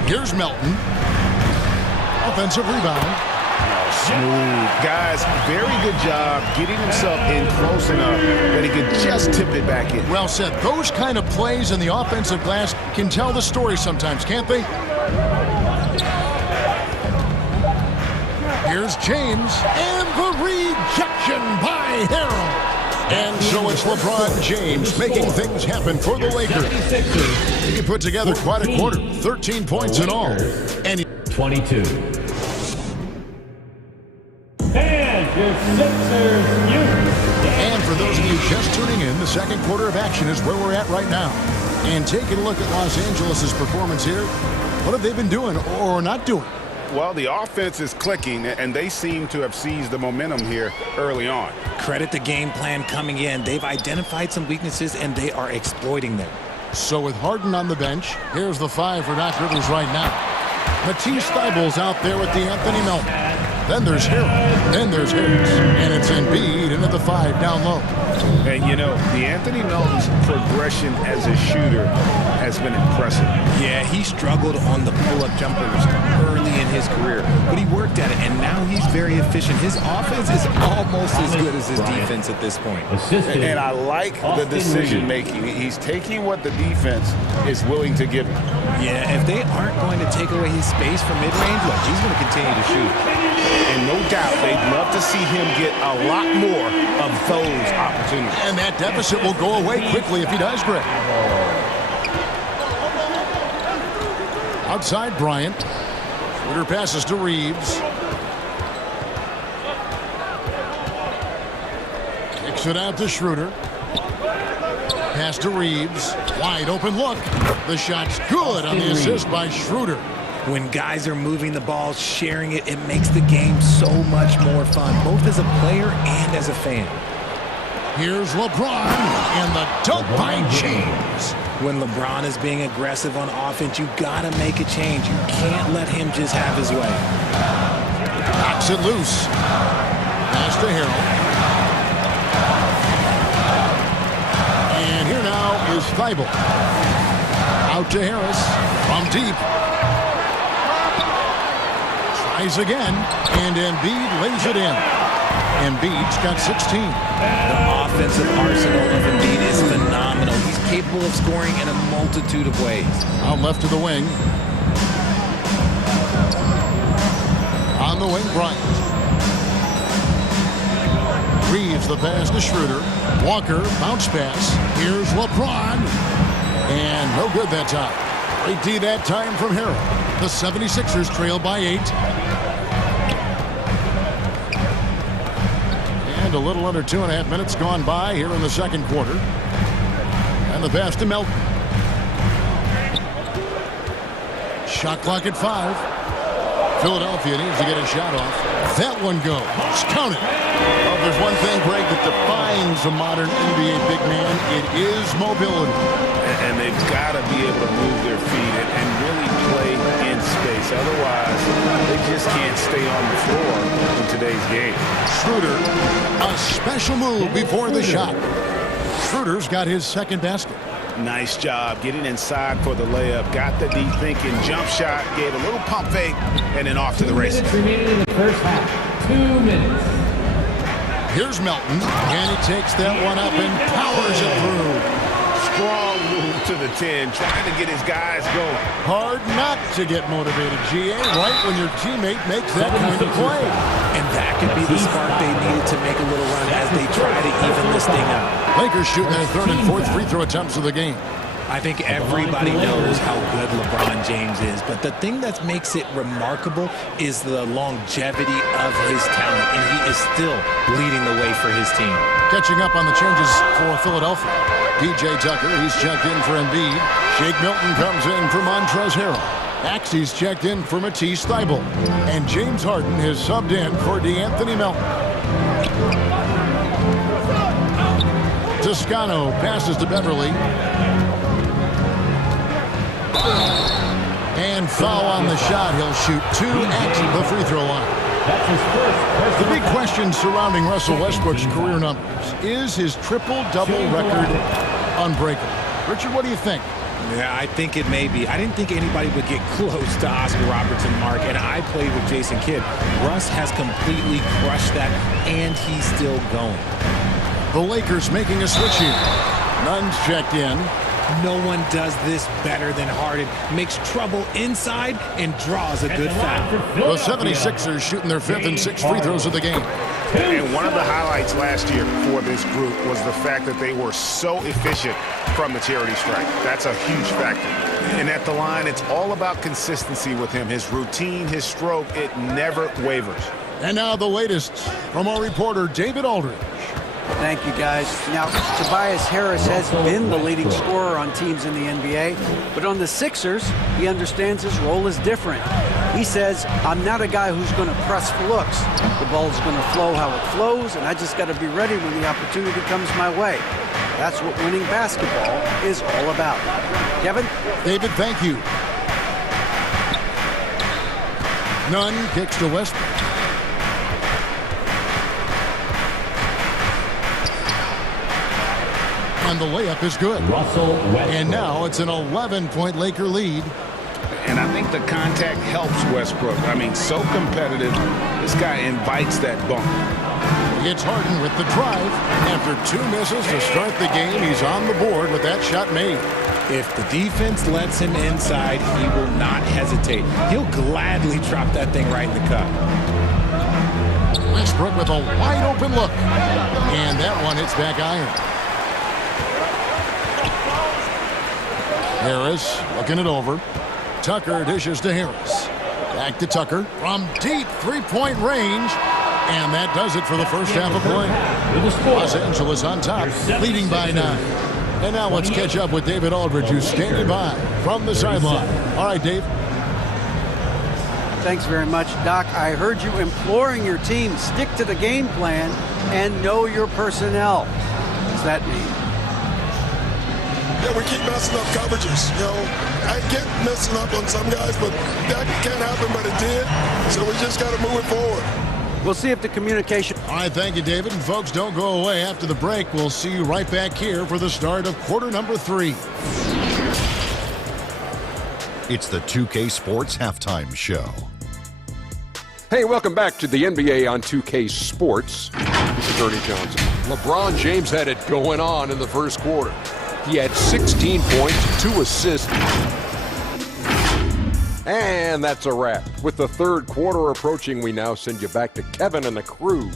Here's Milton. Offensive rebound. Smooth. Guys, very good job getting himself in close enough that he could just tip it back in. Well said. Those kind of plays in the offensive glass can tell the story sometimes, can't they? Here's James, and the rejection by Harrell. And so it's LeBron James making things happen for the Lakers. He put together quite a quarter, 13 points in all. And 22. And your Sixers, And for those of you just tuning in, the second quarter of action is where we're at right now. And taking a look at Los Angeles' performance here, what have they been doing or not doing? Well, the offense is clicking, and they seem to have seized the momentum here early on. Credit the game plan coming in. They've identified some weaknesses, and they are exploiting them. So with Harden on the bench, here's the 5 for Doc Rivers right now. Matisse Thybulle's out there with D'Anthony Melton. Then there's Harrell. Then there's Harris. And it's Embiid into the 5 down low. And, you know, D'Anthony Melton's progression as a shooter has been impressive. Yeah, he struggled on the pull-up jumpers early in his career, but he worked at it, and now he's very efficient. His offense is almost as good as his defense at this point. And I like the decision-making. He's taking what the defense is willing to give him. Yeah, if they aren't going to take away his space from mid-range, look, he's going to continue to shoot. And no doubt, they'd love to see him get a lot more of those opportunities. And that deficit will go away quickly if he does, Greg. Outside Bryant. Schroeder passes to Reeves. Kicks it out to Schroeder. Pass to Reeves. Wide open look. The shot's good on the assist by Schroeder. When guys are moving the ball, sharing it, it makes the game so much more fun, both as a player and as a fan. Here's LeBron and the dunk by James. When LeBron is being aggressive on offense, you gotta make a change. You can't let him just have his way. Knocks it loose. Pass to Harrell. And here now is Thybulle. Out to Harris from deep. Tries again, and Embiid lays it in. Embiid's got 16. The offensive arsenal of Embiid is phenomenal. He's capable of scoring in a multitude of ways. Out left to the wing. On the wing, Bryant. Reeves the pass to Schroeder. Walker, bounce pass. Here's LeBron. And no good that time. Great D that time from Harrell. The 76ers trail by 8. And a little under 2.5 minutes gone by here in the second quarter. And the pass to Melton. Shot clock at 5. Philadelphia needs to get a shot off. That one goes. Count it. Well, there's one thing, Greg, that defines a modern NBA big man. It is mobility. And they've got to be able to move their feet and really play in space. Otherwise, they just can't stay on the floor in today's game. Schroeder, a special move before the shot. Schroeder's got his second basket. Nice job getting inside for the layup. Got the deep thinking jump shot, gave a little pump fake, and then off to the races. 2 minutes remaining in the first half. 2 minutes. Here's Melton, and he takes that one up and powers it through. Strong move to the 10, trying to get his guys going. Hard not to get motivated, GA, right when your teammate makes that kind of play. And that could be the spark they needed to make a little run as they try to even this thing out. Lakers shooting their third and fourth free throw attempts of the game. I think everybody knows how good LeBron James is, but the thing that makes it remarkable is the longevity of his talent, and he is still leading the way for his team. Catching up on the changes for Philadelphia. P.J. Tucker, he's checked in for Embiid. Shake Milton comes in for Montrezl Harrell. Axie's checked in for Matisse Thybulle. And James Harden has subbed in for DeAnthony Melton. Toscano passes to Beverly. And foul on the shot. He'll shoot 2 at the free throw line. That's his first. The big question surrounding Russell Westbrook's career numbers is his triple-double record unbreakable. Richard, what do you think? Yeah, I think it may be. I didn't think anybody would get close to Oscar Robertson, Mark, and I played with Jason Kidd. Russ has completely crushed that, and he's still going. The Lakers making a switch here. Nunn's checked in. No one does this better than Harden. Makes trouble inside and draws a good foul. The 76ers shooting their 5th and 6th free throws of the game. And one of the highlights last year for this group was the fact that they were so efficient from the charity stripe. That's a huge factor. And at the line, it's all about consistency with him. His routine, his stroke, it never wavers. And now the latest from our reporter, David Aldridge. Thank you, guys. Now, Tobias Harris has been the leading scorer on teams in the NBA, but on the Sixers, he understands his role is different. He says, I'm not a guy who's going to press for looks. The ball's going to flow how it flows, and I just got to be ready when the opportunity comes my way. That's what winning basketball is all about. Kevin? David, thank you. Nunn kicks to Westbrook. And the layup is good. And now it's an 11-point Laker lead. And I think the contact helps Westbrook. I mean, so competitive. This guy invites that bump. It's Harden with the drive. After 2 misses to start the game, he's on the board with that shot made. If the defense lets him inside, he will not hesitate. He'll gladly drop that thing right in the cup. Westbrook with a wide open look. And that one hits back iron. Harris looking it over. Tucker dishes to Harris. Back to Tucker from deep three-point range. And that does it for the first half of play. Los Angeles on top, leading by 9. And now let's catch up with David Aldridge, who's standing by from the sideline. All right, Dave. Thanks very much, Doc. I heard you imploring your team, stick to the game plan and know your personnel. What does that mean? Yeah, we keep messing up coverages. You know, I get messing up on some guys, but that can't happen, but it did. So we just got to move it forward. We'll see if the communication... All right, thank you, David. And folks, don't go away. After the break, we'll see you right back here for the start of quarter number 3. It's the 2K Sports Halftime Show. Hey, welcome back to the NBA on 2K Sports. This is Ernie Johnson. LeBron James had it going on in the first quarter. He had 16 points, 2 assists. And that's a wrap. With the third quarter approaching, we now send you back to Kevin and the crew.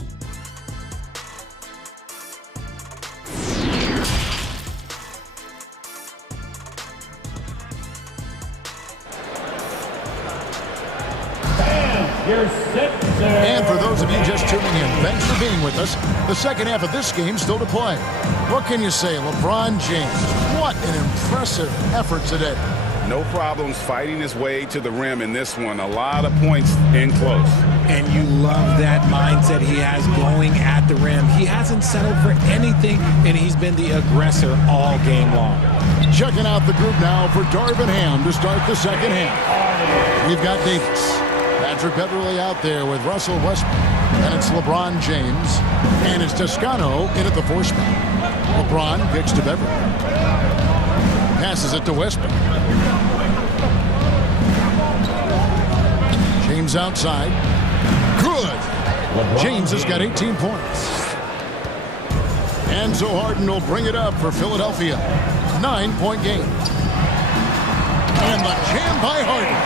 And for those of you just tuning in, thanks for being with us. The second half of this game still to play. What can you say, LeBron James? What an impressive effort today. No problems fighting his way to the rim in this one. A lot of points in close. And you love that mindset he has going at the rim. He hasn't settled for anything, and he's been the aggressor all game long. Checking out the group now for Darvin Ham to start the second half. We've got Davis. Patrick Beverly out there with Russell Westbrook. And it's LeBron James. And it's Toscano in at the 4 spot. LeBron kicks to Beverly. Passes it to Westbrook. James outside. Good. James has got 18 points. And so Harden will bring it up for Philadelphia. 9-point game. And the jam by Harden.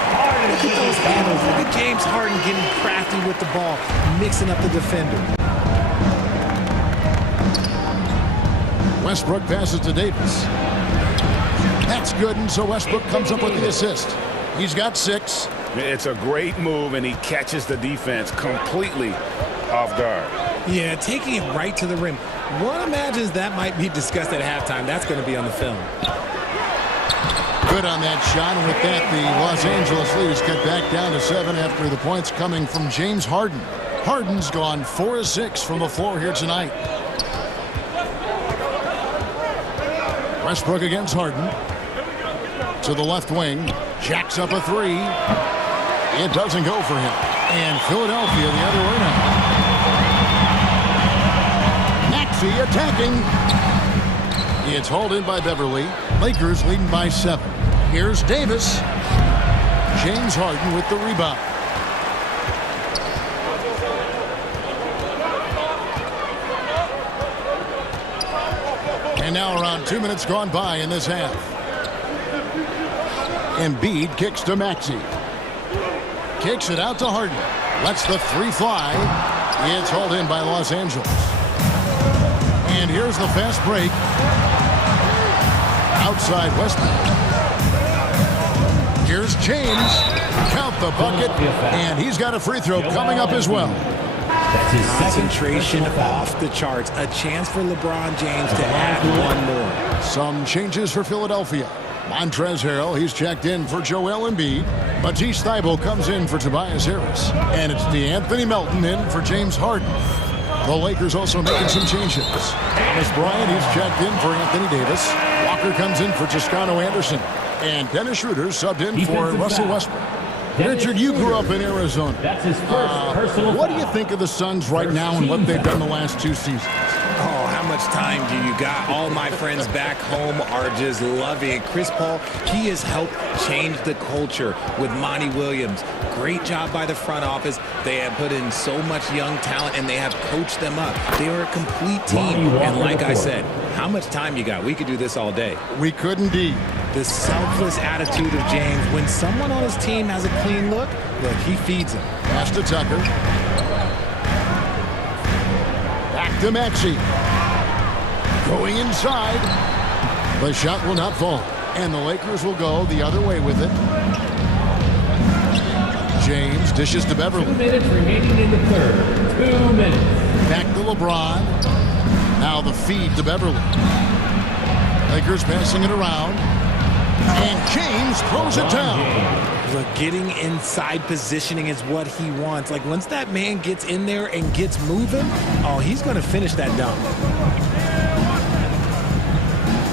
Look at those handles. Look at James Harden getting crafty with the ball, mixing up the defender. Westbrook passes to Davis. That's good, and so Westbrook comes up with the assist. He's got 6. It's a great move, and he catches the defense completely off guard. Yeah, taking it right to the rim. One imagines that might be discussed at halftime. That's going to be on the film. Good on that shot, and with that, the Los Angeles lead is cut back down to 7 after the points coming from James Harden. Harden's gone 4 of 6 from the floor here tonight. Westbrook against Harden. To the left wing. Jacks up a 3. It doesn't go for him. And Philadelphia the other way now. Maxey attacking. It's hauled in by Beverly. Lakers leading by 7. Here's Davis. James Harden with the rebound. And now around 2 minutes gone by in this half. Embiid kicks to Maxey. Kicks it out to Harden. Lets the 3 fly. It's hauled in by Los Angeles. And here's the fast break. Outside Westbrook. Here's James. Count the bucket. And he's got a free throw coming up as well. Concentration off the charts. A chance for LeBron James to add one more. Some changes for Philadelphia. Montrezl Harrell, he's checked in for Joel Embiid. Matisse Thybulle comes in for Tobias Harris. And it's DeAnthony Melton in for James Harden. The Lakers also making some changes. Thomas Bryant, he's checked in for Anthony Davis. Walker comes in for Toscano Anderson. And Dennis Schroeder subbed in for Russell Westbrook. Richard, you grew up in Arizona. That's his first personal What do you think of the Suns right now and what they've done the last 2 seasons? Oh, how much time do you got? All my friends back home are just loving it. Chris Paul, he has helped change the culture with Monty Williams. Great job by the front office. They have put in so much young talent, and they have coached them up. They are a complete team. And like I said, how much time you got? We could do this all day. We could indeed. The selfless attitude of James. When someone on his team has a clean look, he feeds him. Pass to Tucker. Back to Maxey. Going inside. The shot will not fall. And the Lakers will go the other way with it. James dishes to Beverly. 2 minutes remaining in the third. 2 minutes. Back to LeBron. Now the feed to Beverly. Lakers passing it around. And James throws it down. Look, getting inside positioning is what he wants. Like, once that man gets in there and gets moving, oh, he's going to finish that dunk.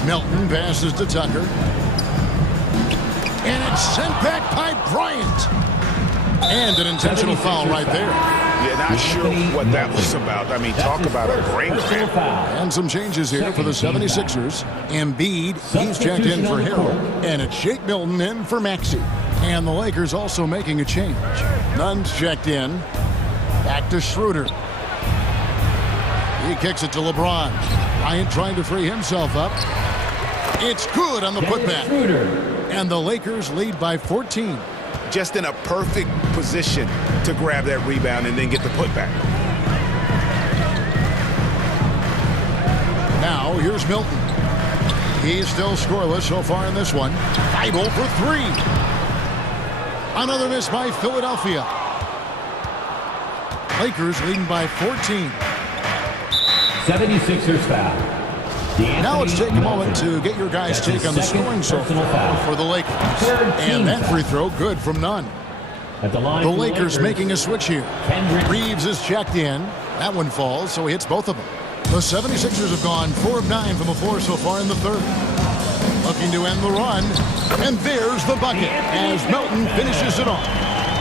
Melton passes to Tucker. And it's sent back by Bryant. And an intentional foul right there. Yeah, not sure what that was about. I mean, talk about a brain cramp. And some changes here for the 76ers. Embiid, he's checked in for Harrell. And it's Shake Milton in for Maxey. And the Lakers also making a change. Nunn's checked in. Back to Schroeder. He kicks it to LeBron. Bryant trying to free himself up. It's good on the putback. And the Lakers lead by 14. Just in a perfect position to grab that rebound and then get the putback. Now, here's Milton. He's still scoreless so far in this one. Thybulle for 3. Another miss by Philadelphia. Lakers leading by 14. 76ers foul. Now let's take a moment to get your guys' take on the scoring so far for the Lakers. And that free throw good from none. At the line the Lakers making a switch here. Reeves is checked in. That one falls, so he hits both of them. The 76ers have gone 4 of 9 from the floor so far in the third. Looking to end the run. And there's the bucket as Melton finishes it off.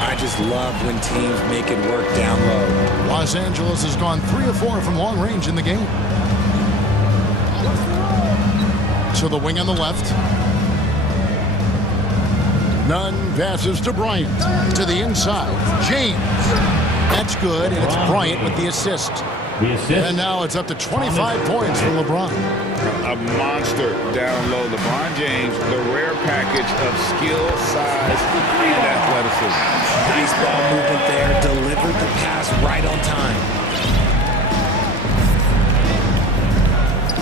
I just love when teams make it work down low. Los Angeles has gone 3 of 4 from long range in the game. To the wing on the left. Nunn passes to Bryant. To the inside. James. That's good, and it's Bryant with the assist. And now it's up to 25 points for LeBron. A monster down low. LeBron James, the rare package of skill, size, and athleticism. Nice ball movement there. Delivered the pass right on time.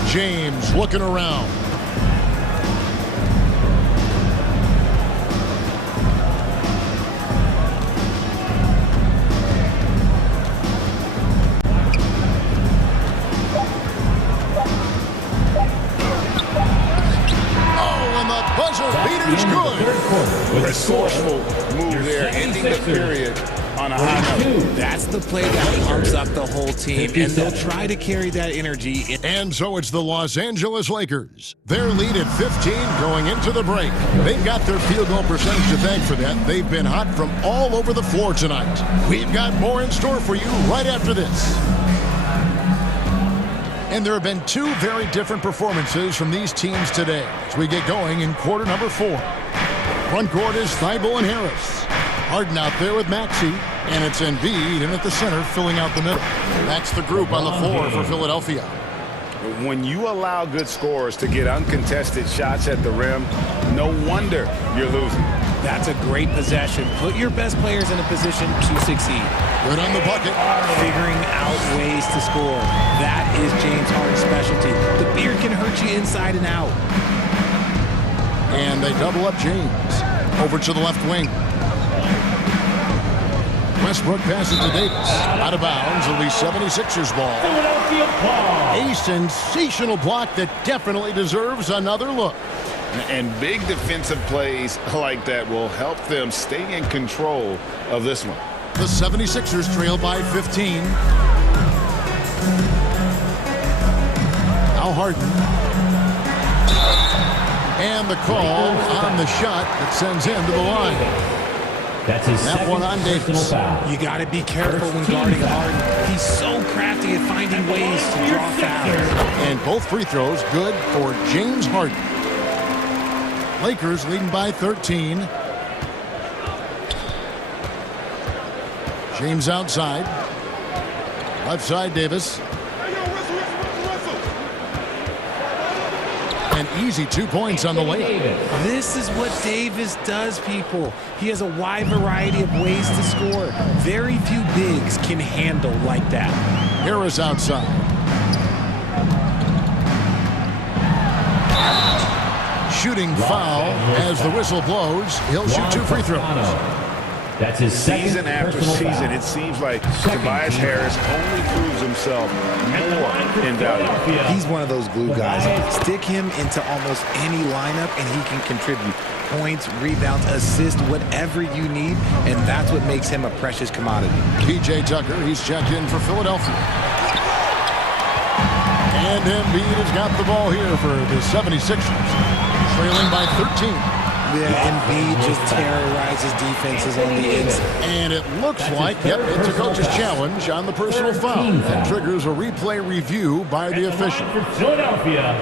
James looking around. Resourceful move there, ending the period on a high note. That's the play that pumps up the whole team, and they'll try to carry that energy. And so it's the Los Angeles Lakers. Their lead at 15 going into the break. They've got their field goal percentage to thank for that. They've been hot from all over the floor tonight. We've got more in store for you right after this. And there have been 2 very different performances from these teams today as we get going in quarter number 4. Front court is Thibault and Harris. Harden out there with Maxey, and it's Embiid in at the center filling out the middle. That's the group on the floor for Philadelphia. When you allow good scorers to get uncontested shots at the rim, no wonder you're losing. That's a great possession. Put your best players in a position to succeed. Good on the bucket. Figuring out ways to score. That is James Harden's specialty. The beard can hurt you inside and out. And they double up James. Over to the left wing. Westbrook passes to Davis. Out of bounds. It'll be 76ers ball. A sensational block that definitely deserves another look. And big defensive plays like that will help them stay in control of this one. The 76ers trail by 15. Now Harden. And the call on the shot that sends him to the line. That's his that one on Davis. You got to be careful when guarding Harden. He's so crafty at finding ways to draw fouls. And both free throws good for James Harden. Lakers leading by 13. James outside. Left side, Davis. An easy 2 points on the layup. This is what Davis does, people. He has a wide variety of ways to score. Very few bigs can handle like that. Harris outside. Shooting foul as the whistle blows. He'll shoot 2 free throws. That's his season after season. It seems like Tobias Harris only proves himself more invaluable. He's one of those glue guys. Stick him into almost any lineup and he can contribute points, rebounds, assists, whatever you need, and that's what makes him a precious commodity. PJ Tucker, he's checked in for Philadelphia. And Embiid has got the ball here for the 76ers, trailing by 13. Yeah, Embiid just terrorizes defenses on the inside. And it looks like, it's a coach's challenge on the personal foul. That triggers a replay review by the official. Philadelphia.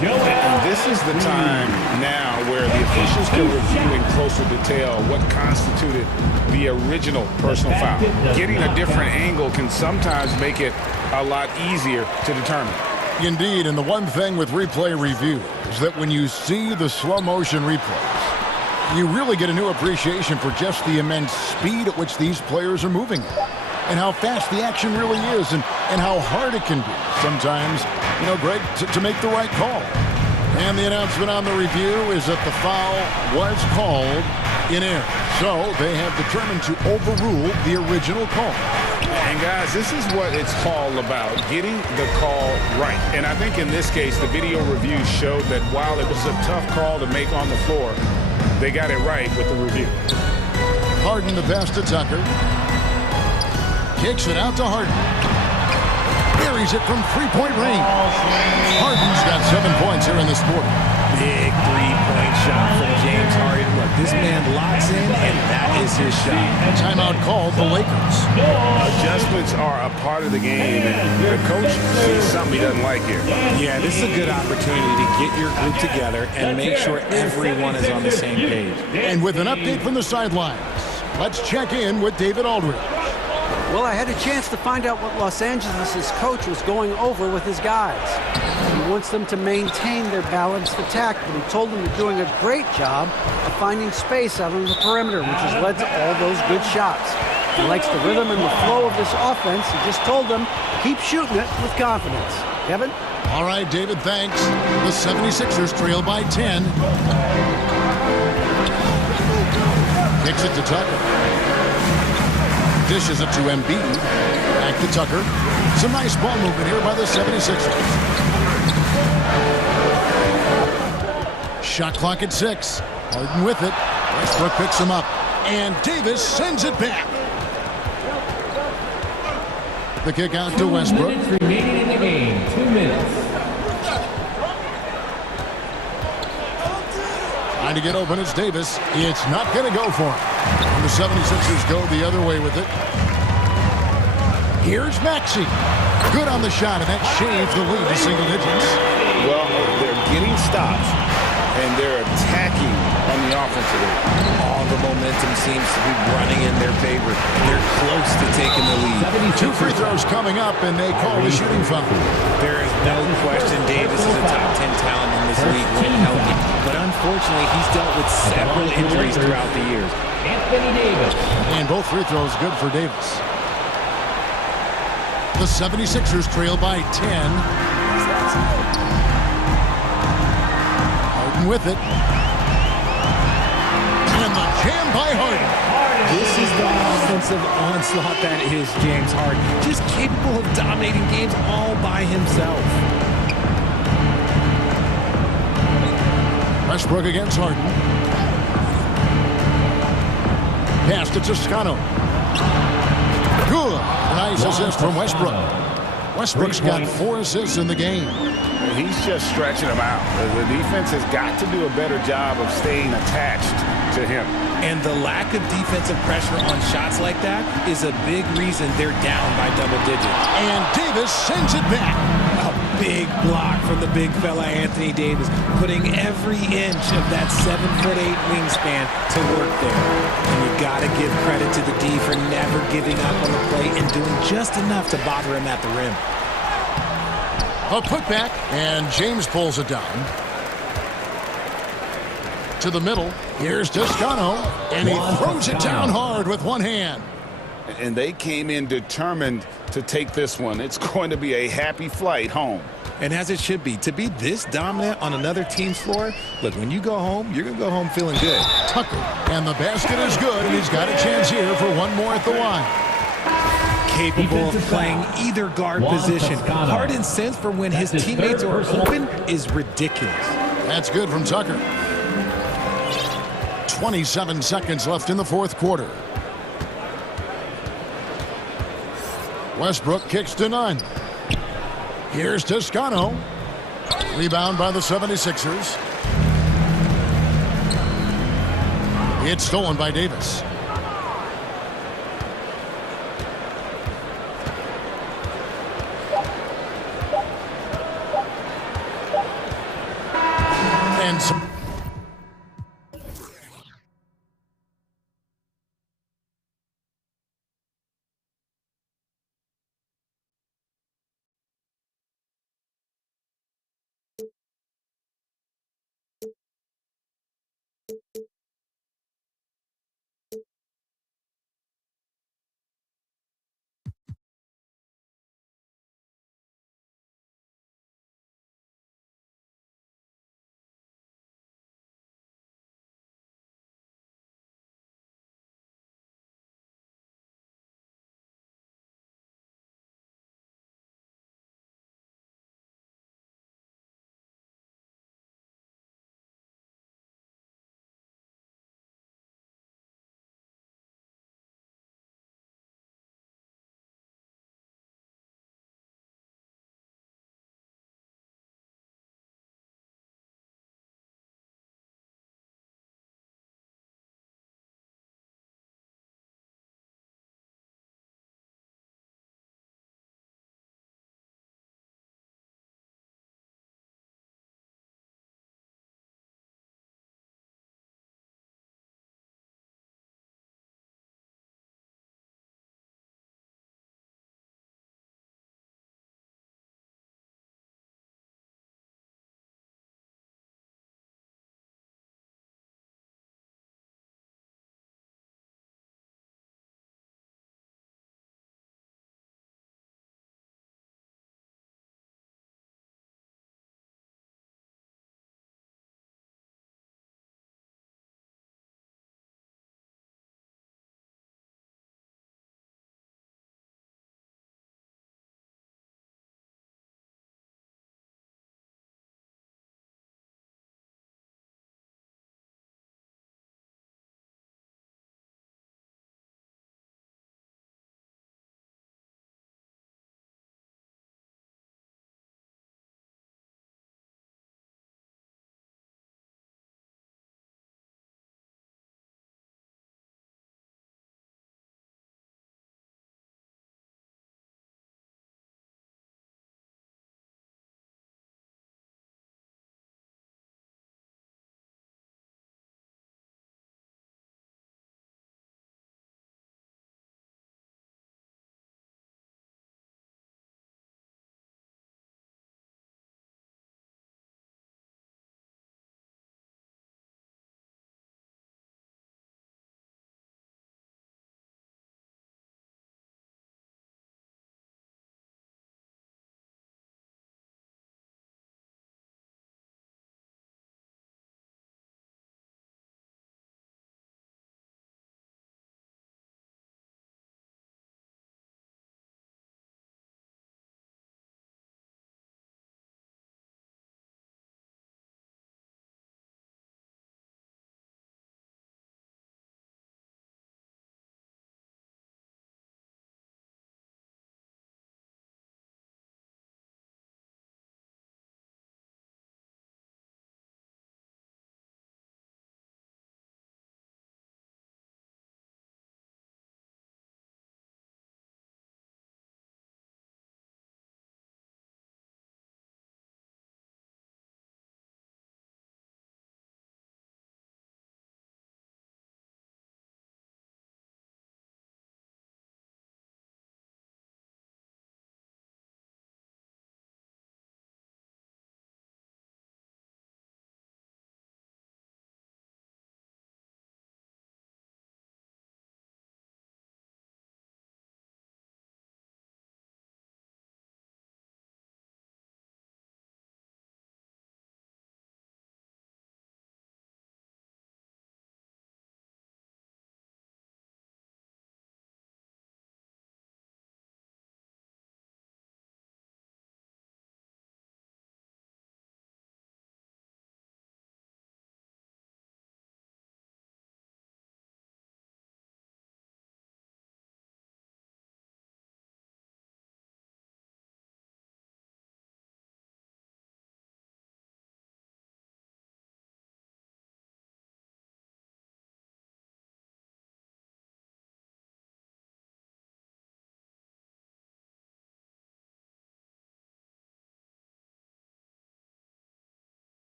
And this is the time now where the officials can review in closer detail what constituted the original personal foul. Getting a different angle can sometimes make it a lot easier to determine. Indeed, and the one thing with replay review is that when you see the slow motion replays, you really get a new appreciation for just the immense speed at which these players are moving and how fast the action really is and how hard it can be sometimes, Greg, to make the right call. And the announcement on the review is that the foul was called in error. So they have determined to overrule the original call. And guys, this is what it's all about, getting the call right. And I think in this case, the video review showed that while it was a tough call to make on the floor, they got it right with the review. Harden the pass to Tucker. Kicks it out to Harden. Buries it from three-point range. Harden's got 7 points here in this quarter. Big three-point shot from James Harden. Look, this man locks in, and that is his shot. Timeout called the Lakers. Adjustments are a part of the game, and the coach sees something he doesn't like here. Yeah, this is a good opportunity to get your group together and make sure everyone is on the same page. And with an update from the sidelines, let's check in with David Aldridge. Well, I had a chance to find out what Los Angeles' coach was going over with his guys. He wants them to maintain their balanced attack, but he told them they're doing a great job of finding space out on the perimeter, which has led to all those good shots. He likes the rhythm and the flow of this offense. He just told them, keep shooting it with confidence. Kevin? All right, David, thanks. The 76ers trail by 10. Kicks it to Tucker. Dishes it to Embiid. Back to Tucker. Some nice ball movement here by the 76ers. Shot clock at 6. Harden with it. Westbrook picks him up. And Davis sends it back. The kick out to Westbrook. 2 minutes remaining in the game. 2 minutes. Trying to get open, it's Davis. It's not going to go for him. And the 76ers go the other way with it. Here's Maxey. Good on the shot, and that shaves the lead to single digits. Well, they're getting stops, and they're attacking on the offensive end. All the momentum seems to be running in their favor. They're close to taking the lead. 2 free throws coming up, and they call the shooting foul. There is no question Davis is a top 10 talent in this league when healthy. But unfortunately, he's dealt with several injuries throughout the years. Anthony Davis. And both free throws good for Davis. The 76ers trail by 10. Harden with it. And the jam by Harden. This is the offensive onslaught that is James Harden. Just capable of dominating games all by himself. Westbrook against Harden. Pass to Toscano. Good. Nice assist from Westbrook. Westbrook's got 4 assists in the game. He's just stretching them out. The defense has got to do a better job of staying attached to him. And the lack of defensive pressure on shots like that is a big reason they're down by double digits. And Davis sends it back. A big block from the big fella Anthony Davis, putting every inch of that 7'8" wingspan to work there. And you got to give credit to the D for never giving up on the play and doing just enough to bother him at the rim. A putback, and James pulls it down. To the middle. Here's Toscano, and he throws it down hard with one hand. And they came in determined to take this one. It's going to be a happy flight home. And as it should be, to be this dominant on another team's floor, look, when you go home, you're going to go home feeling good. Tucker, and the basket is good, and he's got a chance here for one more at the line. Capable of playing either guard position. Harden's sense for when his teammates are open is ridiculous. That's good from Tucker. 27 seconds left in the fourth quarter. Westbrook kicks to none. Here's Toscano. Rebound by the 76ers. It's stolen by Davis. And some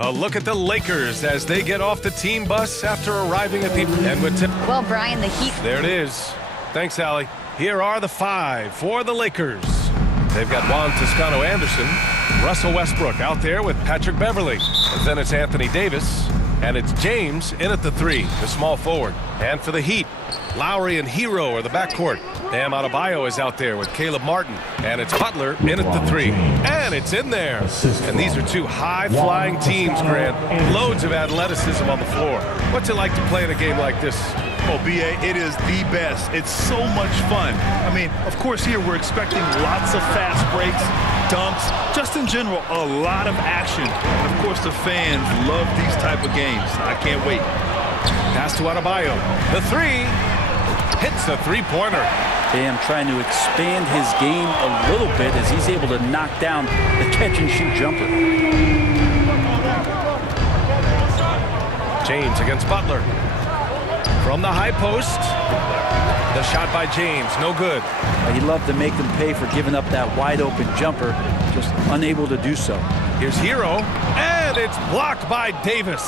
A look at the Lakers as they get off the team bus after arriving at the end with Well, Brian, the Heat. There it is. Thanks, Allie. Here are the 5 for the Lakers. They've got Juan Toscano-Anderson, Russell Westbrook out there with Patrick Beverly. And then it's Anthony Davis, and it's James in at the 3, the small forward. And for the Heat, Lowry and Hero are the backcourt. Bam Adebayo is out there with Caleb Martin. And it's Butler in at the 3. And it's in there. And these are 2 high-flying teams, Grant. Loads of athleticism on the floor. What's it like to play in a game like this? Oh, B.A., it is the best. It's so much fun. I mean, of course, here we're expecting lots of fast breaks, dunks, just in general, a lot of action. And, of course, the fans love these type of games. I can't wait. Pass to Adebayo. The 3 hits the three-pointer. Bam trying to expand his game a little bit as he's able to knock down the catch-and-shoot jumper. James against Butler. From the high post. The shot by James, no good. He'd love to make them pay for giving up that wide-open jumper, just unable to do so. Here's Hero, and it's blocked by Davis.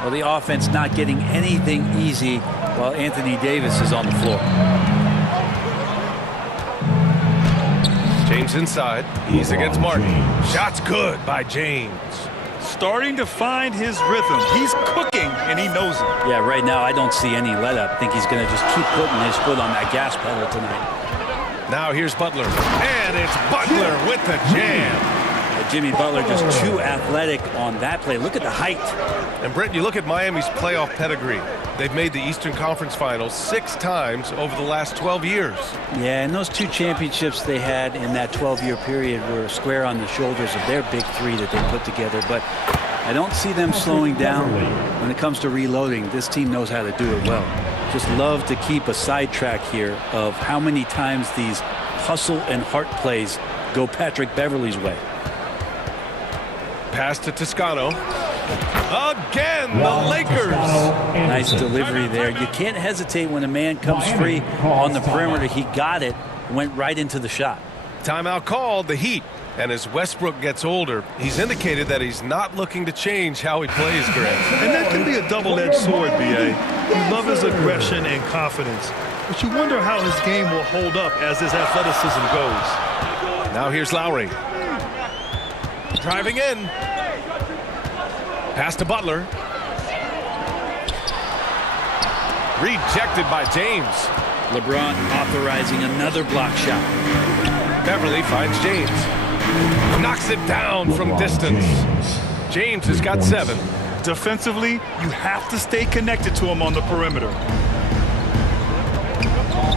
Well, the offense not getting anything easy while Anthony Davis is on the floor. James inside. He's against Martin. Shot's good by James. Starting to find his rhythm. He's cooking, and he knows it. Yeah, right now I don't see any let-up. I think he's going to just keep putting his foot on that gas pedal tonight. Now here's Butler. And it's Butler with the jam. Jimmy Butler just too athletic on that play. Look at the height. And Brent, you look at Miami's playoff pedigree. They've made the Eastern Conference Finals 6 times over the last 12 years. Yeah, and those 2 championships they had in that 12-year period were square on the shoulders of their big 3 that they put together. But I don't see them slowing down when it comes to reloading. This team knows how to do it well. Just love to keep a sidetrack here of how many times these hustle and heart plays go Patrick Beverly's way. Pass to Toscano. Again, the Lakers. Nice delivery there. You can't hesitate when a man comes free on the perimeter. He got it, went right into the shot. Timeout called, the Heat. And as Westbrook gets older, he's indicated that he's not looking to change how he plays, Grant. And that can be a double-edged sword, B.A. You love his aggression and confidence, but you wonder how his game will hold up as his athleticism goes. Now here's Lowry. Driving in. Pass to Butler. Rejected by James. LeBron authorizing another block shot. Beverly finds James. Knocks it down from distance. James has got 7. Defensively, you have to stay connected to him on the perimeter.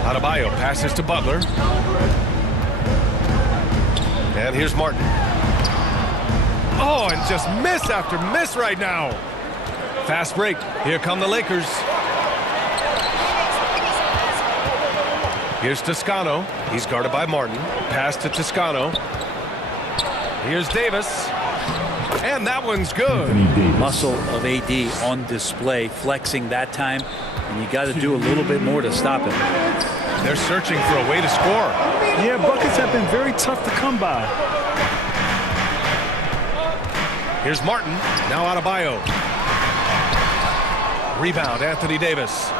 Adebayo passes to Butler. And here's Martin. Oh, and just miss after miss right now. Fast break. Here come the Lakers. Here's Toscano. He's guarded by Martin. Pass to Toscano. Here's Davis. And that one's good. Muscle of AD on display, flexing that time. And you got to do a little bit more to stop it. They're searching for a way to score. Yeah, buckets have been very tough to come by. Here's Martin. Now Adebayo. Rebound, Anthony Davis.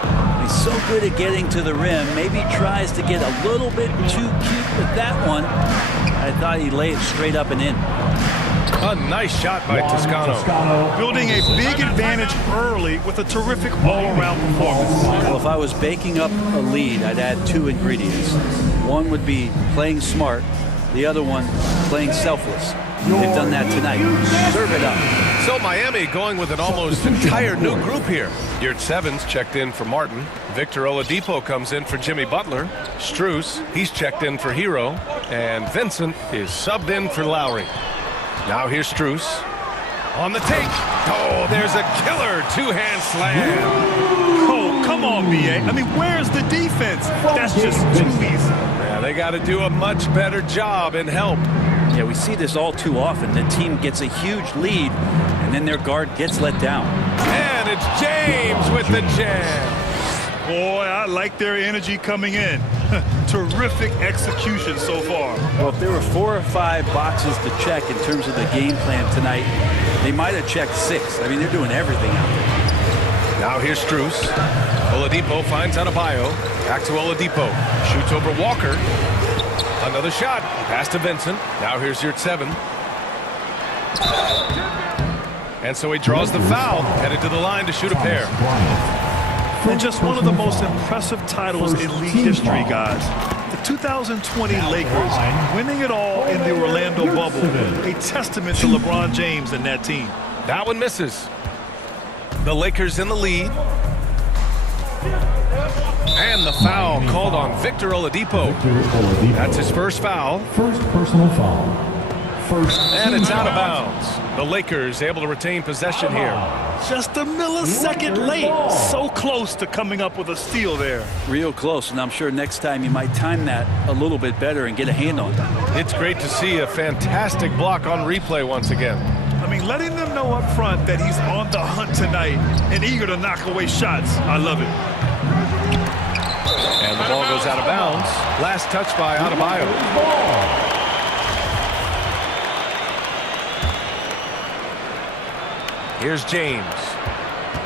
He's so good at getting to the rim. Maybe tries to get a little bit too cute with that one. I thought he'd lay it straight up and in. A nice shot by Toscano. Building a big advantage early with a terrific all-around performance. Well, if I was baking up a lead, I'd add 2 ingredients. One would be playing smart. The other one, playing selfless. They've done that tonight. Serve it up. So Miami going with an almost entire new group here. Yurt Sevens checked in for Martin. Victor Oladipo comes in for Jimmy Butler. Strus, he's checked in for Hero. And Vincent is subbed in for Lowry. Now here's Strus. On the take. Oh, there's a killer 2-hand slam. Oh, come on, B.A. I mean, where's the defense? That's just too easy. Yeah, they got to do a much better job in help. Yeah, we see this all too often. The team gets a huge lead, and then their guard gets let down. And it's James with the jam. Boy, I like their energy coming in. Terrific execution so far. Well, if there were 4 or 5 boxes to check in terms of the game plan tonight, they might have checked 6. I mean, they're doing everything out there. Now here's Strus. Oladipo finds Adebayo. Back to Oladipo. Shoots over Walker. Another shot. Pass to Vincent. Now here's your 7. And so he draws the foul. Headed to the line to shoot a pair. And just one of the most impressive titles in league history, guys. The 2020 Lakers winning it all in the Orlando bubble. A testament to LeBron James and that team. That one misses. The Lakers in the lead. And the foul called on Victor Oladipo. That's his first foul. First personal foul. And it's out of bounds. The Lakers able to retain possession here. Just a millisecond late. So close to coming up with a steal there. Real close, and I'm sure next time you might time that a little bit better and get a hand on it. It's great to see a fantastic block on replay once again. I mean, letting them know up front that he's on the hunt tonight and eager to knock away shots. I love it. And the ball goes out of bounds. Last touch by Adebayo. Here's James.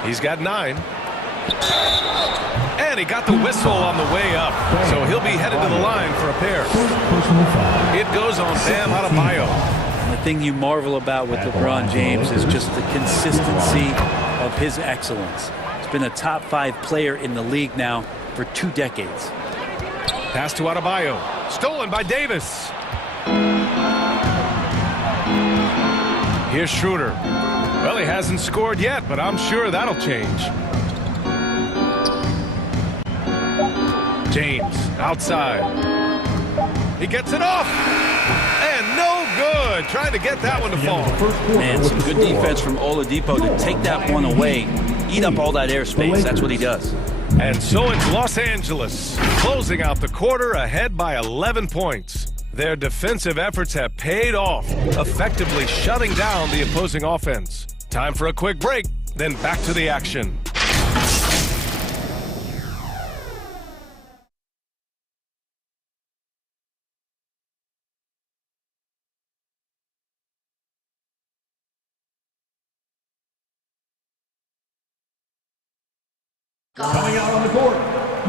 He's got 9. And he got the whistle on the way up. So he'll be headed to the line for a pair. It goes on Bam Adebayo. And the thing you marvel about with LeBron James is just the consistency of his excellence. He's been a top 5 player in the league now for 2 decades. Pass to Adebayo. Stolen by Davis. Here's Schroeder. Well, he hasn't scored yet, but I'm sure that'll change. James outside. He gets it off. And no good. Trying to get that one to fall. Man, some good defense from Oladipo to take that one away. Eat up all that airspace. That's what he does. And so it's Los Angeles, closing out the quarter ahead by 11 points. Their defensive efforts have paid off, effectively shutting down the opposing offense. Time for a quick break, then back to the action. Coming out on the court,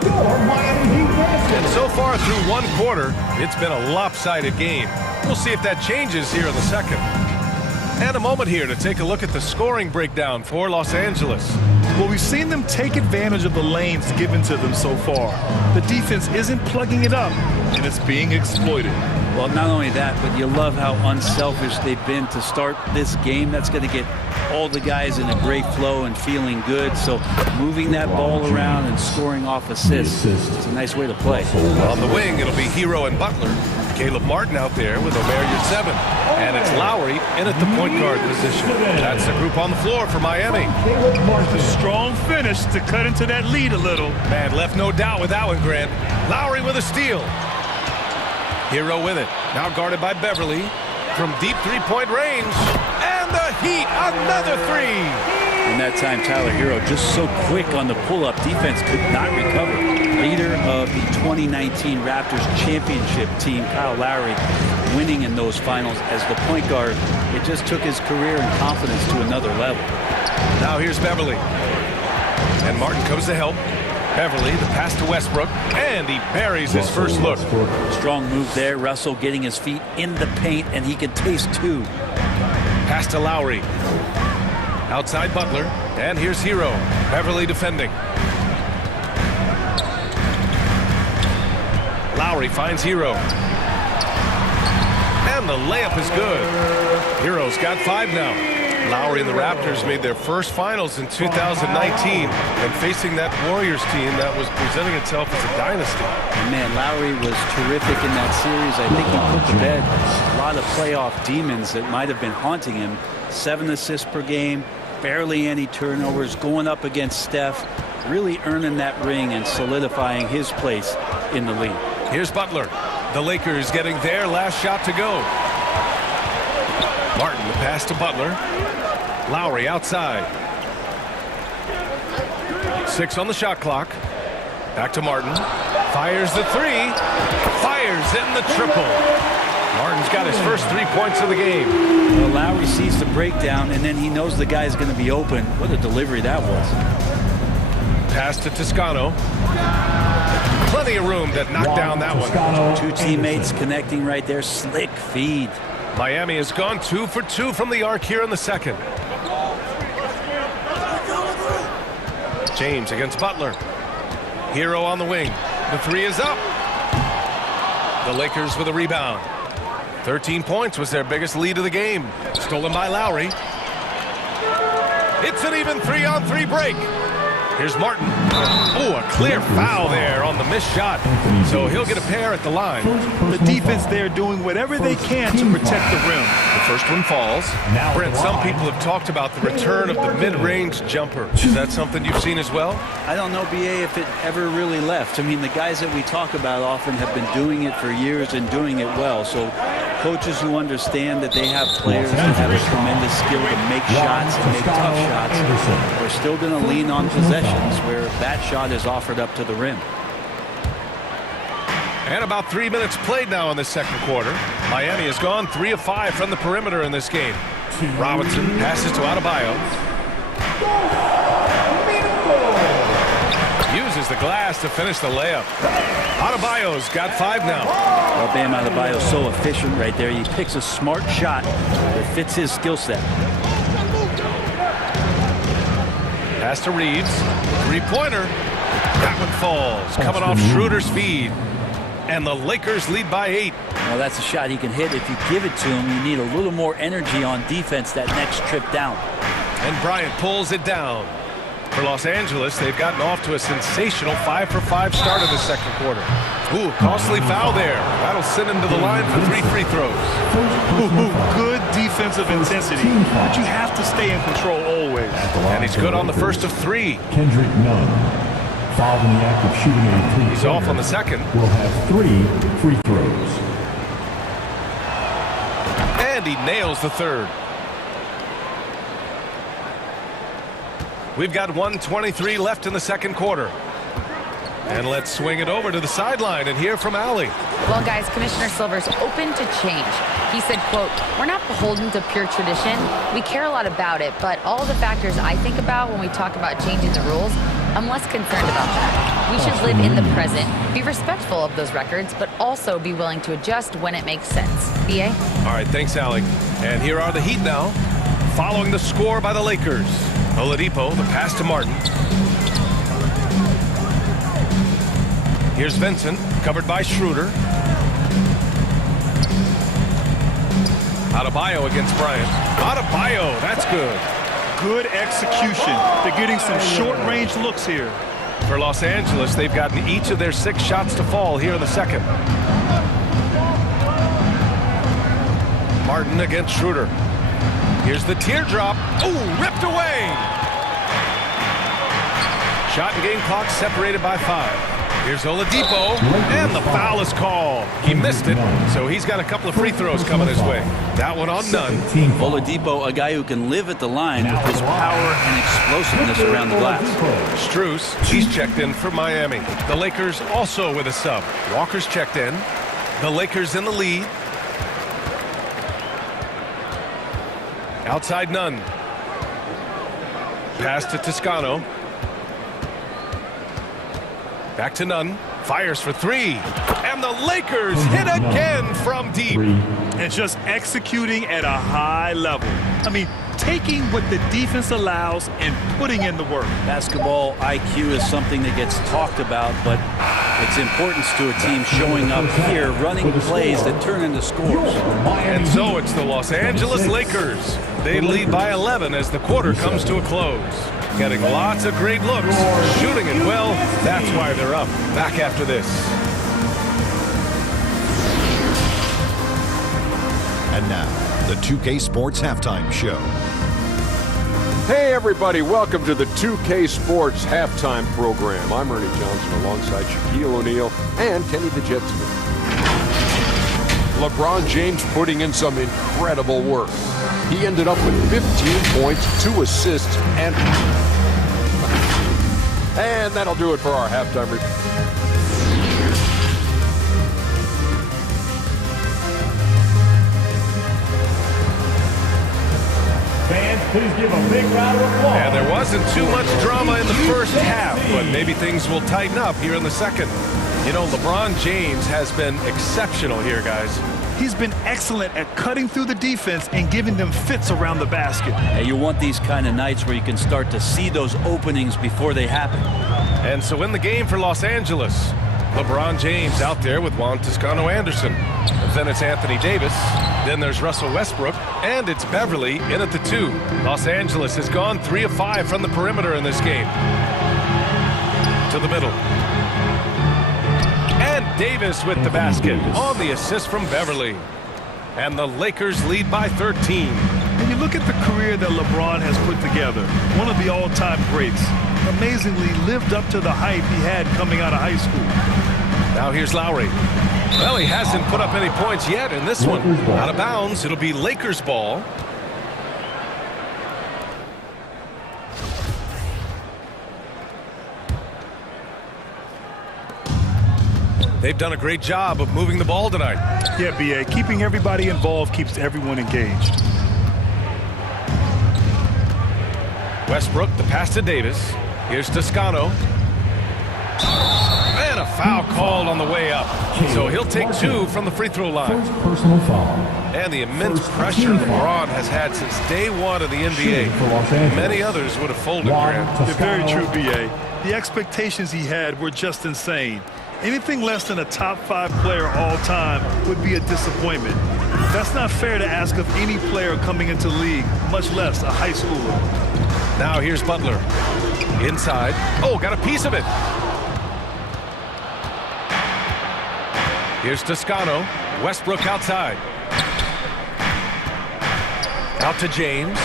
your Miami Heat. And so far through one quarter, it's been a lopsided game. We'll see if that changes here in the second. And a moment here to take a look at the scoring breakdown for Los Angeles. Well, we've seen them take advantage of the lanes given to them so far. The defense isn't plugging it up, and it's being exploited. Well, not only that, but you love how unselfish they've been to start this game. That's going to get all the guys in a great flow and feeling good. So moving that ball around and scoring off assists, it's a nice way to play. On the wing, it'll be Hero and Butler. Caleb Martin out there with Omer at 7. And it's Lowry in at the point guard position. That's the group on the floor for Miami. A strong finish to cut into that lead a little. Man, left no doubt with that one, Grant. Lowry with a steal. Hero with it. Now guarded by Beverly from deep three-point range. And the Heat, another 3. And that time, Tyler Hero just so quick on the pull-up. Defense could not recover. Leader of the 2019 Raptors championship team, Kyle Lowry, winning in those finals as the point guard. It just took his career and confidence to another level. Now here's Beverly. And Martin comes to help. Beverly, the pass to Westbrook, and he buries his first look. Strong move there. Russell getting his feet in the paint, and he can taste 2. Pass to Lowry. Outside Butler, and here's Hero. Beverly defending. Lowry finds Hero. And the layup is good. Hero's got 5 now. Lowry and the Raptors made their first finals in 2019, and facing that Warriors team that was presenting itself as a dynasty. And man, Lowry was terrific in that series. I think he put to bed a lot of playoff demons that might have been haunting him. 7 assists per game, barely any turnovers, going up against Steph, really earning that ring and solidifying his place in the league. Here's Butler. The Lakers getting their last shot to go. Martin, the pass to Butler. Lowry outside. 6 on the shot clock. Back to Martin. Fires the three. Fires in the triple. Martin's got his first 3 points of the game. Well, Lowry sees the breakdown, and then he knows the guy's going to be open. What a delivery that was. Pass to Toscano. Plenty of room to knock down that one. Two teammates connecting right there. Slick feed. Miami has gone 2 for 2 from the arc here in the second. James against Butler. Hero on the wing. The three is up. The Lakers with a rebound. 13 points was their biggest lead of the game. Stolen by Lowry. It's an even 3-on-3 break. Here's Martin. Oh, a clear foul there on the missed shot. So he'll get a pair at the line. The defense there doing whatever they can to protect the rim. The first one falls. Brent, some people have talked about the return of the mid-range jumper. Is that something you've seen as well? I don't know, BA, if it ever really left. I mean, the guys that we talk about often have been doing it for years and doing it well. So coaches who understand that they have players that have a tremendous skill to make shots and make tough shots are still going to lean on possessions where that shot is offered up to the rim. And about 3 minutes played now in the second quarter. Miami has gone 3 of 5 from the perimeter in this game. Robinson passes to Adebayo. Uses the glass to finish the layup. Adebayo's got 5 now. Well, Bam Adebayo's so efficient right there. He picks a smart shot that fits his skill set. Pass to Reeves. Three-pointer. That one falls. Coming off Schroeder's feed. And the Lakers lead by 8. Well, that's a shot he can hit. If you give it to him, you need a little more energy on defense that next trip down. And Bryant pulls it down. For Los Angeles, they've gotten off to a sensational 5 for 5 start in the second quarter. Ooh, costly foul there. That'll send him to the line for 3 free throws. Good defensive intensity, but you have to stay in control always. And he's good on the first of 3. Kendrick Nunn, fouled in the act of shooting a three. He's off on the second. Will have 3 free throws. And he nails the third. We've got 1:23 left in the second quarter. And let's swing it over to the sideline and hear from Allie. Well, guys, Commissioner Silver's open to change. He said, quote, "We're not beholden to pure tradition. We care a lot about it, but all the factors I think about when we talk about changing the rules, I'm less concerned about that. We should live in the present, be respectful of those records, but also be willing to adjust when it makes sense." BA? All right, thanks, Allie. And here are the Heat now, following the score by the Lakers. Oladipo, the pass to Martin. Here's Vincent, covered by Schroeder. Adebayo against Bryant. Adebayo, that's good. Good execution. They're getting some short-range looks here. For Los Angeles, they've gotten each of their 6 shots to fall here in the second. Martin against Schroeder. Here's the teardrop. Oh, ripped away. Shot and game clock separated by 5. Here's Oladipo, and the foul is called. He missed it, so he's got a couple of free throws coming his way. That one on Nunn. Oladipo, a guy who can live at the line with his power and explosiveness around the glass. Strus, he's checked in for Miami. The Lakers also with a sub. Walker's checked in. The Lakers in the lead. Outside Nunn. Pass to Toscano. Back to Nunn. Fires for 3. And the Lakers hit again from deep. And just executing at a high level. I mean, taking what the defense allows and putting in the work. Basketball IQ is something that gets talked about, but its importance to a team showing up here, running plays that turn into scores. And so it's the Los Angeles Lakers. They lead by 11 as the quarter comes to a close. Getting lots of great looks, shooting it well. That's why they're up. Back after this. And now, the 2K Sports Halftime Show. Hey everybody, welcome to the 2K Sports Halftime Program. I'm Ernie Johnson alongside Shaquille O'Neal and Kenny the Jet Smith. LeBron James putting in some incredible work. He ended up with 15 points, 2 assists, and And that'll do it for our halftime report. Fans, please give a big round of applause. And there wasn't too much drama in the first half, but maybe things will tighten up here in the second. You know, LeBron James has been exceptional here, guys. He's been excellent at cutting through the defense and giving them fits around the basket. And you want these kind of nights where you can start to see those openings before they happen. And so in the game for Los Angeles, LeBron James out there with Juan Toscano-Anderson. Then it's Anthony Davis. Then there's Russell Westbrook. And it's Beverly in at the 2. Los Angeles has gone 3 of 5 from the perimeter in this game. To the middle. And Davis with the basket on the assist from Beverly. And the Lakers lead by 13. When you look at the career that LeBron has put together, one of the all-time greats, amazingly lived up to the hype he had coming out of high school. Now here's Lowry. Well, he hasn't put up any points yet in this one. Out of bounds, it'll be Lakers ball. They've done a great job of moving the ball tonight. Yeah, B.A. Keeping everybody involved keeps everyone engaged. Westbrook, the pass to Davis. Here's Toscano. And a foul called on the way up. So he'll take 2 from the free throw line. First personal foul. And the immense pressure LeBron has had since day one of the NBA. Many others would have folded, Grant. Very true, B.A. The expectations he had were just insane. Anything less than a top 5 player all time would be a disappointment. That's not fair to ask of any player coming into the league, much less a high schooler. Now here's Butler. Inside. Oh, got a piece of it. Here's Toscano. Westbrook outside. Out to James.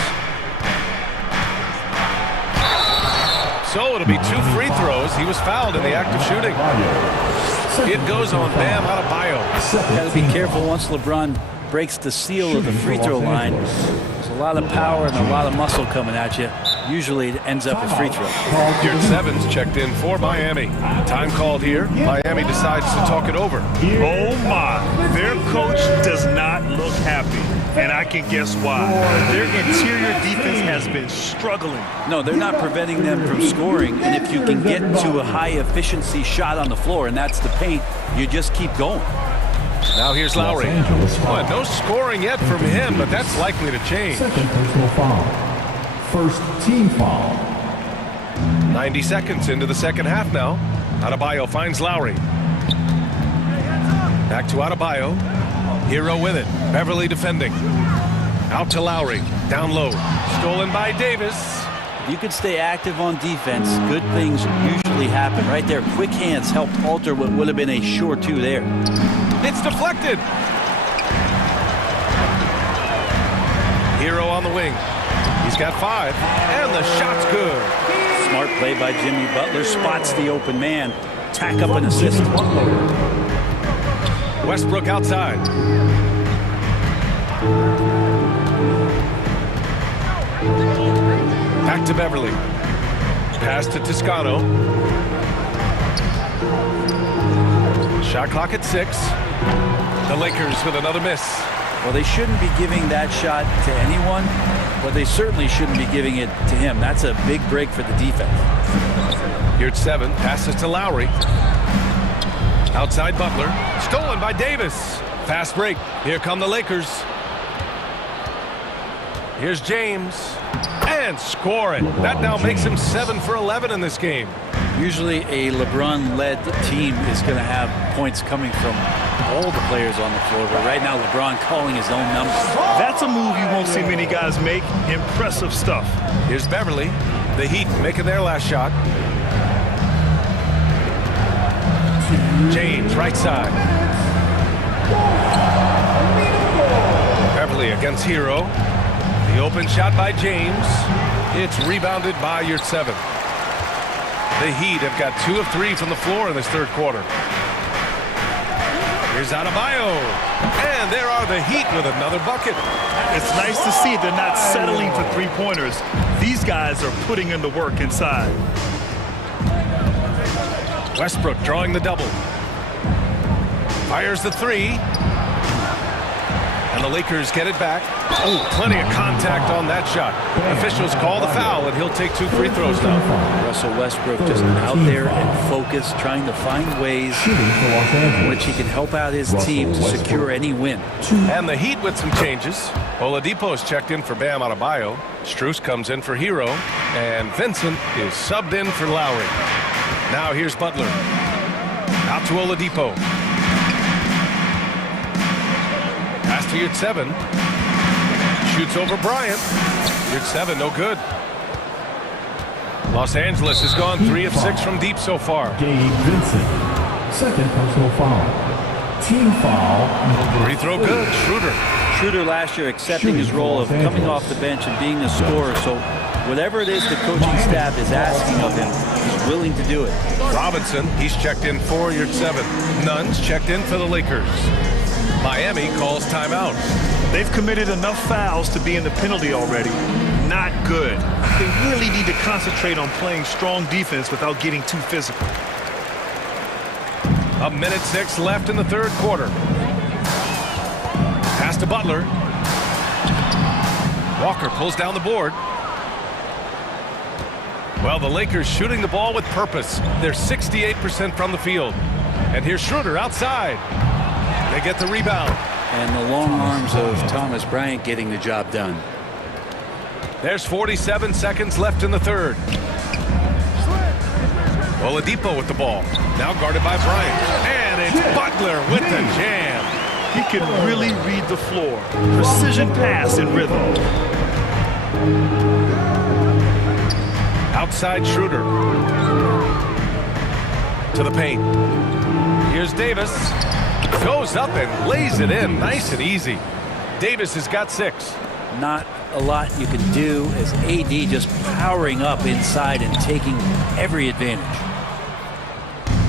So it'll be 2 free throws. He was fouled in the act of shooting. It goes on Bam Adebayo. Got to be careful once LeBron breaks the seal of the free throw line. There's a lot of power and a lot of muscle coming at you. Usually it ends up with free throw. Jared Sevens checked in for Miami. Time called here. Miami decides to talk it over. Oh my, their coach does not look happy. And I can guess why. Their interior defense has been struggling. No, they're not preventing them from scoring. And if you can get to a high-efficiency shot on the floor, and that's the paint, you just keep going. Now here's Lowry. Well, no scoring yet from him, but that's likely to change. Second personal foul. First team foul. 90 seconds into the second half now. Adebayo finds Lowry. Back to Adebayo. Hero with it. Beverly defending. Out to Lowry. Down low. Stolen by Davis. You could stay active on defense. Good things usually happen. Right there, quick hands helped alter what would have been a sure 2 there. It's deflected. Hero on the wing. He's got 5. And the shot's good. Smart play by Jimmy Butler. Spots the open man. Tack up an assist. Westbrook outside. Back to Beverly. Pass to Toscano. Shot clock at 6. The Lakers with another miss. Well, they shouldn't be giving that shot to anyone, but they certainly shouldn't be giving it to him. That's a big break for the defense. Here at 7. Passes to Lowry. Outside Butler. Stolen by Davis. Fast break. Here come the Lakers. Here's James. And score it. That now makes him 7 for 11 in this game. Usually a LeBron-led team is going to have points coming from all the players on the floor, but right now LeBron calling his own numbers. That's a move you won't see many guys make. Impressive stuff. Here's Beverly. The Heat making their last shot. James, right side. Beverly against Hero. The open shot by James. It's rebounded by Yurtseven. The Heat have got 2 of 3 from the floor in this third quarter. Here's Adebayo. And there are the Heat with another bucket. It's nice to see they're not settling for 3-pointers. These guys are putting in the work inside. Westbrook drawing the double. Fires the three. And the Lakers get it back. Oh, plenty of contact on that shot. Officials call the foul, and he'll take 2 free throws now. Russell Westbrook just out there and focused, trying to find ways in which he can help out his team to secure any win. And the Heat with some changes. Oladipo's checked in for Bam Adebayo. Strus comes in for Hero. And Vincent is subbed in for Lowry. Now here's Butler. Out to Oladipo. Pass to Yurt-7. Shoots over Bryant. Yurt-7, no good. Los Angeles has gone 3 of 6 from deep so far. Gabe Vincent, second personal foul. Team foul. Free throw good. Schroeder last year accepting his role of coming off the bench and being a scorer. So whatever it is the coaching staff is asking of him, he's willing to do it. Robinson, he's checked in for Yurt-7. Nunn's checked in for the Lakers. Miami calls timeout. They've committed enough fouls to be in the penalty already. Not good. They really need to concentrate on playing strong defense without getting too physical. 1:06 left in the third quarter. Pass to Butler. Walker pulls down the board. Well, the Lakers shooting the ball with purpose. They're 68% from the field. And here's Schroeder outside. They get the rebound. And the long arms of Thomas Bryant getting the job done. There's 47 seconds left in the third. Oladipo with the ball. Now guarded by Bryant. And it's Butler with the jam. He can really read the floor. Precision pass in rhythm. Outside Schroeder. To the paint. Here's Davis. Goes up and lays it in nice and easy. Davis has got 6. Not a lot you can do as AD just powering up inside and taking every advantage.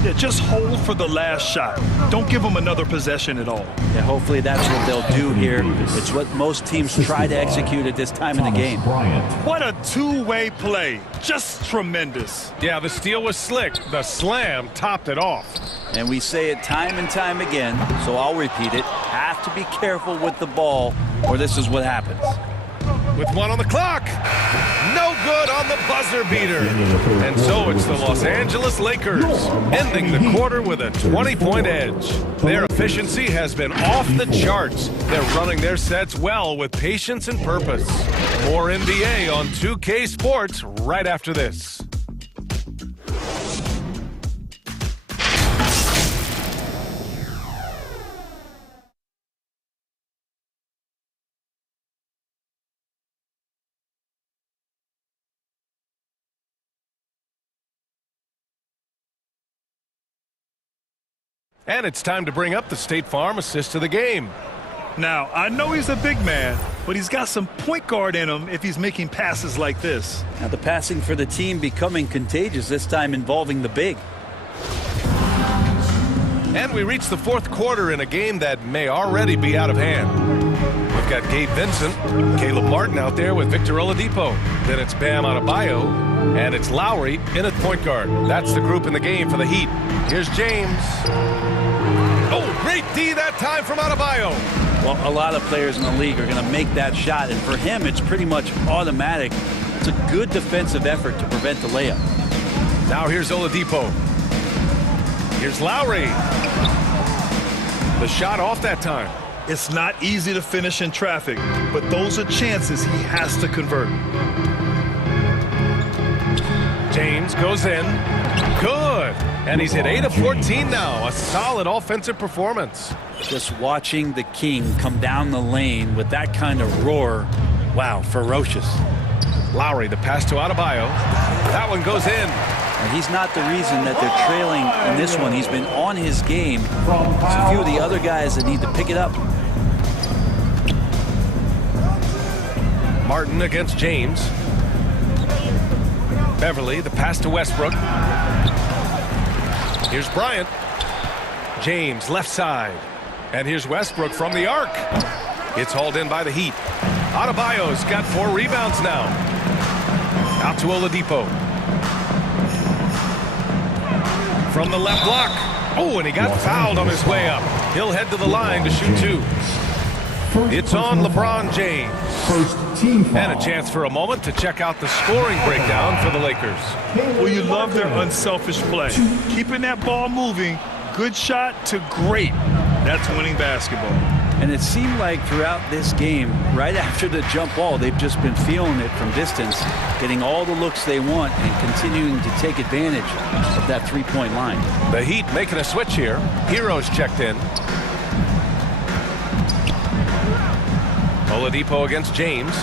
Yeah, just hold for the last shot. Don't give them another possession at all. Yeah, hopefully that's what they'll do here. It's what most teams try to execute at this time in the game. What a two-way play. Just tremendous. Yeah, the steal was slick. The slam topped it off. And we say it time and time again, so I'll repeat it. Have to be careful with the ball, or this is what happens. With 1 on the clock. No good on the buzzer beater. And so it's the Los Angeles Lakers ending the quarter with a 20-point edge. Their efficiency has been off the charts. They're running their sets well with patience and purpose. More NBA on 2K Sports right after this. And it's time to bring up the State Farm assist of the game. Now, I know he's a big man, but he's got some point guard in him if he's making passes like this. Now the passing for the team becoming contagious, this time involving the big. And we reach the fourth quarter in a game that may already be out of hand. We've got Gabe Vincent, Caleb Martin out there with Victor Oladipo. Then it's Bam Adebayo, and it's Lowry in at point guard. That's the group in the game for the Heat. Here's James. Oh, great D that time from Adebayo. Well, a lot of players in the league are going to make that shot, and for him, it's pretty much automatic. It's a good defensive effort to prevent the layup. Now here's Oladipo. Here's Lowry. The shot off that time. It's not easy to finish in traffic, but those are chances he has to convert. James goes in. Good. And he's hit 8 of 14 now. A solid offensive performance. Just watching the King come down the lane with that kind of roar. Wow, ferocious. Lowry, the pass to Adebayo. That one goes in. And he's not the reason that they're trailing in this one. He's been on his game. There's a few of the other guys that need to pick it up. Martin against James. Beverly, the pass to Westbrook. Here's Bryant. James, left side. And here's Westbrook from the arc. It's hauled in by the Heat. Adebayo's got 4 rebounds now. Out to Oladipo. from the left block. Oh, and he got fouled on his way up. He'll head to the line to shoot 2. It's on LeBron James. And a chance for a moment to check out the scoring breakdown for the Lakers. Well, you love their unselfish play. Keeping that ball moving, good shot to great. That's winning basketball. And it seemed like throughout this game, right after the jump ball, they've just been feeling it from distance, getting all the looks they want and continuing to take advantage of that three-point line. The Heat making a switch here. Hero's checked in. Oladipo against James.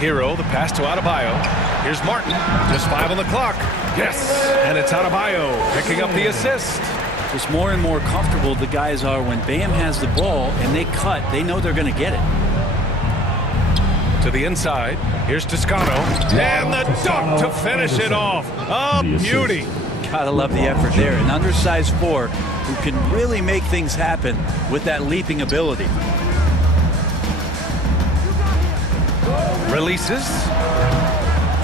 Hero, the pass to Adebayo. Here's Martin. Just 5 on the clock. Yes, and it's Adebayo picking up the assist. Just more and more comfortable the guys are when Bam has the ball and they cut. They know they're going to get it. To the inside. Here's Toscano. And the dunk to finish it off. A beauty. Gotta love the effort there. An undersized 4 who can really make things happen with that leaping ability. Releases.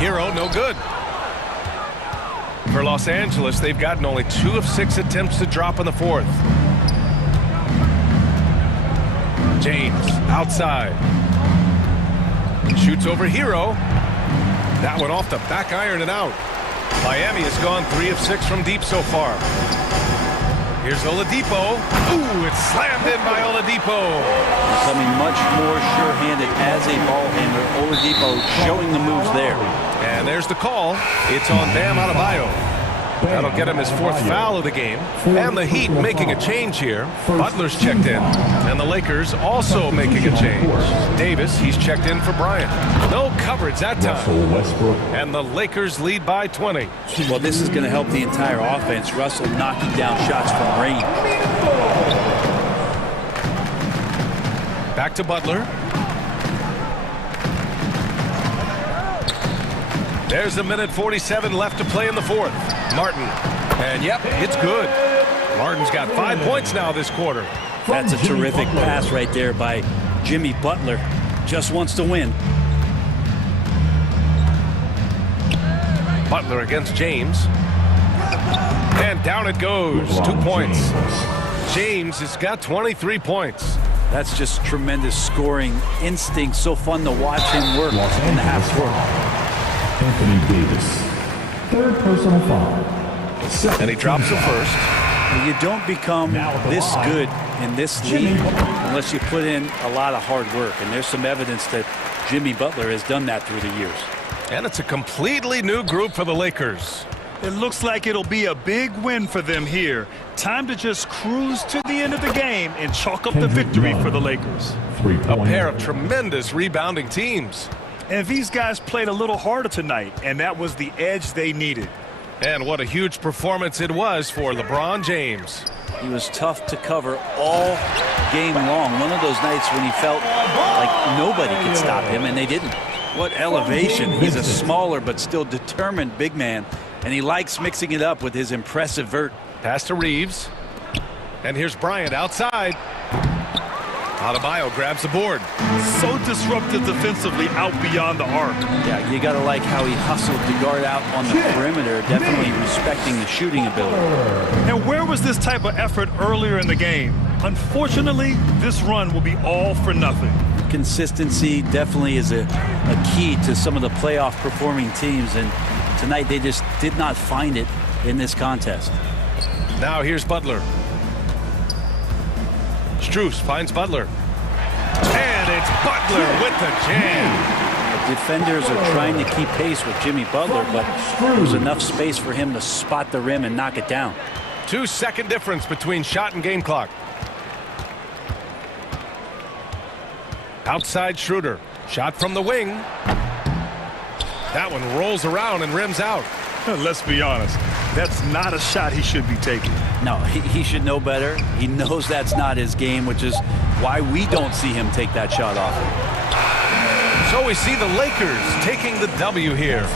Hero, no good. For Los Angeles, they've gotten only 2 of 6 attempts to drop in the 4th. James, outside. Shoots over Hero. That one off the back iron and out. Miami has gone 3 of 6 from deep so far. Here's Oladipo. Ooh, it's slammed in by Oladipo. Becoming much more sure-handed as a ball handler. Oladipo showing the moves there. And there's the call. It's on Bam Adebayo. That'll get him his 4th foul of the game. And the Heat making a change here. Butler's checked in. And the Lakers also making a change. Davis, he's checked in for Bryant. No coverage that time. And the Lakers lead by 20. Well, this is going to help the entire offense. Russell knocking down shots from range. Back to Butler. There's a minute 47 left to play in the 4th. Martin. And yep, it's good. Martin's got 5 points now this quarter. That's a terrific pass right there by Jimmy Butler. Just wants to win. Butler against James. And down it goes. 2 points. James has got 23 points. That's just tremendous scoring instinct. So fun to watch him work in the half court. Anthony Davis, 3rd personal foul. And he drops the first. You don't become this good in this league unless you put in a lot of hard work. And there's some evidence that Jimmy Butler has done that through the years. And it's a completely new group for the Lakers. It looks like it'll be a big win for them here. Time to just cruise to the end of the game and chalk up the victory for the Lakers. A pair of tremendous rebounding teams. And these guys played a little harder tonight, and that was the edge they needed. And what a huge performance it was for LeBron James. He was tough to cover all game long. One of those nights when he felt like nobody could stop him, and they didn't. What elevation. He's a smaller but still determined big man, and he likes mixing it up with his impressive vert. Pass to Reeves. And here's Bryant outside. Adebayo grabs the board. So disruptive defensively out beyond the arc. Yeah, you got to like how he hustled to guard out on the perimeter, definitely respecting the shooting ability. And where was this type of effort earlier in the game? Unfortunately, this run will be all for nothing. Consistency definitely is a key to some of the playoff performing teams, and tonight they just did not find it in this contest. Now here's Butler. Strus finds Butler. And it's Butler with the jam. The defenders are trying to keep pace with Jimmy Butler, but there's enough space for him to spot the rim and knock it down. 2-second difference between shot and game clock. Outside Schroeder. Shot from the wing. That one rolls around and rims out. Let's be honest. That's not a shot he should be taking. No, he should know better. He knows that's not his game, which is why we don't see him take that shot off. So we see the Lakers taking the W here.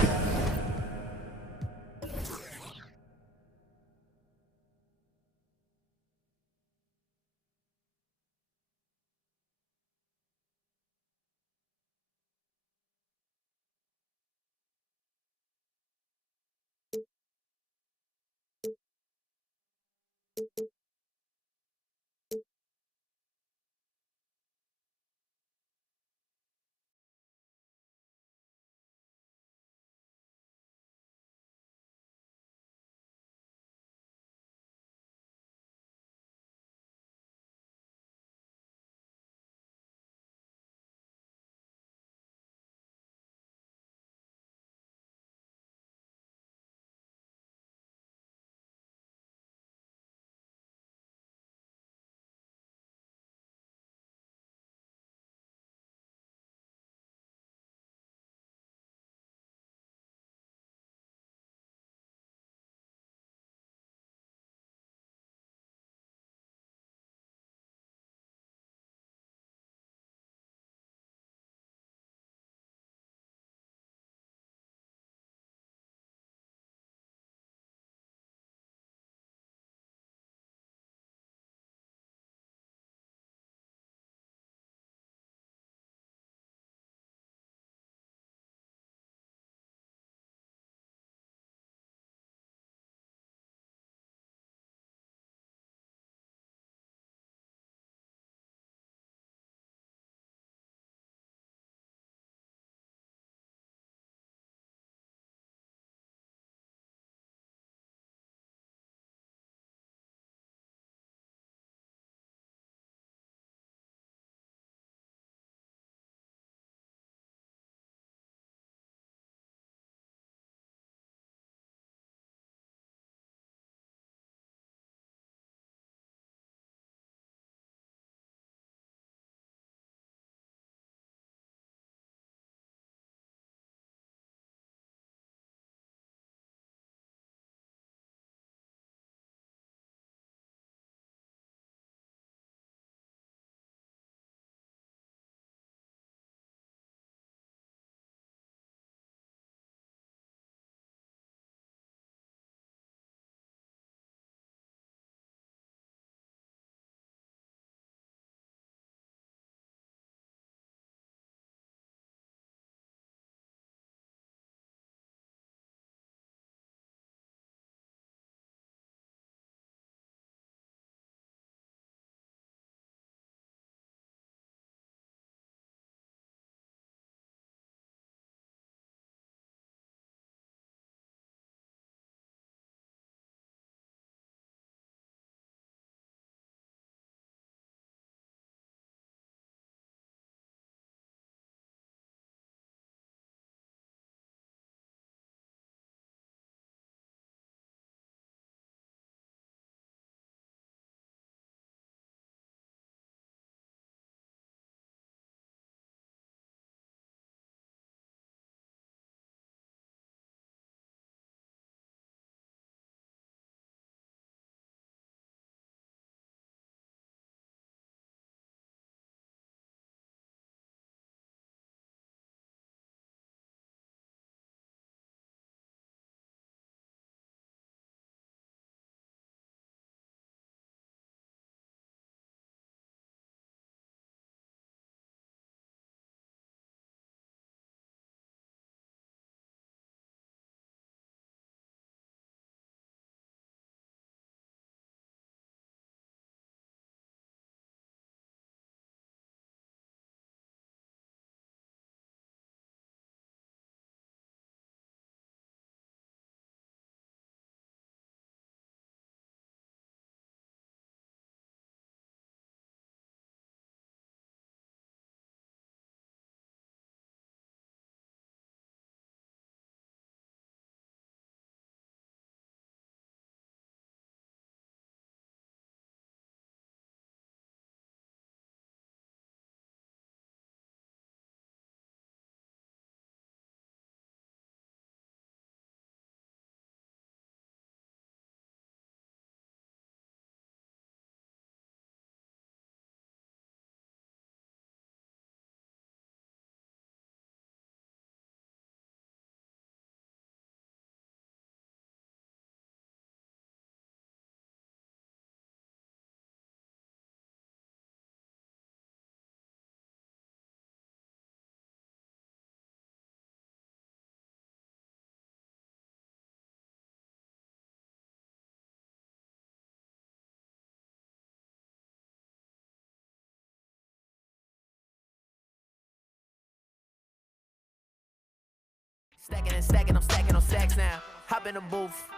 Stacking and stacking, I'm stacking on stacks now. Hop in the booth.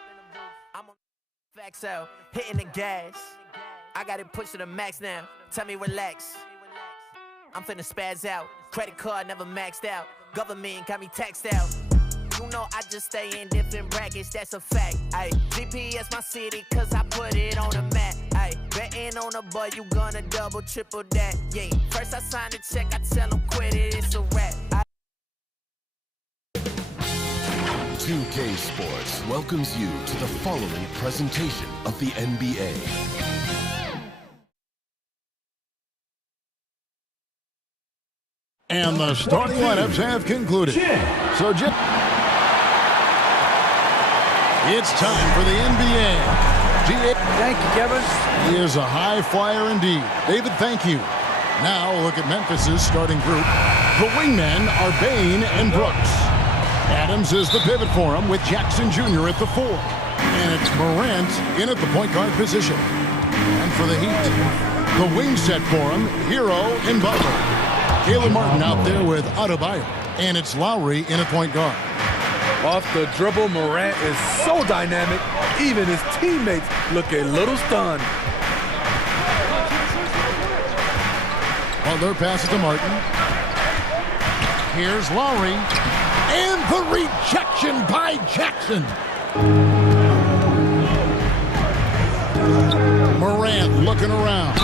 I'm on facts out, hitting the gas. I got it pushed to the max now. Tell me relax. I'm finna spaz out. Credit card never maxed out. Government got me taxed out. You know I just stay in different brackets, that's a fact. Ay, GPS my city, cause I put it on the map. Ay, betting on a boy, you gonna double, triple that. Yeah, first I sign the check, I tell them quit it, it's a wrap. 2K Sports welcomes you to the following presentation of the NBA. And the starting lineups have concluded. So, it's time for the NBA. Thank you, Kevin. He is a high flyer indeed. David, thank you. Now look at Memphis's starting group. The wingmen are Bain and Brooks. Adams is the pivot for him with Jackson Jr. at the 4. And it's Morant in at the point guard position. And for the Heat, the wing set for him, Hero and Butler. Caleb Martin out there with Adebayo. And it's Lowry in at point guard. Off the dribble, Morant is so dynamic, even his teammates look a little stunned. Butler passes to Martin. Here's Lowry. And the rejection by Jackson. Morant looking around.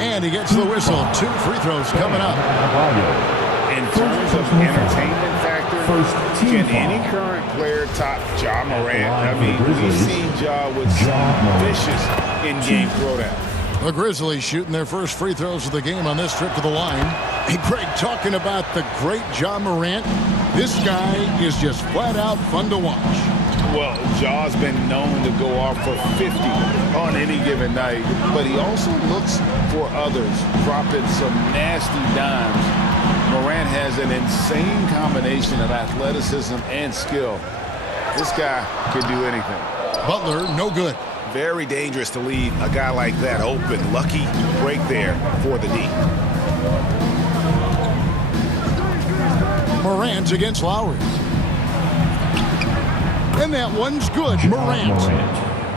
And he gets the whistle. 2 free throws coming up. In terms of entertainment factor, can any current player top Ja Morant? I mean, we've seen Ja with some vicious in-game throwdown. The Grizzlies shooting their first free throws of the game on this trip to the line. Hey, Greg, talking about the great Ja Morant, this guy is just flat out fun to watch. Well, Ja's been known to go off for 50 on any given night, but he also looks for others, dropping some nasty dimes. Morant has an insane combination of athleticism and skill. This guy can do anything. Butler, no good. Very dangerous to leave a guy like that open. Lucky break there for the D. Morant against Lowry. And that one's good.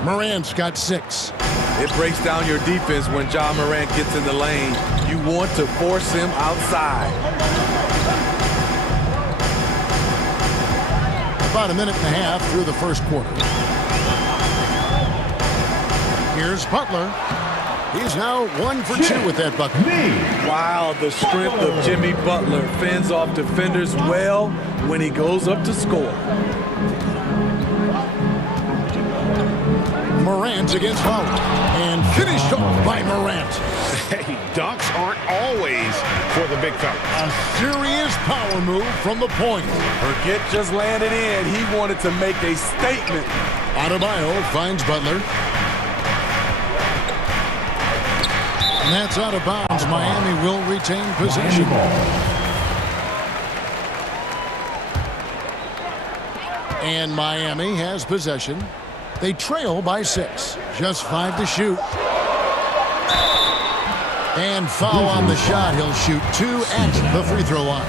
Morant's got 6. It breaks down your defense when Ja Morant gets in the lane. You want to force him outside. About a minute and a half through the first quarter. Here's Butler. He's now 1 for 2 with that bucket. Wow, the strength of Jimmy Butler fends off defenders well when he goes up to score. Morant against Lowry. And finished off by Morant. Hey, dunks aren't always for the big fella. A serious power move from the point. Burkett just landed in. He wanted to make a statement. Adebayo finds Butler. And that's out of bounds. Miami will retain possession. And Miami has possession. They trail by 6. Just 5 to shoot. And foul on the shot. He'll shoot 2 at the free throw line.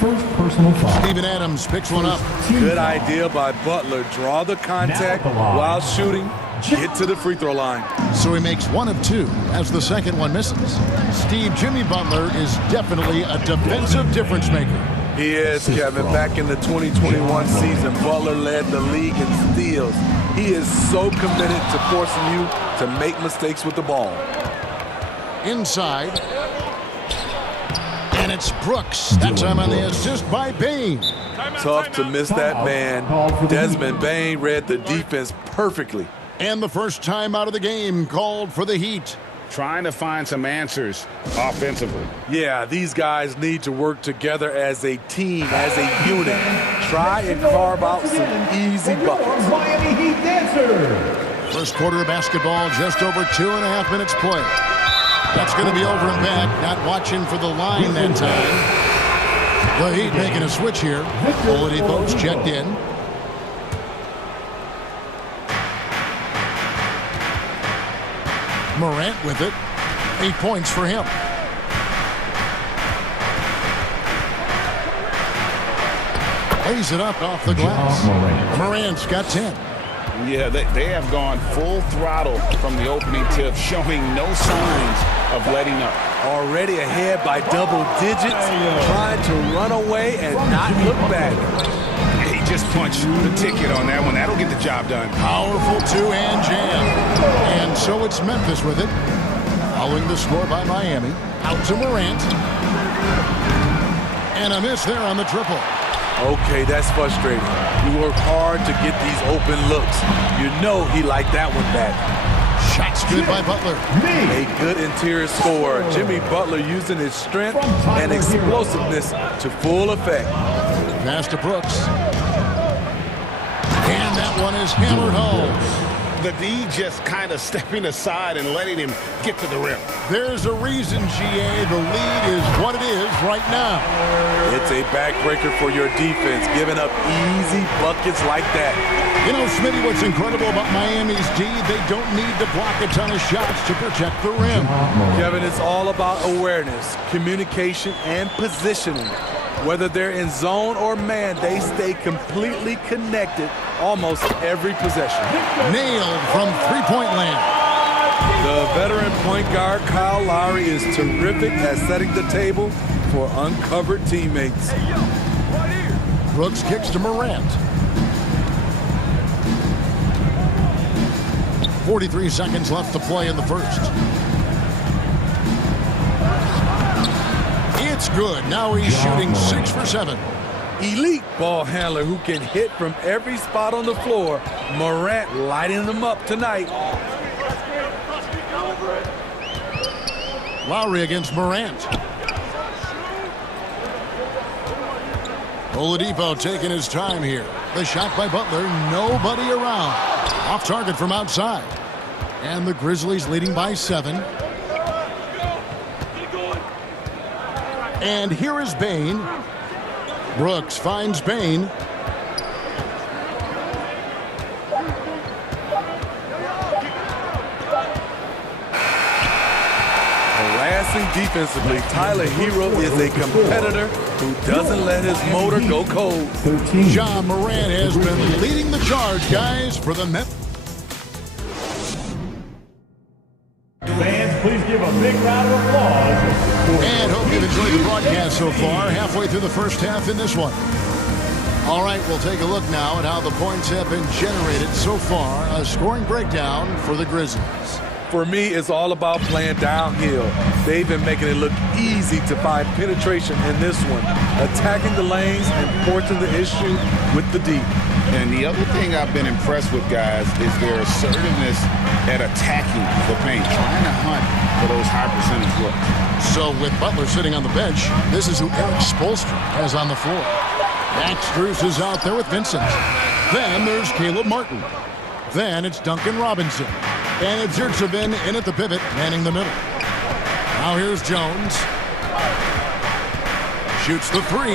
First personal foul. Steven Adams picks one up. Good idea by Butler. Draw the contact while shooting. Get to the free throw line. So he makes 1 of 2 as the second one misses. Jimmy Butler is definitely a defensive difference maker. He is, Kevin. Back in the 2021 season, Butler led the league in steals. He is so committed to forcing you to make mistakes with the ball. Inside. And it's Brooks. That time on the assist by Bain. Tough to miss that man. Desmond Bain read the defense perfectly. And the first time out of the game called for the Heat. Trying to find some answers offensively. Yeah, these guys need to work together as a team, as a unit. Try and carve out some easy buckets. Miami Heat dancer. First quarter of basketball, just over 2.5 minutes play. That's going to be over and back. Not watching for the line that time. The Heat making a switch here. Oladipo's checked in. Morant with it. 8 points for him. Lays it up off the glass. Morant's got 10. Yeah, they have gone full throttle from the opening tip, showing no signs of letting up. Already ahead by double digits, trying to run away and not look back. He just punched the ticket on that one. That'll get the job done. Powerful two-hand jam. And so it's Memphis with it. Following the score by Miami. Out to Morant. And a miss there on the triple. Okay, that's frustrating. You work hard to get these open looks. You know he liked that one back. Shots good by Butler. A good interior scorer. Jimmy Butler using his strength and explosiveness to full effect. Pass to Brooks. And that one is hammered home. The D just kind of stepping aside and letting him get to the rim. There's a reason, GA, the lead is what it is right now. It's a backbreaker for your defense, giving up easy buckets like that. You know, Smitty, what's incredible about Miami's D, they don't need to block a ton of shots to protect the rim. Kevin, it's all about awareness, communication, and positioning. Whether they're in zone or man, they stay completely connected almost every possession. Nailed from three-point land. The veteran point guard, Kyle Lowry, is terrific at setting the table for uncovered teammates. Brooks kicks to Morant. 43 seconds left to play in the first. It's good. Now he's shooting 6 for 7. Elite ball handler who can hit from every spot on the floor. Morant lighting them up tonight. Lowry against Morant. Oladipo taking his time here. The shot by Butler. Nobody around. Off target from outside. And the Grizzlies leading by 7. And here is Bane. Brooks finds Bane. Harassing defensively, Tyler Hero is a competitor who doesn't let his motor go cold. Ja Morant has been leading the charge, guys, for the Memphis. Fans, please give a big round of applause. And hope you've enjoyed the broadcast so far. Halfway through the first half in this one. All right, we'll take a look now at how the points have been generated so far. A scoring breakdown for the Grizzlies. For me, it's all about playing downhill. They've been making it look easy to find penetration in this one, attacking the lanes and forcing the issue with the deep. And the other thing I've been impressed with, guys, is their assertiveness at attacking the paint, trying to hunt for those high percentage looks. So with Butler sitting on the bench, this is who Eric Spoelstra has on the floor. Max Strus is out there with Vincent. Then there's Caleb Martin. Then it's Duncan Robinson. And it's Zertsevin in at the pivot, manning the middle. Now here's Jones. Shoots the 3.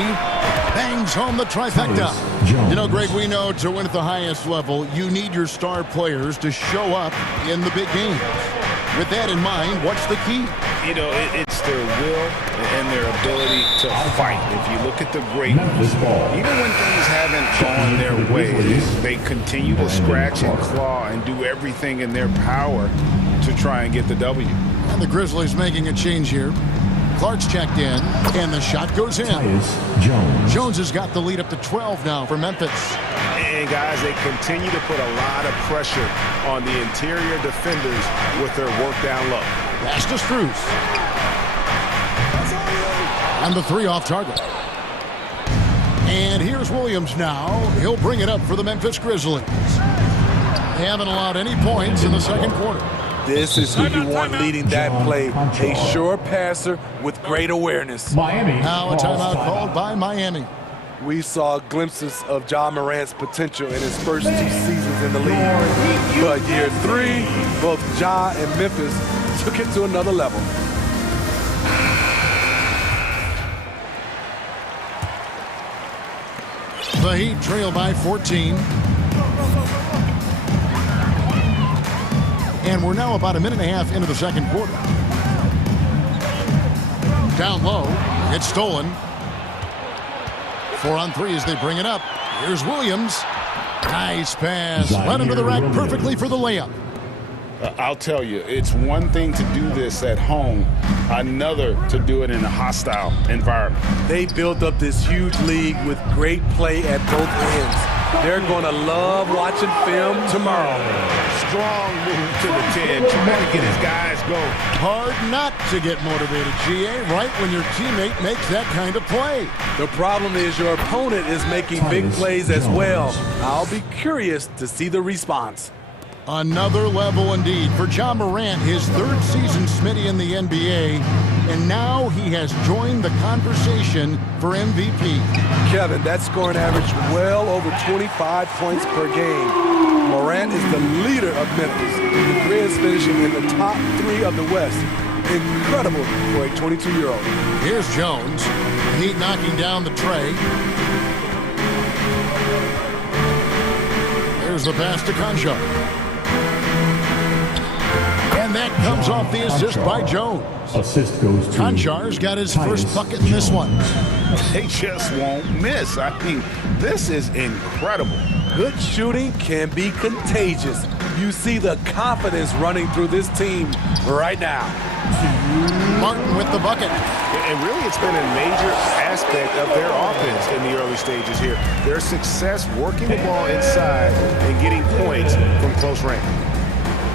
Bangs home the trifecta. You know, Greg, we know to win at the highest level, you need your star players to show up in the big games. With that in mind, what's the key? You know, it's their will and their ability to fight. If you look at the great ones, even when things haven't gone their way, they continue to scratch and claw and do everything in their power to try and get the W. And the Grizzlies making a change here. Clark's checked in, and the shot goes in. Jones has got the lead up to 12 now for Memphis. And guys, they continue to put a lot of pressure on the interior defenders with their work down low. Pass to Strus. And the 3 off target. And here's Williams now. He'll bring it up for the Memphis Grizzlies. They haven't allowed any points in the second quarter. This is who you want leading that play. A sure passer with great awareness. Now a timeout called by Miami. We saw glimpses of Ja Morant's potential in his first 2 seasons in the league. But year 3, both Ja and Memphis took it to another level. The Heat trail by 14. And we're now about a minute and a half into the second quarter. Down low, it's stolen. 4-on-3 as they bring it up. Here's Williams. Nice pass. Right under the rack perfectly for the layup. I'll tell you, it's one thing to do this at home, another to do it in a hostile environment. They built up this huge league with great play at both ends. They're going to love watching film tomorrow. Strong move to the 10, trying to get his guys going. Hard not to get motivated, GA, right when your teammate makes that kind of play. The problem is your opponent is making big plays as well. I'll be curious to see the response. Another level indeed for Ja Morant, his third season Smitty in the NBA, and now he has joined the conversation for MVP. Kevin, that scoring average well over 25 points per game. Morant is the leader of Memphis. The Grizz finishing in the top 3 of the West. Incredible for a 22-year-old. Here's Jones. Heat knocking down the tray. Here's the pass to Conchar. And that comes off the assist by Jones. Assist goes to Conchar's got his first bucket in this one. They just won't miss. I mean, this is incredible. Good shooting can be contagious. You see the confidence running through this team right now. Martin with the bucket. And really, it's been a major aspect of their offense in the early stages here. Their success working the ball inside and getting points from close range.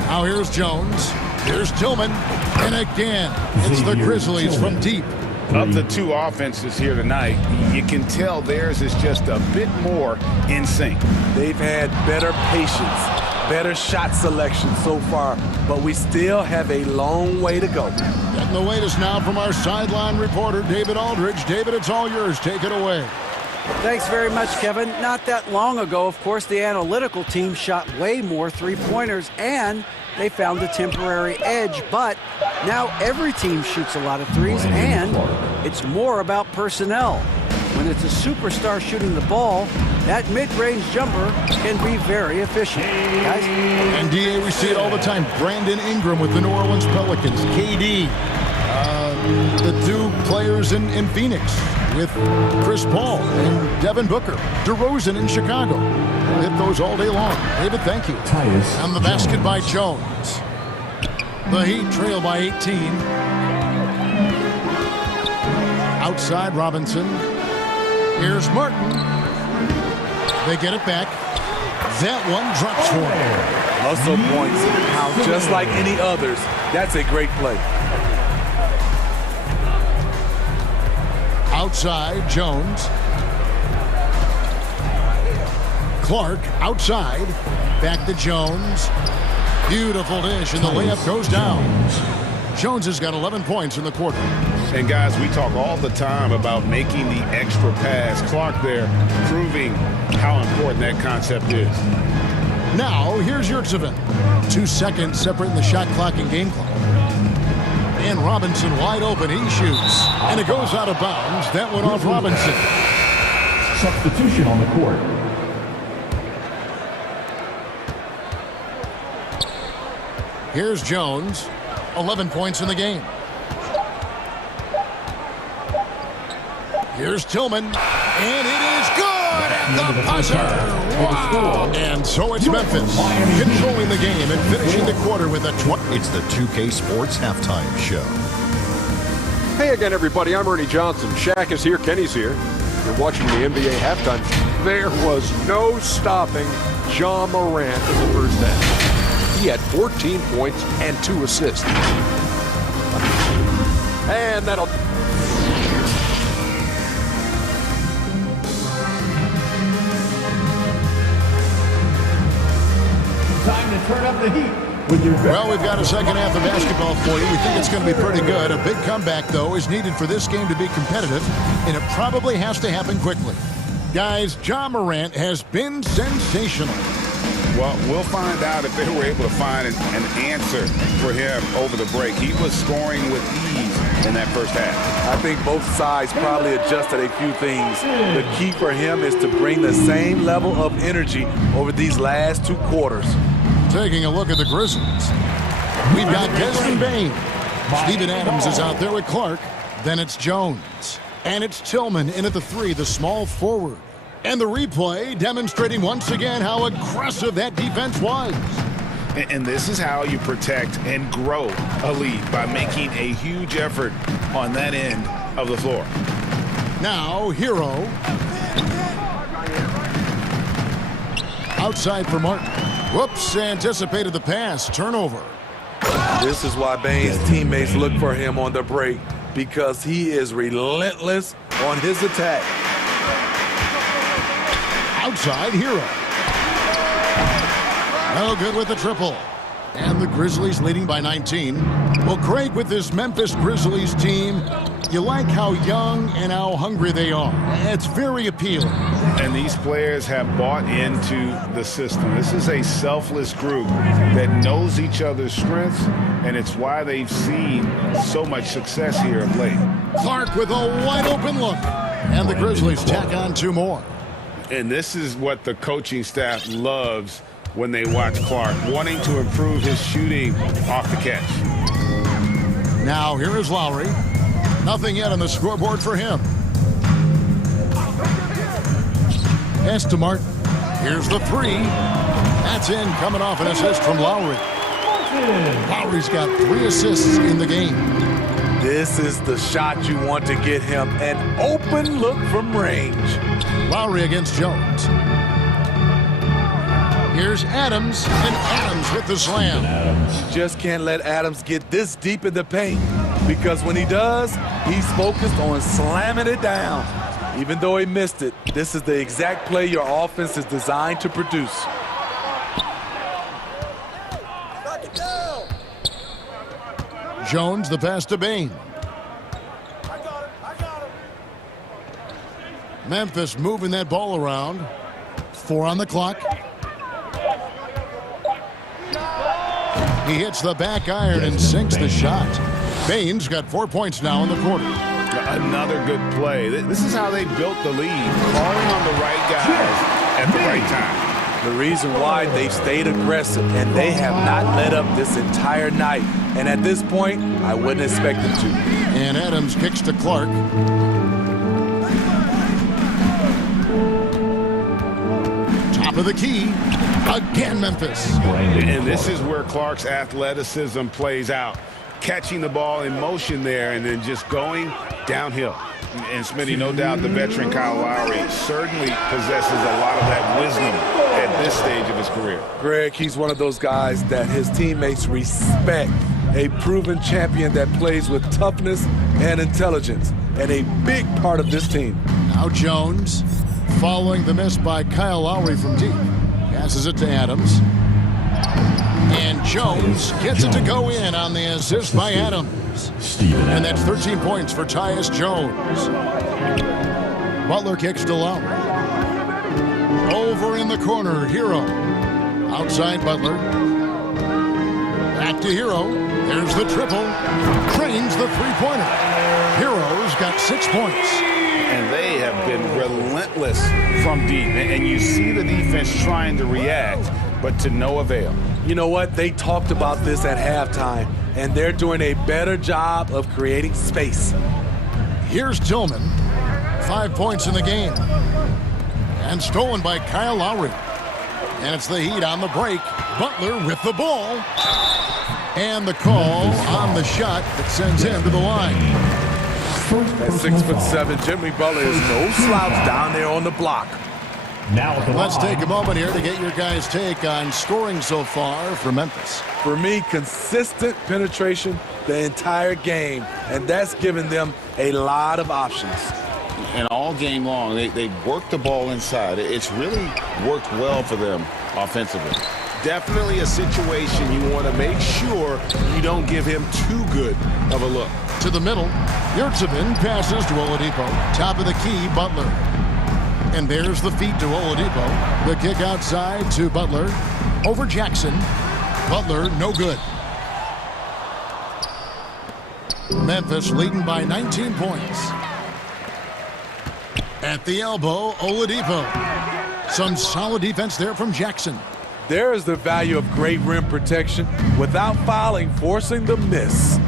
Now here's Jones. Here's Tillman. And again, it's the Grizzlies from deep. Of the two offenses here tonight, you can tell theirs is just a bit more in sync. They've had better patience, better shot selection so far, but we still have a long way to go. Getting the latest now from our sideline reporter, David Aldridge. David, it's all yours. Take it away. Thanks very much, Kevin. Not that long ago, of course, the analytical team shot way more three-pointers, and they found a temporary edge. But now every team shoots a lot of threes, and it's more about personnel. When it's a superstar shooting the ball, that mid-range jumper can be very efficient. Guys? And, DA, we see it all the time. Brandon Ingram with the New Orleans Pelicans. KD. The two players in Phoenix with Chris Paul and Devin Booker. DeRozan in Chicago. We'll hit those all day long. David, thank you. And the basket by Jones. The Heat trail by 18. Outside Robinson. Here's Martin. They get it back. That one drops for him. Hustle points count just like any others. That's a great play. Outside, Jones. Clark outside. Back to Jones. Beautiful dish, and the layup goes down. Jones has got 11 points in the quarter. And guys, we talk all the time about making the extra pass. Clark there proving how important that concept is. Now, here's Yurtseven. 2 seconds separating the shot clock and game clock. And Robinson wide open. He shoots. And it goes out of bounds. That went off Robinson. Substitution on the court. Here's Jones. 11 points in the game. Here's Tillman. And it is good at the buzzer. Wow. And so it's Memphis controlling the game and finishing the quarter with a 20. It's the 2K Sports Halftime Show. Hey again, everybody. I'm Ernie Johnson. Shaq is here. Kenny's here. You're watching the NBA Halftime Show. There was no stopping Ja Morant in the first half. He had 14 points and 2 assists. And that'll... Time to turn up the heat. Well, we've got a second half of basketball for you. We think it's going to be pretty good. A big comeback, though, is needed for this game to be competitive, and it probably has to happen quickly. Guys, Ja Morant has been sensational. Well, we'll find out if they were able to find an answer for him over the break. He was scoring with ease in that first half. I think both sides probably adjusted a few things. The key for him is to bring the same level of energy over these last 2 quarters. Taking a look at the Grizzlies. We've got Desmond Bain. Steven Adams is out there with Clark. Then it's Jones. And it's Tillman in at the 3, the small forward. And the replay demonstrating once again how aggressive that defense was. And this is how you protect and grow a lead, by making a huge effort on that end of the floor. Now, Hero. Outside for Martin. Whoops, anticipated the pass. Turnover. This is why Bane's teammates look for him on the break, because he is relentless on his attack. Outside, Hero. No good with the triple. And the Grizzlies leading by 19. Well, Craig, with this Memphis Grizzlies team, you like how young and how hungry they are. It's very appealing. And these players have bought into the system. This is a selfless group that knows each other's strengths, and it's why they've seen so much success here of late. Clark with a wide open look. And the Grizzlies tack on 2 more. And this is what the coaching staff loves when they watch Clark, wanting to improve his shooting off the catch. Now here is Lowry. Nothing yet on the scoreboard for him. Pass to Martin. Here's the 3. That's in, coming off an assist from Lowry. Lowry's got 3 assists in the game. This is the shot you want to get him, an open look from range. Lowry against Jones. Here's Adams, and Adams with the slam. You just can't let Adams get this deep in the paint, because when he does, he's focused on slamming it down. Even though he missed it, this is the exact play your offense is designed to produce. Jones, the pass to Bane. Memphis moving that ball around. 4 on the clock. He hits the back iron and sinks the shot. Bane's got 4 points now in the quarter. Another good play. This is how they built the lead, calling on the right guys at the right time. The reason why they've stayed aggressive, and they have not let up this entire night. And at this point, I wouldn't expect them to. And Adams kicks to Clark. Top of the key. Again, Memphis. And this is where Clark's athleticism plays out. Catching the ball in motion there and then just going downhill. And Smitty, no doubt the veteran Kyle Lowry certainly possesses a lot of that wisdom at this stage of his career. Greg, he's one of those guys that his teammates respect. A proven champion that plays with toughness and intelligence. And a big part of this team. Now Jones, following the miss by Kyle Lowry from deep. Passes it to Adams. And Jones gets it to go in on the assist by Adams. And that's 13 points for Tyus Jones. Butler kicks to Lowry. Over in the corner, Hero. Outside Butler. Back to Hero. There's the triple. Trains the three-pointer. Hero's got 6 points. And they have been relentless from deep. And you see the defense trying to react, but to no avail. You know what? They talked about this at halftime, and they're doing a better job of creating space. Here's Tillman. 5 points in the game. And stolen by Kyle Lowry. And it's the Heat on the break. Butler with the ball. And the call on the shot that sends him to the line. At 6'7", Jimmy Butler is no slouch down there on the block. Now let's take a moment here to get your guys' take on scoring so far for Memphis. For me, consistent penetration the entire game, and that's given them a lot of options. And all game long, they've worked the ball inside. It's really worked well for them offensively. Definitely a situation you want to make sure you don't give him too good of a look. To the middle, Yurtsevin passes to Oladipo. Top of the key, Butler. And there's the feed to Oladipo. The kick outside to Butler. Over Jackson. Butler, no good. Memphis leading by 19 points. At the elbow, Oladipo. Some solid defense there from Jackson. There is the value of great rim protection without fouling, forcing the miss.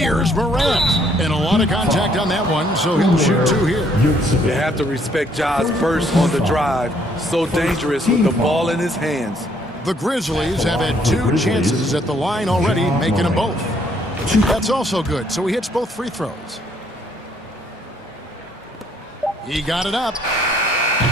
Here's Morant. And a lot of contact on that one, so he'll shoot 2 here. You have to respect Ja's burst on the drive. So dangerous with the ball in his hands. The Grizzlies have had 2 chances at the line already, making them both. That's also good, so he hits both free throws. He got it up.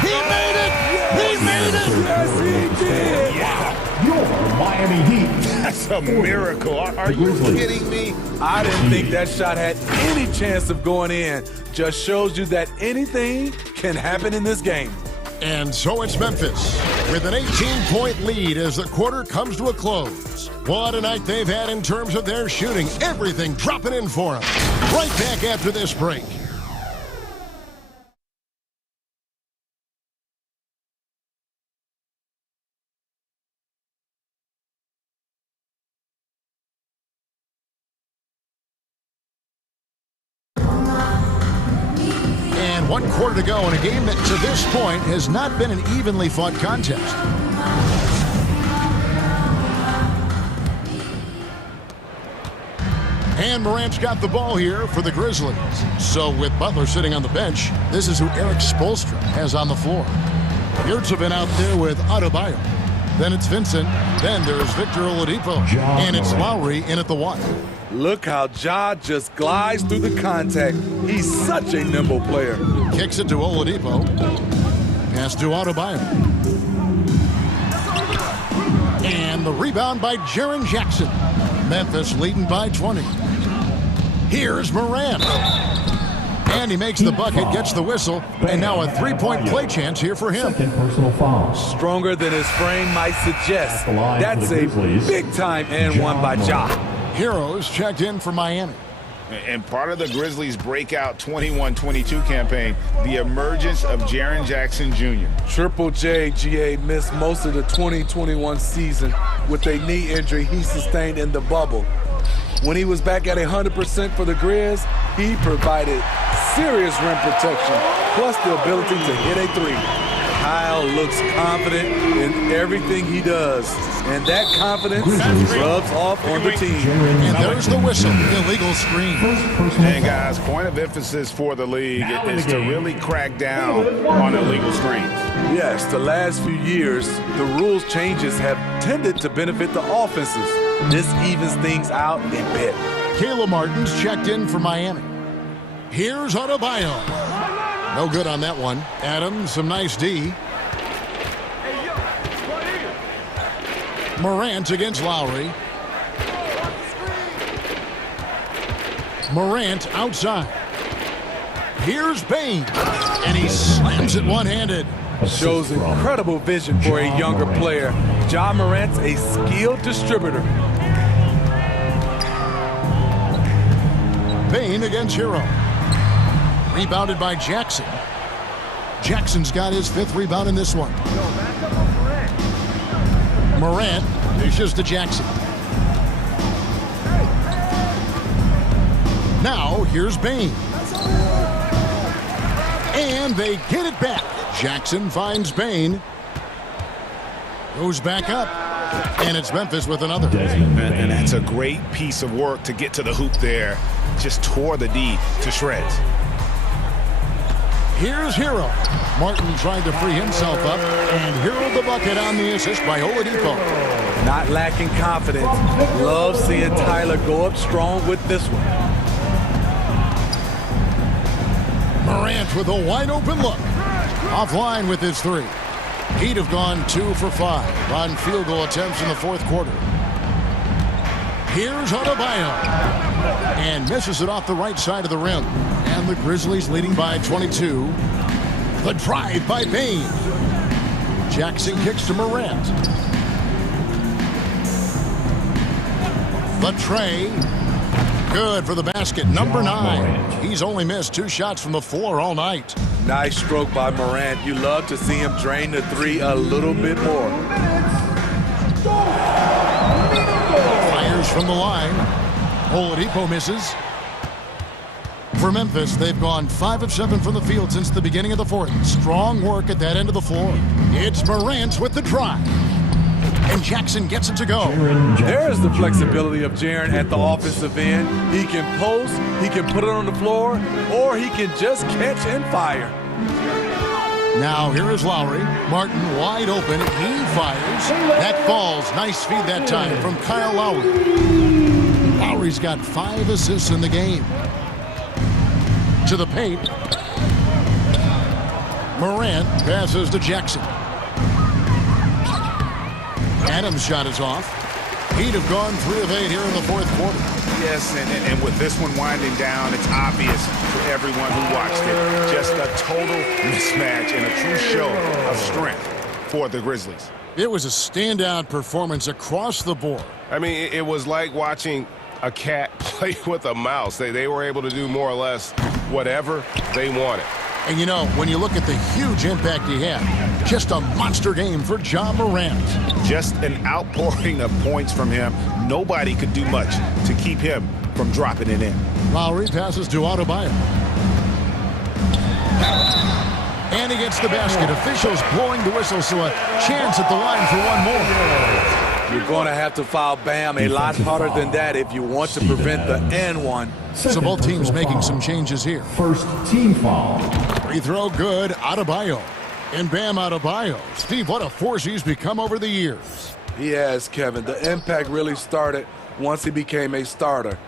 He made it! He made it! Yes, he did! Yeah. Your Miami Heat. That's a miracle. Are you kidding me? I didn't think that shot had any chance of going in. Just shows you that anything can happen in this game. And so it's Memphis with an 18-point lead as the quarter comes to a close. What a night they've had in terms of their shooting. Everything dropping in for them. Right back after this break. And 1 quarter to go in a game that to this point has not been an evenly fought contest. And Morant's got the ball here for the Grizzlies. So with Butler sitting on the bench, this is who Eric Spoelstra has on the floor. Yurtsevin out there with Adebayo. Then it's Vincent. Then there's Victor Oladipo. And it's Lowry in at the 1. Look how Ja just glides through the contact. He's such a nimble player. Kicks it to Oladipo. Pass to Adebayo. And the rebound by Jaren Jackson. Memphis leading by 20. Here's Morant. And he makes the bucket, gets the whistle, and now a 3-point play chance here for him. Personal foul. Stronger than his frame might suggest. That's a big-time and one by Ja. Heroes checked in for Miami. And part of the Grizzlies' breakout 21-22 campaign, the emergence of Jaren Jackson Jr. Triple J, GA, missed most of the 2021 season with a knee injury he sustained in the bubble. When he was back at 100% for the Grizz, he provided serious rim protection, plus the ability to hit a 3. Kyle looks confident in everything he does, and that confidence rubs off on the team. And there's the whistle, illegal screen. And guys, point of emphasis for the league is to really crack down on illegal screens. Yes, the last few years, the rules changes have tended to benefit the offenses. This evens things out a bit. Caleb Martin's checked in for Miami. Here's Adebayo. No good on that one. Adams, some nice D. Morant against Lowry. Morant outside. Here's Payne. And he slams it one-handed. Shows incredible vision for a younger player. Ja Morant's a skilled distributor. Payne against Hero. Rebounded by Jackson. Jackson's got his 5th rebound in this one. Morant dishes to Jackson. Now here's Payne. And they get it back. Jackson finds Payne. Goes back up. And it's Memphis with another. And that's a great piece of work to get to the hoop there. Just tore the D to shreds. Here's Hero. Martin trying to free himself up, and Hero the bucket on the assist by Oladipo. Not lacking confidence. Love seeing Tyler go up strong with this one. Morant with a wide open look. Offline with his 3. He'd have gone 2 for 5 on field goal attempts in the 4th quarter. Here's Adebayo. And misses it off the right side of the rim. And the Grizzlies leading by 22. The drive by Payne. Jackson kicks to Morant. The tray. Good for the basket. Number 9. He's only missed 2 shots from the floor all night. Nice stroke by Morant. You love to see him drain the 3 a little bit more. Fires from the line. Oladipo misses. For Memphis, they've gone 5 of 7 from the field since the beginning of the 4th. Strong work at that end of the floor. It's Morant with the drive. and Jackson gets it to go. There's the flexibility of Jaren at the offensive end. He can post, he can put it on the floor, or he can just catch and fire. Now here is Lowry. Martin wide open. He fires. That falls. Nice feed that time from Kyle Lowry. Lowry's got 5 assists in the game. To the paint. Morant passes to Jackson. Adams' shot is off. He'd have gone 3 of 8 here in the fourth quarter. Yes, and with this one winding down, it's obvious to everyone who watched it. Just a total mismatch and a true show of strength for the Grizzlies. It was a standout performance across the board. I mean, it was like watching a cat play with a mouse. They were able to do more or less whatever they wanted. And you know, when you look at the huge impact he had, just a monster game for Ja Morant. Just an outpouring of points from him. Nobody could do much to keep him from dropping it in. Lowry passes to Adebayo. And he gets the basket. Officials blowing the whistle, so a chance at the line for one more. You're going to have to foul Bam a lot harder than that if you want to prevent the and one. So both teams making some changes here. First team foul. Free throw good. Adebayo. And Bam Adebayo. Steve, what a force he's become over the years. He has, Kevin. The impact really started once he became a starter.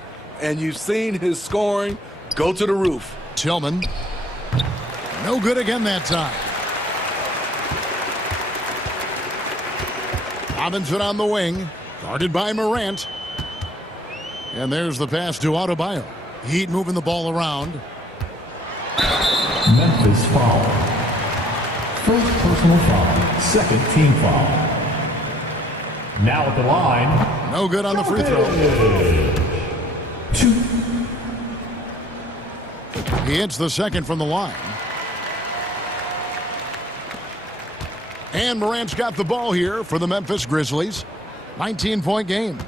And you've seen his scoring go to the roof. Tillman. No good again that time. Robinson on the wing. Guarded by Morant. And there's the pass to Adebayo. Heat moving the ball around. Memphis foul. First personal foul. Second team foul. Now at the line. No good on the free throw. 2. He hits the second from the line. And Morant's got the ball here for the Memphis Grizzlies. 19-point game.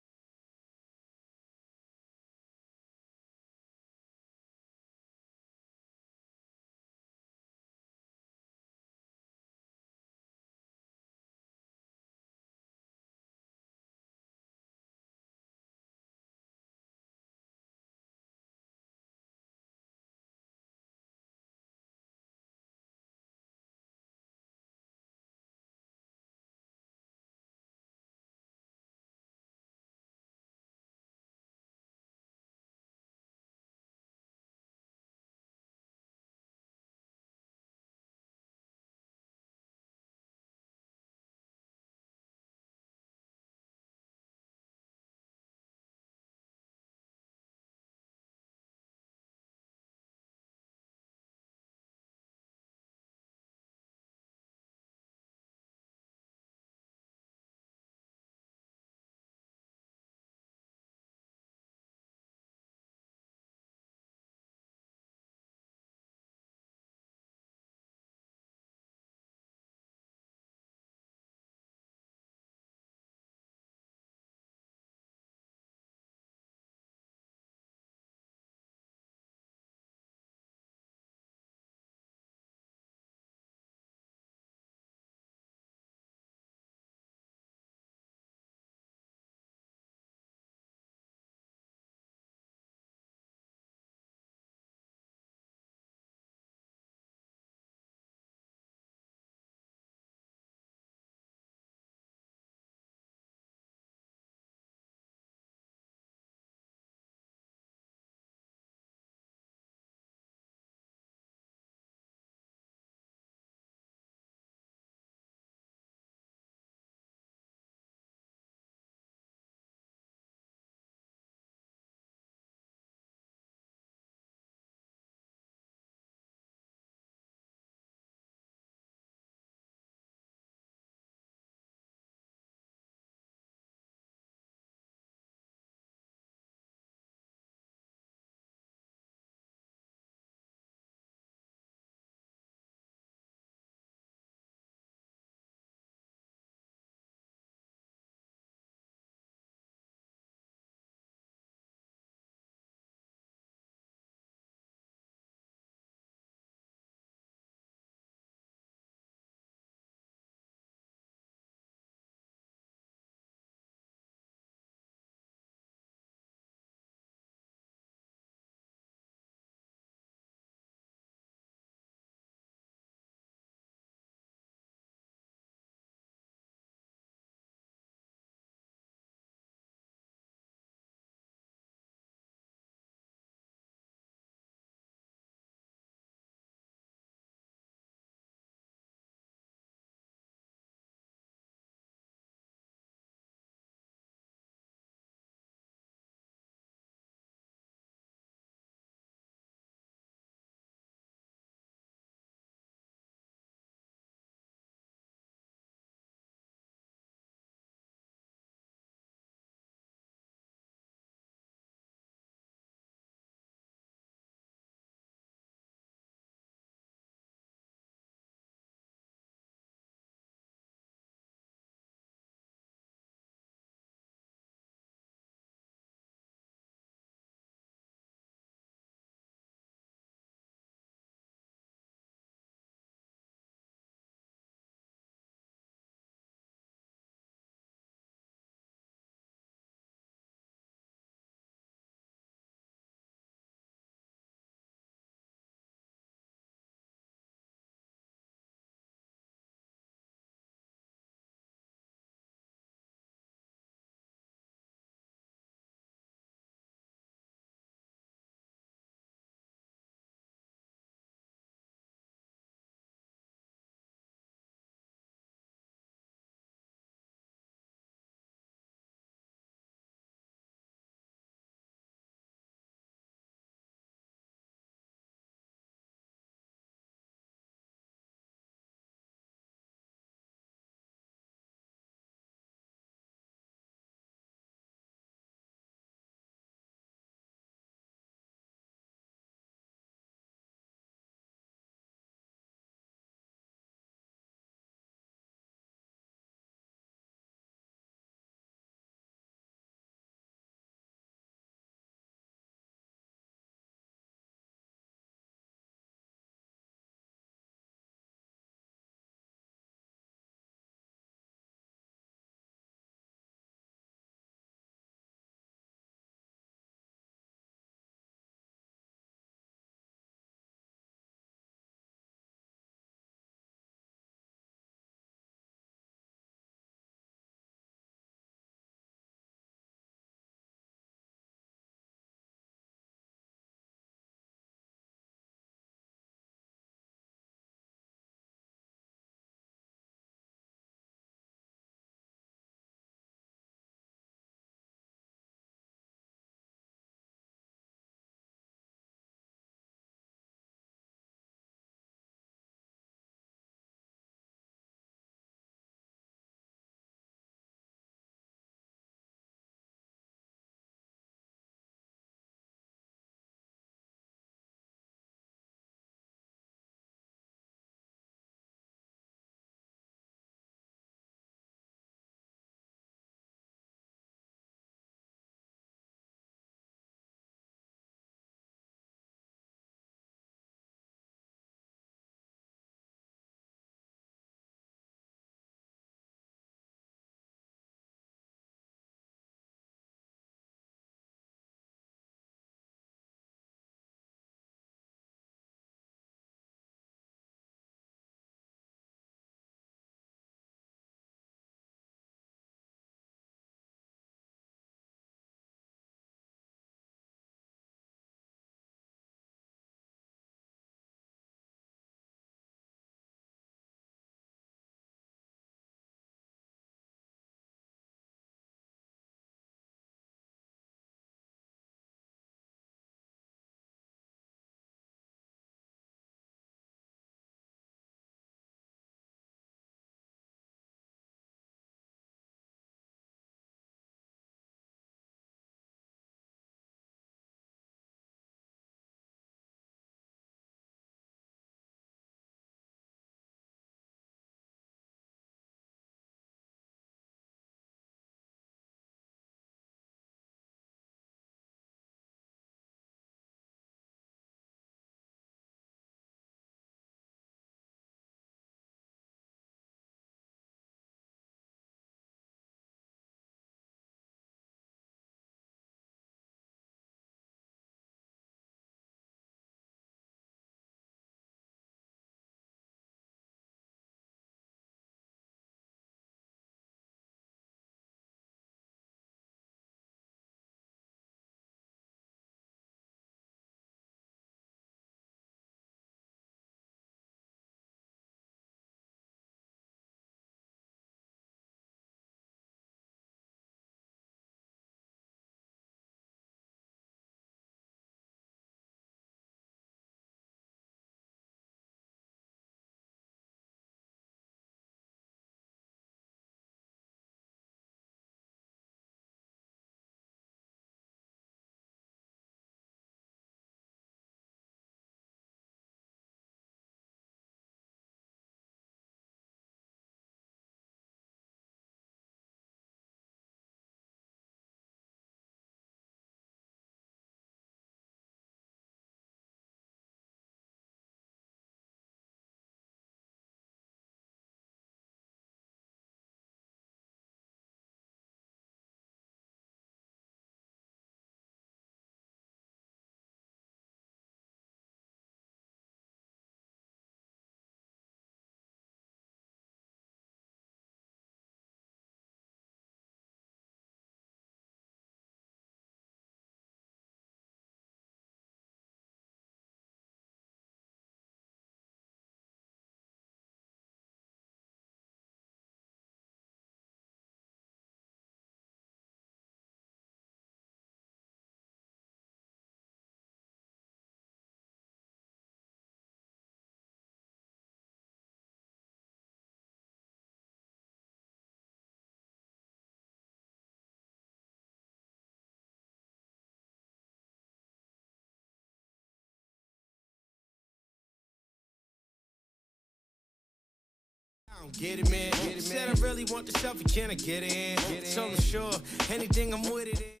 Get it, man. Said I really want the selfie, can I get it in? So I'm sure anything I'm with it.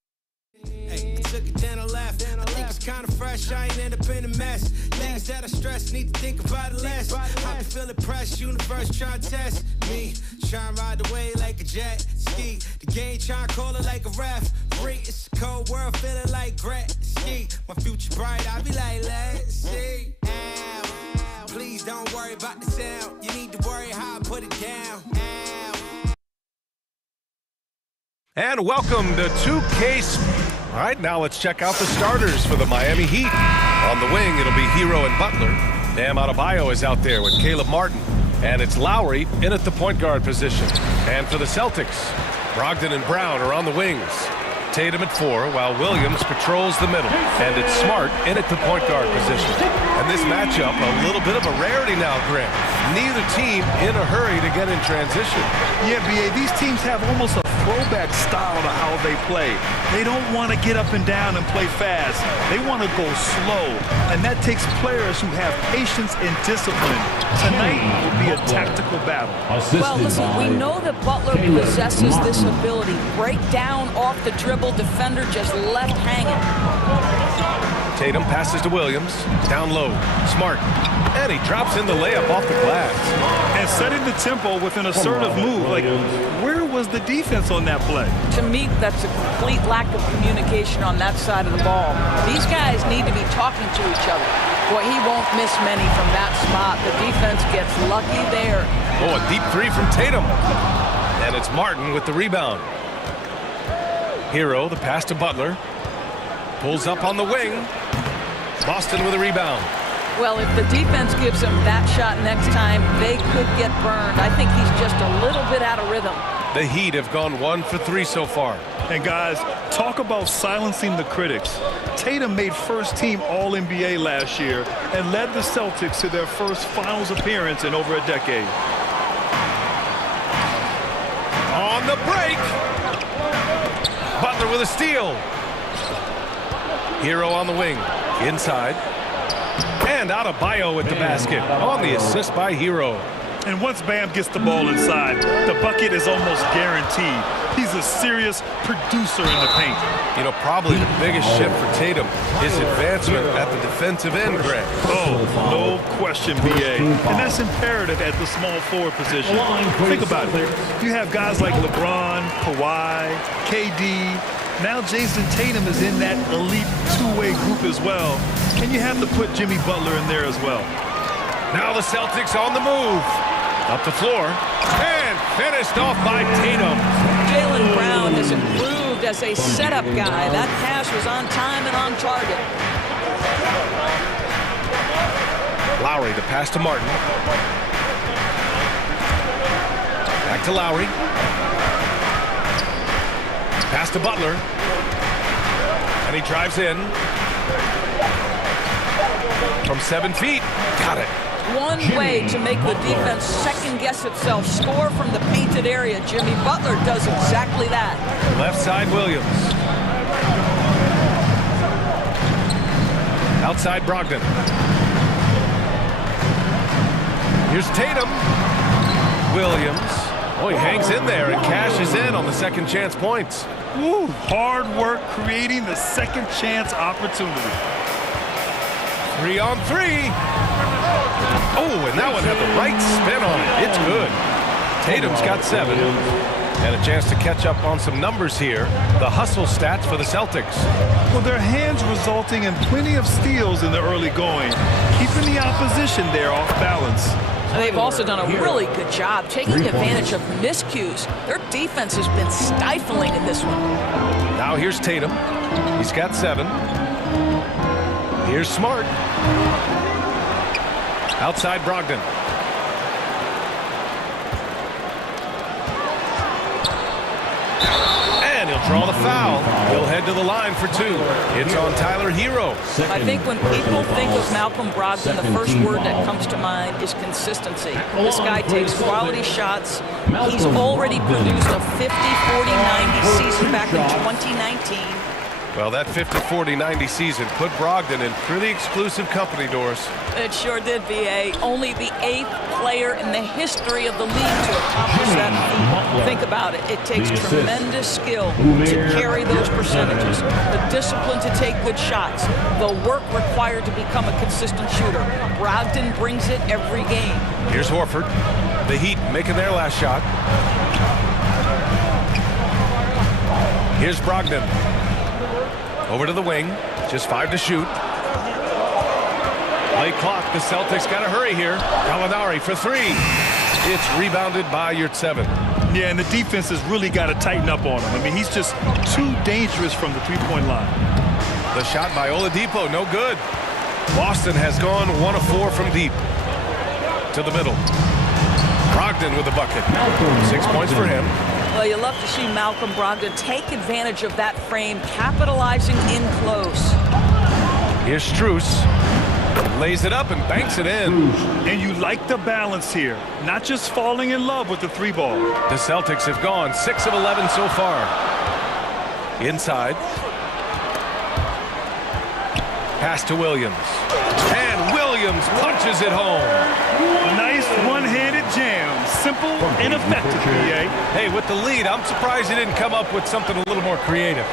Hey, took it down the left. I think it's kinda fresh, I ain't end up in a mess. Things that I stress, need to think about it less. I can feel it press, universe trying to test me. Trying to ride the wave like a jet ski. The game trying to call it like a ref. Free, it's a cold world, feeling like Gretzky. My future bright, I be like, let's see. Ow. Please don't worry about the sound. You need to worry how I put it down. Ow. And welcome to 2K. All right, now let's check out the starters for the Miami Heat. On the wing, it'll be Hero and Butler. Bam Adebayo is out there with Caleb Martin. And it's Lowry in at the point guard position. And for the Celtics, Brogdon and Brown are on the wings. Tatum at 4, while Williams patrols the middle. And it's Smart in at the point guard position. And this matchup, a little bit of a rarity now, Grant. Neither team in a hurry to get in transition. Yeah, B.A., these teams have almost a throwback style to how they play. They don't want to get up and down and play fast. They want to go slow, and that takes players who have patience and discipline. Tonight will be a tactical battle. Well, listen, we know that Butler possesses this ability. Break down off the dribble, defender just left hanging. Tatum passes to Williams, down low, Smart, and he drops in the layup off the glass. And setting the tempo with an assertive move. Like, where was the defense on that play? To me, that's a complete lack of communication on that side of the ball. These guys need to be talking to each other. Boy, he won't miss many from that spot. The defense gets lucky there. Oh, a deep three from Tatum. And it's Martin with the rebound. Hero, the pass to Butler. Pulls up on the wing. Boston with a rebound. Well, if the defense gives him that shot next time, they could get burned. I think he's just a little bit out of rhythm. The Heat have gone 1 for 3 so far. And guys, talk about silencing the critics. Tatum made first team All-NBA last year and led the Celtics to their first finals appearance in over a decade. On the break. Butler with a steal. Hero on the wing. Inside. And Adebayo with the basket on the assist by Hero. And once Bam gets the ball inside, the bucket is almost guaranteed. He's a serious producer in the paint. You know, probably the biggest shift for Tatum is advancement at the defensive end, Grant. Oh, no question, B.A. And that's imperative at the small forward position. Think about it. You have guys like LeBron, Kawhi, KD. Now Jason Tatum is in that elite two-way group as well. And you have to put Jimmy Butler in there as well. Now the Celtics on the move. Up the floor. And finished off by Tatum. Jaylen Brown has improved as a setup guy. That pass was on time and on target. Lowry, the pass to Martin. Back to Lowry. Pass to Butler. And he drives in. From 7 feet. Got it. One way to make the defense second-guess itself. Score from the painted area. Jimmy Butler does exactly that. Left side, Williams. Outside, Brogdon. Here's Tatum. Williams. Oh, he hangs in there and cashes in on the second chance points. Woo, hard work creating the second chance opportunity. 3 on 3. Oh, and that one had the right spin on it. It's good. Tatum's got 7. And a chance to catch up on some numbers here. The hustle stats for the Celtics. Well, their hands resulting in plenty of steals in the early going, keeping the opposition there off balance. They've also done a really good job taking advantage of miscues. Their defense has been stifling in this one. Now here's Tatum. He's got 7. Here's Smart. Outside Brogdon. And he'll draw the foul. He'll head to the line for 2. It's on Tyler Hero. I think when people think of Malcolm Brogdon, the first word that comes to mind is consistency. This guy takes quality shots. He's already produced a 50-40-90 season back in 2019. Well, that 50-40-90 season put Brogdon in pretty exclusive company, Doris. It sure did, VA. Only the 8th player in the history of the league to accomplish that feat. Think about it. It takes tremendous skill to carry those percentages, the discipline to take good shots, the work required to become a consistent shooter. Brogdon brings it every game. Here's Horford. The Heat making their last shot. Here's Brogdon. Over to the wing. Just 5 to shoot. Late clock. The Celtics got to hurry here. Gallinari for 3. It's rebounded by Yurtseven. Yeah, and the defense has really got to tighten up on him. I mean, he's just too dangerous from the three-point line. The shot by Oladipo, no good. Boston has gone 1 of 4 from deep. To the middle. Brogdon with a bucket. 6 points for him. Well, you love to see Malcolm Brogdon take advantage of that frame, capitalizing in close. Here's Strus. Lays it up and banks it in. And you like the balance here. Not just falling in love with the 3-ball. The Celtics have gone 6 of 11 so far. Inside. Pass to Williams. And Williams punches it home. Nice one-handed jam. Simple and effective, BA. Hey, with the lead, I'm surprised he didn't come up with something a little more creative.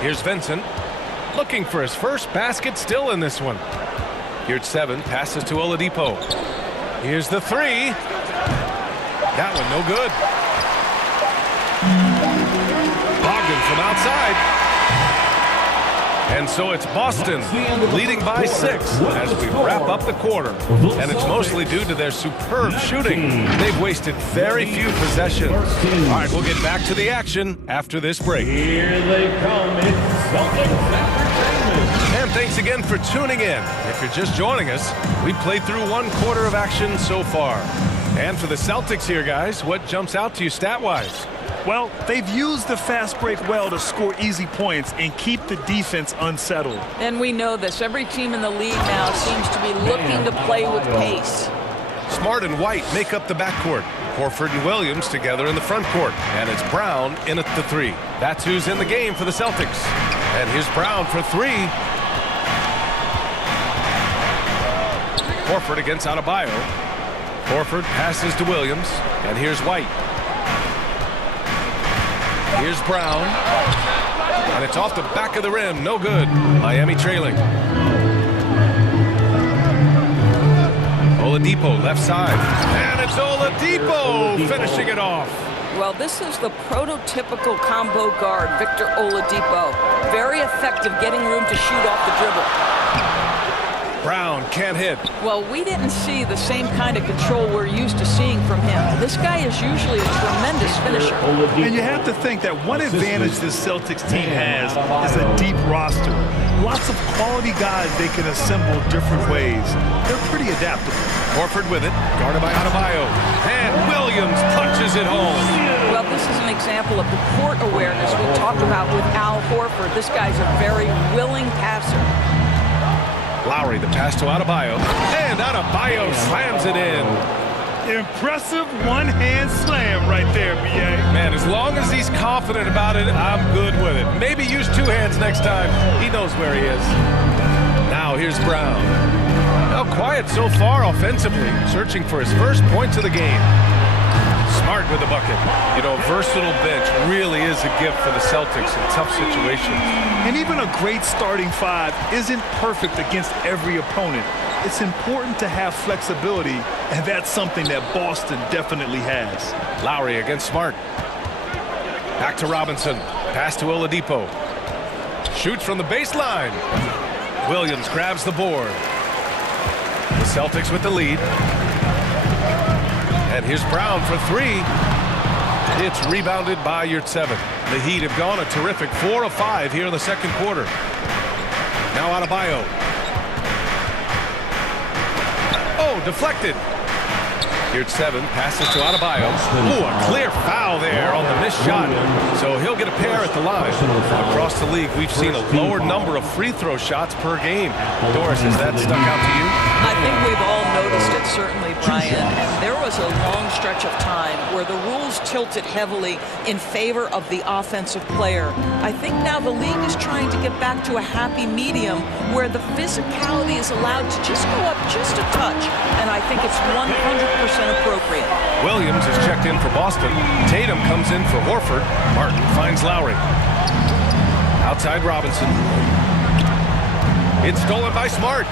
Here's Vincent. Looking for his first basket, still in this one. Here's 7, passes to Oladipo. Here's the 3. That one no good. Brogdon from outside. And so it's Boston leading by 6 as we wrap up the quarter. And it's mostly due to their superb shooting. They've wasted very few possessions. All right, we'll get back to the action after this break. Here they come. It's Celtics Entertainment. And thanks again for tuning in. If you're just joining us, we've played through 1 quarter of action so far. And for the Celtics here, guys, what jumps out to you stat-wise? Well, they've used the fast break well to score easy points and keep the defense unsettled. And we know this. Every team in the league now seems to be looking to play with pace. Smart and White make up the backcourt. Horford and Williams together in the front court. And it's Brown in at the 3. That's who's in the game for the Celtics. And here's Brown for 3. Horford against Adebayo. Horford passes to Williams. And here's White. Here's Brown. And it's off the back of the rim. No good. Miami trailing. Oladipo left side. And it's Oladipo finishing it off. Well, this is the prototypical combo guard, Victor Oladipo. Very effective getting room to shoot off the dribble. Brown can't hit. Well, we didn't see the same kind of control we're used to seeing from him. This guy is usually a tremendous finisher. And you have to think that one advantage this Celtics team has is a deep roster. Lots of quality guys they can assemble different ways. They're pretty adaptable. Horford with it, guarded by Adebayo. And Williams punches it home. Well, this is an example of the court awareness we talked about with Al Horford. This guy's a very willing passer. Lowry, the pass to Adebayo. And Adebayo slams it in. Impressive one-hand slam right there, B.A. Man, as long as he's confident about it, I'm good with it. Maybe use 2 hands next time. He knows where he is. Now here's Brown. Now quiet so far offensively, searching for his first points of the game. Smart with the bucket. You know, a versatile bench really is a gift for the Celtics in tough situations. And even a great starting 5 isn't perfect against every opponent. It's important to have flexibility, and that's something that Boston definitely has. Lowry against Smart. Back to Robinson. Pass to Oladipo. Shoots from the baseline. Williams grabs the board. The Celtics with the lead. And here's Brown for 3. It's rebounded by Yurtseven. The Heat have gone a terrific 4 of 5 here in the second quarter. Now Adebayo. Oh, deflected. Here's 7, passes to Adebayo. Ooh, a clear foul there on the missed shot. So he'll get a pair at the line. Across the league, we've seen a lower number of free throw shots per game. Doris, has that stuck out to you? I think we've all noticed it, certainly, Brian. And there was a long stretch of time where the rules tilted heavily in favor of the offensive player. I think now the league is trying to get back to a happy medium where the physicality is allowed to just go up just a touch. And I think it's 100% appropriate. Williams is checked in for Boston. Tatum comes in for Horford. Martin finds Lowry. Outside Robinson. It's stolen by Smart.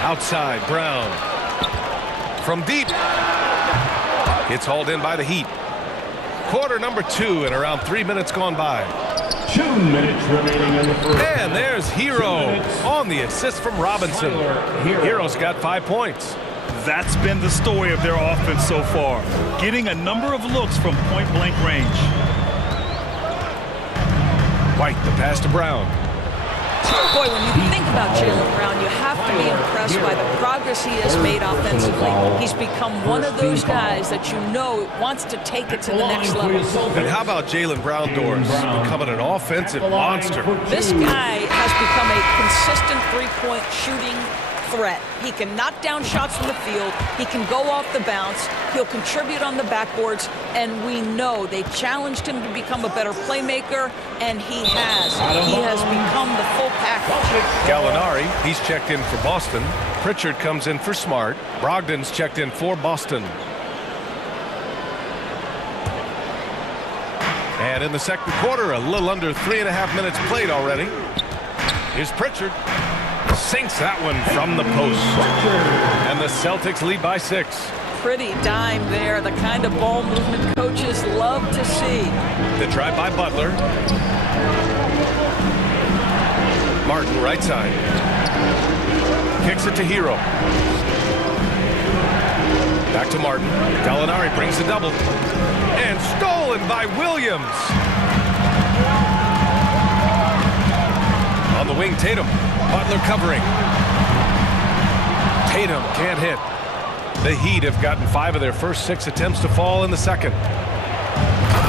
Outside Brown. From deep. It's hauled in by the Heat. Quarter number 2 and around 3 minutes gone by. 2 minutes remaining in the first. And there's Hero on the assist from Robinson. Hero's got 5 points. That's been the story of their offense so far, getting a number of looks from point-blank range. White, the pass to Brown. Boy, when you think about Jaylen Brown, you have to be impressed by the progress he has made offensively. He's become one of those guys that you know wants to take it to the next level. And how about Jaylen Brown, Doris, becoming an offensive monster? This guy has become a consistent three-point shooting threat. He can knock down shots from the field. He can go off the bounce. He'll contribute on the backboards. And we know they challenged him to become a better playmaker, and he has. He has become the full package. Gallinari, he's checked in for Boston. Pritchard comes in for Smart. Brogdon's checked in for Boston. And in the second quarter, a little under 3.5 minutes played already. Here's Pritchard. Sinks that one from the post. And the Celtics lead by 6. Pretty dime there, the kind of ball movement coaches love to see. The drive by Butler. Martin, right side. Kicks it to Hero. Back to Martin. Gallinari brings the double. And stolen by Williams. On the wing, Tatum. Butler covering. Tatum can't hit. The Heat have gotten 5 of their first 6 attempts to fall in the second.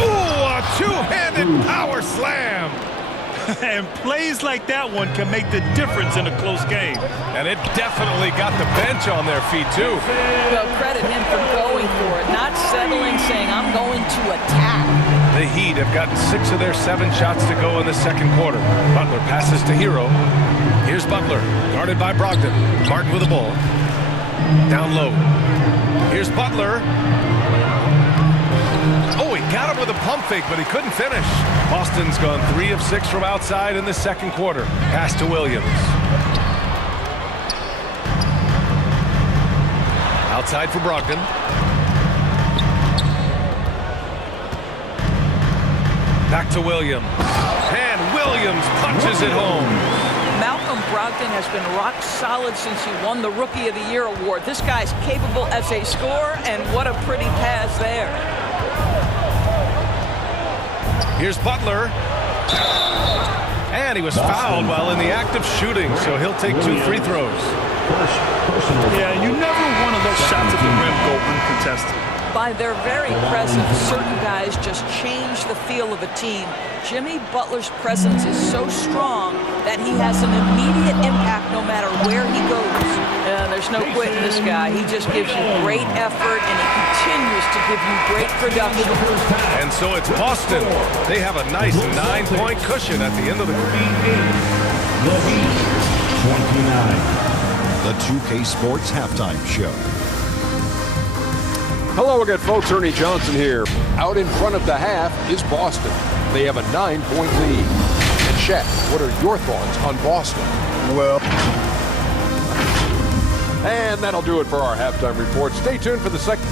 Ooh, a two-handed power slam. And plays like that one can make the difference in a close game. And it definitely got the bench on their feet, too. Well, credit him for going for it, not settling, saying, I'm going to attack. The Heat have gotten 6 of their 7 shots to go in the second quarter. Butler passes to Hero. Here's Butler, guarded by Brogdon. Martin with the ball. Down low. Here's Butler. Oh, he got him with a pump fake, but he couldn't finish. Boston's gone 3 of 6 from outside in the second quarter. Pass to Williams. Outside for Brogdon. Back to Williams. And Williams punches it home. Malcolm Brogdon has been rock solid since he won the Rookie of the Year award. This guy's capable as a scorer, and what a pretty pass there. Here's Butler. And he was fouled while in the act of shooting, so he'll take 2 free throws. Yeah, you never want to let shots at the rim go uncontested. By their very presence, certain guys just change the feel of a team. Jimmy Butler's presence is so strong that he has an immediate impact no matter where he goes. There's no quitting this guy. He just gives you great effort, and he continues to give you great production. And so it's Boston. They have a nice 9-point cushion at the end of the game. The Heat, 29. The 2K Sports Halftime Show. Hello again, folks. Ernie Johnson here. Out in front of the half is Boston. They have a 9-point lead. And Shaq, what are your thoughts on Boston? Well, and that'll do it for our halftime report. Stay tuned for the second.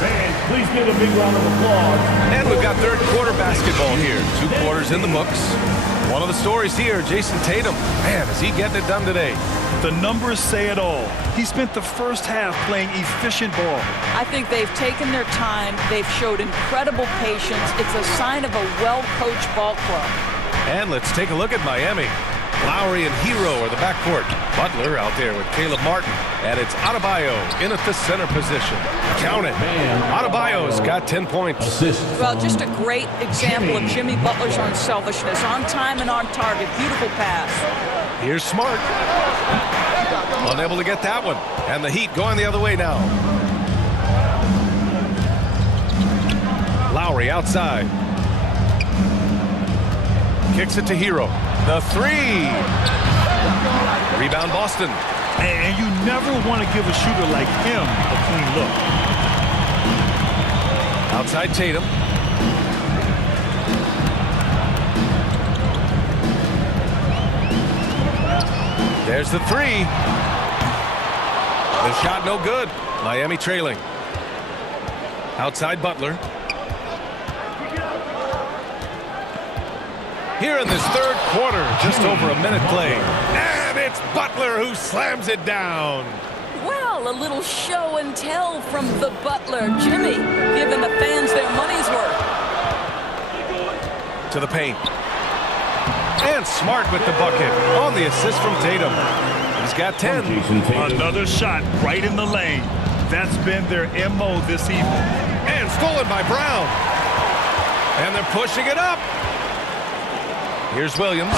Fans, please give a big round of applause. And we've got third quarter basketball here. 2 quarters in the books. One of the stories here, Jason Tatum. Man, is he getting it done today? The numbers say it all. He spent the first half playing efficient ball. I think they've taken their time. They've showed incredible patience. It's a sign of a well-coached ball club. And let's take a look at Miami. Lowry and Hero are the backcourt. Butler out there with Caleb Martin. And it's Adebayo in at the center position. Count it. Adebayo's got 10 points. Well, just a great example of Jimmy Butler's unselfishness. On time and on target. Beautiful pass. Here's Smart. Unable to get that one. And the Heat going the other way now. Lowry outside. Kicks it to Hero. The three. Rebound Boston. And you never want to give a shooter like him a clean look. Outside Tatum. There's the three. The shot no good. Miami trailing. Outside Butler. Here in this third quarter, just over a minute played. And it's Butler who slams it down. Well, a little show and tell from the Butler. Jimmy giving the fans their money's worth. To the paint. And Smart with the bucket on the assist from Tatum. He's got 10. Another shot right in the lane. That's been their MO this evening. And stolen by Brown. And they're pushing it up. Here's Williams.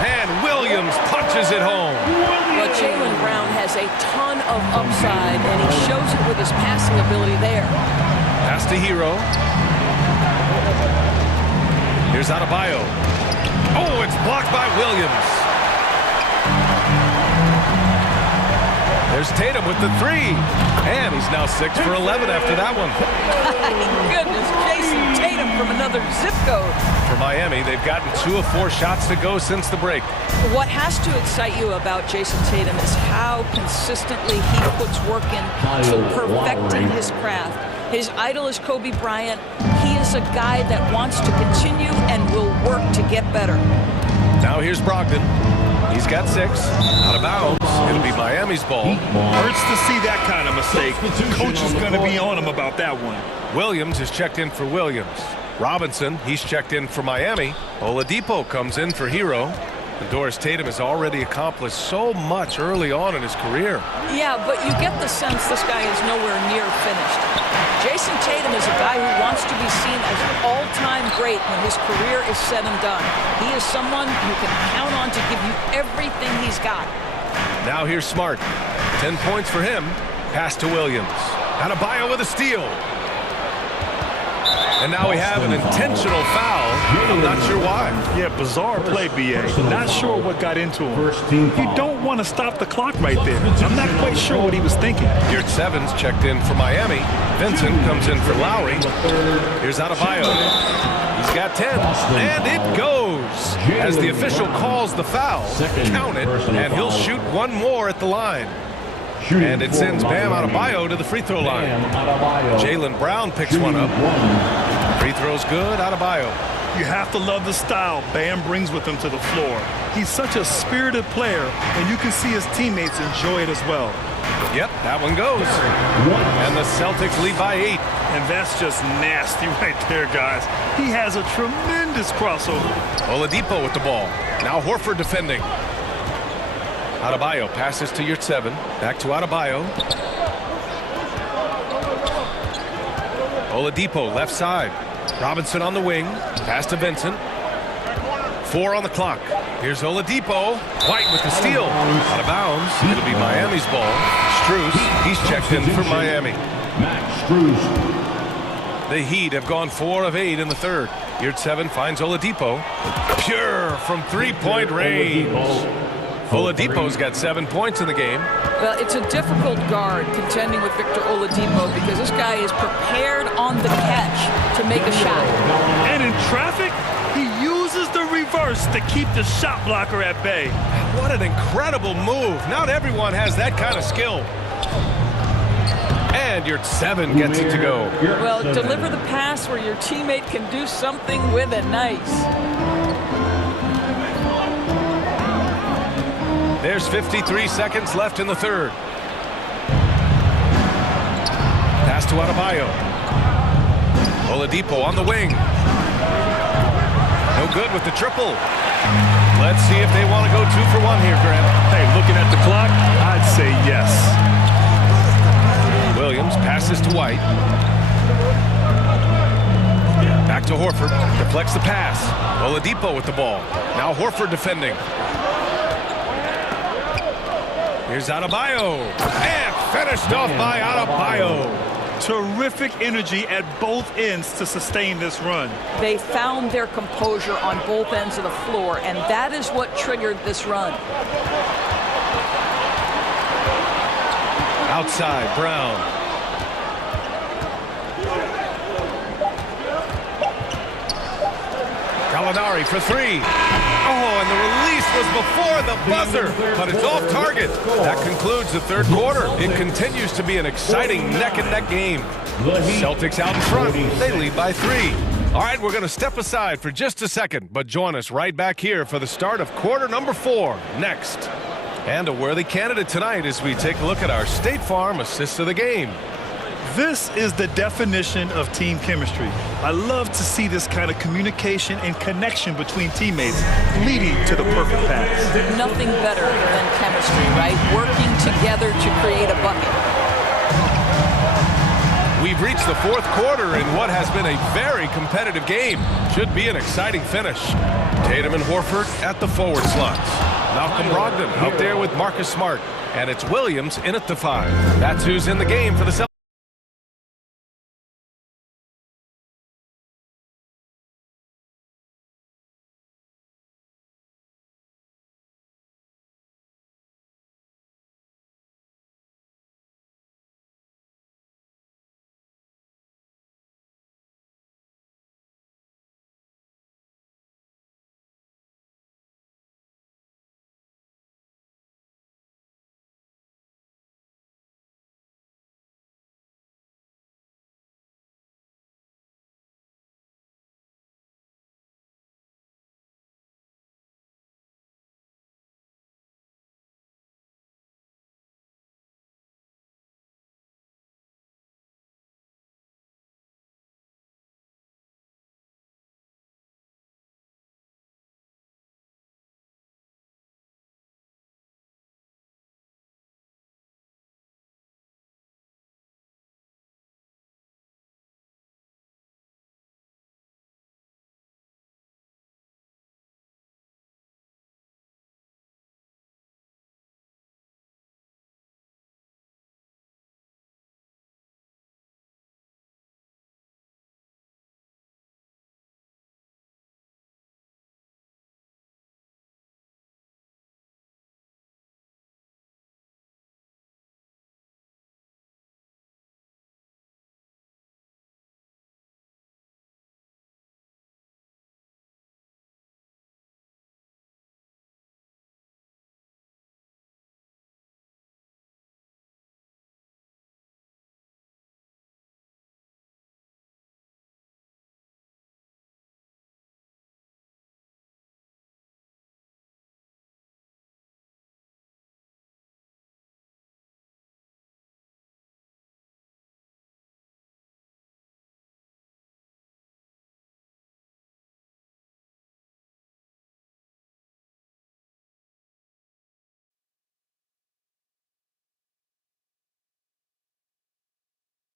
And Williams punches it home. Well, Jaylen Brown has a ton of upside, and he shows it with his passing ability there. Pass to Hero. Here's Adebayo. Oh, it's blocked by Williams. There's Tatum with the three. And he's now 6 for 11 after that one. Goodness, Jason Tatum from another zip code. For Miami, they've gotten 2 of 4 shots to go since the break. What has to excite you about Jason Tatum is how consistently he puts work in to perfecting his craft. His idol is Kobe Bryant. He is a guy that wants to continue and will work to get better. Now here's Brogdon. He's got 6. Out of bounds. It'll be Miami's ball. Hurts to see that kind of mistake. Coach is going to be on him about that one. Williams is checked in for Williams. Robinson, he's checked in for Miami. Oladipo comes in for Hero. And Doris Tatum has already accomplished so much early on in his career. Yeah, but you get the sense this guy is nowhere near finished. Jason Tatum is a guy who wants to be seen as an all-time great when his career is said and done. He is someone you can count on to give you everything he's got. Now here's Smart. 10 points for him. Pass to Williams. Adebayo with a steal. And now we have an intentional foul. I'm not sure why. Yeah, bizarre play, B.A. Not sure what got into him. You don't want to stop the clock right there. I'm not quite sure what he was thinking. Yurt Sevens checked in for Miami. Vincent comes in for Lowry. Here's Adebayo. He's got 10. And it goes. As the official calls the foul, count it, and he'll shoot one more at the line. And it sends Bam Adebayo to the free throw line. Jaylen Brown picks one up. Free throw's good, Adebayo. You have to love the style Bam brings with him to the floor. He's such a spirited player, and you can see his teammates enjoy it as well. Yep, that one goes. And the Celtics lead by 8. And that's just nasty right there, guys. He has a tremendous crossover. Oladipo with the ball. Now Horford defending. Adebayo passes to Yurt 7. Back to Adebayo. Oladipo left side. Robinson on the wing. Pass to Vincent. 4 on the clock. Here's Oladipo. White with the steal. Out of bounds. It'll be Miami's ball. Strus, he's checked in for Miami. The Heat have gone 4 of 8 in the third. Yurt 7 finds Oladipo. Pure from three-point range. Oladipo's got 7 points in the game. Well, it's a difficult guard contending with Victor Oladipo because this guy is prepared on the catch to make a shot. And in traffic, he uses the reverse to keep the shot blocker at bay. What an incredible move. Not everyone has that kind of skill. And Yurt 7 gets it to go. Well, deliver the pass where your teammate can do something with it. Nice. There's 53 seconds left in the third. Pass to Adebayo. Oladipo on the wing. No good with the triple. Let's see if they want to go 2 for 1 here, Grant. Hey, looking at the clock, I'd say yes. Williams passes to White. Back to Horford. Deflects the pass. Oladipo with the ball. Now Horford defending. Here's Adebayo. And finished off by Adebayo. Terrific energy at both ends to sustain this run. They found their composure on both ends of the floor, and that is what triggered this run. Outside, Brown. Gallinari for 3. Oh, and the release was before the buzzer, but it's off target. That concludes the third quarter. It continues to be an exciting neck-and-neck game. Celtics out in front. They lead by 3. All right, we're going to step aside for just a second, but join us right back here for the start of quarter number 4 next. And a worthy candidate tonight as we take a look at our State Farm assist of the game. This is the definition of team chemistry. I love to see this kind of communication and connection between teammates leading to the perfect pass. Nothing better than chemistry, right? Working together to create a bucket. We've reached the fourth quarter in what has been a very competitive game. Should be an exciting finish. Tatum and Horford at the forward slots. Malcolm Brogdon out there with Marcus Smart. And it's Williams in at the 5. That's who's in the game for the Celtics.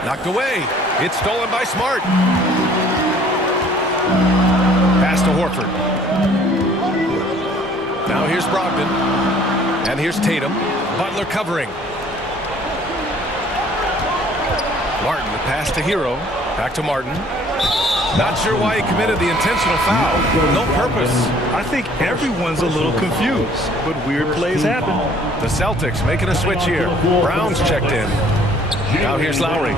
Knocked away. It's stolen by Smart. Pass to Horford. Now here's Brogdon. And here's Tatum. Butler covering. Martin, the pass to Hero. Back to Martin. Not sure why he committed the intentional foul. No purpose. I think everyone's a little confused, but weird plays happen. The Celtics making a switch here. Brown's checked in. Now here's Lowry.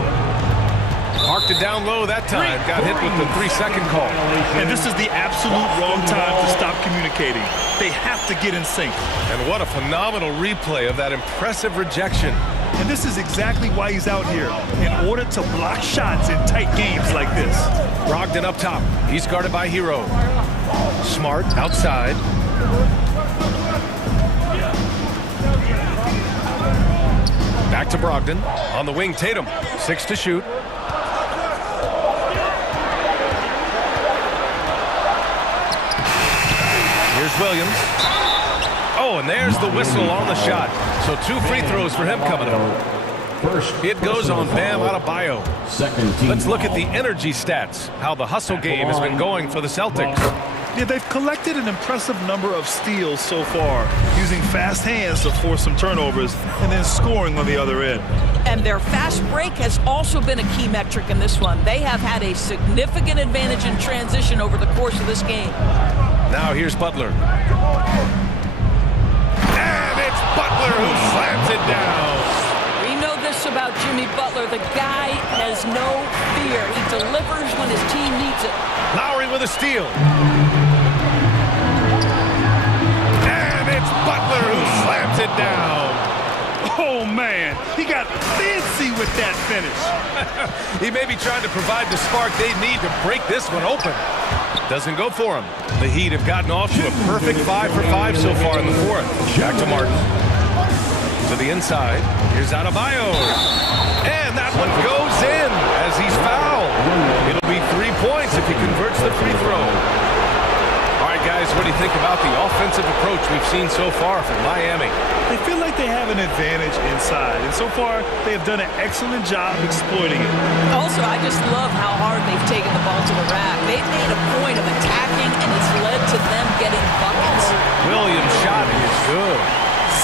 Parked it down low that time. Got hit with the 3-second call. And this is the absolute wrong time to stop communicating. They have to get in sync. And what a phenomenal replay of that impressive rejection. And this is exactly why he's out here, in order to block shots in tight games like this. Brogdon up top. He's guarded by Hero. Smart outside. Back to Brogdon. On the wing, Tatum. 6 to shoot. Here's Here's Williams. Oh, and there's the whistle on the shot. So 2 free throws for him coming up. It goes on Bam Adebayo. Let's look at the energy stats, how the hustle game has been going for the Celtics. Yeah, they've collected an impressive number of steals so far, using fast hands to force some turnovers and then scoring on the other end. And their fast break has also been a key metric in this one. They have had a significant advantage in transition over the course of this game. Now here's Butler. And it's Butler who slams it down. We know this about Jimmy Butler. The guy has no fear. He delivers when his team needs it. Lowry with a steal. And it's Butler who slams it down. Oh, man. He got fancy with that finish. He may be trying to provide the spark they need to break this one open. Doesn't go for him. The Heat have gotten off to a perfect 5 for 5 so far in the fourth. Back to Martin. To the inside. Here's Adebayo. And that one goes in as he's fouled. It'll be 3 points if he converts the free throw. All right, guys, what do you think about the offensive approach we've seen so far from Miami? They feel like they have an advantage inside, and so far they have done an excellent job exploiting it. Also, I just love how hard they've taken the ball to the rack. They've made a point of attacking, and it's led to them getting buckets. Williams' shot is good.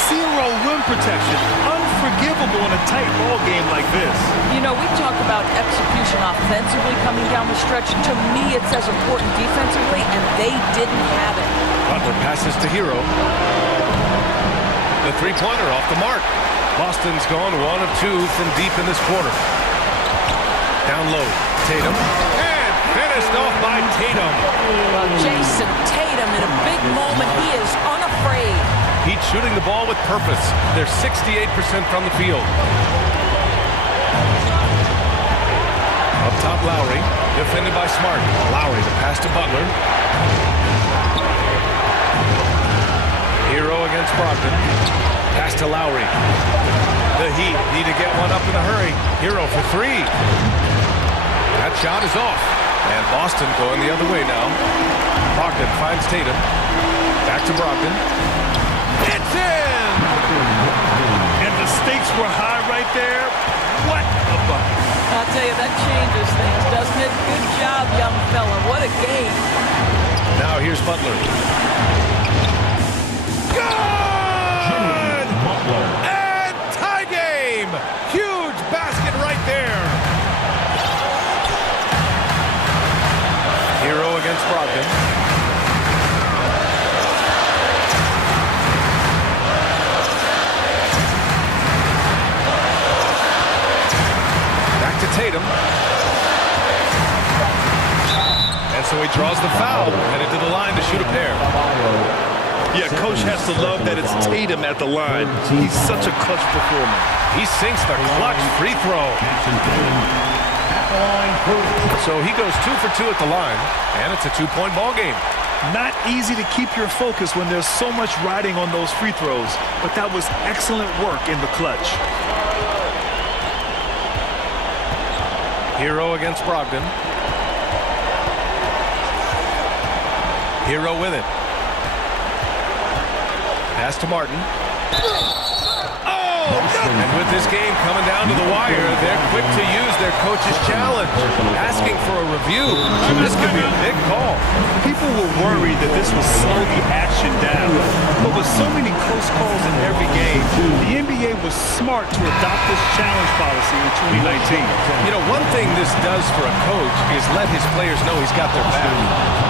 Zero rim protection. Unforgivable in a tight ball game like this. You know, we talk about execution offensively coming down the stretch. To me, it's as important defensively, and they didn't have it. Butler passes to Hero. The three-pointer off the mark. Boston's gone 1 of 2 from deep in this quarter. Down low, Tatum. And finished off by Tatum. Well, Jason Tatum in a big moment. He is unafraid. He's shooting the ball with purpose. They're 68% from the field. Up top, Lowry. Defended by Smart. Lowry to pass to Butler. Hero against Brogdon. Pass to Lowry. The Heat need to get one up in a hurry. Hero for 3. That shot is off. And Boston going the other way now. Brogdon finds Tatum. Back to Brogdon. It's in! And the stakes were high right there. What a bucket. I'll tell you, that changes things, doesn't it? Good job, young fella. What a game. Now here's Butler. Good! And tie game! Huge basket right there. Hero against Brogdon. Tatum. And so he draws the foul, headed to the line to shoot a pair. Yeah, coach has to love that it's Tatum at the line. He's such a clutch performer. He sinks the clutch free throw. So he goes 2 for 2 at the line, and it's a 2-point ball game. Not easy to keep your focus when there's so much riding on those free throws, but that was excellent work in the clutch. Hero against Brogdon. Hero with it. Pass to Martin. Oh! And with this game coming down to the wire, they're quick to use their coach's challenge, asking for a review. This could be a big call. People were worried that this would slow the action down. But with so many close calls in every game, the NBA was smart to adopt this challenge policy in 2019. You know, one thing this does for a coach is let his players know he's got their back.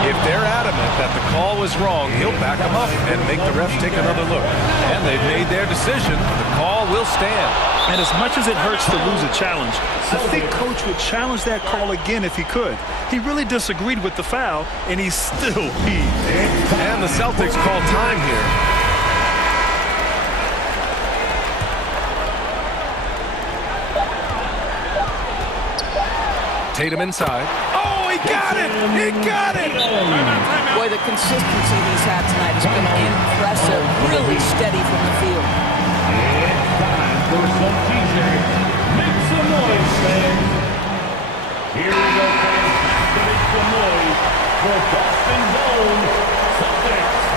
If they're adamant that the call was wrong, he'll back them up and make the refs take another look. And they've made their decision. The call will stand. And as much as it hurts to lose a challenge, I think coach would challenge that call again if he could. He really disagreed with the foul, and he's still peeved. And the Celtics call time here. Tatum inside. Oh, he got it! He got it! Boy, the consistency he's had tonight has been impressive. Really steady from the field. It's time for some t-shirts. Make some noise, fans. Here we go, fans. Time to make some noise for Boston's own Celtics.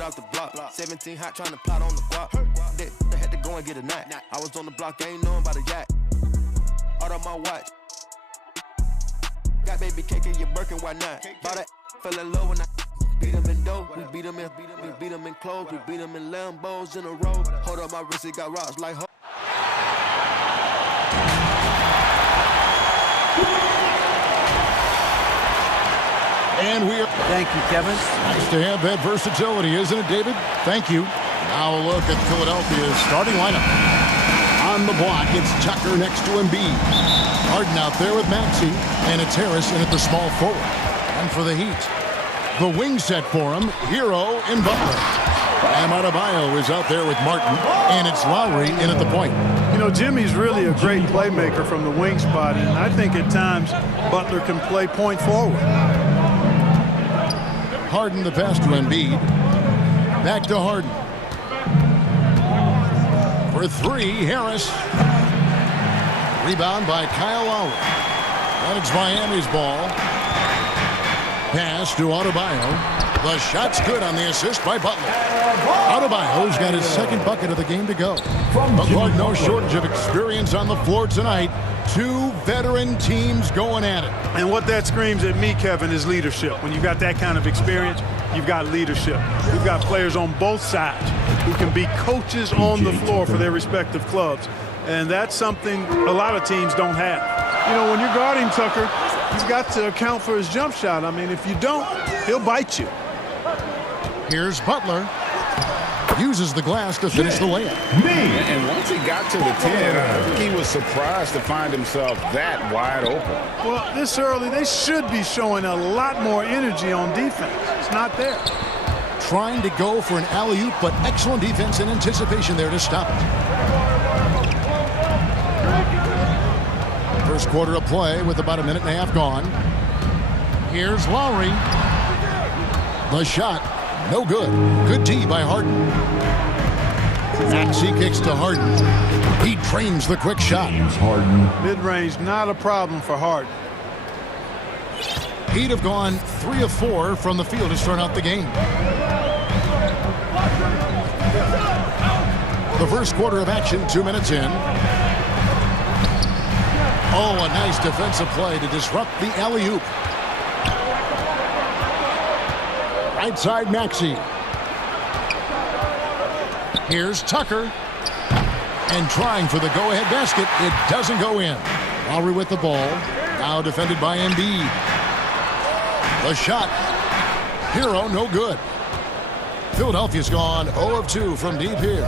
off the block. 17 hot trying to plot on the guap. They had to go and get a knot. I was on the block, ain't knowing about a yacht. Out of my watch. Got baby cake in your Birkin, why not? Bought it, fell in love when I beat him in dough. We beat him in clothes. We beat him in Lambos in a row. Hold up my wrist, it got rocks like ho. And we are. Thank you, Kevin. Nice to have that versatility, isn't it, David? Thank you. Now a look at Philadelphia's starting lineup. On the block, it's Tucker next to Embiid. Harden out there with Maxey, and it's Harris in at the small forward. And for the Heat, the wing set for him, Hero and Butler. Bam Adebayo is out there with Martin, and it's Lowry in at the point. You know, Jimmy's really a great playmaker from the wing spot, and I think at times Butler can play point forward. Harden the pass to Embiid. Back to Harden. For three, Harris. Rebound by Kyle Lowry. And it's Miami's ball. Pass to Adebayo. The shot's good on the assist by Butler. Adebayo's got his second bucket of the game to go. But Lord, no shortage of experience on the floor tonight. Two veteran teams going at it. And what that screams at me, Kevin, is leadership. When you've got that kind of experience, you've got leadership. You've got players on both sides who can be coaches on the floor for their respective clubs. And that's something a lot of teams don't have. You know, when you're guarding Tucker, you've got to account for his jump shot. I mean, if you don't, he'll bite you. Here's Butler. Uses the glass to finish the layup. And once he got to the 10, I think he was surprised to find himself that wide open. Well, this early, they should be showing a lot more energy on defense. It's not there. Trying to go for an alley-oop, but excellent defense and anticipation there to stop it. First quarter of play with about a minute and a half gone. Here's Lowry. The shot. No good. Good D by Harden. Maxey kicks to Harden. He trains the quick shot. Mid-range, not a problem for Harden. He'd have gone 3 of 4 from the field to start out the game. The first quarter of action, 2 minutes in. Oh, a nice defensive play to disrupt the alley-oop. Right side, Maxey. Here's Tucker. And trying for the go-ahead basket. It doesn't go in. Lowry with the ball. Now defended by Embiid. The shot. Hero, no good. Philadelphia's gone 0 of 2 from deep here.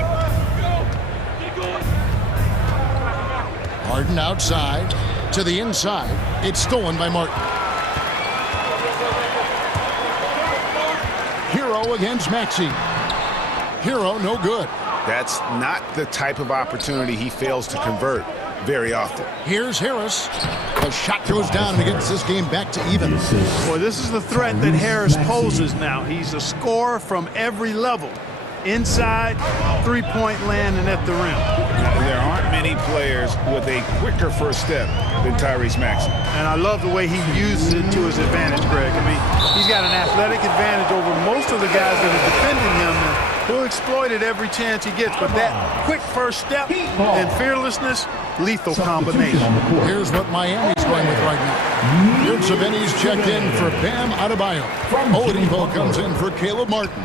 Harden outside. To the inside. It's stolen by Martin. Hero against Maxey. Hero, no good. That's not the type of opportunity he fails to convert very often. Here's Harris. The shot goes down and it gets this game back to even. Boy, this is the threat that Harris poses now. He's a scorer from every level. Inside, three-point land, and at the rim. There aren't many players with a quicker first step than Tyrese Maxey. And I love the way he uses it to his advantage, Greg. I mean, he's got an athletic advantage over most of the guys that are defending him. And he'll exploit it every chance he gets. But that quick first step and fearlessness, lethal combination. Here's what Miami's going with right now. Here's Savini's checked in for Bam Adebayo. Oladipo comes in for Caleb Martin.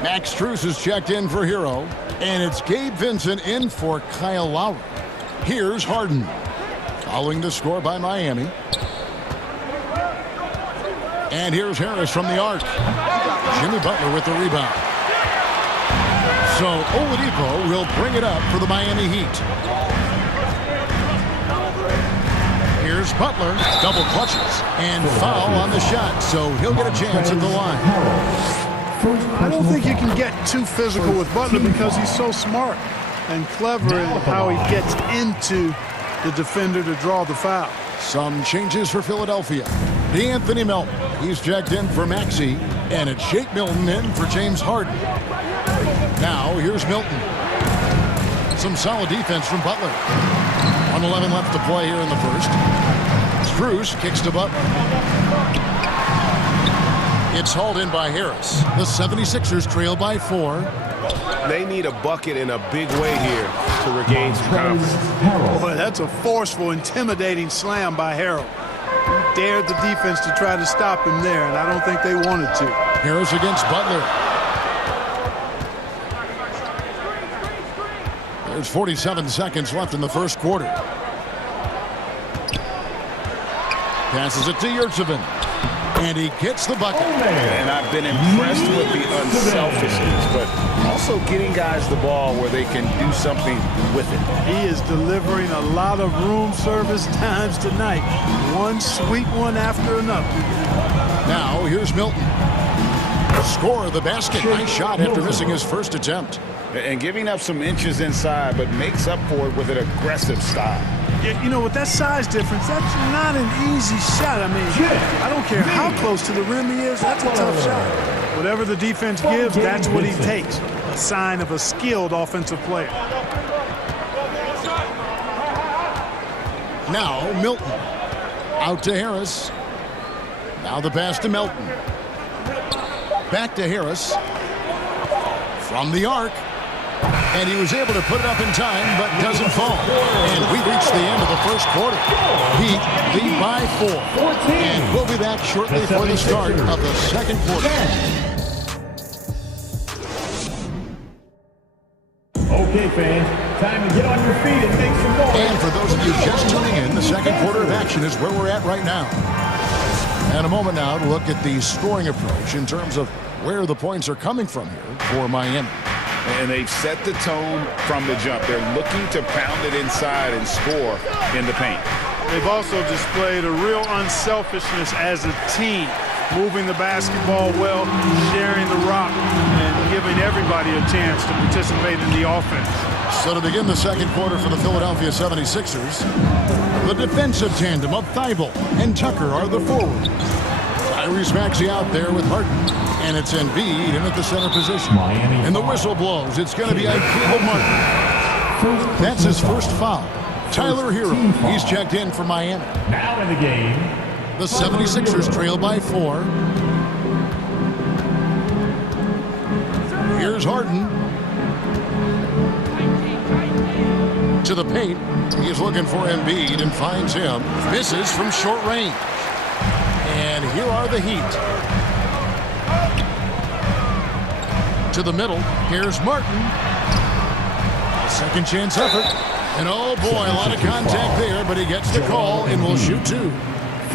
Max Strus is checked in for Hero. And it's Gabe Vincent in for Kyle Lowry. Here's Harden. Following the score by Miami. And here's Harris from the arc. Jimmy Butler with the rebound. So Oladipo will bring it up for the Miami Heat. Here's Butler. Double clutches. And foul on the shot. So he'll get a chance at the line. I don't think you can get too physical with Butler because he's so smart and clever in how he gets into the defender to draw the foul. Some changes for Philadelphia. DeAnthony Melton. He's checked in for Maxey. And it's Shake Milton in for James Harden. Now here's Milton. Some solid defense from Butler. 1:11 left to play here in the first. Strus kicks to Butler. It's hauled in by Harris. The 76ers trail by 4. They need a bucket in a big way here to regain some confidence. Boy, that's a forceful, intimidating slam by Harrell. He dared the defense to try to stop him there, and I don't think they wanted to. Harris against Butler. There's 47 seconds left in the first quarter. Passes it to Yurtsevin. And he gets the bucket. And I've been impressed with the unselfishness, but also getting guys the ball where they can do something with it. He is delivering a lot of room service times tonight. One sweet one after another. Now, here's Milton. Score of the basket. Nice shot after missing his first attempt. And giving up some inches inside, but makes up for it with an aggressive style. You know, with that size difference, that's not an easy shot. I mean, I don't care how close to the rim he is, that's a tough shot. Whatever the defense gives, that's what he takes. A sign of a skilled offensive player. Now, Milton. Out to Harris. Now the pass to Milton. Back to Harris. From the arc. And he was able to put it up in time, but doesn't fall. And we reached the end of the first quarter. Heat lead by 4. And we'll be back shortly for the start of the second quarter. Okay, fans, time to get on your feet and make some noise. And for those of you just tuning in, the second quarter of action is where we're at right now. And a moment now to look at the scoring approach in terms of where the points are coming from here for Miami. And they've set the tone from the jump. They're looking to pound it inside and score in the paint. They've also displayed a real unselfishness as a team, moving the basketball well, sharing the rock, and giving everybody a chance to participate in the offense. So to begin the second quarter for the Philadelphia 76ers, the defensive tandem of Thibault and Tucker are the forwards. Tyrese Maxey out there with Harden. And it's Embiid in at the center position. And the whistle blows. It's going to be Caleb Martin. That's his first foul. Tyler Hero, he's checked in for Miami. Now in the game, the 76ers trail by 4. Here's Harden. To the paint. He's looking for Embiid and finds him. Misses from short range. And here are the Heat. To the middle. Here's Martin. Second chance effort. And oh boy, a lot of contact there, but he gets the call and will shoot 2.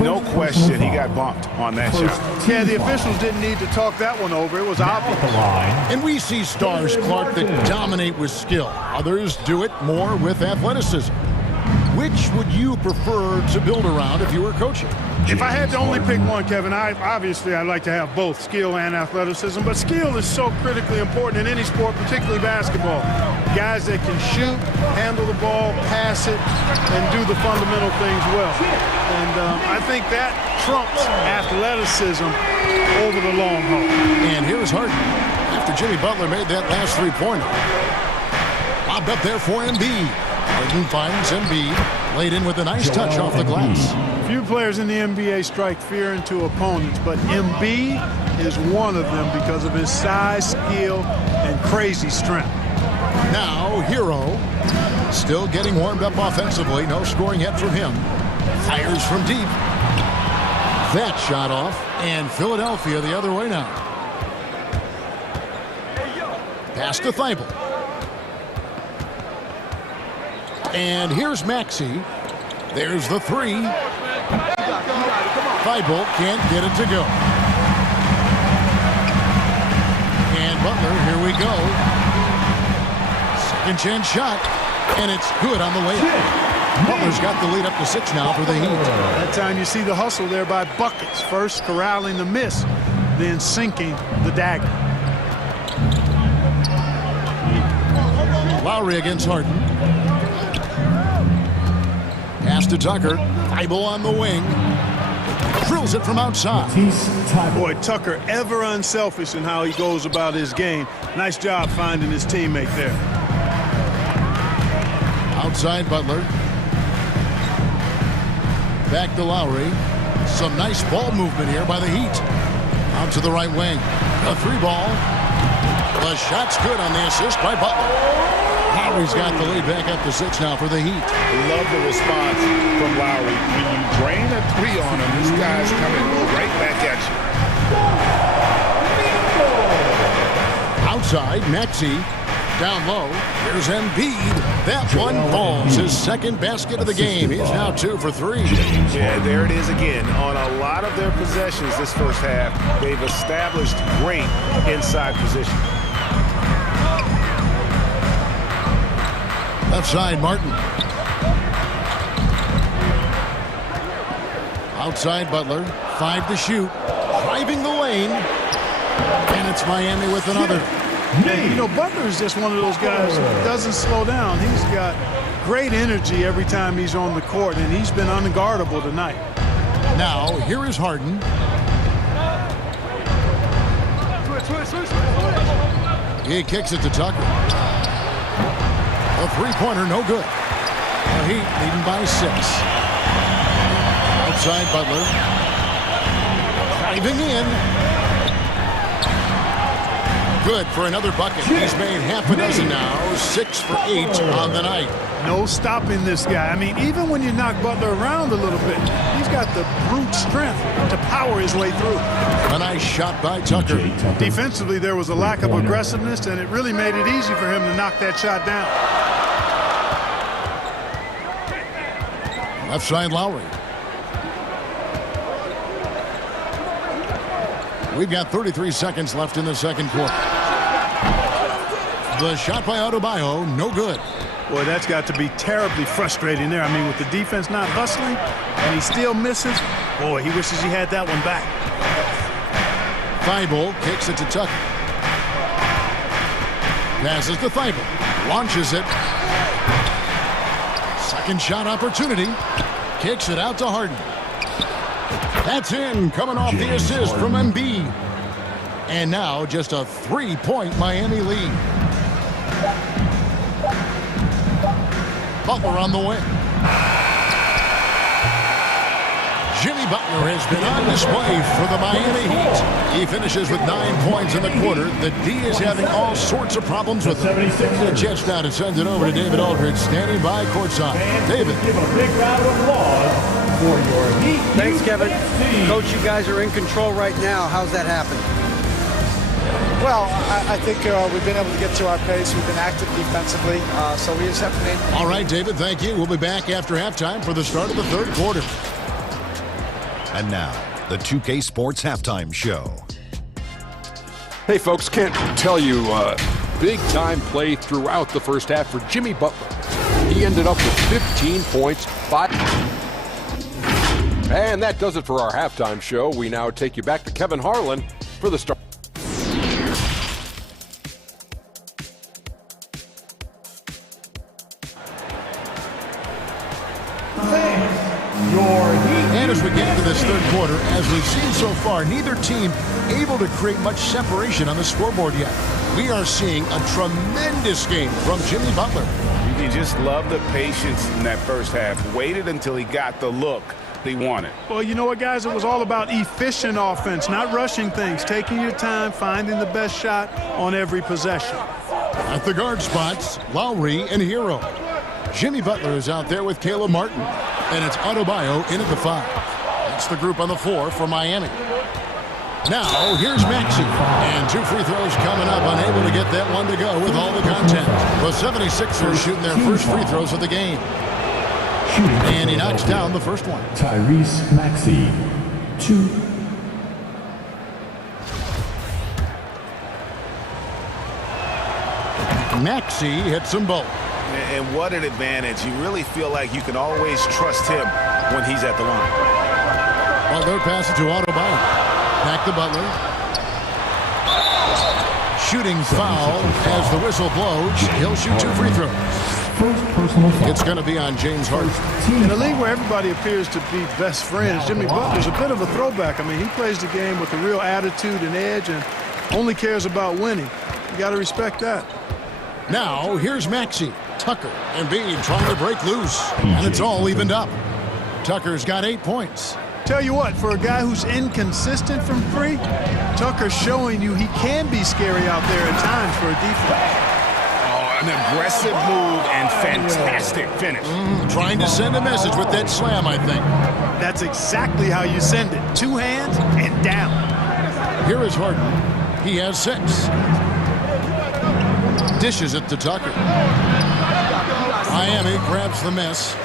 No question, he got bumped on that shot. Yeah, the officials didn't need to talk that one over. It was obvious. And we see stars, Clark, that dominate with skill. Others do it more with athleticism. Which would you prefer to build around if you were coaching? If I had to only pick one, Kevin, I'd like to have both skill and athleticism. But skill is so critically important in any sport, particularly basketball. Guys that can shoot, handle the ball, pass it, and do the fundamental things well. And I think that trumps athleticism over the long haul. And here's Harden. After Jimmy Butler made that last three-pointer. Lobbed up there for Embiid. Harden finds Embiid. Laid in with a nice touch off the glass. Few players in the NBA strike fear into opponents, but Embiid is one of them because of his size, skill, and crazy strength. Now, Hero still getting warmed up offensively. No scoring yet from him. Fires from deep. That shot off, and Philadelphia the other way now. Pass to Thibault. And here's Maxey. There's the 3. Thibault can't get it to go. And Butler, here we go. Second chance shot, and it's good on the layup. Butler's got the lead up to 6 now for the Heat. That time you see the hustle there by buckets. First corralling the miss, then sinking the dagger. Lowry against Harden. Pass to Tucker. Thibault on the wing. Drills it from outside. Boy, Tucker ever unselfish in how he goes about his game. Nice job finding his teammate there. Outside Butler. Back to Lowry. Some nice ball movement here by the Heat. Out to the right wing. A 3-ball. The shot's good on the assist by Butler. Lowry's got the lead back up to 6 now for the Heat. Love the response from Lowry. When you drain a 3 on him, this guy's coming right back at you. Outside, Maxey. Down low. Here's Embiid. That one falls. His second basket of the game. He's now 2 for 3. Yeah, there it is again. On a lot of their possessions this first half, they've established great inside position. Left side, Martin. Outside, Butler. 5 to shoot. Driving the lane. And it's Miami with another. And, you know, Butler is just one of those guys who doesn't slow down. He's got great energy every time he's on the court, and he's been unguardable tonight. Now, here is Harden. He kicks it to Tucker. A 3-pointer, no good. The Heat leading by 6. Outside, Butler. Driving in. Good for another bucket. He's made half a dozen now. 6 for 8 on the night. No stopping this guy. I mean, even when you knock Butler around a little bit, he's got the brute strength to power his way through. A nice shot by Tucker. Defensively, there was a lack of aggressiveness, and it really made it easy for him to knock that shot down. Left side, Lowry. We've got 33 seconds left in the second quarter. The shot by Adebayo, no good. Boy, that's got to be terribly frustrating there. I mean, with the defense not hustling, and he still misses. Boy, he wishes he had that one back. Thibault kicks it to Tucker. Passes to Thibault. Launches it. Second shot opportunity. Kicks it out to Harden. That's in, coming off the assist from Embiid. And now just a 3-point Miami lead. Butler on the wing. Jimmy Butler has been on display for the Miami Heat. He finishes with 9 points in the quarter. The D is having all sorts of problems with him. The Jets now to send it over to David Aldridge, standing by courtside. David. Give a big round of applause for your Heat. Thanks, Kevin. Coach, you guys are in control right now. How's that happen? Well, I think we've been able to get to our pace. We've been active defensively, so we just have to make... All right, David, thank you. We'll be back after halftime for the start of the third quarter. And now, the 2K Sports Halftime Show. Hey, folks, can't tell you big-time play throughout the first half for Jimmy Butler. He ended up with 15 points, 5... And that does it for our halftime show. We now take you back to Kevin Harlan for the start. And as we get into this third quarter, as we've seen so far, neither team able to create much separation on the scoreboard yet. We are seeing a tremendous game from Jimmy Butler. You just love the patience in that first half. Waited until he got the look they wanted. Well, you know what, guys? It was all about efficient offense, not rushing things, taking your time, finding the best shot on every possession. At the guard spots, Lowry and Hero. Jimmy Butler is out there with Caleb Martin. And it's Adebayo in at the 5. That's the group on the 4 for Miami. Now, here's Maxey. And 2 free throws coming up, unable to get that one to go with all the contact. The 76ers shooting their first free throws of the game. And he knocks down the first one. Tyrese Maxey, 2. Maxey hits them both. And what an advantage. You really feel like you can always trust him when he's at the line. Butler passes to Adebayo. Back to Butler. Shooting foul as the whistle blows. He'll shoot 2 free throws. First personal foul. It's going to be on James Harden. In a league where everybody appears to be best friends, Jimmy Butler's a bit of a throwback. I mean, he plays the game with a real attitude and edge and only cares about winning. You got to respect that. Now, here's Maxey. Tucker and Embiid trying to break loose. And it's all evened up. Tucker's got 8 points. Tell you what, for a guy who's inconsistent from three, Tucker's showing you he can be scary out there at times for a defense. An aggressive move and fantastic finish. Trying to send a message with that slam, I think. That's exactly how you send it. 2 hands and down. Here is Harden. He has 6. Dishes it to Tucker. Miami grabs the miss.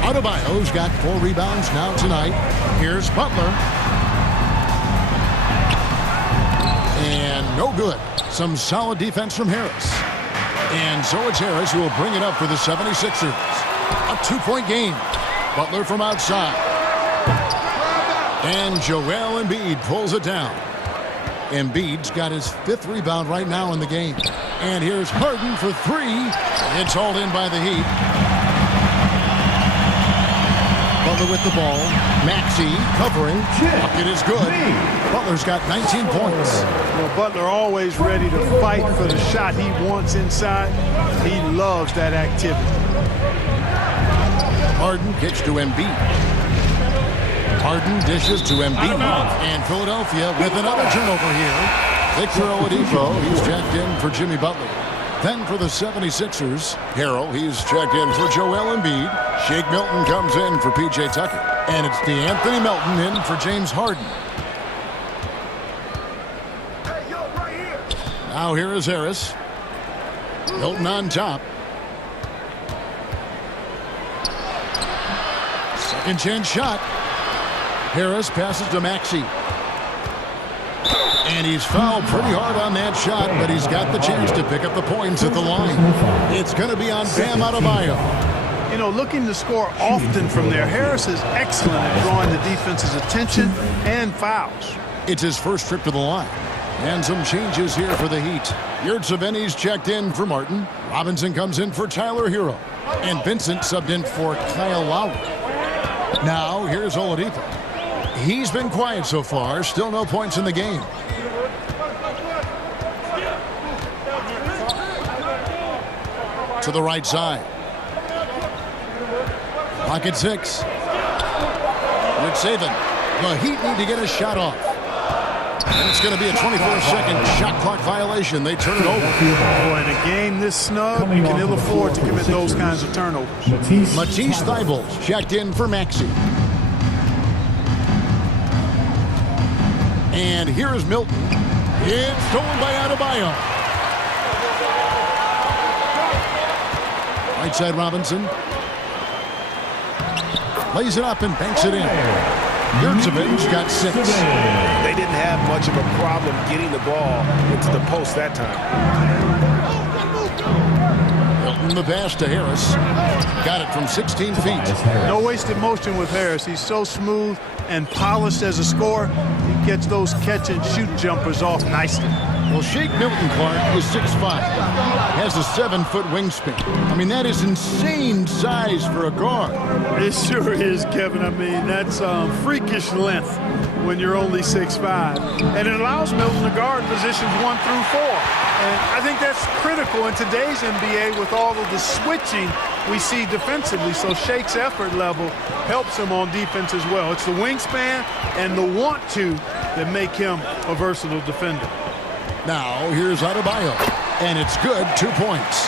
Adebayo's got 4 rebounds now tonight. Here's Butler. And no good. Some solid defense from Harris. And so it's Harris who will bring it up for the 76ers. A 2-point game. Butler from outside. And Joel Embiid pulls it down. Embiid's got his 5th rebound right now in the game. And here's Harden for 3. It's hauled in by the Heat. Butler with the ball. Maxey covering. Bucket is good. Butler's got 19 points. Well, Butler always ready to fight for the shot he wants inside. He loves that activity. Harden kicks to Embiid. Harden dishes to Embiid. And Philadelphia with another turnover here. Victor Oladipo, he's checked in for Jimmy Butler. Then for the 76ers, Harrell, he's checked in for Joel Embiid. Shake Milton comes in for P.J. Tucker. And it's DeAnthony Melton in for James Harden. Now here is Harris. Milton on top. Second chance shot. Harris passes to Maxey. And he's fouled pretty hard on that shot, but he's got the chance to pick up the points at the line. It's going to be on Bam Adebayo. You know, looking to score often from there. Harris is excellent at drawing the defense's attention and fouls. It's his first trip to the line. And some changes here for the Heat. Yurtseven's checked in for Martin. Robinson comes in for Tyler Hero. And Vincent subbed in for Kyle Lowry. Now, here's Oladipo. He's been quiet so far. Still no points in the game. To the right side. Pocket 6. Yurtseven. The Heat need to get a shot off. And it's going to be a 24-second shot clock violation. They turn it over. Boy, in a game this snug, you can ill afford to commit those kinds of turnovers. Matisse Thybulle checked in for Maxey. And here is Milton. It's stolen by Adebayo. Right side Robinson. Lays it up and banks it in. Yurtseven's got 6. They didn't have much of a problem getting the ball into the post that time. Milton the pass to Harris. Got it from 16 feet. No wasted motion with Harris. He's so smooth and polished as a scorer. He gets those catch-and-shoot jumpers off nicely. Well, Shake Milton Clark is 6'5". Has a 7-foot wingspan. I mean, that is insane size for a guard. It sure is, Kevin. I mean, that's freakish length when you're only 6'5". And it allows Milton to guard positions 1 through 4. And I think that's critical in today's NBA with all of the switching we see defensively. So Shake's effort level helps him on defense as well. It's the wingspan and the want-to that make him a versatile defender. Now, here's Adebayo. And it's good, 2 points.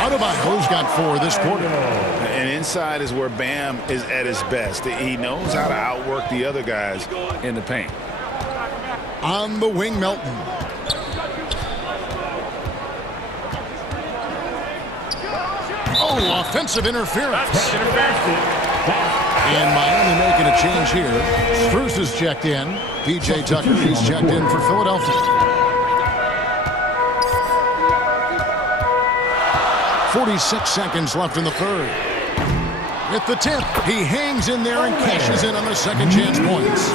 Adebayo's got 4 this quarter. And inside is where Bam is at his best. He knows how to outwork the other guys in the paint. On the wing, Melton. Oh, offensive interference. And Miami making a change here. Strus is checked in. P.J. Tucker, he's checked in for Philadelphia. 46 seconds left in the third. With the tip, he hangs in there and cashes in on the second chance points.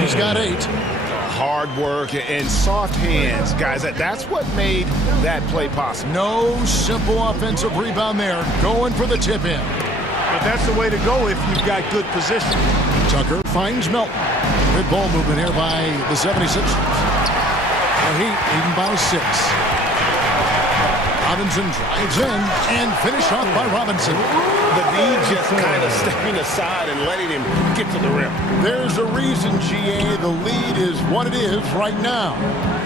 He's got 8. Hard work and soft hands, guys. That's what made that play possible. No simple offensive rebound there. Going for the tip in. But that's the way to go if you've got good position. Tucker finds Melton. Good ball movement here by the 76ers. The Heat leading by 6. Robinson drives in and finished off by Robinson. The D just kind of stepping aside and letting him get to the rim. There's a reason, GA, the lead is what it is right now.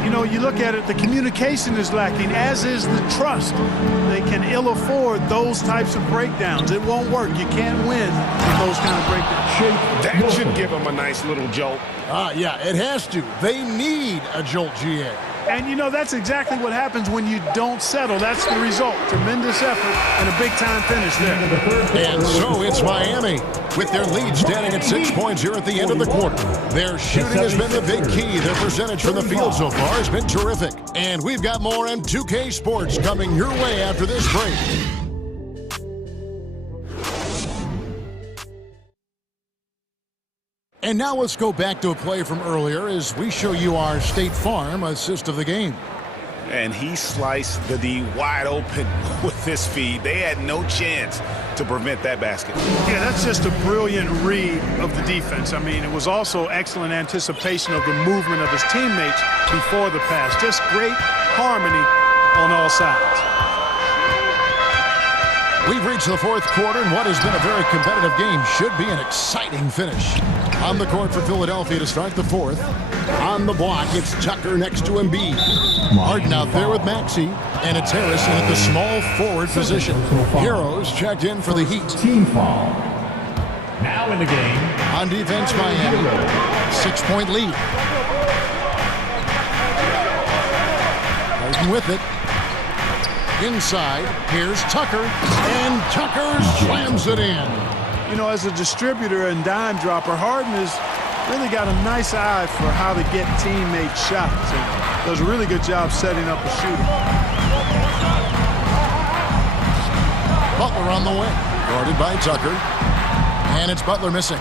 You know, you look at it, the communication is lacking, as is the trust. They can ill afford those types of breakdowns. It won't work. You can't win with those kind of breakdowns. That should give him a nice little jolt. Yeah, it has to. They need a jolt, GA. And, you know, that's exactly what happens when you don't settle. That's the result. Tremendous effort and a big-time finish there. And so it's Miami with their lead standing at 6 points here at the end of the quarter. Their shooting has been the big key. Their percentage from the field so far has been terrific. And we've got more on 2K Sports coming your way after this break. And now let's go back to a play from earlier as we show you our State Farm assist of the game. And he sliced the D wide open with this feed. They had no chance to prevent that basket. Yeah, that's just a brilliant read of the defense. I mean, it was also excellent anticipation of the movement of his teammates before the pass. Just great harmony on all sides. We've reached the fourth quarter, and what has been a very competitive game should be an exciting finish. On the court for Philadelphia to start the fourth. On the block, it's Tucker next to Embiid. Harden out there with Maxey, and it's Harrison at the small forward position. Heroes checked in for the Heat. Team foul. Now in the game. On defense, Miami. 6-point lead. Harden with it. Inside, here's Tucker, and Tucker slams it in. You know, as a distributor and dime dropper, Harden has really got a nice eye for how to get teammate shots. And does a really good job setting up a shooter. Butler on the wing, guarded by Tucker, and it's Butler missing.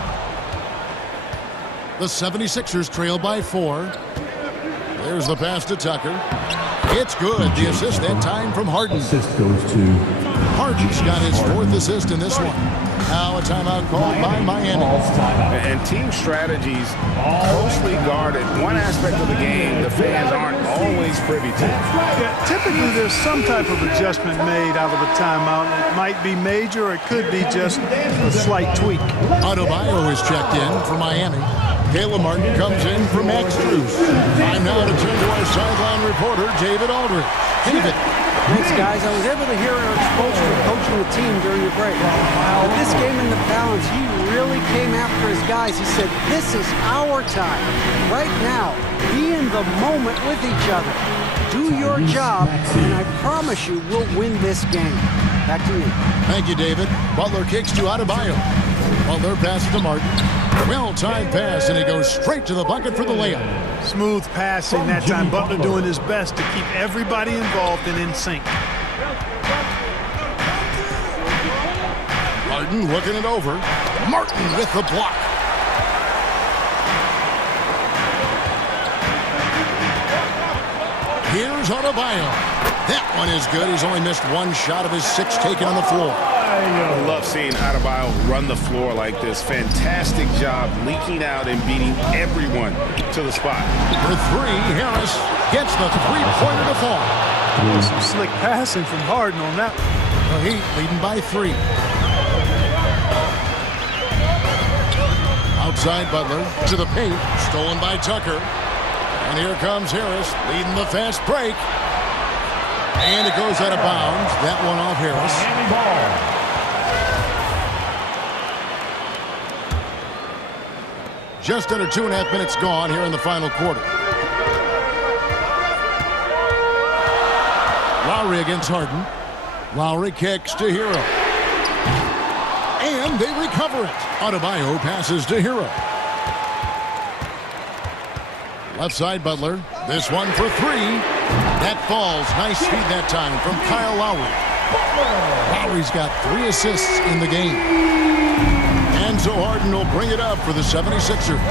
The 76ers trail by 4. There's the pass to Tucker. It's good. The assist that time from Harden. Assist goes to Harden's got his 4th assist in this one. Now a timeout called by Miami. And team strategies closely guarded. One aspect of the game the fans aren't always privy to. Yeah, typically there's some type of adjustment made out of a timeout. It might be major or it could be just a slight tweak. Adebayo is checked in for Miami. Caleb Martin comes in for Max Strus. Time now to turn to our sideline reporter, David Aldridge. David. Thanks, guys. I was able to hear Eric Spoelstra coaching the team during the break. But this game in the balance, he really came after his guys. He said, this is our time. Right now, be in the moment with each other. Do your job, and I promise you we'll win this game. Back to you. Thank you, David. Butler kicks to Adebayo. Butler passes to Martin. Well-timed pass, and he goes straight to the bucket for the layup. Smooth passing that time. Butler doing his best to keep everybody involved and in sync. Martin looking it over. Martin with the block. Here's Adebayo. That one is good. He's only missed one shot of his 6 taken on the floor. I love seeing Adebayo run the floor like this. Fantastic job leaking out and beating everyone to the spot. For 3, Harris gets the three-pointer to fall. Some slick passing from Harden on that. The Heat leading by 3. Outside Butler to the paint. Stolen by Tucker. And here comes Harris leading the fast break. And it goes out of bounds. That one off Harris. Just under 2.5 minutes gone here in the final quarter. Lowry against Harden. Lowry kicks to Hero. And they recover it. Adebayo passes to Hero. Left side Butler. This one for 3. That falls. Nice feed that time from Kyle Lowry. Lowry's got 3 assists in the game. And so Harden will bring it up for the 76ers.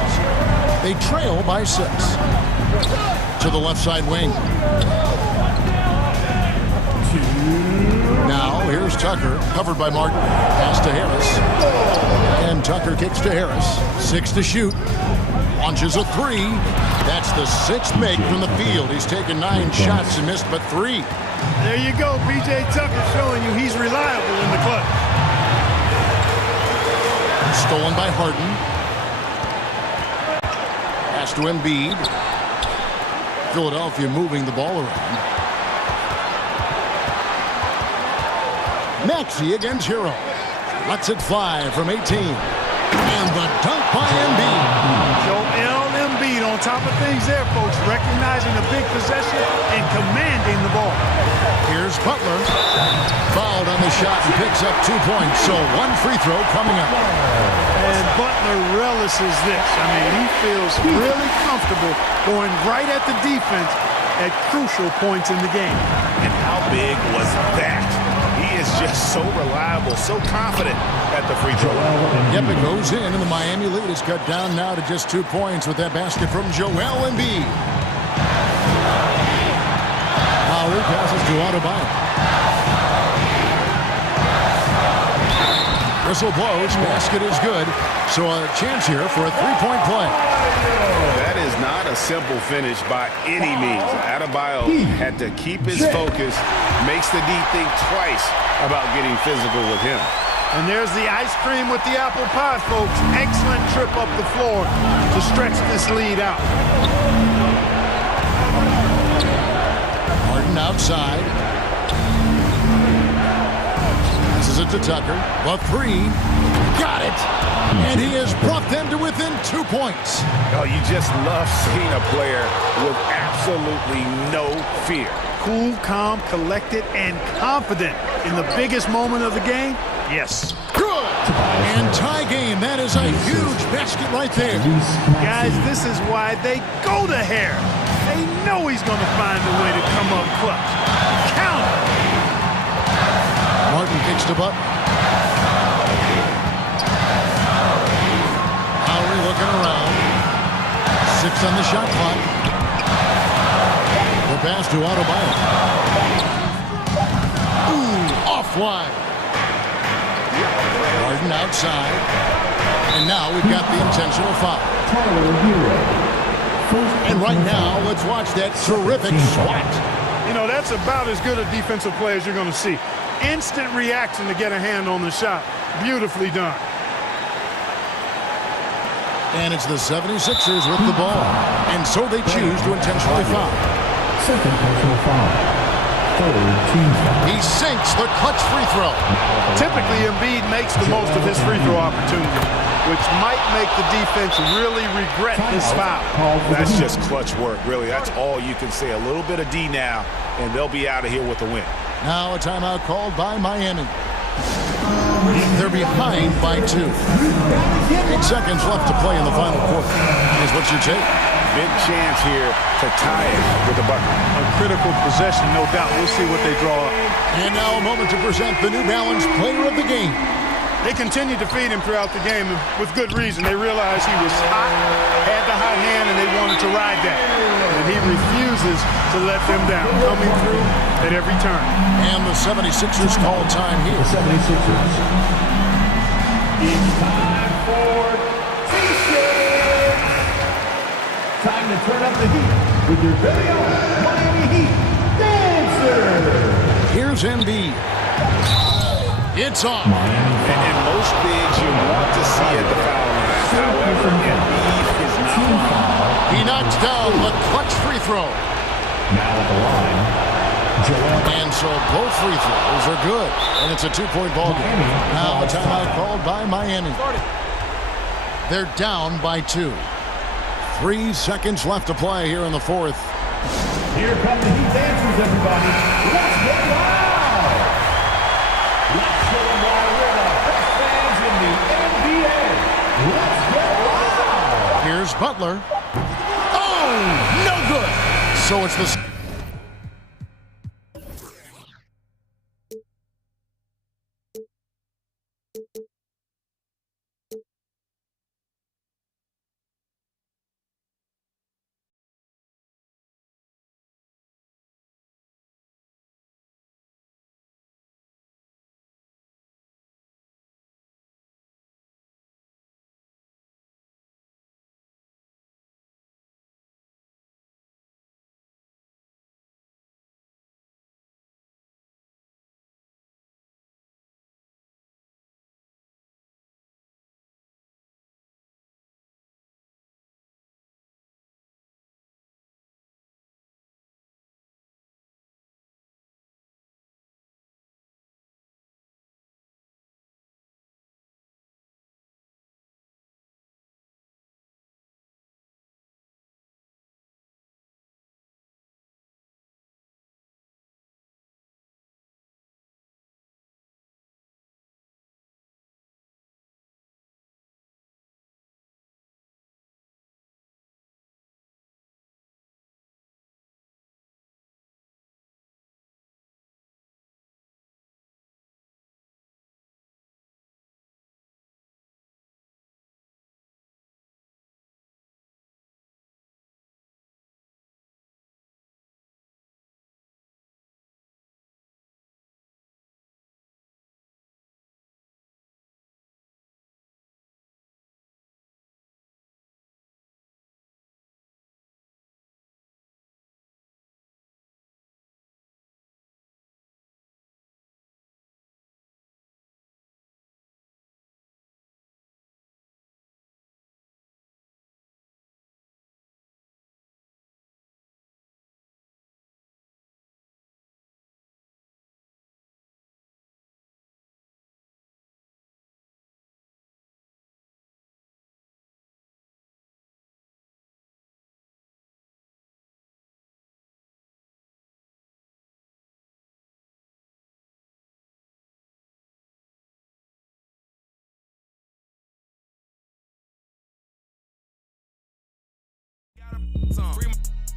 They trail by 6. To the left side wing. Now here's Tucker, covered by Martin. Pass to Harris. And Tucker kicks to Harris. 6 to shoot. Launches a 3. That's the 6th make from the field. He's taken 9 shots and missed but 3. There you go. P.J. Tucker showing you he's reliable in the clutch. Stolen by Harden. Pass to Embiid. Philadelphia moving the ball around. Maxey against Hero. Lets it fly from 18. And the dunk by Embiid. Joel Embiid on top of things there, folks. Recognizing the big possession and commanding the ball. Here's Butler. Fouled on the shot and picks up 2 points. So one free throw coming up. And Butler relishes this. I mean, he feels really comfortable going right at the defense at crucial points in the game. And how big was that? He is just so reliable, so confident at the free throw line. Yep, it goes in, and the Miami lead is cut down now to just 2 points with that basket from Joel Embiid. Lowry passes to Adebayo. Whistle blows, basket is good, so a chance here for a three-point play. That is not a simple finish by any means. Adebayo had to keep his focus, makes the D think twice about getting physical with him. And there's the ice cream with the apple pie, folks. Excellent trip up the floor to stretch this lead out. Harden outside. Passes it to Tucker. The three. Got it. And he has brought them to within 2 points. Oh, you just love seeing a player with absolutely no fear. Cool, calm, collected, and confident in the biggest moment of the game. Yes. Good. And tie game. That is a huge basket right there. Guys, this is why they go to Harris. They know he's going to find a way to come up clutch. Count it. Martin kicks to Butler. Lowry looking around. 6 on the shot clock. The pass to Adebayo. Ooh, offline. Harden outside. And now we've got the intentional foul. And right now, let's watch that terrific swat. You know, that's about as good a defensive play as you're going to see. Instant reaction to get a hand on the shot. Beautifully done. And it's the 76ers with the ball. And so they choose to intentionally foul. Second personal foul. He sinks the clutch free throw. Typically, Embiid makes the most of his free throw opportunity, which might make the defense really regret this foul. That's just clutch work, really. That's all you can say. A little bit of D now, and they'll be out of here with a win. Now a timeout called by Miami. They're behind by 2. 8 seconds left to play in the final quarter. Here's what's your take? Big chance here to tie it with a bucket. A critical possession, no doubt. We'll see what they draw up. And now a moment to present the New Balance Player of the Game. They continued to feed him throughout the game with good reason. They realized he was hot, had the hot hand, and they wanted to ride that. And he refuses to let them down, coming through at every turn. And the 76ers call time here. The 76ers. It's time for T-shirts. Time to turn up the heat with your very own Miami Heat Dancer. Here's Embiid. It's off. And most bigs you want to see at the foul line. However, Embiid is not. He knocks down the clutch free throw. Now at the line, Joel. And so both free throws are good. And it's a 2-point ball game. Now a timeout called by Miami. They're down by 2. 3 seconds left to play here in the fourth. Here come the Heat Dancers, everybody. Let's get loud. Let's show them why we're the best fans in the NBA. Let's get loud. Here's Butler. Oh, no good. So it's the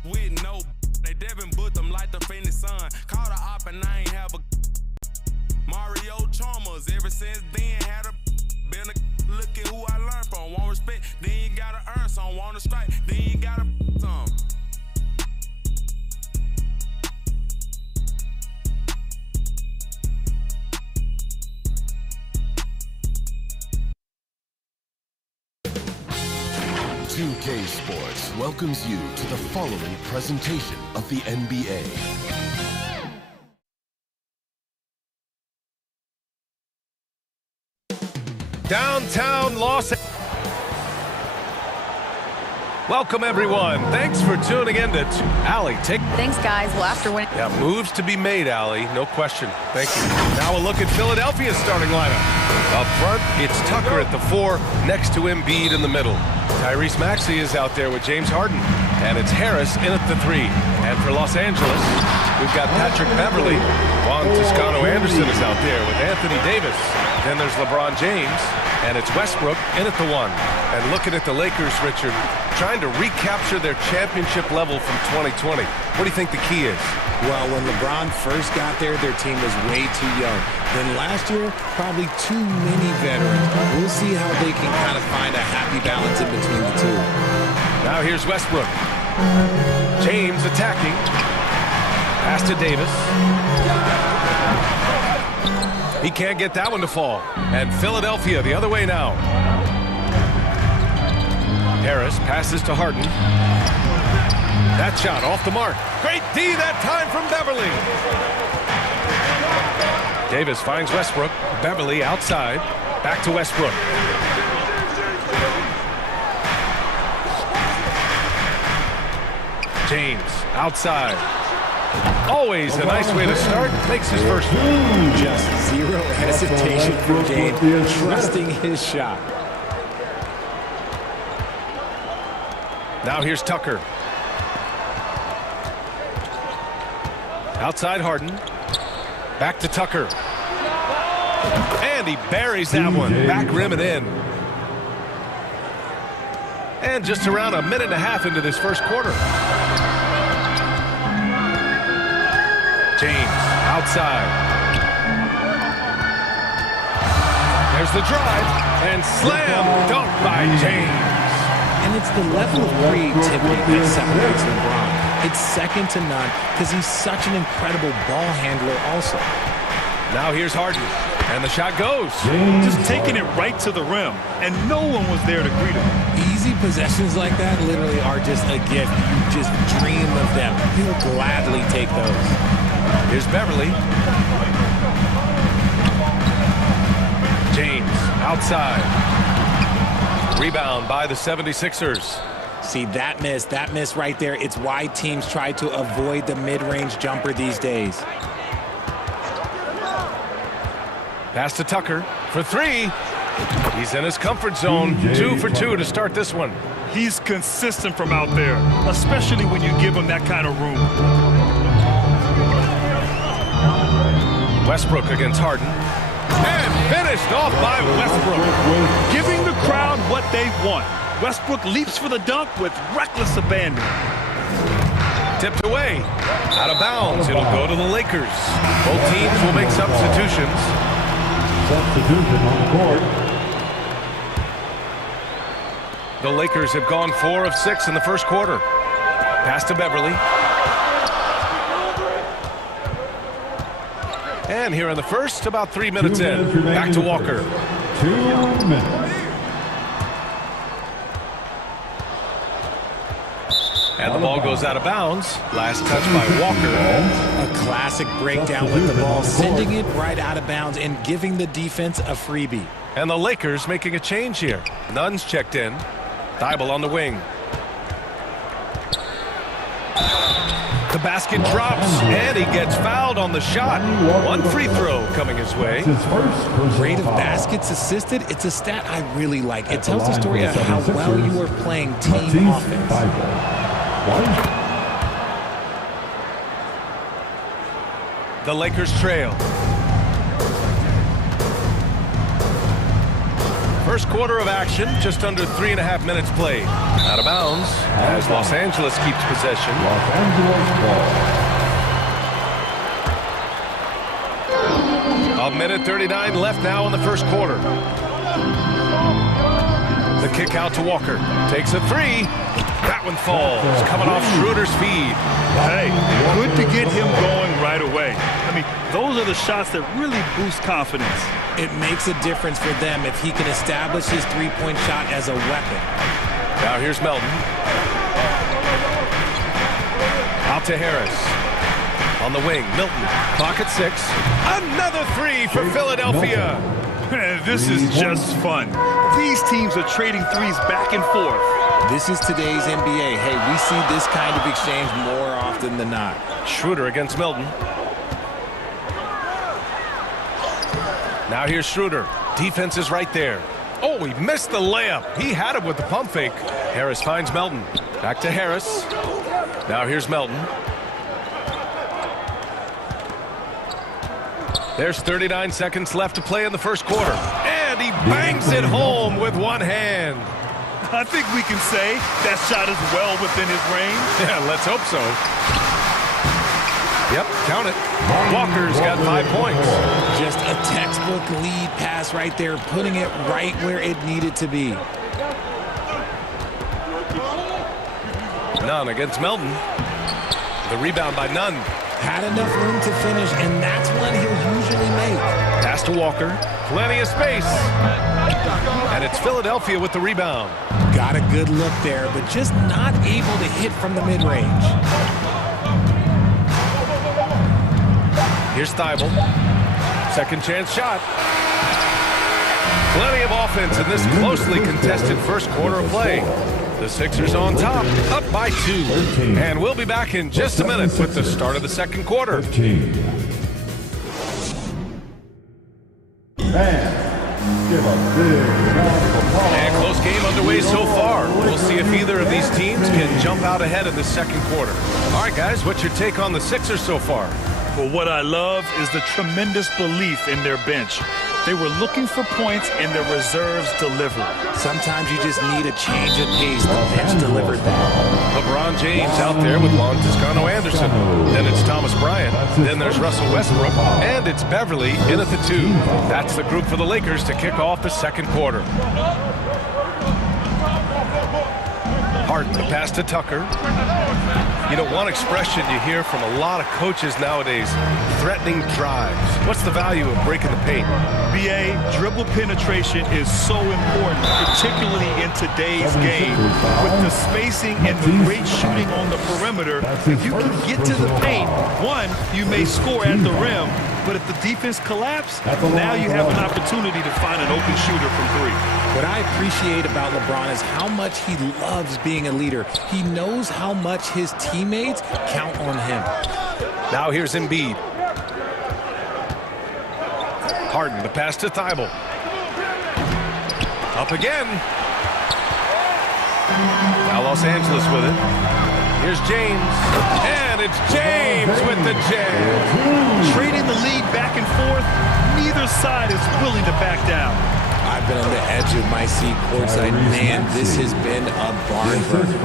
With no, they Devin booked them like the Phoenix Sun. Caught a op and I ain't have a Mario Chalmers. Ever since then, had a been a look at who I learned from. Want respect, then you gotta earn some. Want to strike, then you gotta some. K Sports welcomes you to the following presentation of the NBA. Downtown Los Angeles. Welcome, everyone. Thanks for tuning in to Allie. Thanks, guys. Well, after winning. Yeah, moves to be made, Allie. No question. Thank you. Now a look at Philadelphia's starting lineup. Up front, it's Tucker at the 4, next to Embiid in the middle. Tyrese Maxey is out there with James Harden. And it's Harris in at the 3. And for Los Angeles, we've got Patrick Beverly. Juan Toscano-Anderson is out there with Anthony Davis. Then there's LeBron James. And it's Westbrook in at the 1. And looking at the Lakers, Richard, trying to recapture their championship level from 2020. What do you think the key is? Well, when LeBron first got there, their team was way too young. Then last year, probably too many veterans. We'll see how they can kind of find a happy balance in between the two. Now here's Westbrook. James attacking. Pass to Davis. He can't get that one to fall. And Philadelphia the other way now. Harris passes to Harden. That shot off the mark. Great D that time from Beverly. Davis finds Westbrook. Beverly outside. Back to Westbrook. James outside. Always a nice way to start. Makes his first one. Just zero hesitation from James, trusting his shot. Now here's Tucker. Outside Harden. Back to Tucker. And he buries that one. Back rim and in. And just around a minute and a half into this first quarter. James outside. There's the drive. And slam dunk by James. And it's the level of creativity that separates LeBron. It's second to none because he's such an incredible ball handler also. Now here's Harden. And the shot goes. Just taking it right to the rim. And no one was there to greet him. Easy possessions like that literally are just a gift. You just dream of them. He'll gladly take those. Here's Beverly. James outside. Rebound by the 76ers. See, that miss right there. It's why teams try to avoid the mid-range jumper these days. Pass to Tucker for 3. He's in his comfort zone. 2 for 2 to start this one. He's consistent from out there, especially when you give him that kind of room. Westbrook against Harden. And finished off by Westbrook. Giving the crowd what they want. Westbrook leaps for the dunk with reckless abandon. Tipped away. Out of bounds. It'll go to the Lakers. Both teams will make substitutions. Substitution on the court. The Lakers have gone 4 of 6 in the first quarter. Pass to Beverly. And here in the first, about 3 minutes in. Back to Walker. 2 minutes. And the ball goes out of bounds. Last touch by Walker. A classic breakdown with the ball, sending it right out of bounds and giving the defense a freebie. And the Lakers making a change here. Nunn's checked in. Thibault on the wing. The basket drops, and he gets fouled on the shot. 1 free throw coming his way. Rate of baskets assisted, it's a stat I really like. It tells the story of how well you are playing team offense. The Lakers trail. First quarter of action, just under 3.5 minutes played. Out of bounds as Los Angeles keeps possession. Los Angeles ball. A minute 39 left now in the first quarter. The kick out to Walker. Takes a three. That one falls. Coming off Schroeder's feed. Hey, good to get him going right away. I mean, those are the shots that really boost confidence. It makes a difference for them if he can establish his three-point shot as a weapon. Now here's Melton. Out to Harris. On the wing, Milton. Clock at 6. Another three for Philadelphia. This is just fun. These teams are trading threes back and forth. This is today's NBA. Hey, we see this kind of exchange more often than not. Schroeder against Milton. Now here's Schroeder. Defense is right there. Oh, he missed the layup. He had it with the pump fake. Harris finds Melton. Back to Harris. Now here's Melton. There's 39 seconds left to play in the first quarter. And he bangs it home with one hand. I think we can say that shot is well within his range. Yeah, let's hope so. Yep, count it. Walker's got 5 points. Just a textbook lead pass right there, putting it right where it needed to be. Nunn against Melton. The rebound by Nunn. Had enough room to finish, and that's one he'll usually make. Pass to Walker. Plenty of space. And it's Philadelphia with the rebound. Got a good look there, but just not able to hit from the mid-range. Here's Thibault. Second chance shot. Plenty of offense in this closely contested first quarter of play. The Sixers on top, up by 2. And we'll be back in just a minute with the start of the second quarter. And close game underway so far. We'll see if either of these teams can jump out ahead in the second quarter. All right, guys, what's your take on the Sixers so far? Well, what I love is the tremendous belief in their bench. They were looking for points, and their reserves delivered. Sometimes you just need a change of pace. The bench delivered that. LeBron James out there with Juan Toscano-Anderson. Then it's Thomas Bryant. Then there's Russell Westbrook. And it's Beverly in at the 2. That's the group for the Lakers to kick off the second quarter. Harden, the pass to Tucker. You know, one expression you hear from a lot of coaches nowadays, threatening drives. What's the value of breaking the paint? BA, dribble penetration is so important, particularly in today's game. With the spacing and the great shooting on the perimeter, if you can get to the paint, one, you may score at the rim, but if the defense collapses, now you have an opportunity to find an open shooter from 3. What I appreciate about LeBron is how much he loves being a leader. He knows how much his teammates count on him. Now here's Embiid. Harden, the pass to Thibault. Up again. Now Los Angeles with it. Here's James. And it's James with the jam. Trading the lead back and forth, neither side is willing to back down. I've been on the edge of my seat courtside. Man, this has been a barn burner.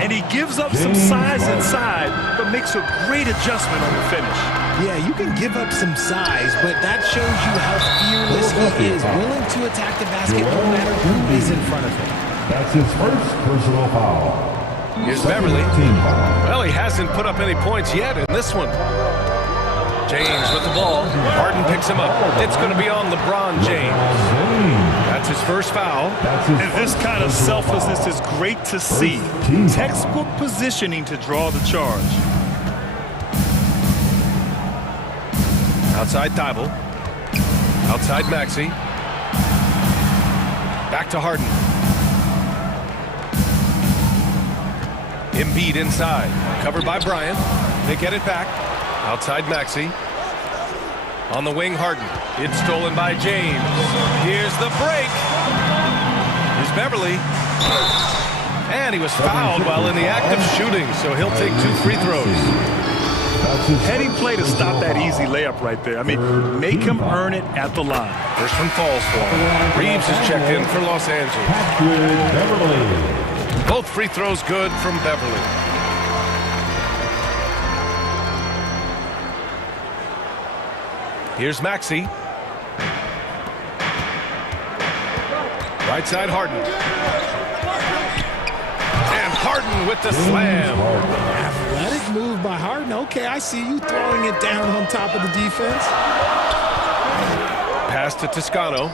And he gives up some size inside, but makes a great adjustment on the finish. Yeah, you can give up some size, but that shows you how fearless he is, willing to attack the basket no matter who is in front of him. That's his first personal foul. Here's Beverly. Well, he hasn't put up any points yet in this one. James with the ball. Harden picks him up. It's going to be on LeBron James. That's his first foul. And this kind of selflessness is great to see. Textbook positioning to draw the charge. Outside Thibault. Outside Maxey. Back to Harden. Embiid inside. Covered by Bryant. They get it back. Outside Maxey. On the wing, Harden. It's stolen by James. Here's the break. Here's Beverly. And he was fouled while in the act of shooting, so he'll take 2 free throws. Heading play to stop that easy layup right there. I mean, make him earn it at the line. First one falls for him. Reeves is checked in for Los Angeles. Both free throws good from Beverly. Here's Maxey. Right side, Harden. And Harden with the slam. Athletic move by Harden. Okay, I see you throwing it down on top of the defense. Pass to Toscano.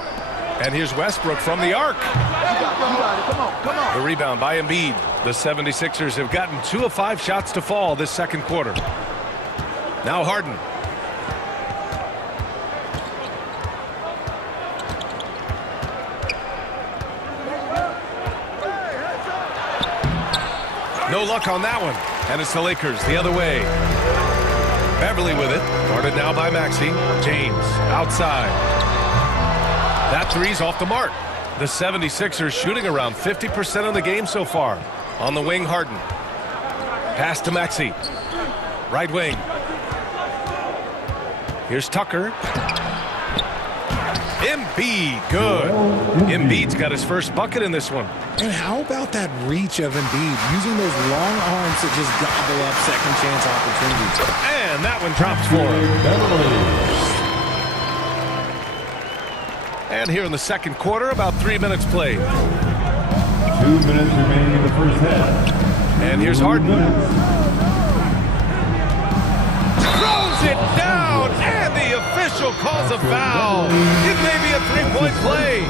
And here's Westbrook from the arc. Come on. The rebound by Embiid. The 76ers have gotten 2 of 5 shots to fall this second quarter. Now Harden. No luck on that one. And it's the Lakers the other way. Beverly with it. Guarded now by Maxey. James outside. That three's off the mark. The 76ers shooting around 50% of the game so far. On the wing, Harden. Pass to Maxey. Right wing. Here's Tucker. Embiid, good. Embiid's got his first bucket in this one. And how about that reach of Embiid, using those long arms to just gobble up second chance opportunities. And that one drops for him. And here in the second quarter, about 3 minutes played. 2 minutes remaining in the first half. And here's Harden. Throws it down, and the official calls a foul. It may be a three-point play.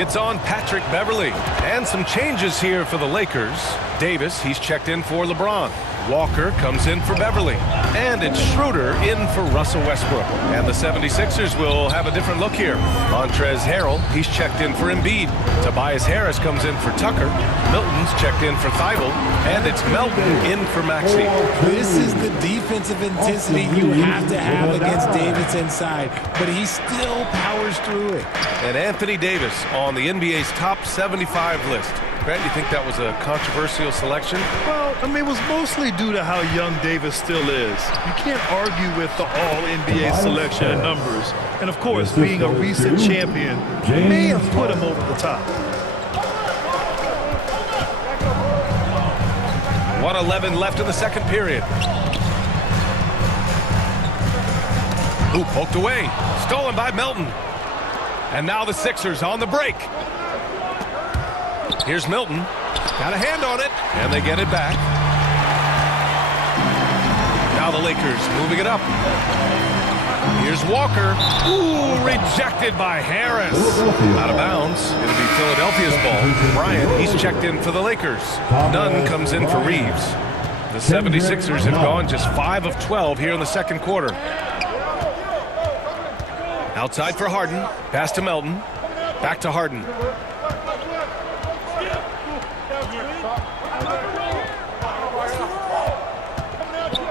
It's on Patrick Beverly. And some changes here for the Lakers. Davis, he's checked in for LeBron. Walker comes in for Beverly. And it's Schroeder in for Russell Westbrook. And the 76ers will have a different look here. Montrezl Harrell, he's checked in for Embiid. Tobias Harris comes in for Tucker. Milton's checked in for Thibault. And it's Melton in for Maxey. This is the defensive intensity you have to have against Davis inside. But he still powers through it. And Anthony Davis on the NBA's top 75 list. Grant, you think that was a controversial selection? Well, I mean, it was mostly due to how young Davis still is. You can't argue with the all-NBA selection and numbers. And, of course, being a recent champion may have put him over the top. 1:11 left in the second period. Ooh, poked away. Stolen by Melton. And now the Sixers on the break. Here's Milton. Got a hand on it. And they get it back. Now the Lakers moving it up. Here's Walker. Ooh, rejected by Harris. Out of bounds. It'll be Philadelphia's ball. Bryant, he's checked in for the Lakers. Nunn comes in for Reeves. The 76ers have gone just 5 of 12 here in the second quarter. Outside for Harden. Pass to Melton. Back to Harden.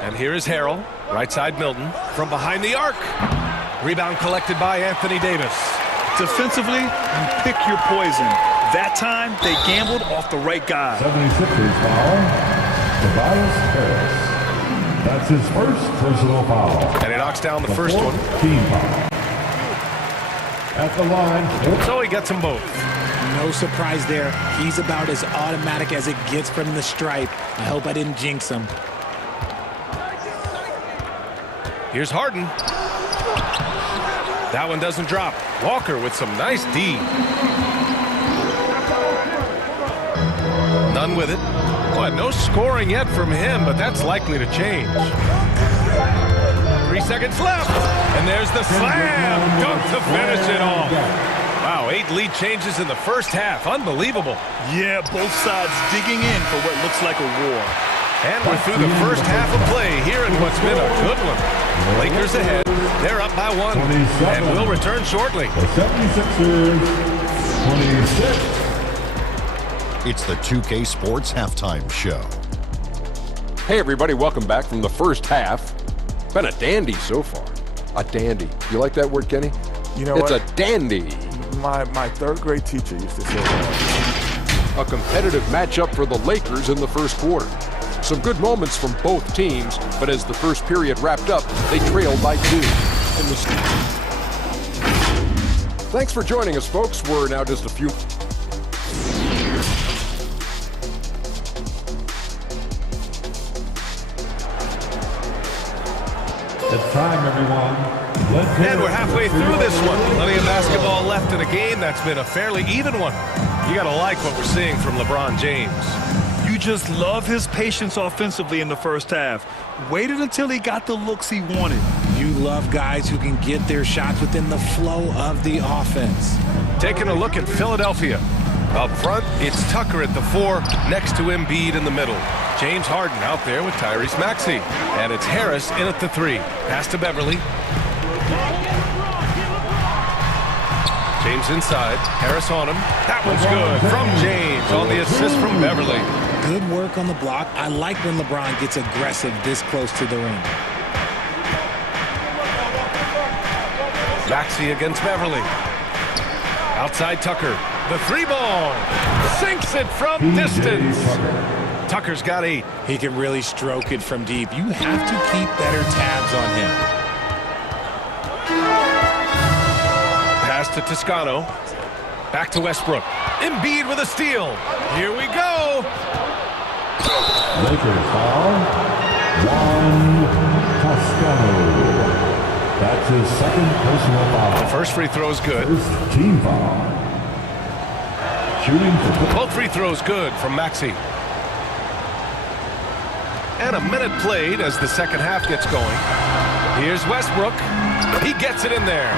And here is Harrell. Right side Milton. From behind the arc. Rebound collected by Anthony Davis. Defensively, you pick your poison. That time, they gambled off the right guy. 76ers foul. Tobias Harris. That's his first personal foul. And he knocks down the first one. Team foul. At the line. So he gets them both. No surprise there. He's about as automatic as it gets from the stripe. I hope I didn't jinx him. Here's Harden. That one doesn't drop. Walker with some nice D. None with it. Boy, no scoring yet from him, but that's likely to change. 3 seconds left. And there's the slam dunk to finish it off. Wow, 8 lead changes in the first half. Unbelievable. Yeah, both sides digging in for what looks like a war. And we're through the first half of play here in what's been a good one. Lakers ahead. They're up by 1. And we'll return shortly. The 76ers, 26. It's the 2K Sports Halftime Show. Hey, everybody. Welcome back from the first half. Been a dandy so far. A dandy. You like that word, Kenny? You know it's what? a dandy. My third grade teacher used to say that. A competitive matchup for the Lakers in the first quarter. Some good moments from both teams, but as the first period wrapped up, they trailed by 2. Thanks for joining us, folks. We're now just a few... It's time, everyone. And we're halfway through this one. Plenty of basketball left in a game that's been a fairly even one. You got to like what we're seeing from LeBron James. You just love his patience offensively in the first half. Waited until he got the looks he wanted. You love guys who can get their shots within the flow of the offense. Taking a look at Philadelphia. Up front, it's Tucker at the 4, next to Embiid in the middle. James Harden out there with Tyrese Maxey. And it's Harris in at the 3. Pass to Beverly. James inside. Harris on him. That one's good from James on the assist from Beverly. Good work on the block. I like when LeBron gets aggressive this close to the ring. Maxey against Beverly. Outside Tucker. The 3-ball. Sinks it from distance. Tucker's got 8. He can really stroke it from deep. You have to keep better tabs on him. Pass to Toscano. Back to Westbrook. Embiid with a steal. Here we go. Lakers foul. Juan Toscano. That's his second personal foul. The first free throw is good. First team foul. Shooting for both free throws good from Maxey. And a minute played as the second half gets going. Here's Westbrook. He gets it in there.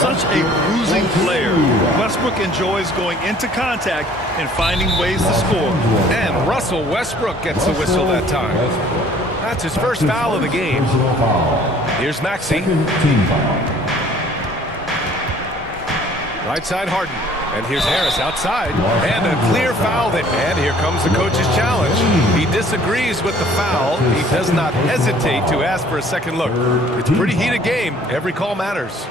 Such a bruising player. Westbrook enjoys going into contact and finding ways to score. And Russell Westbrook gets the whistle that time. That's his first foul of the game. Here's Maxey. Right side Harden. And here's Harris outside. And a clear foul there. And here comes the coach's challenge. He disagrees with the foul. He does not hesitate to ask for a second look. It's a pretty heated game. Every call matters.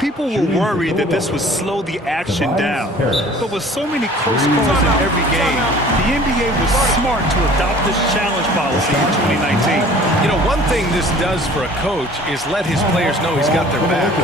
People were worried that this would slow the action down. But with so many close calls in every game, the NBA was smart to adopt this challenge policy in 2019. You know, one thing this does for a coach is let his players know he's got their back.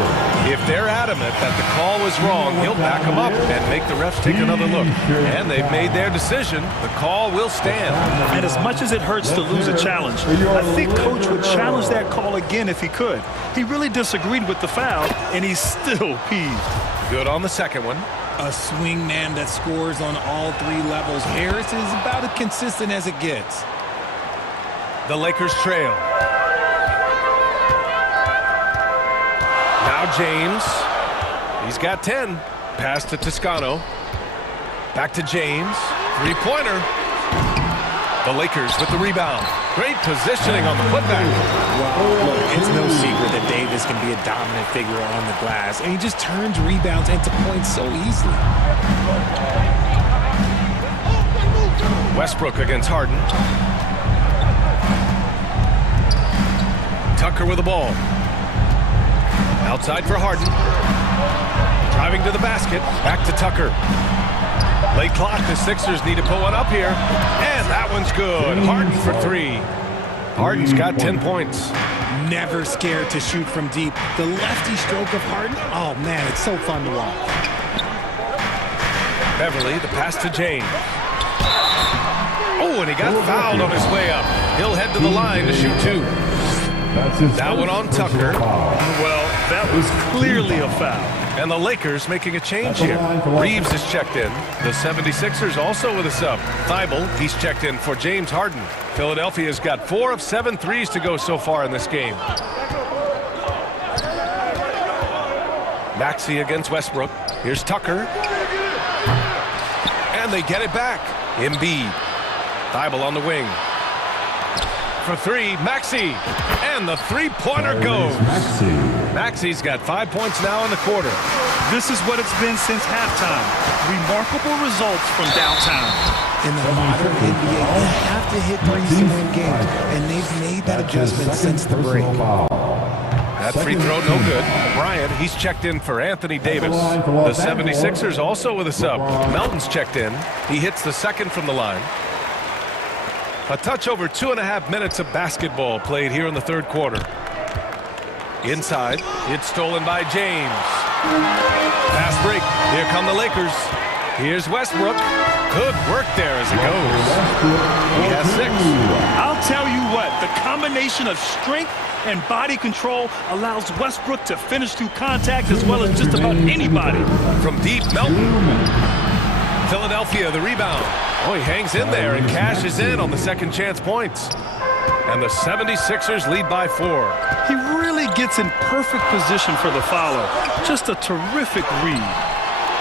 If they're adamant that the call was wrong, he'll back them up and make the refs take another look. And they've made their decision. The call will stand. And as much as it hurts to lose a challenge, I think Coach would challenge that call again if he could. He really disagreed with the foul, and he's still peeved. Good on the second one. A swing man that scores on all 3 levels. Harris is about as consistent as it gets. The Lakers trail. Now James. He's got 10. Pass to Toscano. Back to James. 3-pointer. The Lakers with the rebound. Great positioning on the putback. Well, look, it's no secret that Davis can be a dominant figure on the glass, and he just turns rebounds into points so easily. Westbrook against Harden. Tucker with the ball. Outside for Harden. Driving to the basket. Back to Tucker. Late clock, the Sixers need to put one up here. And that one's good. Harden for 3. Harden's got 10 points. Never scared to shoot from deep. The lefty stroke of Harden, oh man, it's so fun to watch. Beverly, the pass to James. Oh, and he got fouled on his way up. He'll head to the line to shoot 2. That one on Tucker. Well, that was clearly a foul. And the Lakers making a change here. Reeves is checked in. The 76ers also with a sub. Thibault, he's checked in for James Harden. Philadelphia's got 4 of 7 threes to go so far in this game. Maxey against Westbrook. Here's Tucker. And they get it back. Embiid. Thibault on the wing. For 3, Maxey. And the 3-pointer goes. Maxey's got 5 points now in the quarter. This is what it's been since halftime. Remarkable results from downtown. In the modern NBA, they have to hit threes to win games, and they've made that adjustment since the break. That free throw, no good. Bryant, he's checked in for Anthony Davis. The 76ers also with a sub. Melton's checked in. He hits the second from the line. A touch over 2.5 minutes of basketball played here in the third quarter. Inside, it's stolen by James. Fast break. Here come the Lakers. Here's Westbrook. Good work there as it goes. He has 6. I'll tell you what, the combination of strength and body control allows Westbrook to finish through contact as well as just about anybody. From deep, Melton. Philadelphia, the rebound. Oh, he hangs in there and cashes in on the second chance points. And the 76ers lead by 4. He really gets in perfect position for the follow. Just a terrific read.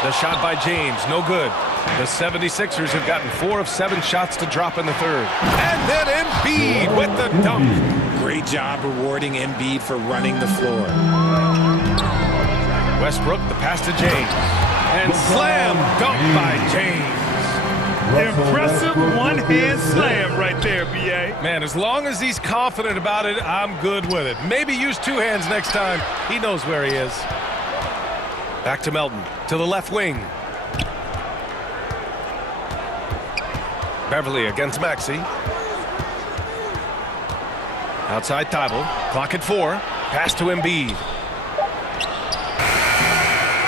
The shot by James, no good. The 76ers have gotten 4 of 7 shots to drop in the third. And then Embiid with the dunk. Great job rewarding Embiid for running the floor. Westbrook, the pass to James. And slam dunk by James. Impressive one-hand slam right there, B.A. Man, as long as he's confident about it, I'm good with it. Maybe use 2 hands next time. He knows where he is. Back to Melton, to the left wing. Beverly against Maxey. Outside Thibault. Clock at 4. Pass to Embiid.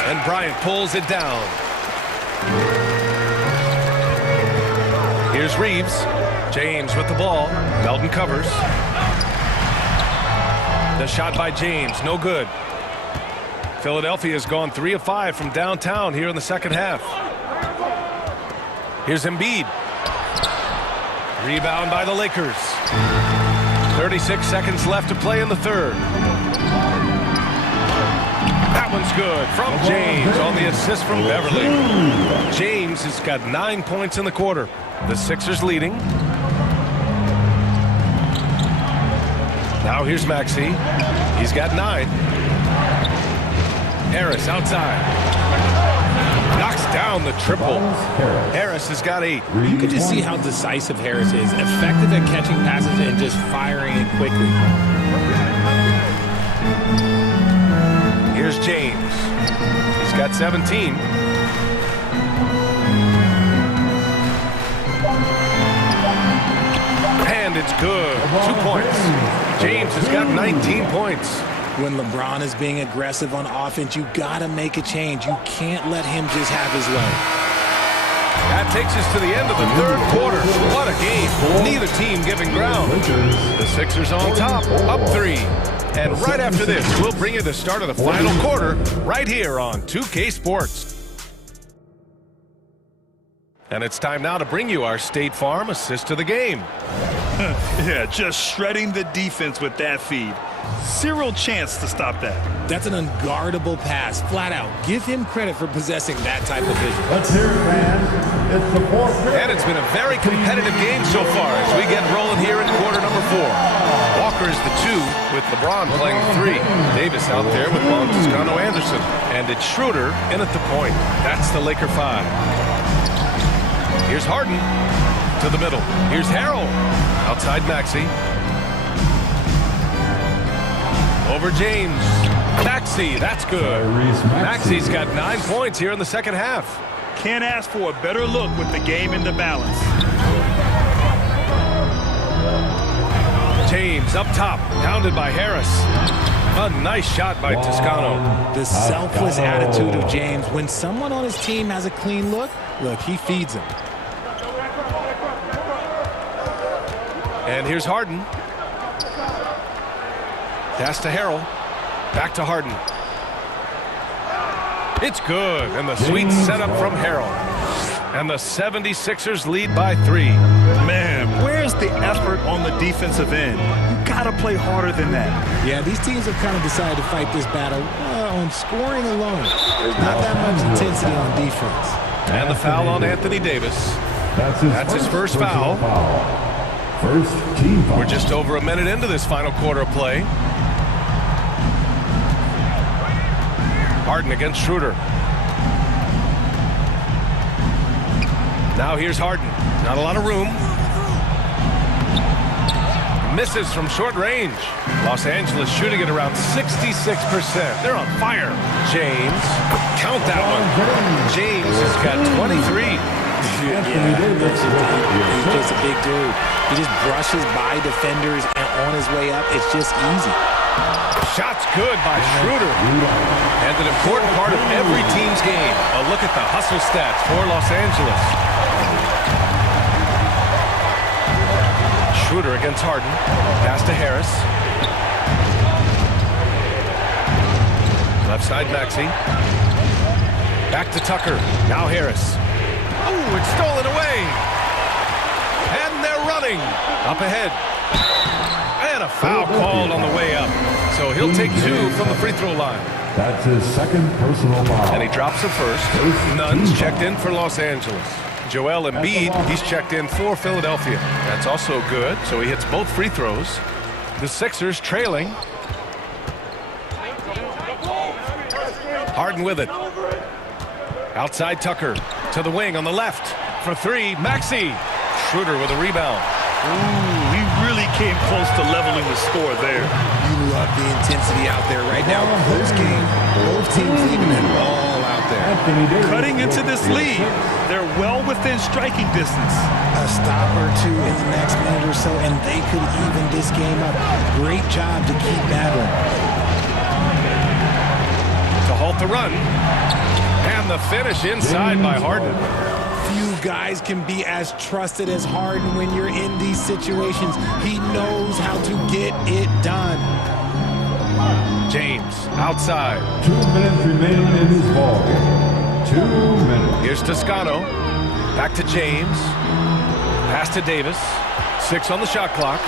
And Bryant pulls it down. Here's Reeves. James with the ball. Melton covers. The shot by James, no good. Philadelphia has gone 3 of 5 from downtown here in the second half. Here's Embiid. Rebound by the Lakers. 36 seconds left to play in the third. That one's good from James on the assist from Beverly. James has got 9 points in the quarter. The Sixers leading. Now here's Maxey. He's got 9. Harris outside. Knocks down the triple. Harris has got 8. You can just see how decisive Harris is. Effective at catching passes and just firing it quickly. Here's James. He's got 17. And it's good. 2 points. James has got 19 points. When LeBron is being aggressive on offense, you gotta make a change. You can't let him just have his way. That takes us to the end of the third quarter. What a game. Neither team giving ground. The Sixers on top, up 3. And right after this, we'll bring you the start of the final quarter right here on 2K Sports. And it's time now to bring you our State Farm assist of the game. Yeah, just shredding the defense with that feed. Zero chance to stop that. That's an unguardable pass, flat out. Give him credit for possessing that type of vision. Let's hear it, fans. It's the fourth quarter. And it's been a very competitive game so far as we get rolling here in quarter number 4. Walker is the 2 with LeBron playing 3. Davis out there with Toscano Anderson. And it's Schroeder in at the point. That's the Laker 5. Here's Harden to the middle. Here's Harrell. Outside Maxey. Over James. Maxey, that's good. Maxey's got 9 points here in the second half. Can't ask for a better look with the game in the balance. James up top, pounded by Harris. A nice shot by Toscano. The selfless attitude of James. When someone on his team has a clean look, he feeds him. And here's Harden. Pass to Harrell. Back to Harden. It's good. And the sweet setup from Harrell. And the 76ers lead by 3. Man, where's the effort on the defensive end? You gotta play harder than that. Yeah, these teams have kind of decided to fight this battle on scoring alone. There's not that much intensity on defense. And the foul on Anthony Davis. That's his first foul. First team foul. We're just over a minute into this final quarter of play. Harden against Schroeder. Now here's Harden. Not a lot of room. misses from short range. Los Angeles shooting at around 66%. They're on fire. James, count that one. James has got 23. Yeah, he's just a big dude. He just brushes by defenders, and on his way up, it's just easy. Shot's good by Schroeder. And an important part of every team's game. A look at the hustle stats for Los Angeles. Schroeder against Harden. Pass to Harris. Left side, Maxey. Back to Tucker. Now Harris. Oh, it's stolen away. And they're running. Up ahead. And a foul called on the way up. So he'll take 2 from the free throw line. That's his second personal foul. And he drops the first. Nunn's checked in for Los Angeles. Joel Embiid, he's checked in for Philadelphia. That's also good, so he hits both free throws. The Sixers trailing. Harden with it. Outside Tucker to the wing on the left. For 3, Maxey. Schroeder with a rebound. Ooh, he really came close to leveling the score there. You love the intensity out there right now. Close game, both teams leaving it all out there. Cutting into this lead, they're well within striking distance. A stop or 2 in the next minute or so, and they could even this game up. Great job to keep battling. To halt the run. And the finish inside by Harden. Few guys can be as trusted as Harden when you're in these situations. He knows how to get it done. James outside. 2 minutes remaining in this ball game. 2 minutes. Here's Toscano. Back to James. Pass to Davis. 6 on the shot clock.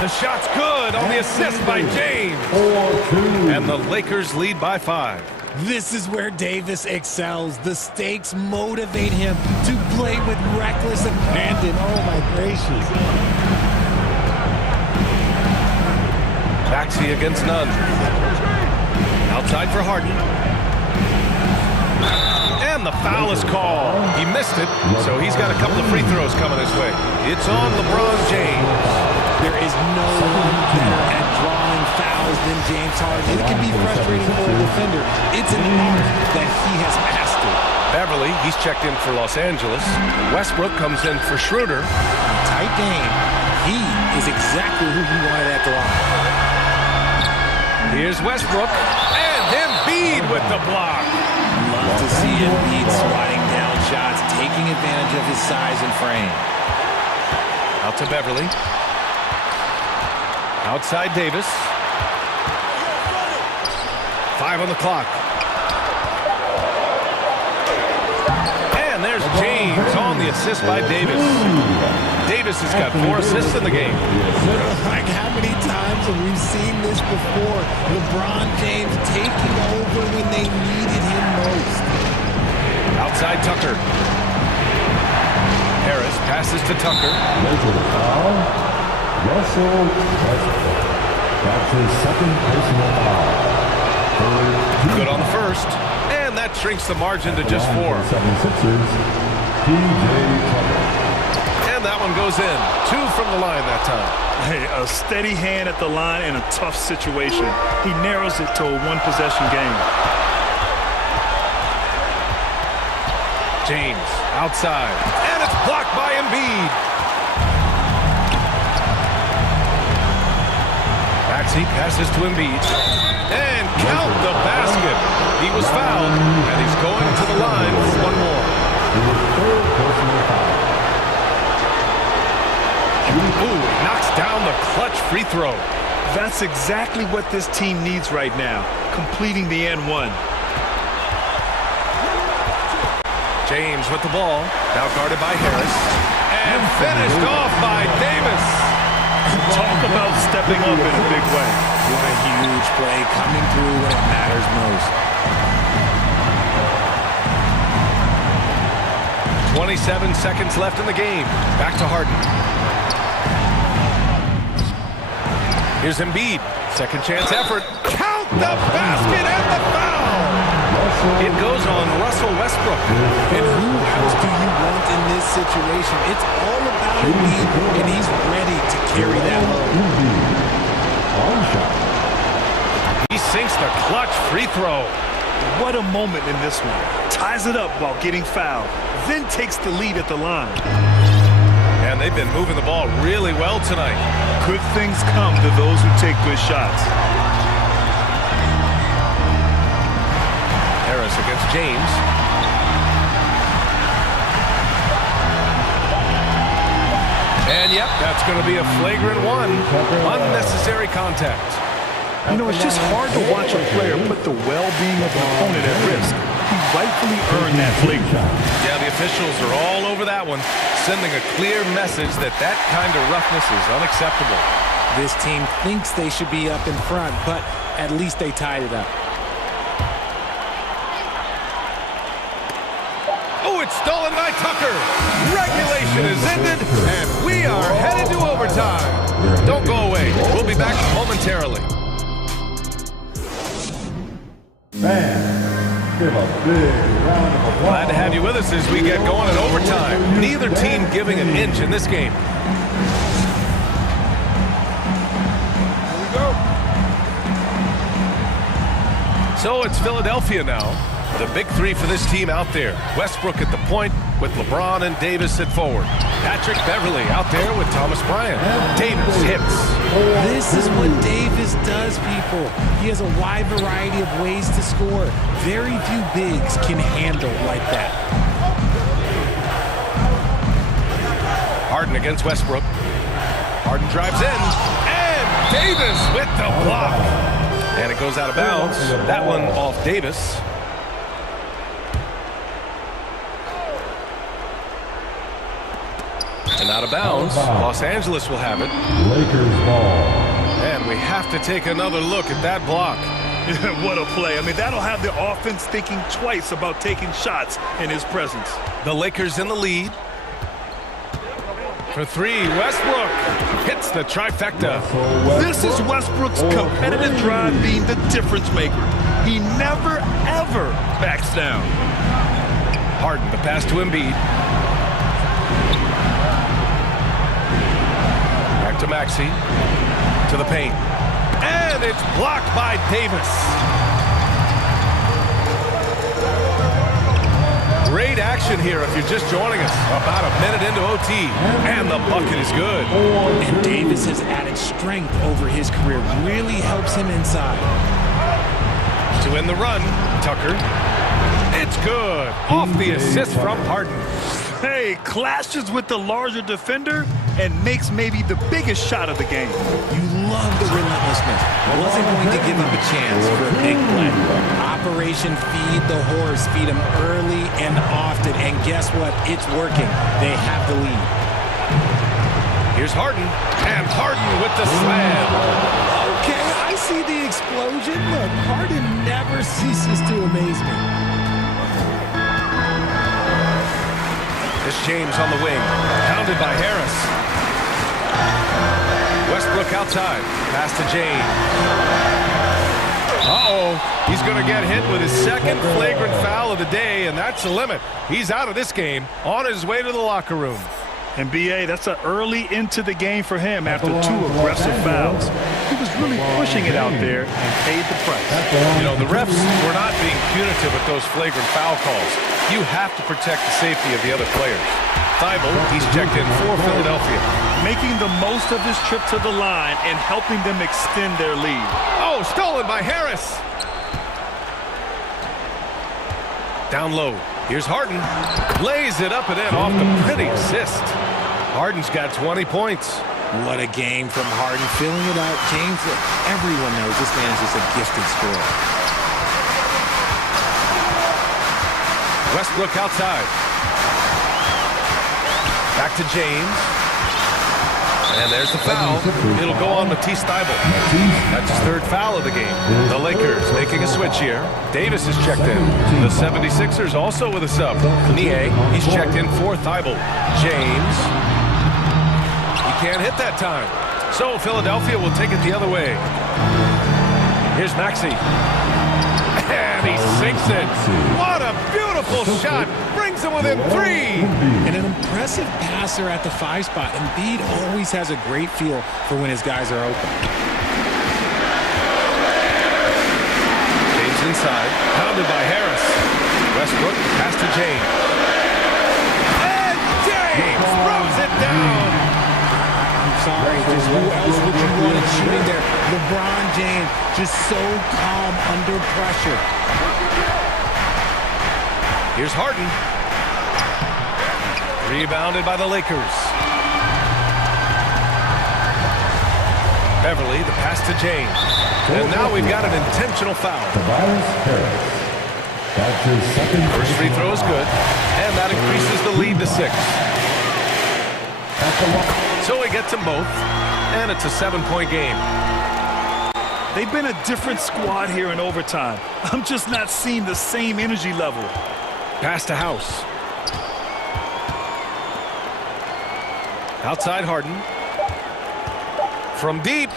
The shot's good on the assist by James. 4-2. And the Lakers lead by 5. This is where Davis excels. The stakes motivate him to play with reckless abandon. Oh, my gracious. Maxey against Nunn. Outside for Harden. And the foul is called. He missed it, so he's got a couple of free throws coming his way. It's on LeBron James. There is no one better at drawing fouls than James Harden. It can be frustrating for a defender. It's an art that he has mastered. Beverly, he's checked in for Los Angeles. Westbrook comes in for Schroeder. Tight game. He is exactly who he wanted at the line. Here's Westbrook. And Embiid with the block. Love to see Embiid swatting down shots, taking advantage of his size and frame. Out to Beverly. Outside Davis. 5 on the clock. And there's James on the assist by Davis. Davis has got 4 assists in the game. Like how many times have we seen this before? LeBron James taking over when they needed him most. Outside Tucker. Harris passes to Tucker. Russell Westbrook. That's his second personal foul. Good on the first. And that shrinks the margin to just 4. 76ers, P.J. Tucker. And that one goes in. 2 from the line that time. Hey, a steady hand at the line in a tough situation. He narrows it to a 1-possession game. James outside. And it's blocked by Embiid. Maxey passes to Embiid. And count the basket. He was fouled, and he's going to the line for 1 more. Ooh, knocks down the clutch free throw. That's exactly what this team needs right now, completing the N1. James with the ball, now guarded by Harris. And finished off by Davis. Talk about stepping up in a big way. What a huge play coming through when it matters most. 27 seconds left in the game. Back to Harden. Here's Embiid. Second chance effort. Count the basket and the foul. It goes on Russell Westbrook. And who else do you want in this situation? It's all about Embiid, and he's ready to carry that load. He sinks the clutch free throw. What a moment in this one. Ties it up while getting fouled, then takes the lead at the line. And they've been moving the ball really well tonight. Good things come to those who take good shots. Harris against James. And yep, that's going to be a flagrant one. Unnecessary contact. You know, it's just hard to watch a player put the well-being of an opponent at risk. He rightfully earned that flagrant. Yeah, the officials are all over that one, sending a clear message that that kind of roughness is unacceptable. This team thinks they should be up in front, but at least they tied it up. Oh, it's stolen by Tucker. Regulation is ended, and we are headed to overtime. Don't go away. We'll be back momentarily. Give a big round of applause. Glad to have you with us as we get going in overtime. Neither team giving an inch in this game. Here we go. So it's Philadelphia now. The big three for this team out there. Westbrook at the point with LeBron and Davis at forward. Patrick Beverly out there with Thomas Bryant. Davis hits. This is what Davis does, people. He has a wide variety of ways to score. Very few bigs can handle like that. Harden against Westbrook. Harden drives in. And Davis with the block. And it goes out of bounds. That one off Davis. And out of bounds. Los Angeles will have it. Lakers ball. And we have to take another look at that block. What a play. I mean, that'll have the offense thinking twice about taking shots in his presence. The Lakers in the lead. For three, Westbrook hits the trifecta. This is Westbrook's competitive drive being the difference maker. He never, ever backs down. Harden, the pass to Embiid. Back to Maxey. To the paint. And it's blocked by Davis. Great action here if you're just joining us. About a minute into OT. And the bucket is good. And Davis has added strength over his career. Really helps him inside. To win the run, Tucker. It's good. Off the assist from Harden. Hey, clashes with the larger defender and makes maybe the biggest shot of the game. You love the relentlessness. Wasn't going to give up a chance for a big play. Operation Feed the Horse. Feed him early and often. And guess what? It's working. They have the lead. Here's Harden. And Harden with the slam. Okay, I see the explosion. Look, Harden never ceases to amaze me. This James on the wing. Pounded by Harris. Westbrook outside. Pass to James. Uh-oh. He's going to get hit with his second flagrant foul of the day, and that's the limit. He's out of this game, on his way to the locker room. And B.A., that's an early into the game for him after two aggressive fouls. He was really pushing it out there and paid the price. You know, the refs were not being punitive with those flagrant foul calls. You have to protect the safety of the other players. Thibault, he's checked in for Philadelphia. Making the most of his trip to the line and helping them extend their lead. Oh, stolen by Harris. Down low. Here's Harden. Lays it up and in off the pretty assist. Harden's got 20 points. What a game from Harden. Filling it out. James, everyone knows this man is just a gifted scorer. Westbrook outside. Back to James. And there's the foul. It'll go on Matisse Thybulle. That's his third foul of the game. The Lakers making a switch here. Davis is checked in. The 76ers also with a sub. Nie, he's checked in for Thybulle. James. He can't hit that time. So Philadelphia will take it the other way. Here's Maxey. And he sinks it. What a beautiful shot. Brings him within 3. And an impressive passer at the 5 spot. Embiid always has a great feel for when his guys are open. James inside. Pounded by Harris. Westbrook pass to James. And James throws it down. I'm sorry, just who else would you want it shooting there? LeBron James, just so calm under pressure. Here's Harden. Rebounded by the Lakers. Beverly, the pass to James. And now we've got an intentional foul. First free throw is good. And that increases the lead to 6. So he gets them both. And it's a 7-point game. They've been a different squad here in overtime. I'm just not seeing the same energy level. Pass to House. Outside Harden. From deep.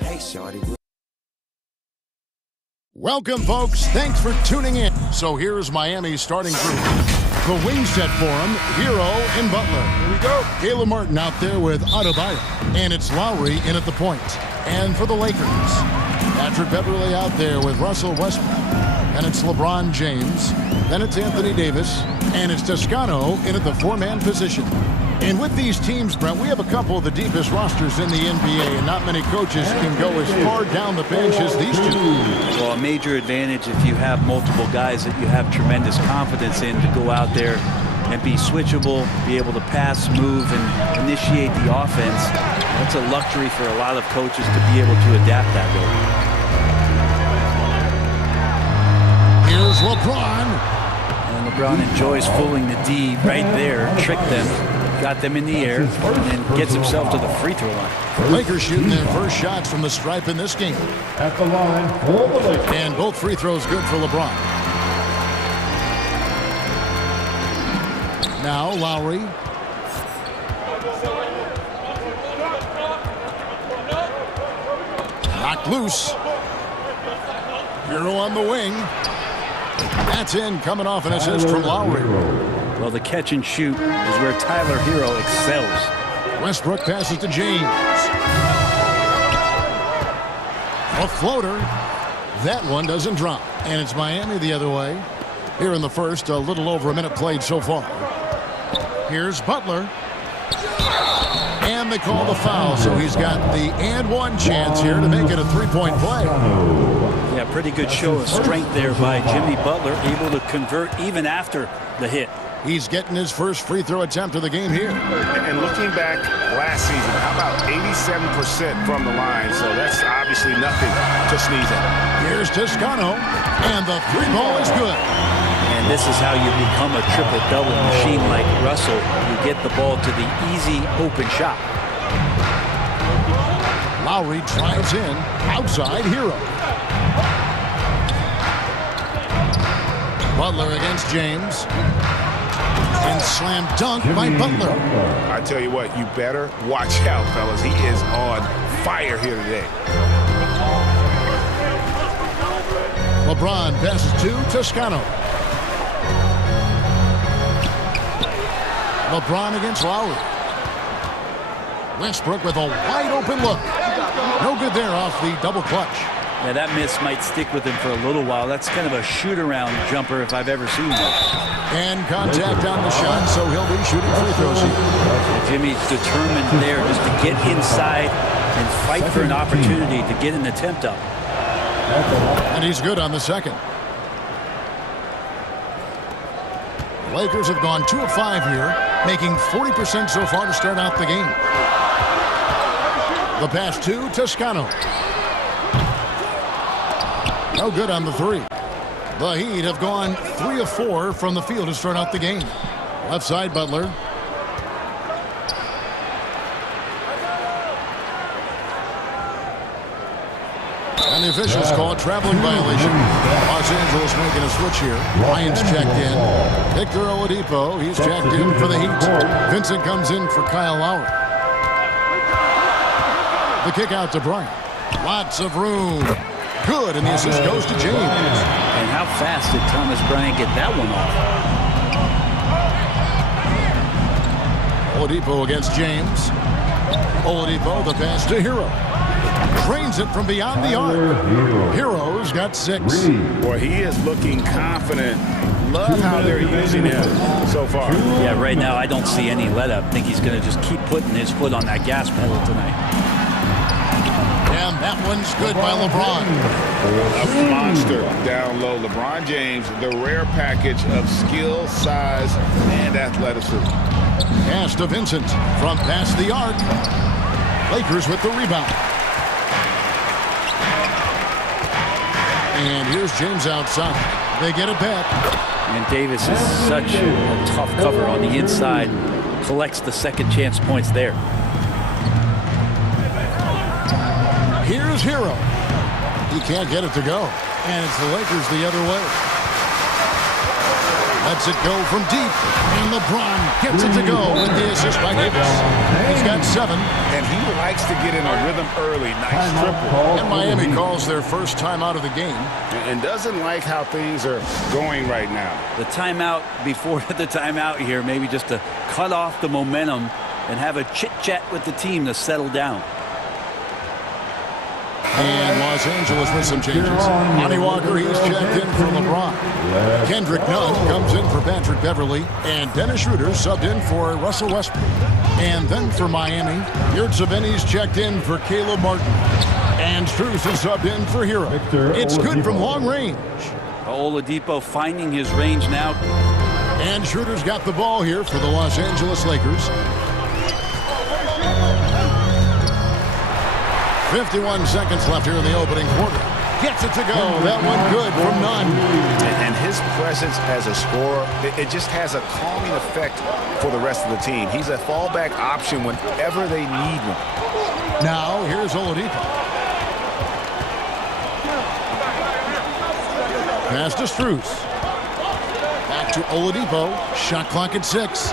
Hey, shorty. Welcome, folks. Thanks for tuning in. So here's Miami's starting group. The wing set for him, Hero and Butler. Here we go. Caleb Martin out there with Adebayo. And it's Lowry in at the point. And for the Lakers, Patrick Beverly out there with Russell Westbrook. And it's LeBron James. Then it's Anthony Davis. And it's Toscano in at the 4-man position. And with these teams, Brent, we have a couple of the deepest rosters in the NBA, and not many coaches can go as far down the bench as these two. Well, a major advantage if you have multiple guys that you have tremendous confidence in to go out there and be switchable, be able to pass, move, and initiate the offense. That's a luxury for a lot of coaches to be able to adapt that way. Here's LeBron. And LeBron enjoys fooling the D right there, tricked them. Got them in the air, and gets himself to the free throw line. Lakers shooting their first shots from the stripe in this game. At the line for the Lakers. And both free throws good for LeBron. Now Lowry. Knocked loose. Hero on the wing. That's in, coming off an assist from Lowry. Well, the catch and shoot is where Tyler Hero excels. Westbrook passes to James. A floater. That one doesn't drop. And it's Miami the other way. Here in the first, a little over a minute played so far. Here's Butler. And they call the foul, so he's got the and one chance here to make it a 3-point play. Yeah, pretty good show of strength there by Jimmy Butler, able to convert even after the hit. He's getting his first free throw attempt of the game here. And looking back last season, how about 87% from the line? So that's obviously nothing to sneeze at. Here's Toscano, and the 3 ball is good. And And this is how you become a triple-double machine like Russell. You get the ball to the easy open shot. Lowry drives in, outside Hero. Butler against James. And slam dunk by Butler. I tell you what, you better watch out, fellas. He is on fire here today. LeBron passes to Toscano. LeBron against Lowry. Westbrook with a wide open look. No good there off the double clutch. Yeah, that miss might stick with him for a little while. That's kind of a shoot-around jumper if I've ever seen one. And contact on the shot, so he'll be shooting free throws here. Jimmy's determined there just to get inside and fight for an opportunity to get an attempt up. And he's good on the second. The Lakers have gone 2 of 5 here, making 40% so far to start out the game. The pass to Toscano. No good on the three. The Heat have gone 3 of 4 from the field to start out the game. Left side, Butler. And the officials call a traveling violation. Los Angeles making a switch here. Ryan's checked in. Victor Oladipo, he's checked in for the Heat. Vincent comes in for Kyle Lowry. The kick out to Bryant. Lots of room. Good, and the assist goes to James. And how fast did Thomas Bryant get that one off? Oladipo against James. Oladipo, the pass to Hero. Drains it from beyond the arc. Hero's got 6. Boy, he is looking confident. Love how they're using him so far. Yeah, right now I don't see any let-up. I think he's going to just keep putting his foot on that gas pedal tonight. And that one's good by LeBron. A monster down low. LeBron James, the rare package of skill, size, and athleticism. Pass to Vincent from past the arc. Lakers with the rebound. And here's James outside. They get it back. And Davis is such a tough cover on the inside. Collects the second chance points there. Here's Hero. He can't get it to go. And it's the Lakers the other way. Lets it go from deep. And LeBron gets it to go with the assist by Davis. He's got 7. And he likes to get in a rhythm early. Nice triple. And Miami calls their first time out of the game. And doesn't like how things are going right now. The timeout before the timeout here, maybe just to cut off the momentum and have a chit-chat with the team to settle down. And Los Angeles with some changes. Lonnie Walker, he's checked in for LeBron. Kendrick Nunn comes in for Patrick Beverly. And Dennis Schroeder subbed in for Russell Westbrook. And then for Miami, Yurtseven's checked in for Caleb Martin. And Strus is subbed in for Hero. It's good from long range. Oladipo finding his range now. And Schroeder's got the ball here for the Los Angeles Lakers. 51 seconds left here in the opening quarter. Gets it to go. That one good from Nunn. And his presence as a scorer, it just has a calming effect for the rest of the team. He's a fallback option whenever they need one. Now, here's Oladipo. Pass to Strus. Back to Oladipo. Shot clock at 6.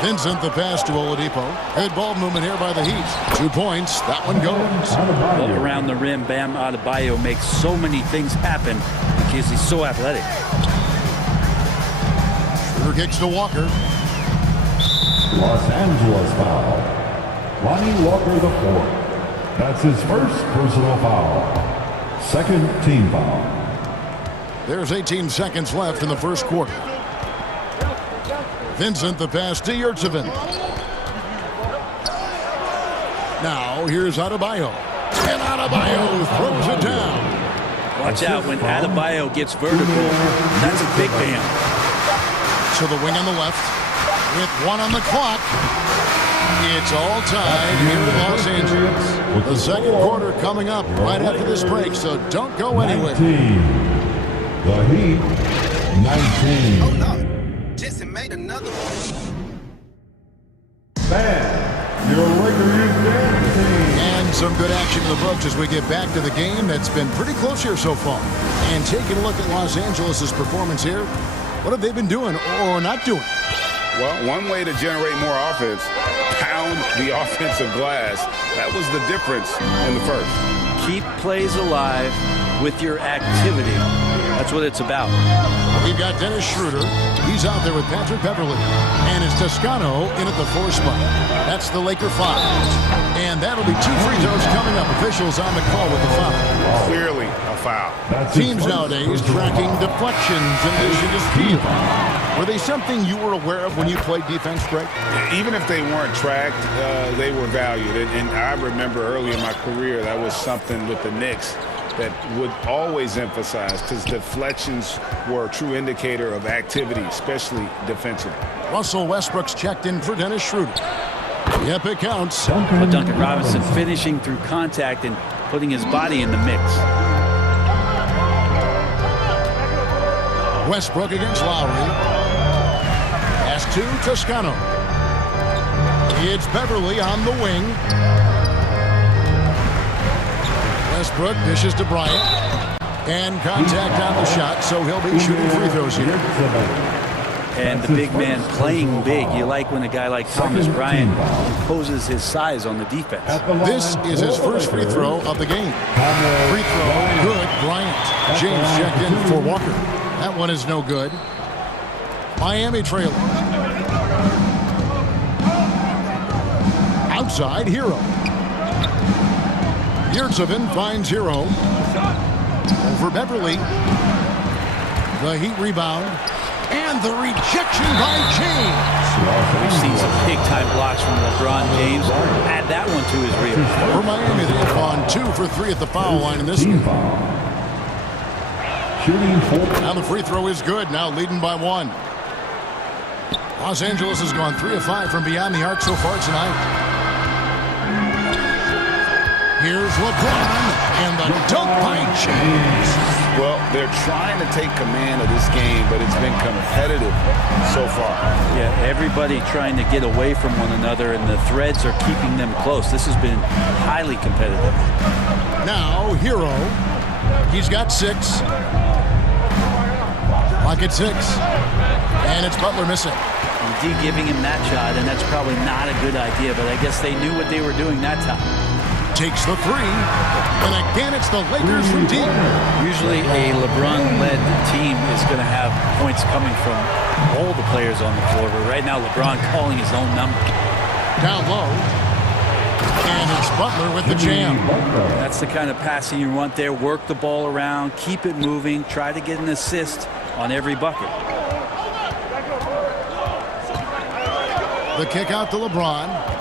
Vincent the pass to Oladipo. Good ball movement here by the Heat. 2 points. That one goes. Well, around the rim, Bam Adebayo makes so many things happen because he's so athletic. Schroeder kicks to Walker. Los Angeles foul. Lonnie Walker the 4th. That's his first personal foul. Second team foul. There's 18 seconds left in the first quarter. Vincent the pass to Yurtseven. Now here's Adebayo. And Adebayo throws it down. Watch out when Adebayo gets vertical. That's a big man. To the wing on the left. With 1 on the clock. It's all tied here in Los Angeles. The second quarter coming up right after this break, so don't go anywhere. The Heat 19. Jesse made another Fans, your Laker Youth Dance Team. And some good action in the books as we get back to the game that's been pretty close here so far. And taking a look at Los Angeles' performance here, what have they been doing or not doing? Well, one way to generate more offense, pound the offensive glass. That was the difference in the first. Keep plays alive with your activity. That's what it's about. We've got Dennis Schroeder. He's out there with Patrick Beverly. And it's Toscano in at the 4 spot. That's the Laker 5. And that'll be 2 free throws coming up. Officials on the call with the foul. Clearly a foul. Teams nowadays tracking deflections in addition to steals. Were they something you were aware of when you played defense, Greg? Even if they weren't tracked, they were valued. And I remember early in my career, that was something with the Knicks that would always emphasize, because deflections were a true indicator of activity, especially defensively. Russell Westbrook's checked in for Dennis Schroeder. Yep, it counts. But Duncan Robinson finishing through contact and putting his body in the mix. Westbrook against Lowry. Pass to Toscano. It's Beverly on the wing. Westbrook dishes to Bryant. And contact on the shot, so he'll be shooting free throws here. And the big man playing big. You like when a guy like Thomas Bryant imposes his size on the defense. This is his first free throw of the game. Free throw, good, Bryant. James checked in for Walker. That one is no good. Miami trailing. Outside, Hero. Yurtsevin finds Hero. Over Beverly. The Heat rebound. And the rejection by James. We've seen some big-time blocks from LeBron James. Add that one to his reel. For Miami, they've gone 2 for 3 at the foul line in this game. Now the free throw is good. Now leading by 1. Los Angeles has gone 3 of 5 from beyond the arc so far tonight. Here's LeBron and the dunk by James. Well, they're trying to take command of this game, but it's been competitive so far. Yeah, everybody trying to get away from one another, and the threads are keeping them close. This has been highly competitive. Now, Hero. He's got 6. Clock at 6. And it's Butler missing. D giving him that shot, and that's probably not a good idea, but I guess they knew what they were doing that time. Takes the 3, and again it's the Lakers from deep. Usually a LeBron-led team is going to have points coming from all the players on the floor, but right now LeBron calling his own number. Down low, and it's Butler with the jam. That's the kind of passing you want there. Work the ball around, keep it moving, try to get an assist on every bucket. The kick out to LeBron.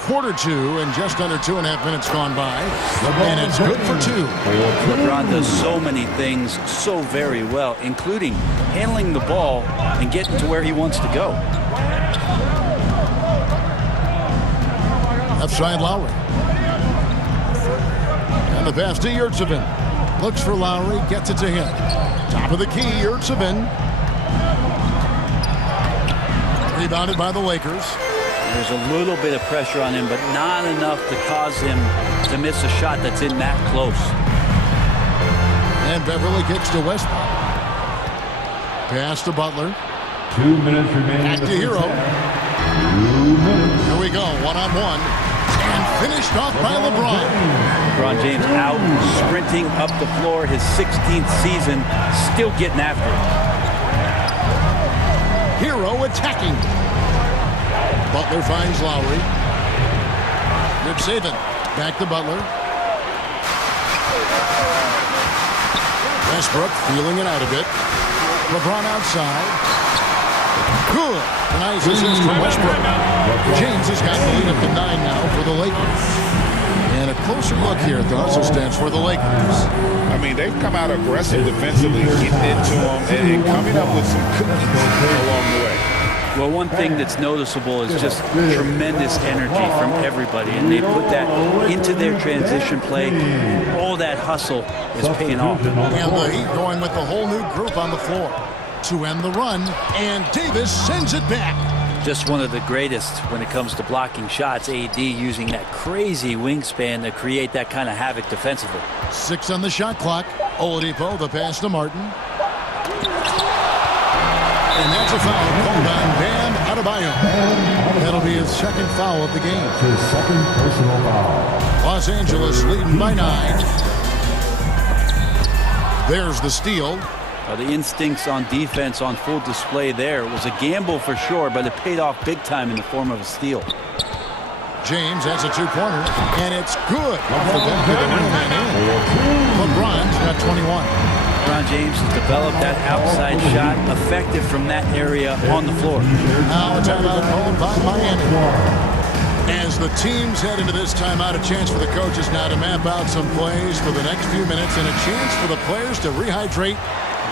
Quarter 2 and just under 2.5 minutes gone by, and it's good for 2. LeBron does so many things so very well, including handling the ball and getting to where he wants to go. Left side, Lowry. And the pass to Yurtsevin. Looks for Lowry, gets it to him. Top of the key, Yurtsevin. Rebounded by the Lakers. There's a little bit of pressure on him, but not enough to cause him to miss a shot that's in that close. And Beverly kicks to Westbrook. Pass to Butler. 2 minutes remaining. Back to Hero. 2 minutes. Here we go, 1-on-1. And finished off by LeBron. LeBron James out sprinting up the floor, his 16th season, still getting after it. Hero attacking. Butler finds Lowry. Good saving. Back to Butler. Westbrook feeling it out a bit. LeBron outside. Good. A nice assist from Westbrook. James has got the lead up to 9 now for the Lakers. And a closer look here at the hustle stance for the Lakers. I mean, they've come out aggressive defensively, getting into them, and coming up with some cookies along the way. Well, one thing that's noticeable is just tremendous energy from everybody, and they put that into their transition play. All that hustle is paying off. And the Heat going with the whole new group on the floor to end the run, and Davis sends it back. Just one of the greatest when it comes to blocking shots. AD using that crazy wingspan to create that kind of havoc defensively. 6 on the shot clock. Oladipo, the pass to Martin. And that's a foul called on Bam Adebayo. That'll be his second foul of the game. His second personal foul. Los Angeles leading by 9. There's the steal. The instincts on defense on full display there. It was a gamble for sure, but it paid off big time in the form of a steal. James has a two-pointer, and it's good off the back of the rim and in. LeBron's got 21. LeBron James has developed that outside shot, effective from that area on the floor. Now a timeout called by Miami. As the teams head into this timeout, a chance for the coaches now to map out some plays for the next few minutes and a chance for the players to rehydrate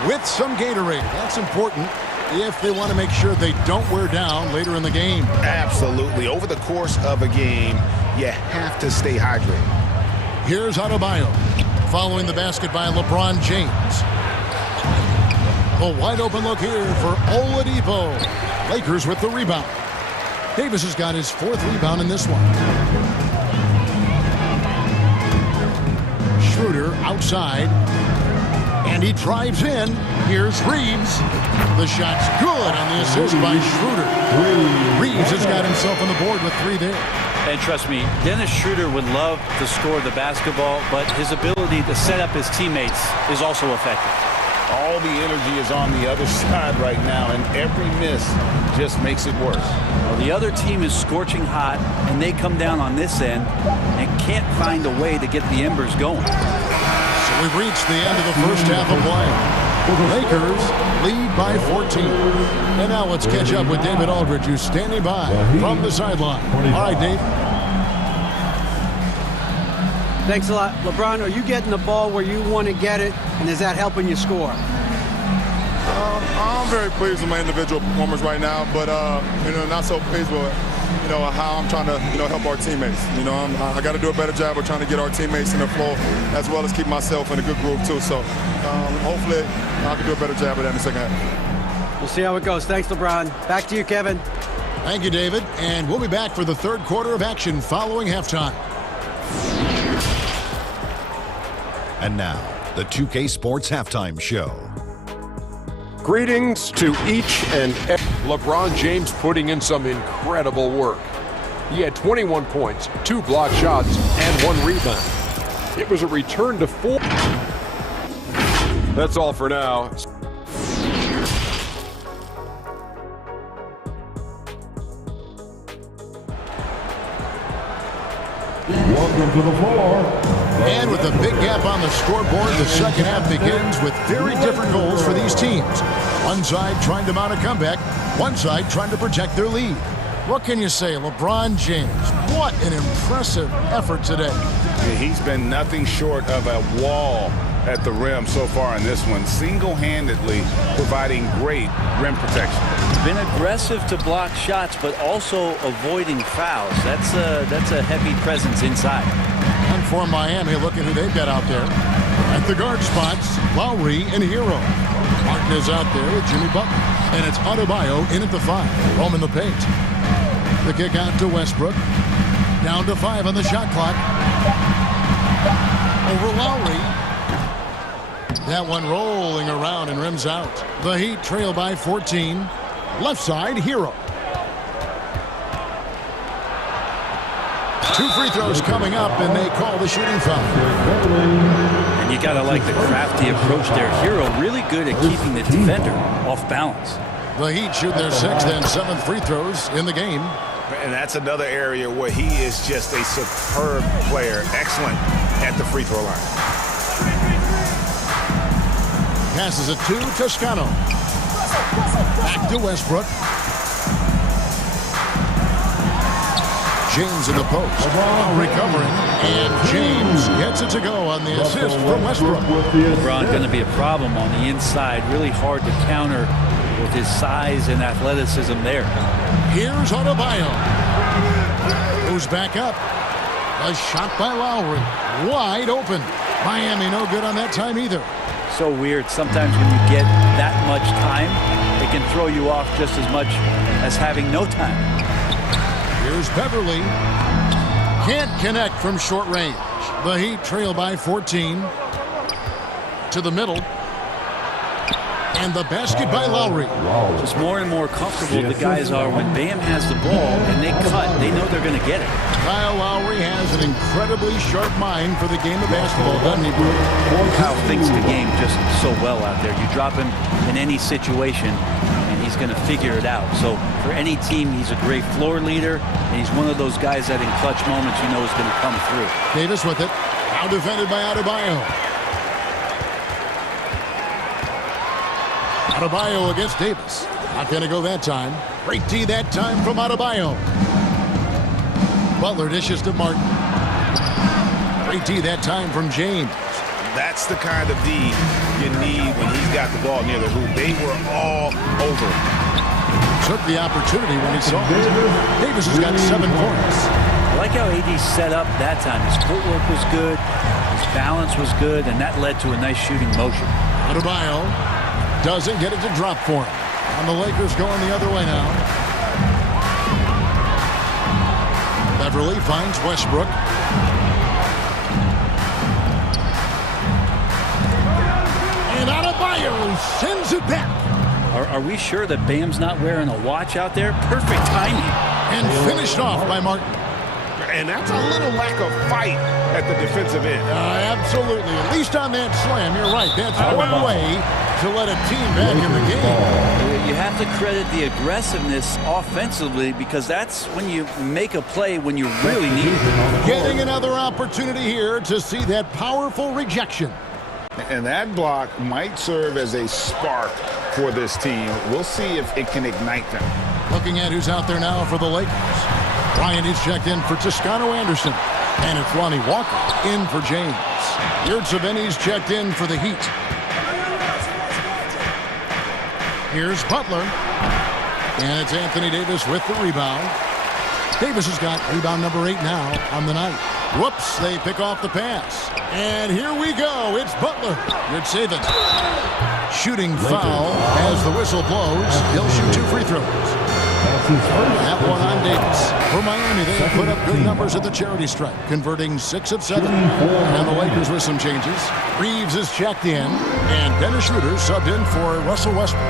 with some Gatorade. That's important if they want to make sure they don't wear down later in the game. Absolutely. Over the course of a game, you have to stay hydrated. Here's Adebayo. Following the basket by LeBron James. A wide open look here for Oladipo. Lakers with the rebound. Davis has got his 4th rebound in this one. Schroeder outside. And he drives in. Here's Reeves. The shot's good on the assist by Schroeder. Reeves has got himself on the board with 3 there. And trust me, Dennis Schroeder would love to score the basketball, but his ability to set up his teammates is also effective. All the energy is on the other side right now, and every miss just makes it worse. Well, the other team is scorching hot, and they come down on this end and can't find a way to get the embers going. So we've reached the end of the first half of play. The Lakers lead by 14. And now let's catch up with David Aldridge, who's standing by from the sideline. All right, Dave. Thanks a lot. LeBron, are you getting the ball where you want to get it, and is that helping you score? I'm very pleased with my individual performance right now, but not so pleased with how I'm trying to help our teammates. I got to do a better job of trying to get our teammates in the flow, as well as keep myself in a good groove too. So hopefully I can do a better job of that in the second half. We'll see how it goes. Thanks, LeBron. Back to you, Kevin. Thank you, David. And we'll be back for the third quarter of action following halftime. And now, the 2K Sports Halftime Show. Greetings to each and every. LeBron James putting in some incredible work. He had 21 points, 2 blocked shots, and 1 rebound. It was a return to 4. That's all for now. Welcome to the floor. And with a big gap on the scoreboard, the second half begins with very different goals for these teams. One side trying to mount a comeback, one side trying to protect their lead. What can you say, LeBron James? What an impressive effort today. Yeah, he's been nothing short of a wall at the rim so far in this one, single-handedly providing great rim protection. Been aggressive to block shots, but also avoiding fouls. That's a heavy presence inside. And for Miami, look at who they've got out there. At the guard spots, Lowry and Hero. Martin is out there with Jimmy Butler. And it's Adebayo in at the 5, roaming the paint. The kick out to Westbrook. Down to 5 on the shot clock. Over Lowry. That one rolling around and rims out. The Heat trail by 14. Left side, Hero. 2 free throws coming up, and they call the shooting foul. And you got to like the crafty approach there. Hero really good at keeping the defender off balance. The Heat shoot their 6th and 7th free throws in the game. And that's another area where he is just a superb player. Excellent at the free throw line. Passes it to Toscano. Back to Westbrook. James in the post. Recovering. And James gets it to go on the assist from Westbrook. LeBron going to be a problem on the inside. Really hard to counter with his size and athleticism there. Here's Adebayo. Goes back up. A shot by Lowry. Wide open. Miami no good on that time either. So weird. Sometimes when you get that much time, it can throw you off just as much as having no time. Here's Beverly. Can't connect from short range. The Heat trail by 14. To the middle. And the basket by Lowry. Just more and more comfortable the guys are when Bam has the ball and they cut. They know they're going to get it. Kyle Lowry has an incredibly sharp mind for the game of basketball, doesn't he, Bruce? Kyle thinks the game just so well out there. You drop him in any situation, and he's going to figure it out. So for any team, he's a great floor leader, and he's one of those guys that in clutch moments you know is going to come through. Davis with it. Now defended by Adebayo. Adebayo against Davis. Not going to go that time. Great D that time from Adebayo. Butler dishes to Martin. Great D that time from James. That's the kind of D you need when he's got the ball near the hoop. They were all over. Took the opportunity when he saw it. Davis has got 7 points. I like how AD set up that time. His footwork was good. His balance was good, and that led to a nice shooting motion. Adebayo doesn't get it to drop for him. And the Lakers going the other way now. Beverly finds Westbrook. And Adebayo sends it back. Are we sure that Bam's not wearing a watch out there? Perfect timing. And finished off by Martin. And that's a little lack of fight at the defensive end. Absolutely. At least on that slam, you're right. That's one way to let a team back in the game. You have to credit the aggressiveness offensively because that's when you make a play when you really need it. Getting another opportunity here to see that powerful rejection. And that block might serve as a spark for this team. We'll see if it can ignite them. Looking at who's out there now for the Lakers. Ryan is checked in for Toscano Anderson. And it's Lonnie Walker in for James. Yurtseven's checked in for the Heat. Here's Butler. And it's Anthony Davis with the rebound. Davis has got rebound number 8 now on the night. Whoops, they pick off the pass. And here we go. It's Butler. Yurtseven. Shooting foul as the whistle blows. He'll shoot 2 free throws. That one on Davis. For Miami, they have put up good numbers at the charity stripe, converting 6 of 7. And the Lakers with some changes. Reeves is checked in, and Dennis Schroeder subbed in for Russell Westbrook.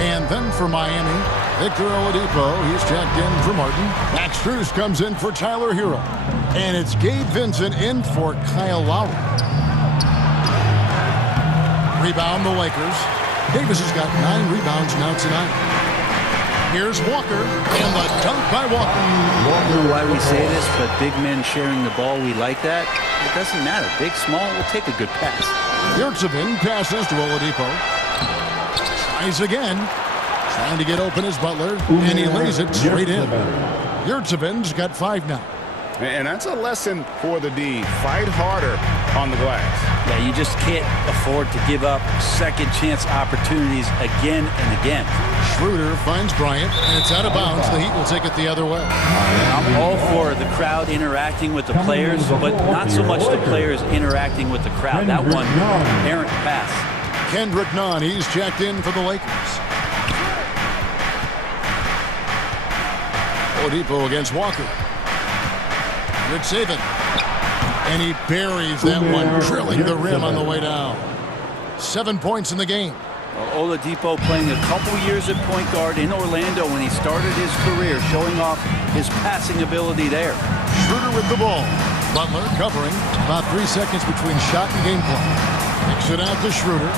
And then for Miami, Victor Oladipo, he's checked in for Martin. Max Strus comes in for Tyler Hero. And it's Gabe Vincent in for Kyle Lowry. Rebound the Lakers. Davis has got 9 rebounds now tonight. Here's Walker, and the dunk by Walker. I don't know why we say this, but big men sharing the ball, we like that. It doesn't matter. Big, small, we'll take a good pass. Yurtseven passes to Oladipo. Tries again. Trying to get open as Butler, and he lays it straight in. Yurtseven's got 5 now. And that's a lesson for the D. Fight harder on the glass. Yeah, you just can't afford to give up second chance opportunities again and again. Schroeder finds Bryant, and it's out of bounds. The Heat will take it the other way. I'm all for the crowd interacting with the players, but not so much the players interacting with the crowd. That one, errant pass. Kendrick Nunn, he's checked in for the Lakers. Oladipo against Walker. Yurtseven. And he buries that one, drilling the rim on the way down. 7 points in the game. Oladipo playing a couple years at point guard in Orlando when he started his career, showing off his passing ability there. Schroeder with the ball. Butler covering. About 3 seconds between shot and game clock. Kicks it out to Schroeder.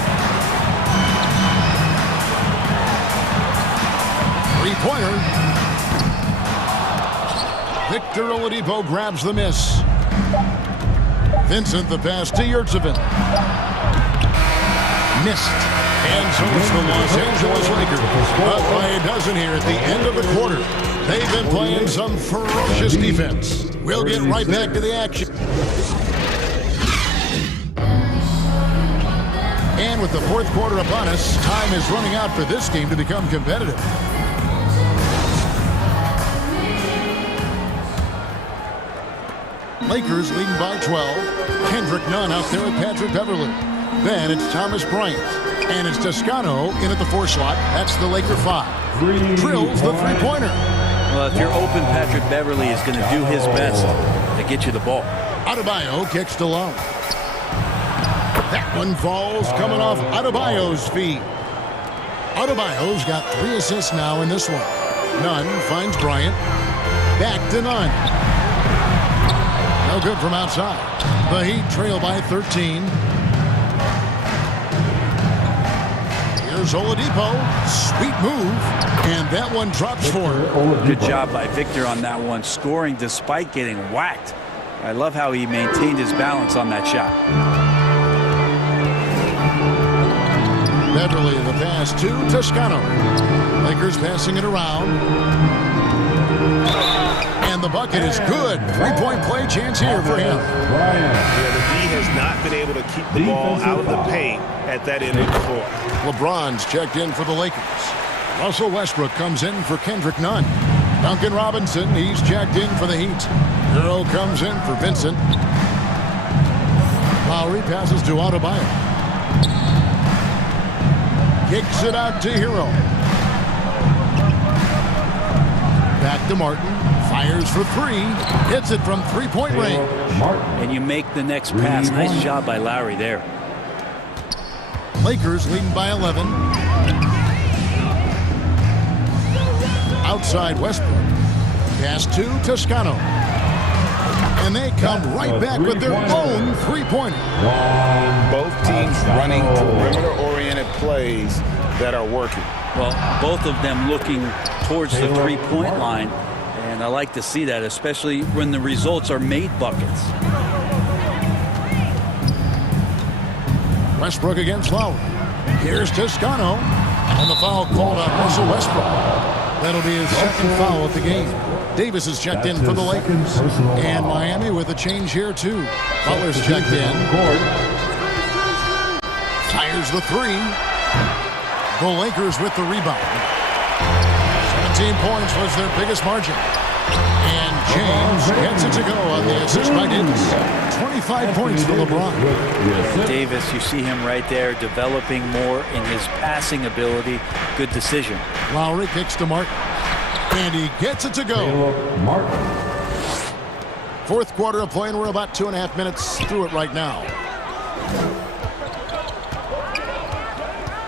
3-pointer. Victor Oladipo grabs the miss. Vincent the pass to Yurtseven. Missed. And so it's the Los Angeles Lakers. Up by a dozen here at the end of the quarter. They've been playing some ferocious defense. We'll get right back to the action. And with the fourth quarter upon us, time is running out for this game to become competitive. Lakers leading by 12. Kendrick Nunn out there with Patrick Beverly. Then it's Thomas Bryant. And it's Toscano in at the 4 slot. That's the Laker 5. Drills the three-pointer. Well, if you're open, Patrick Beverly is going to do his best to get you the ball. Adebayo kicks to Lowe. That one falls coming off Adebayo's feet. Adebayo's got 3 assists now in this one. Nunn finds Bryant. Back to Nunn. No good from outside. The Heat trail by 13. Here's Oladipo. Sweet move. And that one drops for him. Good job by Victor on that one, scoring despite getting whacked. I love how he maintained his balance on that shot. Beverly the pass to Toscano. Lakers passing it around. And the bucket is good. 3-point play chance here for him. Yeah, the D has not been able to keep the ball out of the paint at that end of the floor. LeBron's checked in for the Lakers. Russell Westbrook comes in for Kendrick Nunn. Duncan Robinson, he's checked in for the Heat. Hero comes in for Vincent. Lowry passes to Adebayo. Kicks it out to Hero. Back to Martin. Fires for 3. Hits it from 3-point range. And you make the next pass. Nice job by Lowry there. Lakers leading by 11. Outside Westbrook. Pass to Toscano. And they come right back with their own 3-pointer. Both teams running perimeter-oriented plays that are working. Well, both of them looking towards the 3-point line. And I like to see that, especially when the results are made buckets. Westbrook against Lowry. Here's Toscano. And the foul called on Russell Westbrook. That'll be his second foul of the game. Davis is checked in for the Lakers. And Miami with a change here, too. Butler's checked in. Fires the 3. The Lakers with the rebound. 17 points was their biggest margin. And James gets it to go on the assist by Davis. 25 points for LeBron. Davis, you see him right there developing more in his passing ability. Good decision. Lowry kicks to Martin. And he gets it to go. Fourth quarter of play, and we're about 2.5 minutes through it right now.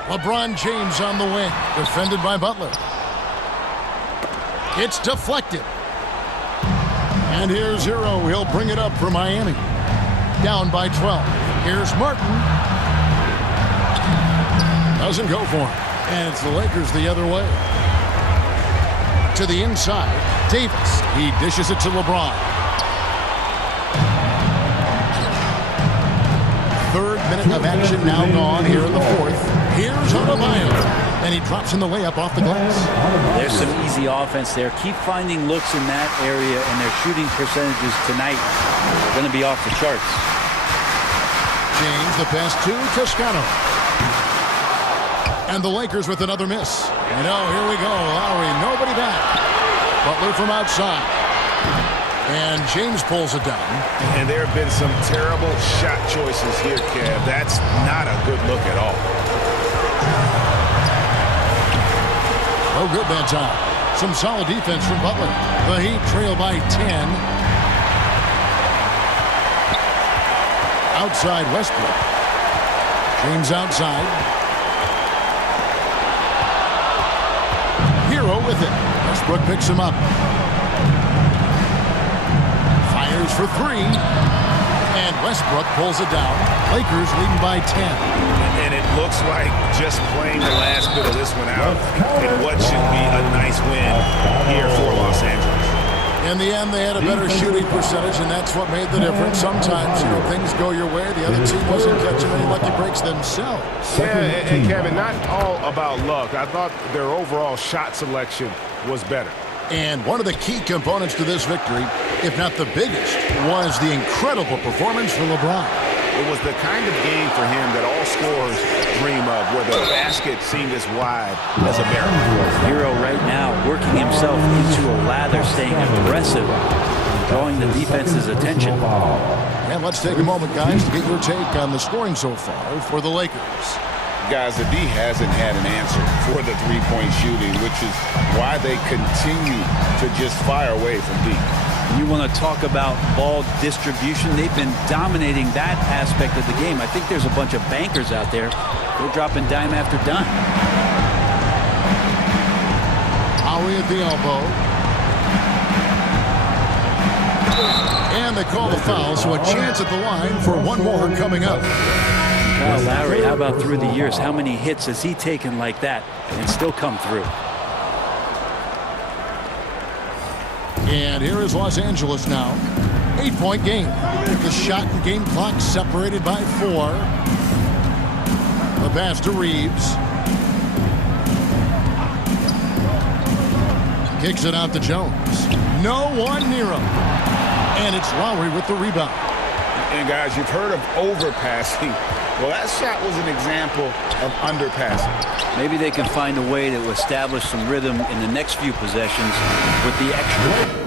LeBron James on the wing, defended by Butler. It's deflected. And here's Hero. He'll bring it up for Miami. Down by 12. Here's Martin. Doesn't go for him. And it's the Lakers the other way. To the inside, Davis. He dishes it to LeBron. Third minute of action now gone here in the fourth. Here's Adebayo. And he drops in the layup off the glass. There's some easy offense there. Keep finding looks in that area, and their shooting percentages tonight are going to be off the charts. James, the pass to Toscano. And the Lakers with another miss. And oh, here we go. Lowry, nobody back. Butler from outside. And James pulls it down. And there have been some terrible shot choices here, Kev. That's not a good look at all. No good that time. Some solid defense from Butler. The Heat trail by 10. Outside Westbrook. James outside. Hero with it. Westbrook picks him up. Fires for 3. And Westbrook pulls it down. Lakers leading by 10. And it looks like just playing the last bit of this one out in what should be a nice win here for Los Angeles. In the end, they had a better shooting percentage, and that's what made the difference. Sometimes, things go your way. The other team wasn't catching any lucky breaks themselves. Yeah, and Kevin, not all about luck. I thought their overall shot selection was better. And one of the key components to this victory, if not the biggest, was the incredible performance from LeBron. It was the kind of game for him that all scorers dream of, where the basket seemed as wide as a barrel. Hero right now working himself into a lather, staying aggressive, drawing the defense's attention. And let's take a moment, guys, to get your take on the scoring so far for the Lakers. Guys, the D hasn't had an answer for the three-point shooting, which is why they continue to just fire away from deep. You want to talk about ball distribution? They've been dominating that aspect of the game. I think there's a bunch of bankers out there. They're dropping dime after dime. Howie at the elbow. And they call the foul, so a chance at the line for one more coming up. Kyle Lowry, how about through the years? How many hits has he taken like that and still come through? And here is Los Angeles now. 8-point game. The shot and game clock separated by 4. The pass to Reeves. Kicks it out to Jones. No one near him. And it's Lowry with the rebound. And guys, you've heard of overpassing. Well, that shot was an example of underpassing. Maybe they can find a way to establish some rhythm in the next few possessions with the extra.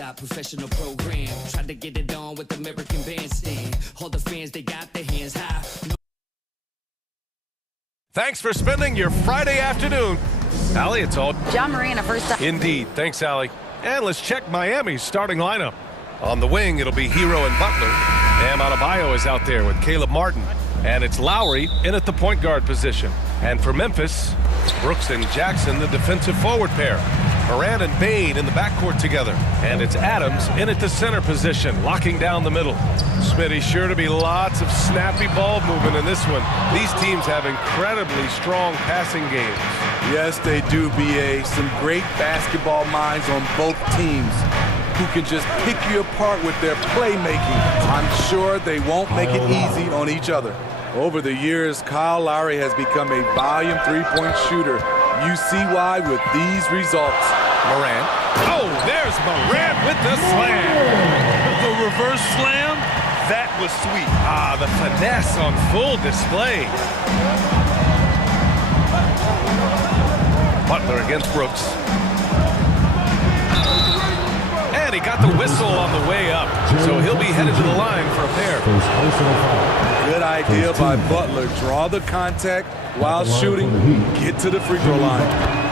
shop, professional program. Tried to get it on with the American Bandstand. All the fans, they got their hands high. Thanks for spending your Friday afternoon. Allie, it's all John Morant, first time. Indeed. Thanks, Allie. And let's check Miami's starting lineup. On the wing, it'll be Hero and Butler. Bam Adebayo is out there with Caleb Martin. And it's Lowry in at the point guard position. And for Memphis, Brooks and Jackson, the defensive forward pair. Morant and Bane in the backcourt together. And it's Adams in at the center position, locking down the middle. Smitty, sure to be lots of snappy ball movement in this one. These teams have incredibly strong passing games. Yes, they do, B.A. Some great basketball minds on both teams who can just pick you apart with their playmaking. I'm sure they won't make it easy on each other. Over the years, Kyle Lowry has become a volume three-point shooter. You see why with these results. Morant. Oh, there's Morant with the slam. The reverse slam, that was sweet. Ah, the finesse on full display. Butler against Brooks. And he got the whistle on the way up, so he'll be headed to the line for a pair. Good idea by Butler. Draw the contact while shooting. Get to the free throw line.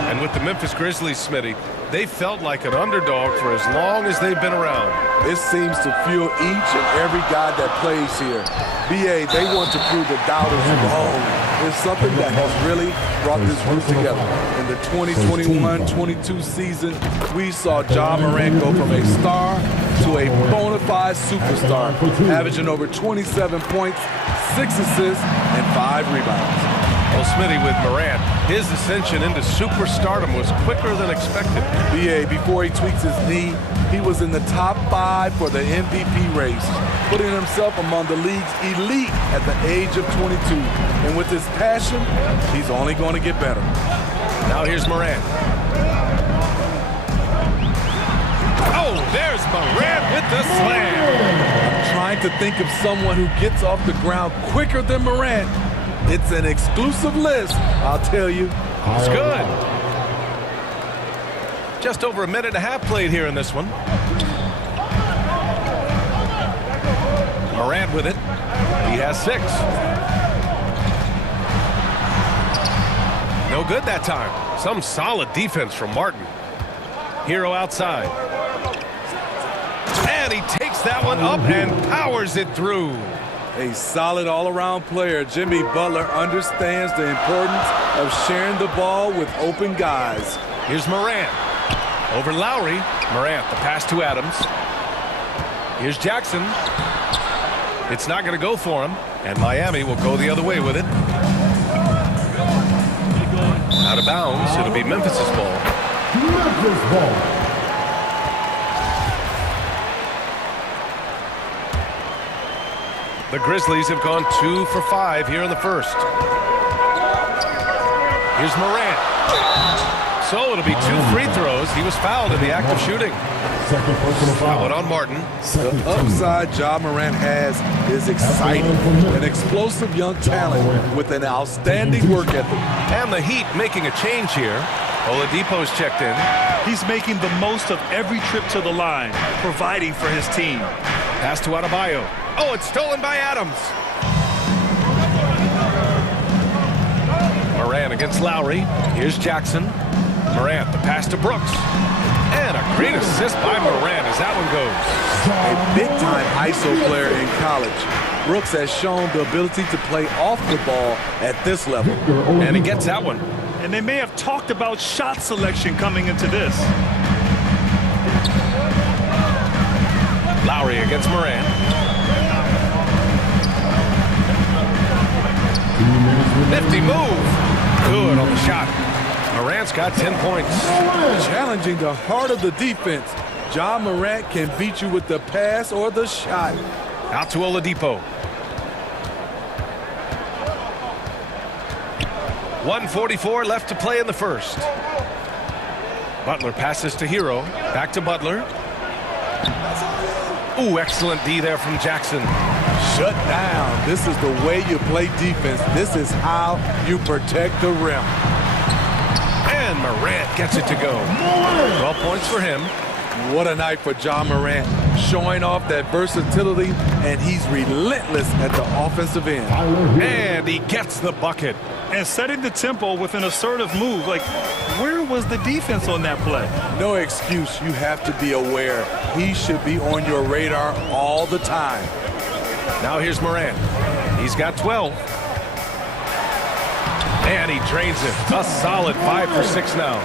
And with the Memphis Grizzlies, Smitty, they felt like an underdog for as long as they've been around. This seems to fuel each and every guy that plays here. BA, they want to prove the doubters wrong. It's something that has really brought this group together. In the 2021-22 season, we saw Ja Morant go from a star to a bona fide superstar, averaging over 27 points, 6 assists, and 5 rebounds. Well, Smitty, with Morant, his ascension into superstardom was quicker than expected. BA, before he tweaks his knee, he was in the top 5 for the MVP race, putting himself among the league's elite at the age of 22. And with his passion, he's only going to get better. Now here's Morant. Oh, there's Morant with the slam. I'm trying to think of someone who gets off the ground quicker than Morant. It's an exclusive list, I'll tell you. It's good. Just over a minute and a half played here in this one. Morant with it. He has 6. No good that time. Some solid defense from Martin. Hero outside. And he takes that one up and powers it through. A solid all-around player, Jimmy Butler understands the importance of sharing the ball with open guys. Here's Morant. Over Lowry. Morant, the pass to Adams. Here's Jackson. It's not going to go for him, and Miami will go the other way with it. Out of bounds. It'll be Memphis's ball. Memphis ball. The Grizzlies have gone 2 for 5 here in the first. Here's Morant. So it'll be 2 free throws. He was fouled in the act of shooting. Second personal foul. That one on Martin. The upside Ja Morant has is exciting. An explosive young talent with an outstanding work ethic. And the Heat making a change here. Oladipo's checked in. He's making the most of every trip to the line, providing for his team. Pass to Adebayo. Oh, it's stolen by Adams. Morant against Lowry. Here's Jackson. Morant, the pass to Brooks. And a great assist by Morant as that one goes. A big-time ISO player in college. Brooks has shown the ability to play off the ball at this level. And he gets that one. And they may have talked about shot selection coming into this. Lowry against Morant. Nifty move. Good on the shot. Morant's got 10 points. Challenging the heart of the defense. Ja Morant can beat you with the pass or the shot. Out to Oladipo. 1:44 left to play in the first. Butler passes to Hero. Back to Butler. Ooh, excellent D there from Jackson. Shut down. This is the way you play defense. This is how you protect the rim. And Morant gets it to go. 12 points for him. What a night for John Morant, showing off that versatility, and he's relentless at the offensive end. And he gets the bucket. And setting the tempo with an assertive move. Like, where was the defense on that play? No excuse. You have to be aware. He should be on your radar all the time. Now here's Morant. He's got 12. And he drains it. A solid 5 for 6 now.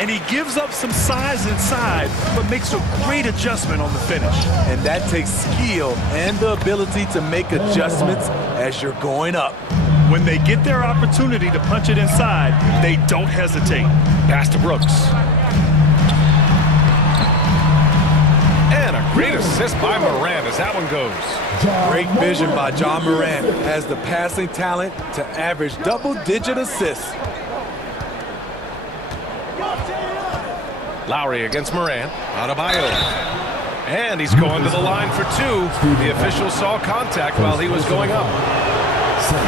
And he gives up some size inside, but makes a great adjustment on the finish. And that takes skill and the ability to make adjustments as you're going up. When they get their opportunity to punch it inside, they don't hesitate. Pass to Brooks. And a great assist by Morant as that one goes. Great vision by John Morant. Has the passing talent to average double-digit assists. Lowry against Morant. Adebayo. And he's going to the line for 2. The official saw contact while he was going up.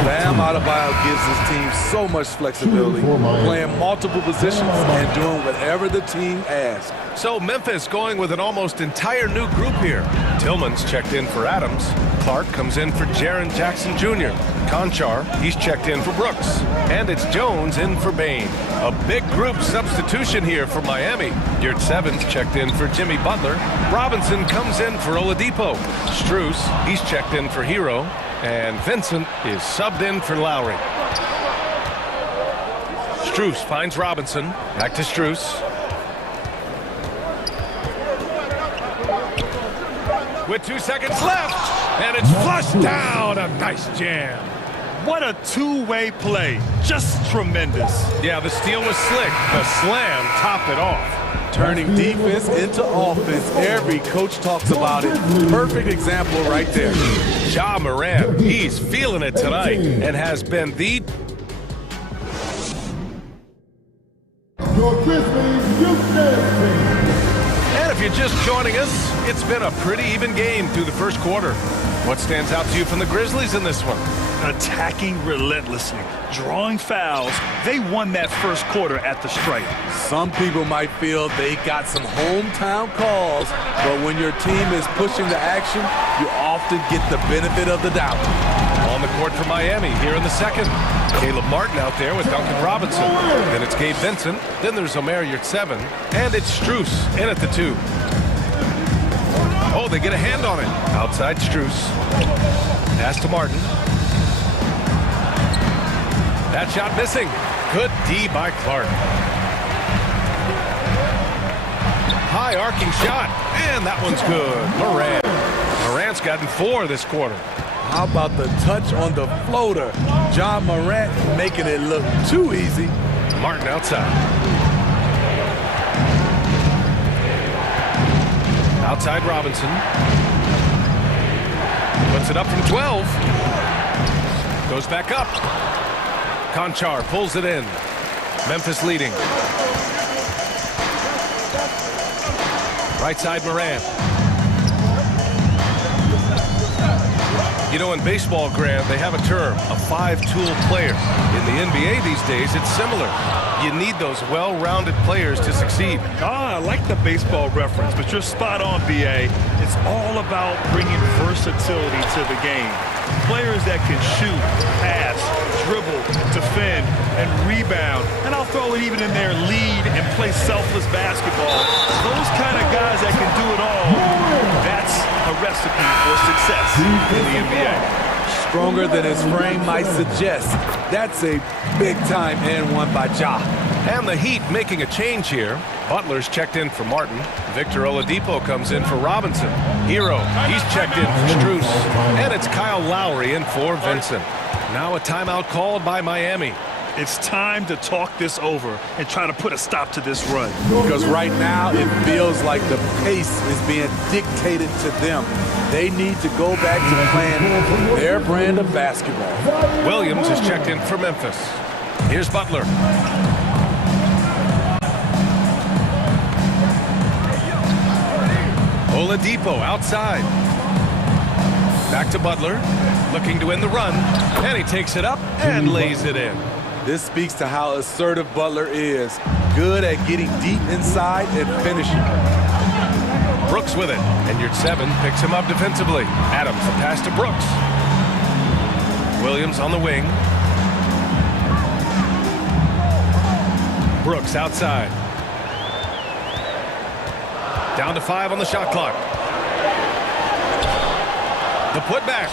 Bam Adebayo gives his team so much flexibility, playing multiple positions and doing whatever the team asks. So Memphis going with an almost entire new group here. Tillman's checked in for Adams. Clark comes in for Jaren Jackson Jr. Conchar, he's checked in for Brooks. And it's Jones in for Bain. A big group substitution here for Miami. Yurt Seven's checked in for Jimmy Butler. Robinson comes in for Oladipo. Strus, he's checked in for Hero. And Vincent is subbed in for Lowry. Strus finds Robinson. Back to Strus. With 2 seconds left. And it's flushed down. A nice jam. What a two-way play. Just tremendous. Yeah, the steal was slick. The slam topped it off. Turning defense into offense. Every coach talks about it. Perfect example right there. Ja Morant, he's feeling it tonight and has been the... And if you're just joining us, it's been a pretty even game through the first quarter. What stands out to you from the Grizzlies in this one? Attacking relentlessly, drawing fouls. They won that first quarter at the stripe. Some people might feel they got some hometown calls, but when your team is pushing the action, you often get the benefit of the doubt. On the court for Miami here in the second. Caleb Martin out there with Duncan Robinson. Then it's Gabe Vincent. Then there's Omer Yurtseven. And it's Strus in at the 2. Oh, they get a hand on it. Outside Strus. Pass to Martin. That shot missing. Good D by Clark. High arcing shot. And that one's good. Morant. Morant's gotten 4 this quarter. How about the touch on the floater? John Morant making it look too easy. Martin outside. Outside Robinson. Puts it up from 12. Goes back up. Conchar pulls it in. Memphis leading. Right side Morant. You know, in baseball, Grant, they have a term, a 5-tool player. In the NBA these days, it's similar. You need those well-rounded players to succeed. I like the baseball reference, but you're spot on, BA. It's all about bringing versatility to the game. Players that can shoot, pass, dribble, defend, and rebound. And I'll throw it even in there, lead and play selfless basketball. Those kind of guys that can do it all, that's a recipe for success in the NBA. Stronger than his frame might suggest. That's a big-time and one by Ja. And the Heat making a change here. Butler's checked in for Martin. Victor Oladipo comes in for Robinson. Hero, he's checked in for Strus. And it's Kyle Lowry in for Vincent. Now a timeout called by Miami. It's time to talk this over and try to put a stop to this run. Because right now it feels like the pace is being dictated to them. They need to go back to playing their brand of basketball. Williams is checked in for Memphis. Here's Butler. Oladipo outside. Back to Butler, looking to win the run, and he takes it up and lays it in. This speaks to how assertive Butler is. Good at getting deep inside and finishing. Brooks with it. And your 7 picks him up defensively. Adams, the pass to Brooks. Williams on the wing. Brooks outside. Down to 5 on the shot clock. The putback.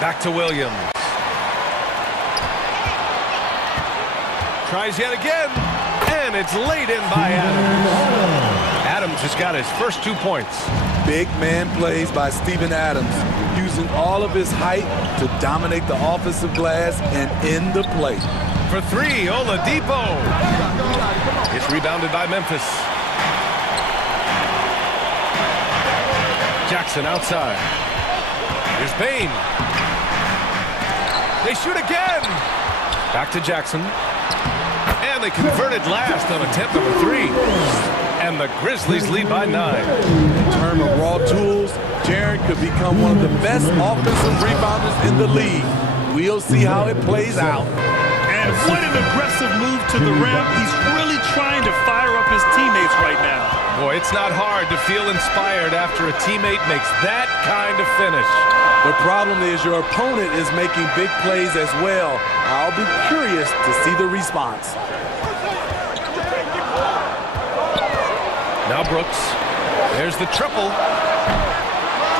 Back to Williams. Tries yet again. And it's laid in by Adams. Adams has got his first 2 points. Big man plays by Steven Adams, using all of his height to dominate the offensive glass and end the play. For 3, Oladipo. It's rebounded by Memphis. Jackson outside. Here's Bain. They shoot again. Back to Jackson. And they converted last on attempt number 3. And the Grizzlies lead by 9. In terms of raw tools, Jaren could become one of the best offensive rebounders in the league. We'll see how it plays out. And what an aggressive move to the rim. He's really trying to fire up his teammates right now. Boy, it's not hard to feel inspired after a teammate makes that kind of finish. The problem is your opponent is making big plays as well. I'll be curious to see the response. Now Brooks. There's the triple.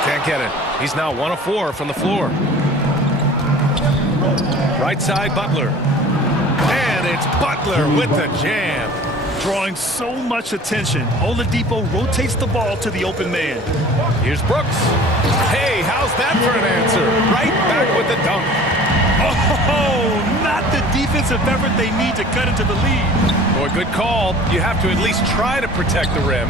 Can't get it. He's now 1 of 4 from the floor. Right side, Butler. And it's Butler with the jam. Drawing so much attention, Oladipo rotates the ball to the open man. Here's Brooks. Hey, how's that for an answer? Right back with the dunk. Oh, not the defensive effort they need to cut into the lead. Boy, good call. You have to at least try to protect the rim.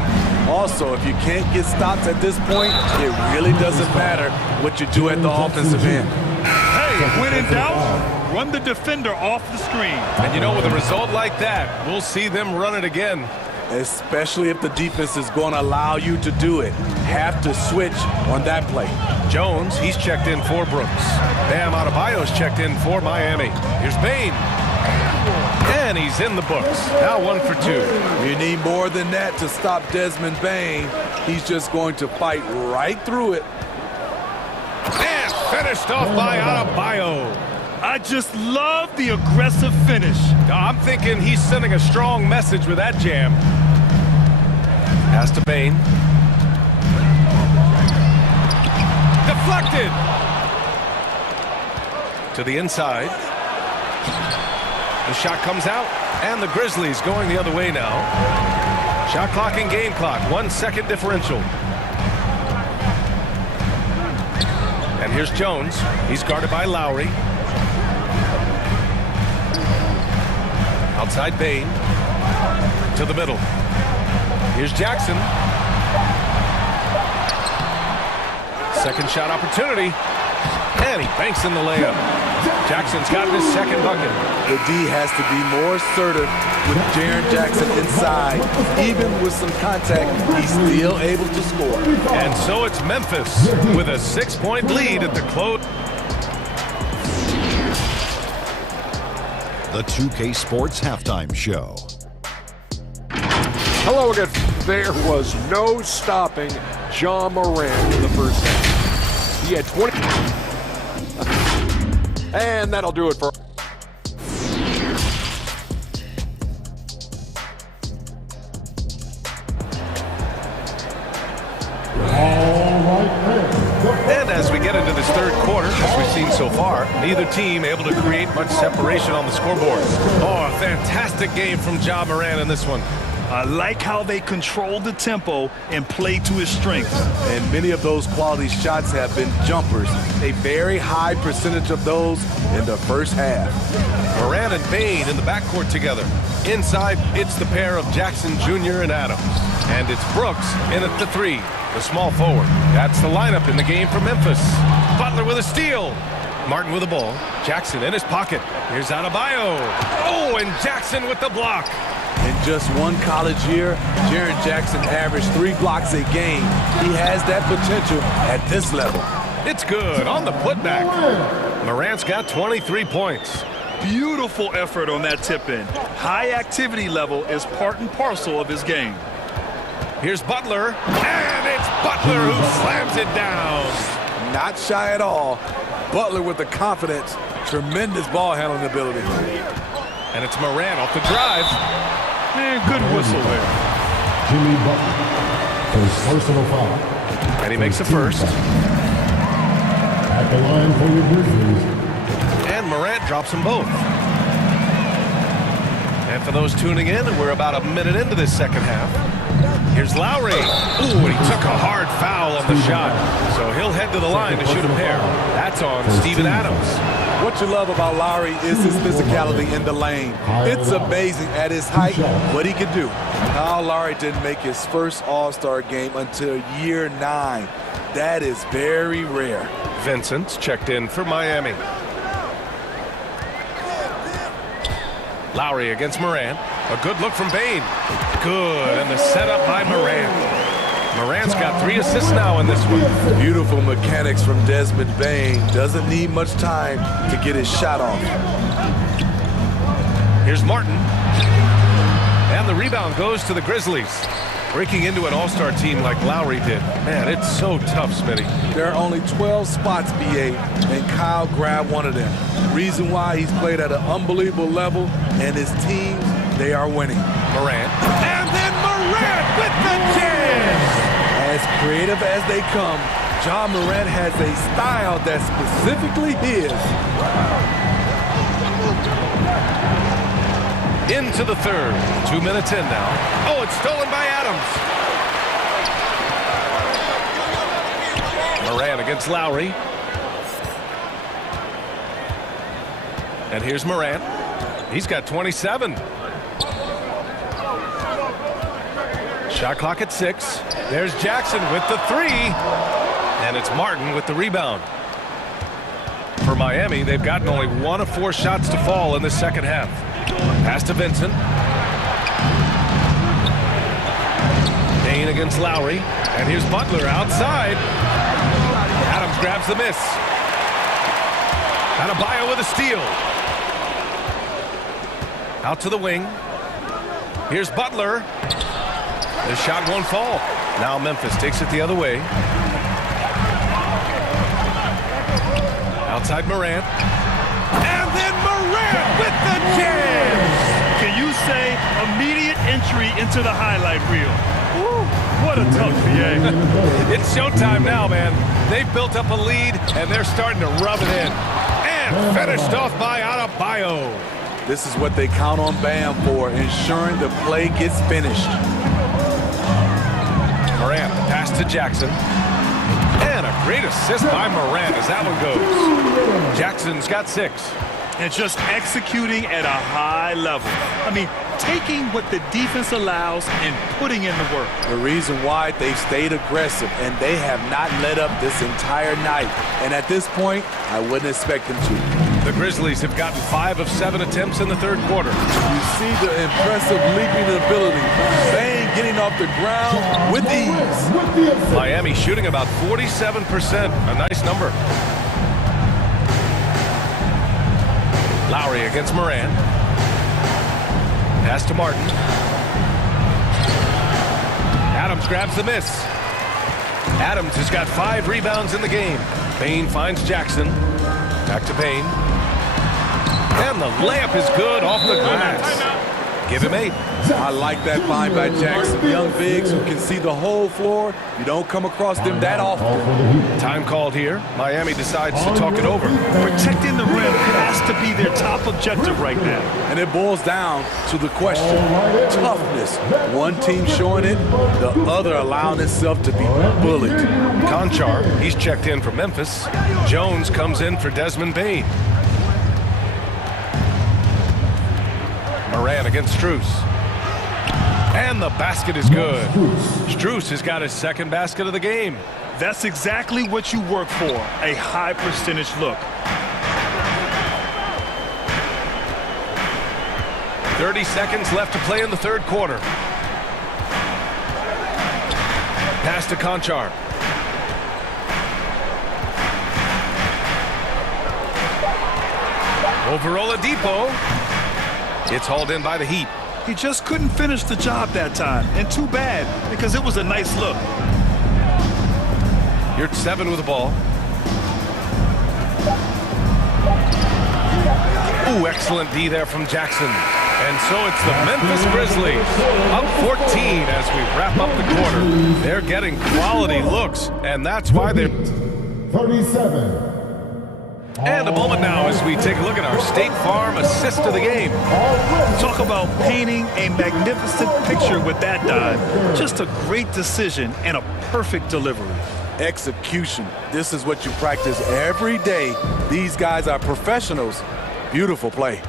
Also, if you can't get stops at this point, it really doesn't matter what you do at the offensive end. Hey, when in doubt, run the defender off the screen. And you know, with a result like that, we'll see them run it again. Especially if the defense is going to allow you to do it. Have to switch on that play. Jones, he's checked in for Brooks. Bam Adebayo's checked in for Miami. Here's Bain. And he's in the books. Now 1 for 2. You need more than that to stop Desmond Bain. He's just going to fight right through it. And finished off by Adebayo. I just love the aggressive finish. I'm thinking he's sending a strong message with that jam. Pass to Bain. Deflected. To the inside. The shot comes out, and the Grizzlies going the other way now. Shot clock and game clock, 1 second differential. And here's Jones. He's guarded by Lowry. Outside Bain. To the middle. Here's Jackson. Second shot opportunity. And he banks in the layup. Jackson's got his second bucket. The D has to be more assertive with Jaren Jackson inside. Even with some contact, he's still able to score. And so it's Memphis with a 6-point lead at the close. The 2K Sports Halftime Show. Hello again. There was no stopping Ja Morant in the first half. He had 20. And that'll do it for. And as we get into this third quarter, as we've seen so far, neither team able to create much separation on the scoreboard. Oh, a fantastic game from Ja Morant in this one. I like how they control the tempo and play to his strengths. And many of those quality shots have been jumpers. A very high percentage of those in the first half. Morant and Bain in the backcourt together. Inside, it's the pair of Jackson Jr. and Adams. And it's Brooks in at the 3, the small forward. That's the lineup in the game for Memphis. Butler with a steal. Martin with the ball. Jackson in his pocket. Here's Adebayo. Oh, and Jackson with the block. In just one college year, Jaren Jackson averaged 3 blocks a game. He has that potential at this level. It's good on the putback. Morant's got 23 points. Beautiful effort on that tip-in. High activity level is part and parcel of his game. Here's Butler, and it's Butler who slams it down. Not shy at all. Butler with the confidence. Tremendous ball handling ability. And it's Morant off the drive. Man, good whistle there. Jimmy Butler, first personal foul. And he makes a first. At the line for your Grizzlies. And Morant drops them both. And for those tuning in, we're about a minute into this second half. Here's Lowry. Ooh, and he took a hard foul on the shot. So he'll head to the line to shoot a pair. That's on Steven Adams. What you love about Lowry is his physicality in the lane. It's amazing at his height what he can do. Kyle Lowry didn't make his first All-Star game until year 9. That is very rare. Vincent's checked in for Miami. Lowry against Morant. A good look from Bane. Good, and the setup by Morant. Morant's got 3 assists now in this one. Beautiful mechanics from Desmond Bane. Doesn't need much time to get his shot off. Here's Martin. And the rebound goes to the Grizzlies. Breaking into an all-star team like Lowry did. Man, it's so tough, Smitty. There are only 12 spots, BA, and Kyle grabbed one of them. Reason why he's played at an unbelievable level, and his teams, they are winning. Morant. And then Morant with the jam! As creative as they come, John Morant has a style that's specifically his. Into the third. 2 minutes in now. Oh, it's stolen by Adams. Morant against Lowry. And here's Morant. He's got 27. Shot clock at 6. There's Jackson with the 3. And it's Martin with the rebound. For Miami, they've gotten only 1 of 4 shots to fall in the second half. Pass to Vincent. Payne against Lowry. And here's Butler outside. Adams grabs the miss. Adebayo with a steal. Out to the wing. Here's Butler. The shot won't fall. Now Memphis takes it the other way. Outside Morant. And then Morant with the jam! Can you say immediate entry into the highlight reel? Woo, what a tough PA. It's showtime now, man. They've built up a lead, and they're starting to rub it in. And finished off by Adebayo. This is what they count on Bam for, ensuring the play gets finished. Morant, pass to Jackson. And a great assist by Morant as that one goes. Jackson's got 6. And just executing at a high level. I mean, taking what the defense allows and putting in the work. The reason why they've stayed aggressive and they have not let up this entire night. And at this point, I wouldn't expect them to. The Grizzlies have gotten 5 of 7 attempts in the third quarter. You see the impressive leaping ability. Bane getting off the ground with ease. Miami shooting about 47%. A nice number. Lowry against Morant. Pass to Martin. Adams grabs the miss. Adams has got 5 rebounds in the game. Bane finds Jackson. Back to Bane. And the layup is good off the glass. Give him 8. I like that find by Jackson. Young bigs who can see the whole floor. You don't come across them that often. Time called here. Miami decides to talk it over. Protecting the rim has to be their top objective right now. And it boils down to the question. Toughness. One team showing it, the other allowing itself to be bullied. Conchar, he's checked in for Memphis. Jones comes in for Desmond Bane. Morant against Strus. And the basket is good. Strus has got his second basket of the game. That's exactly what you work for, a high percentage look. 30 seconds left to play in the third quarter. Pass to Conchar. Over Oladipo. It's hauled in by the Heat. He just couldn't finish the job that time. And too bad, because it was a nice look. You're at 7 with the ball. Ooh, excellent D there from Jackson. And so it's the Memphis Grizzlies up 14 as we wrap up the quarter. They're getting quality looks, and that's why they're 37. And a moment now as we take a look at our State Farm assist of the game. Talk about painting a magnificent picture with that dive. Just a great decision and a perfect delivery. Execution. This is what you practice every day. These guys are professionals. Beautiful play.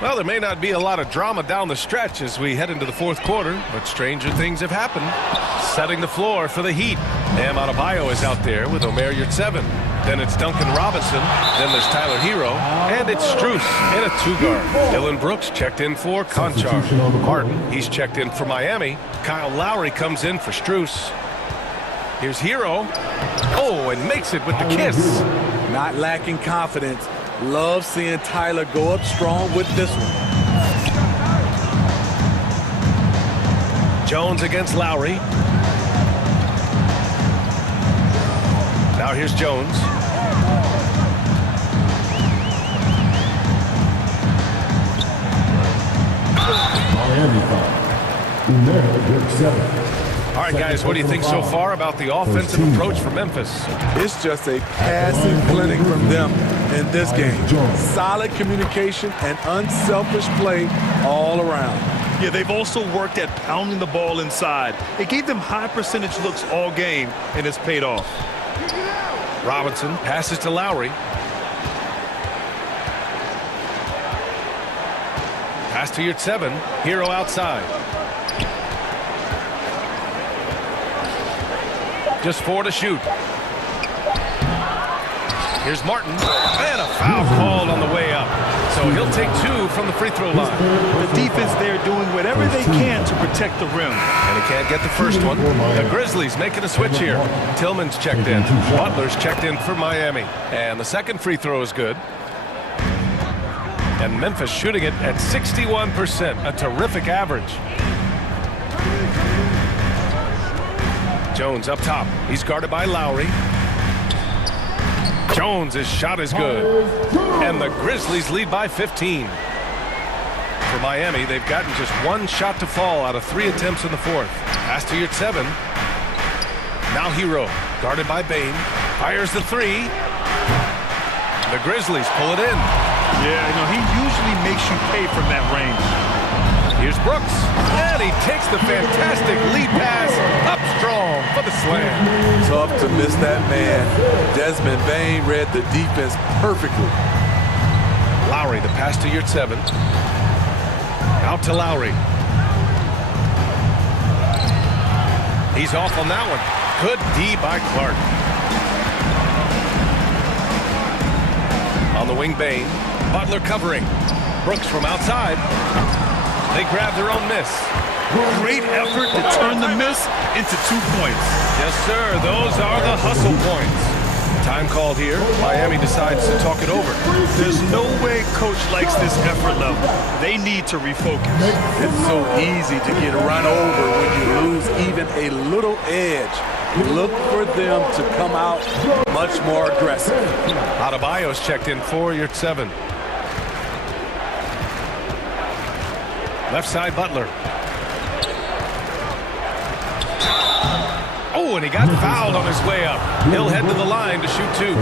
Well, there may not be a lot of drama down the stretch as we head into the fourth quarter, but stranger things have happened. Setting the floor for the Heat. Bam Adebayo is out there with Omer Yurtseven. Then it's Duncan Robinson. Then there's Tyler Hero. And it's Strus in a 2-guard. Dylan Brooks checked in for Conchar. Harden, he's checked in for Miami. Kyle Lowry comes in for Strus. Here's Hero. Oh, and makes it with the kiss. Not lacking confidence. Love seeing Tyler go up strong with this one. Jones against Lowry. Now here's Jones. Miami foul. Omer Yurtseven. All right, guys, what do you think so far about the offensive approach for Memphis? It's just a passing clinic from them in this game. Solid communication and unselfish play all around. Yeah, they've also worked at pounding the ball inside. It gave them high percentage looks all game, and it's paid off. Robinson passes to Lowry. Pass to Yurtseven. Hero outside. Just 4 to shoot. Here's Martin. And a foul called on the way up. So he'll take 2 from the free throw line. The defense there doing whatever they can to protect the rim. And he can't get the first one. The Grizzlies making a switch here. Tillman's checked in. Butler's checked in for Miami. And the second free throw is good. And Memphis shooting it at 61%. A terrific average. Jones up top. He's guarded by Lowry. Jones' shot is good. And the Grizzlies lead by 15. For Miami, they've gotten just 1 shot to fall out of 3 attempts in the fourth. Pass to Yurtseven. Now Hero, guarded by Bane. Fires the 3. The Grizzlies pull it in. Yeah, he usually makes you pay from that range. Here's Brooks, and he takes the fantastic lead pass up strong for the slam. Tough to miss that man. Desmond Bane read the defense perfectly. Lowry, the pass to Yurtseven. Out to Lowry. He's off on that one. Good D by Clark. On the wing, Bane. Butler covering. Brooks from outside. They grab their own miss. Great effort to turn the miss into 2 points. Yes, sir. Those are the hustle points. Time called here. Miami decides to talk it over. There's no way coach likes this effort level. They need to refocus. It's so easy to get run over when you lose even a little edge. Look for them to come out much more aggressive. Adebayo's checked in for Yurtseven. Left side, Butler. Oh, and he got fouled on his way up. He'll head to the line to shoot 2.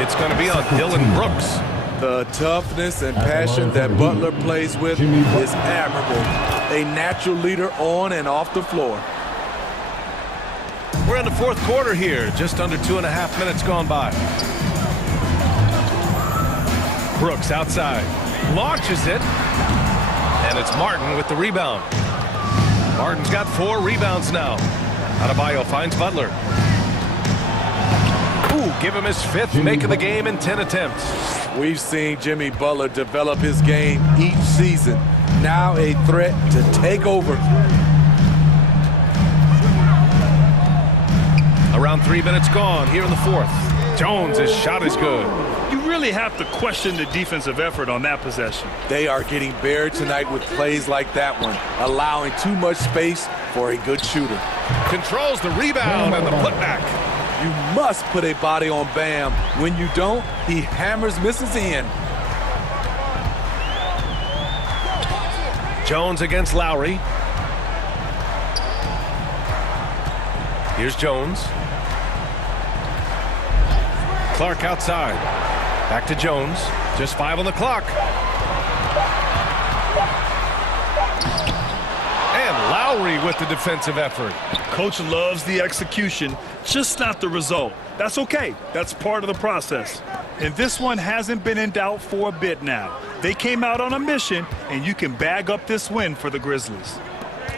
It's going to be on Dylan Brooks. The toughness and passion that Butler plays with is admirable. A natural leader on and off the floor. We're in the fourth quarter here. Just under 2.5 minutes gone by. Brooks outside. Launches it. And it's Martin with the rebound. Martin's got 4 rebounds now. Adebayo finds Butler. Ooh, give him his 5th make of the game in 10 attempts. We've seen Jimmy Butler develop his game each season. Now a threat to take over. Around 3 minutes gone here in the fourth. Jones, his shot is good. You really have to question the defensive effort on that possession. They are getting buried tonight with plays like that one, allowing too much space for a good shooter. Controls the rebound and the putback. You must put a body on Bam. When you don't, he hammers misses in. Jones against Lowry. Here's Jones. Clark outside. Back to Jones. Just 5 on the clock. And Lowry with the defensive effort. Coach loves the execution, just not the result. That's okay. That's part of the process. And this one hasn't been in doubt for a bit now. They came out on a mission, and you can bag up this win for the Grizzlies.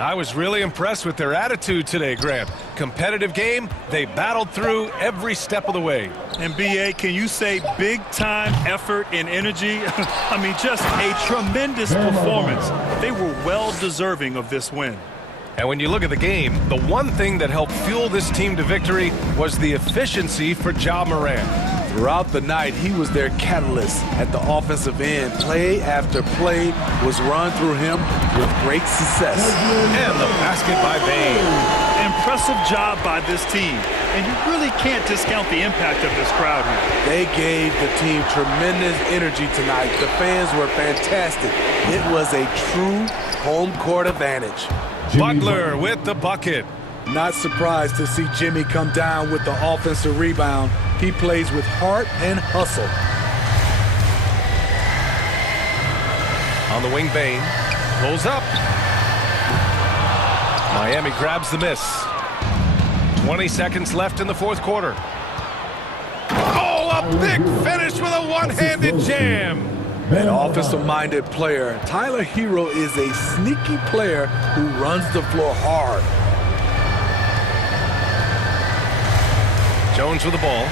I was really impressed with their attitude today, Grant. Competitive game, they battled through every step of the way. And B.A., can you say big-time effort and energy? I mean, just a tremendous performance. They were well-deserving of this win. And when you look at the game, the one thing that helped fuel this team to victory was the efficiency for Ja Morant. Throughout the night, he was their catalyst at the offensive end. Play after play was run through him with great success. And the basket by Bane. Impressive job by this team. And you really can't discount the impact of this crowd here. They gave the team tremendous energy tonight. The fans were fantastic. It was a true home court advantage. Butler with the bucket. Not surprised to see Jimmy come down with the offensive rebound. He plays with heart and hustle. On the wing, Bane pulls up. Miami grabs the miss. 20 seconds left in the fourth quarter. Oh, a big finish with a one-handed jam. An offensive-minded player. Tyler Hero is a sneaky player who runs the floor hard. Jones with the ball.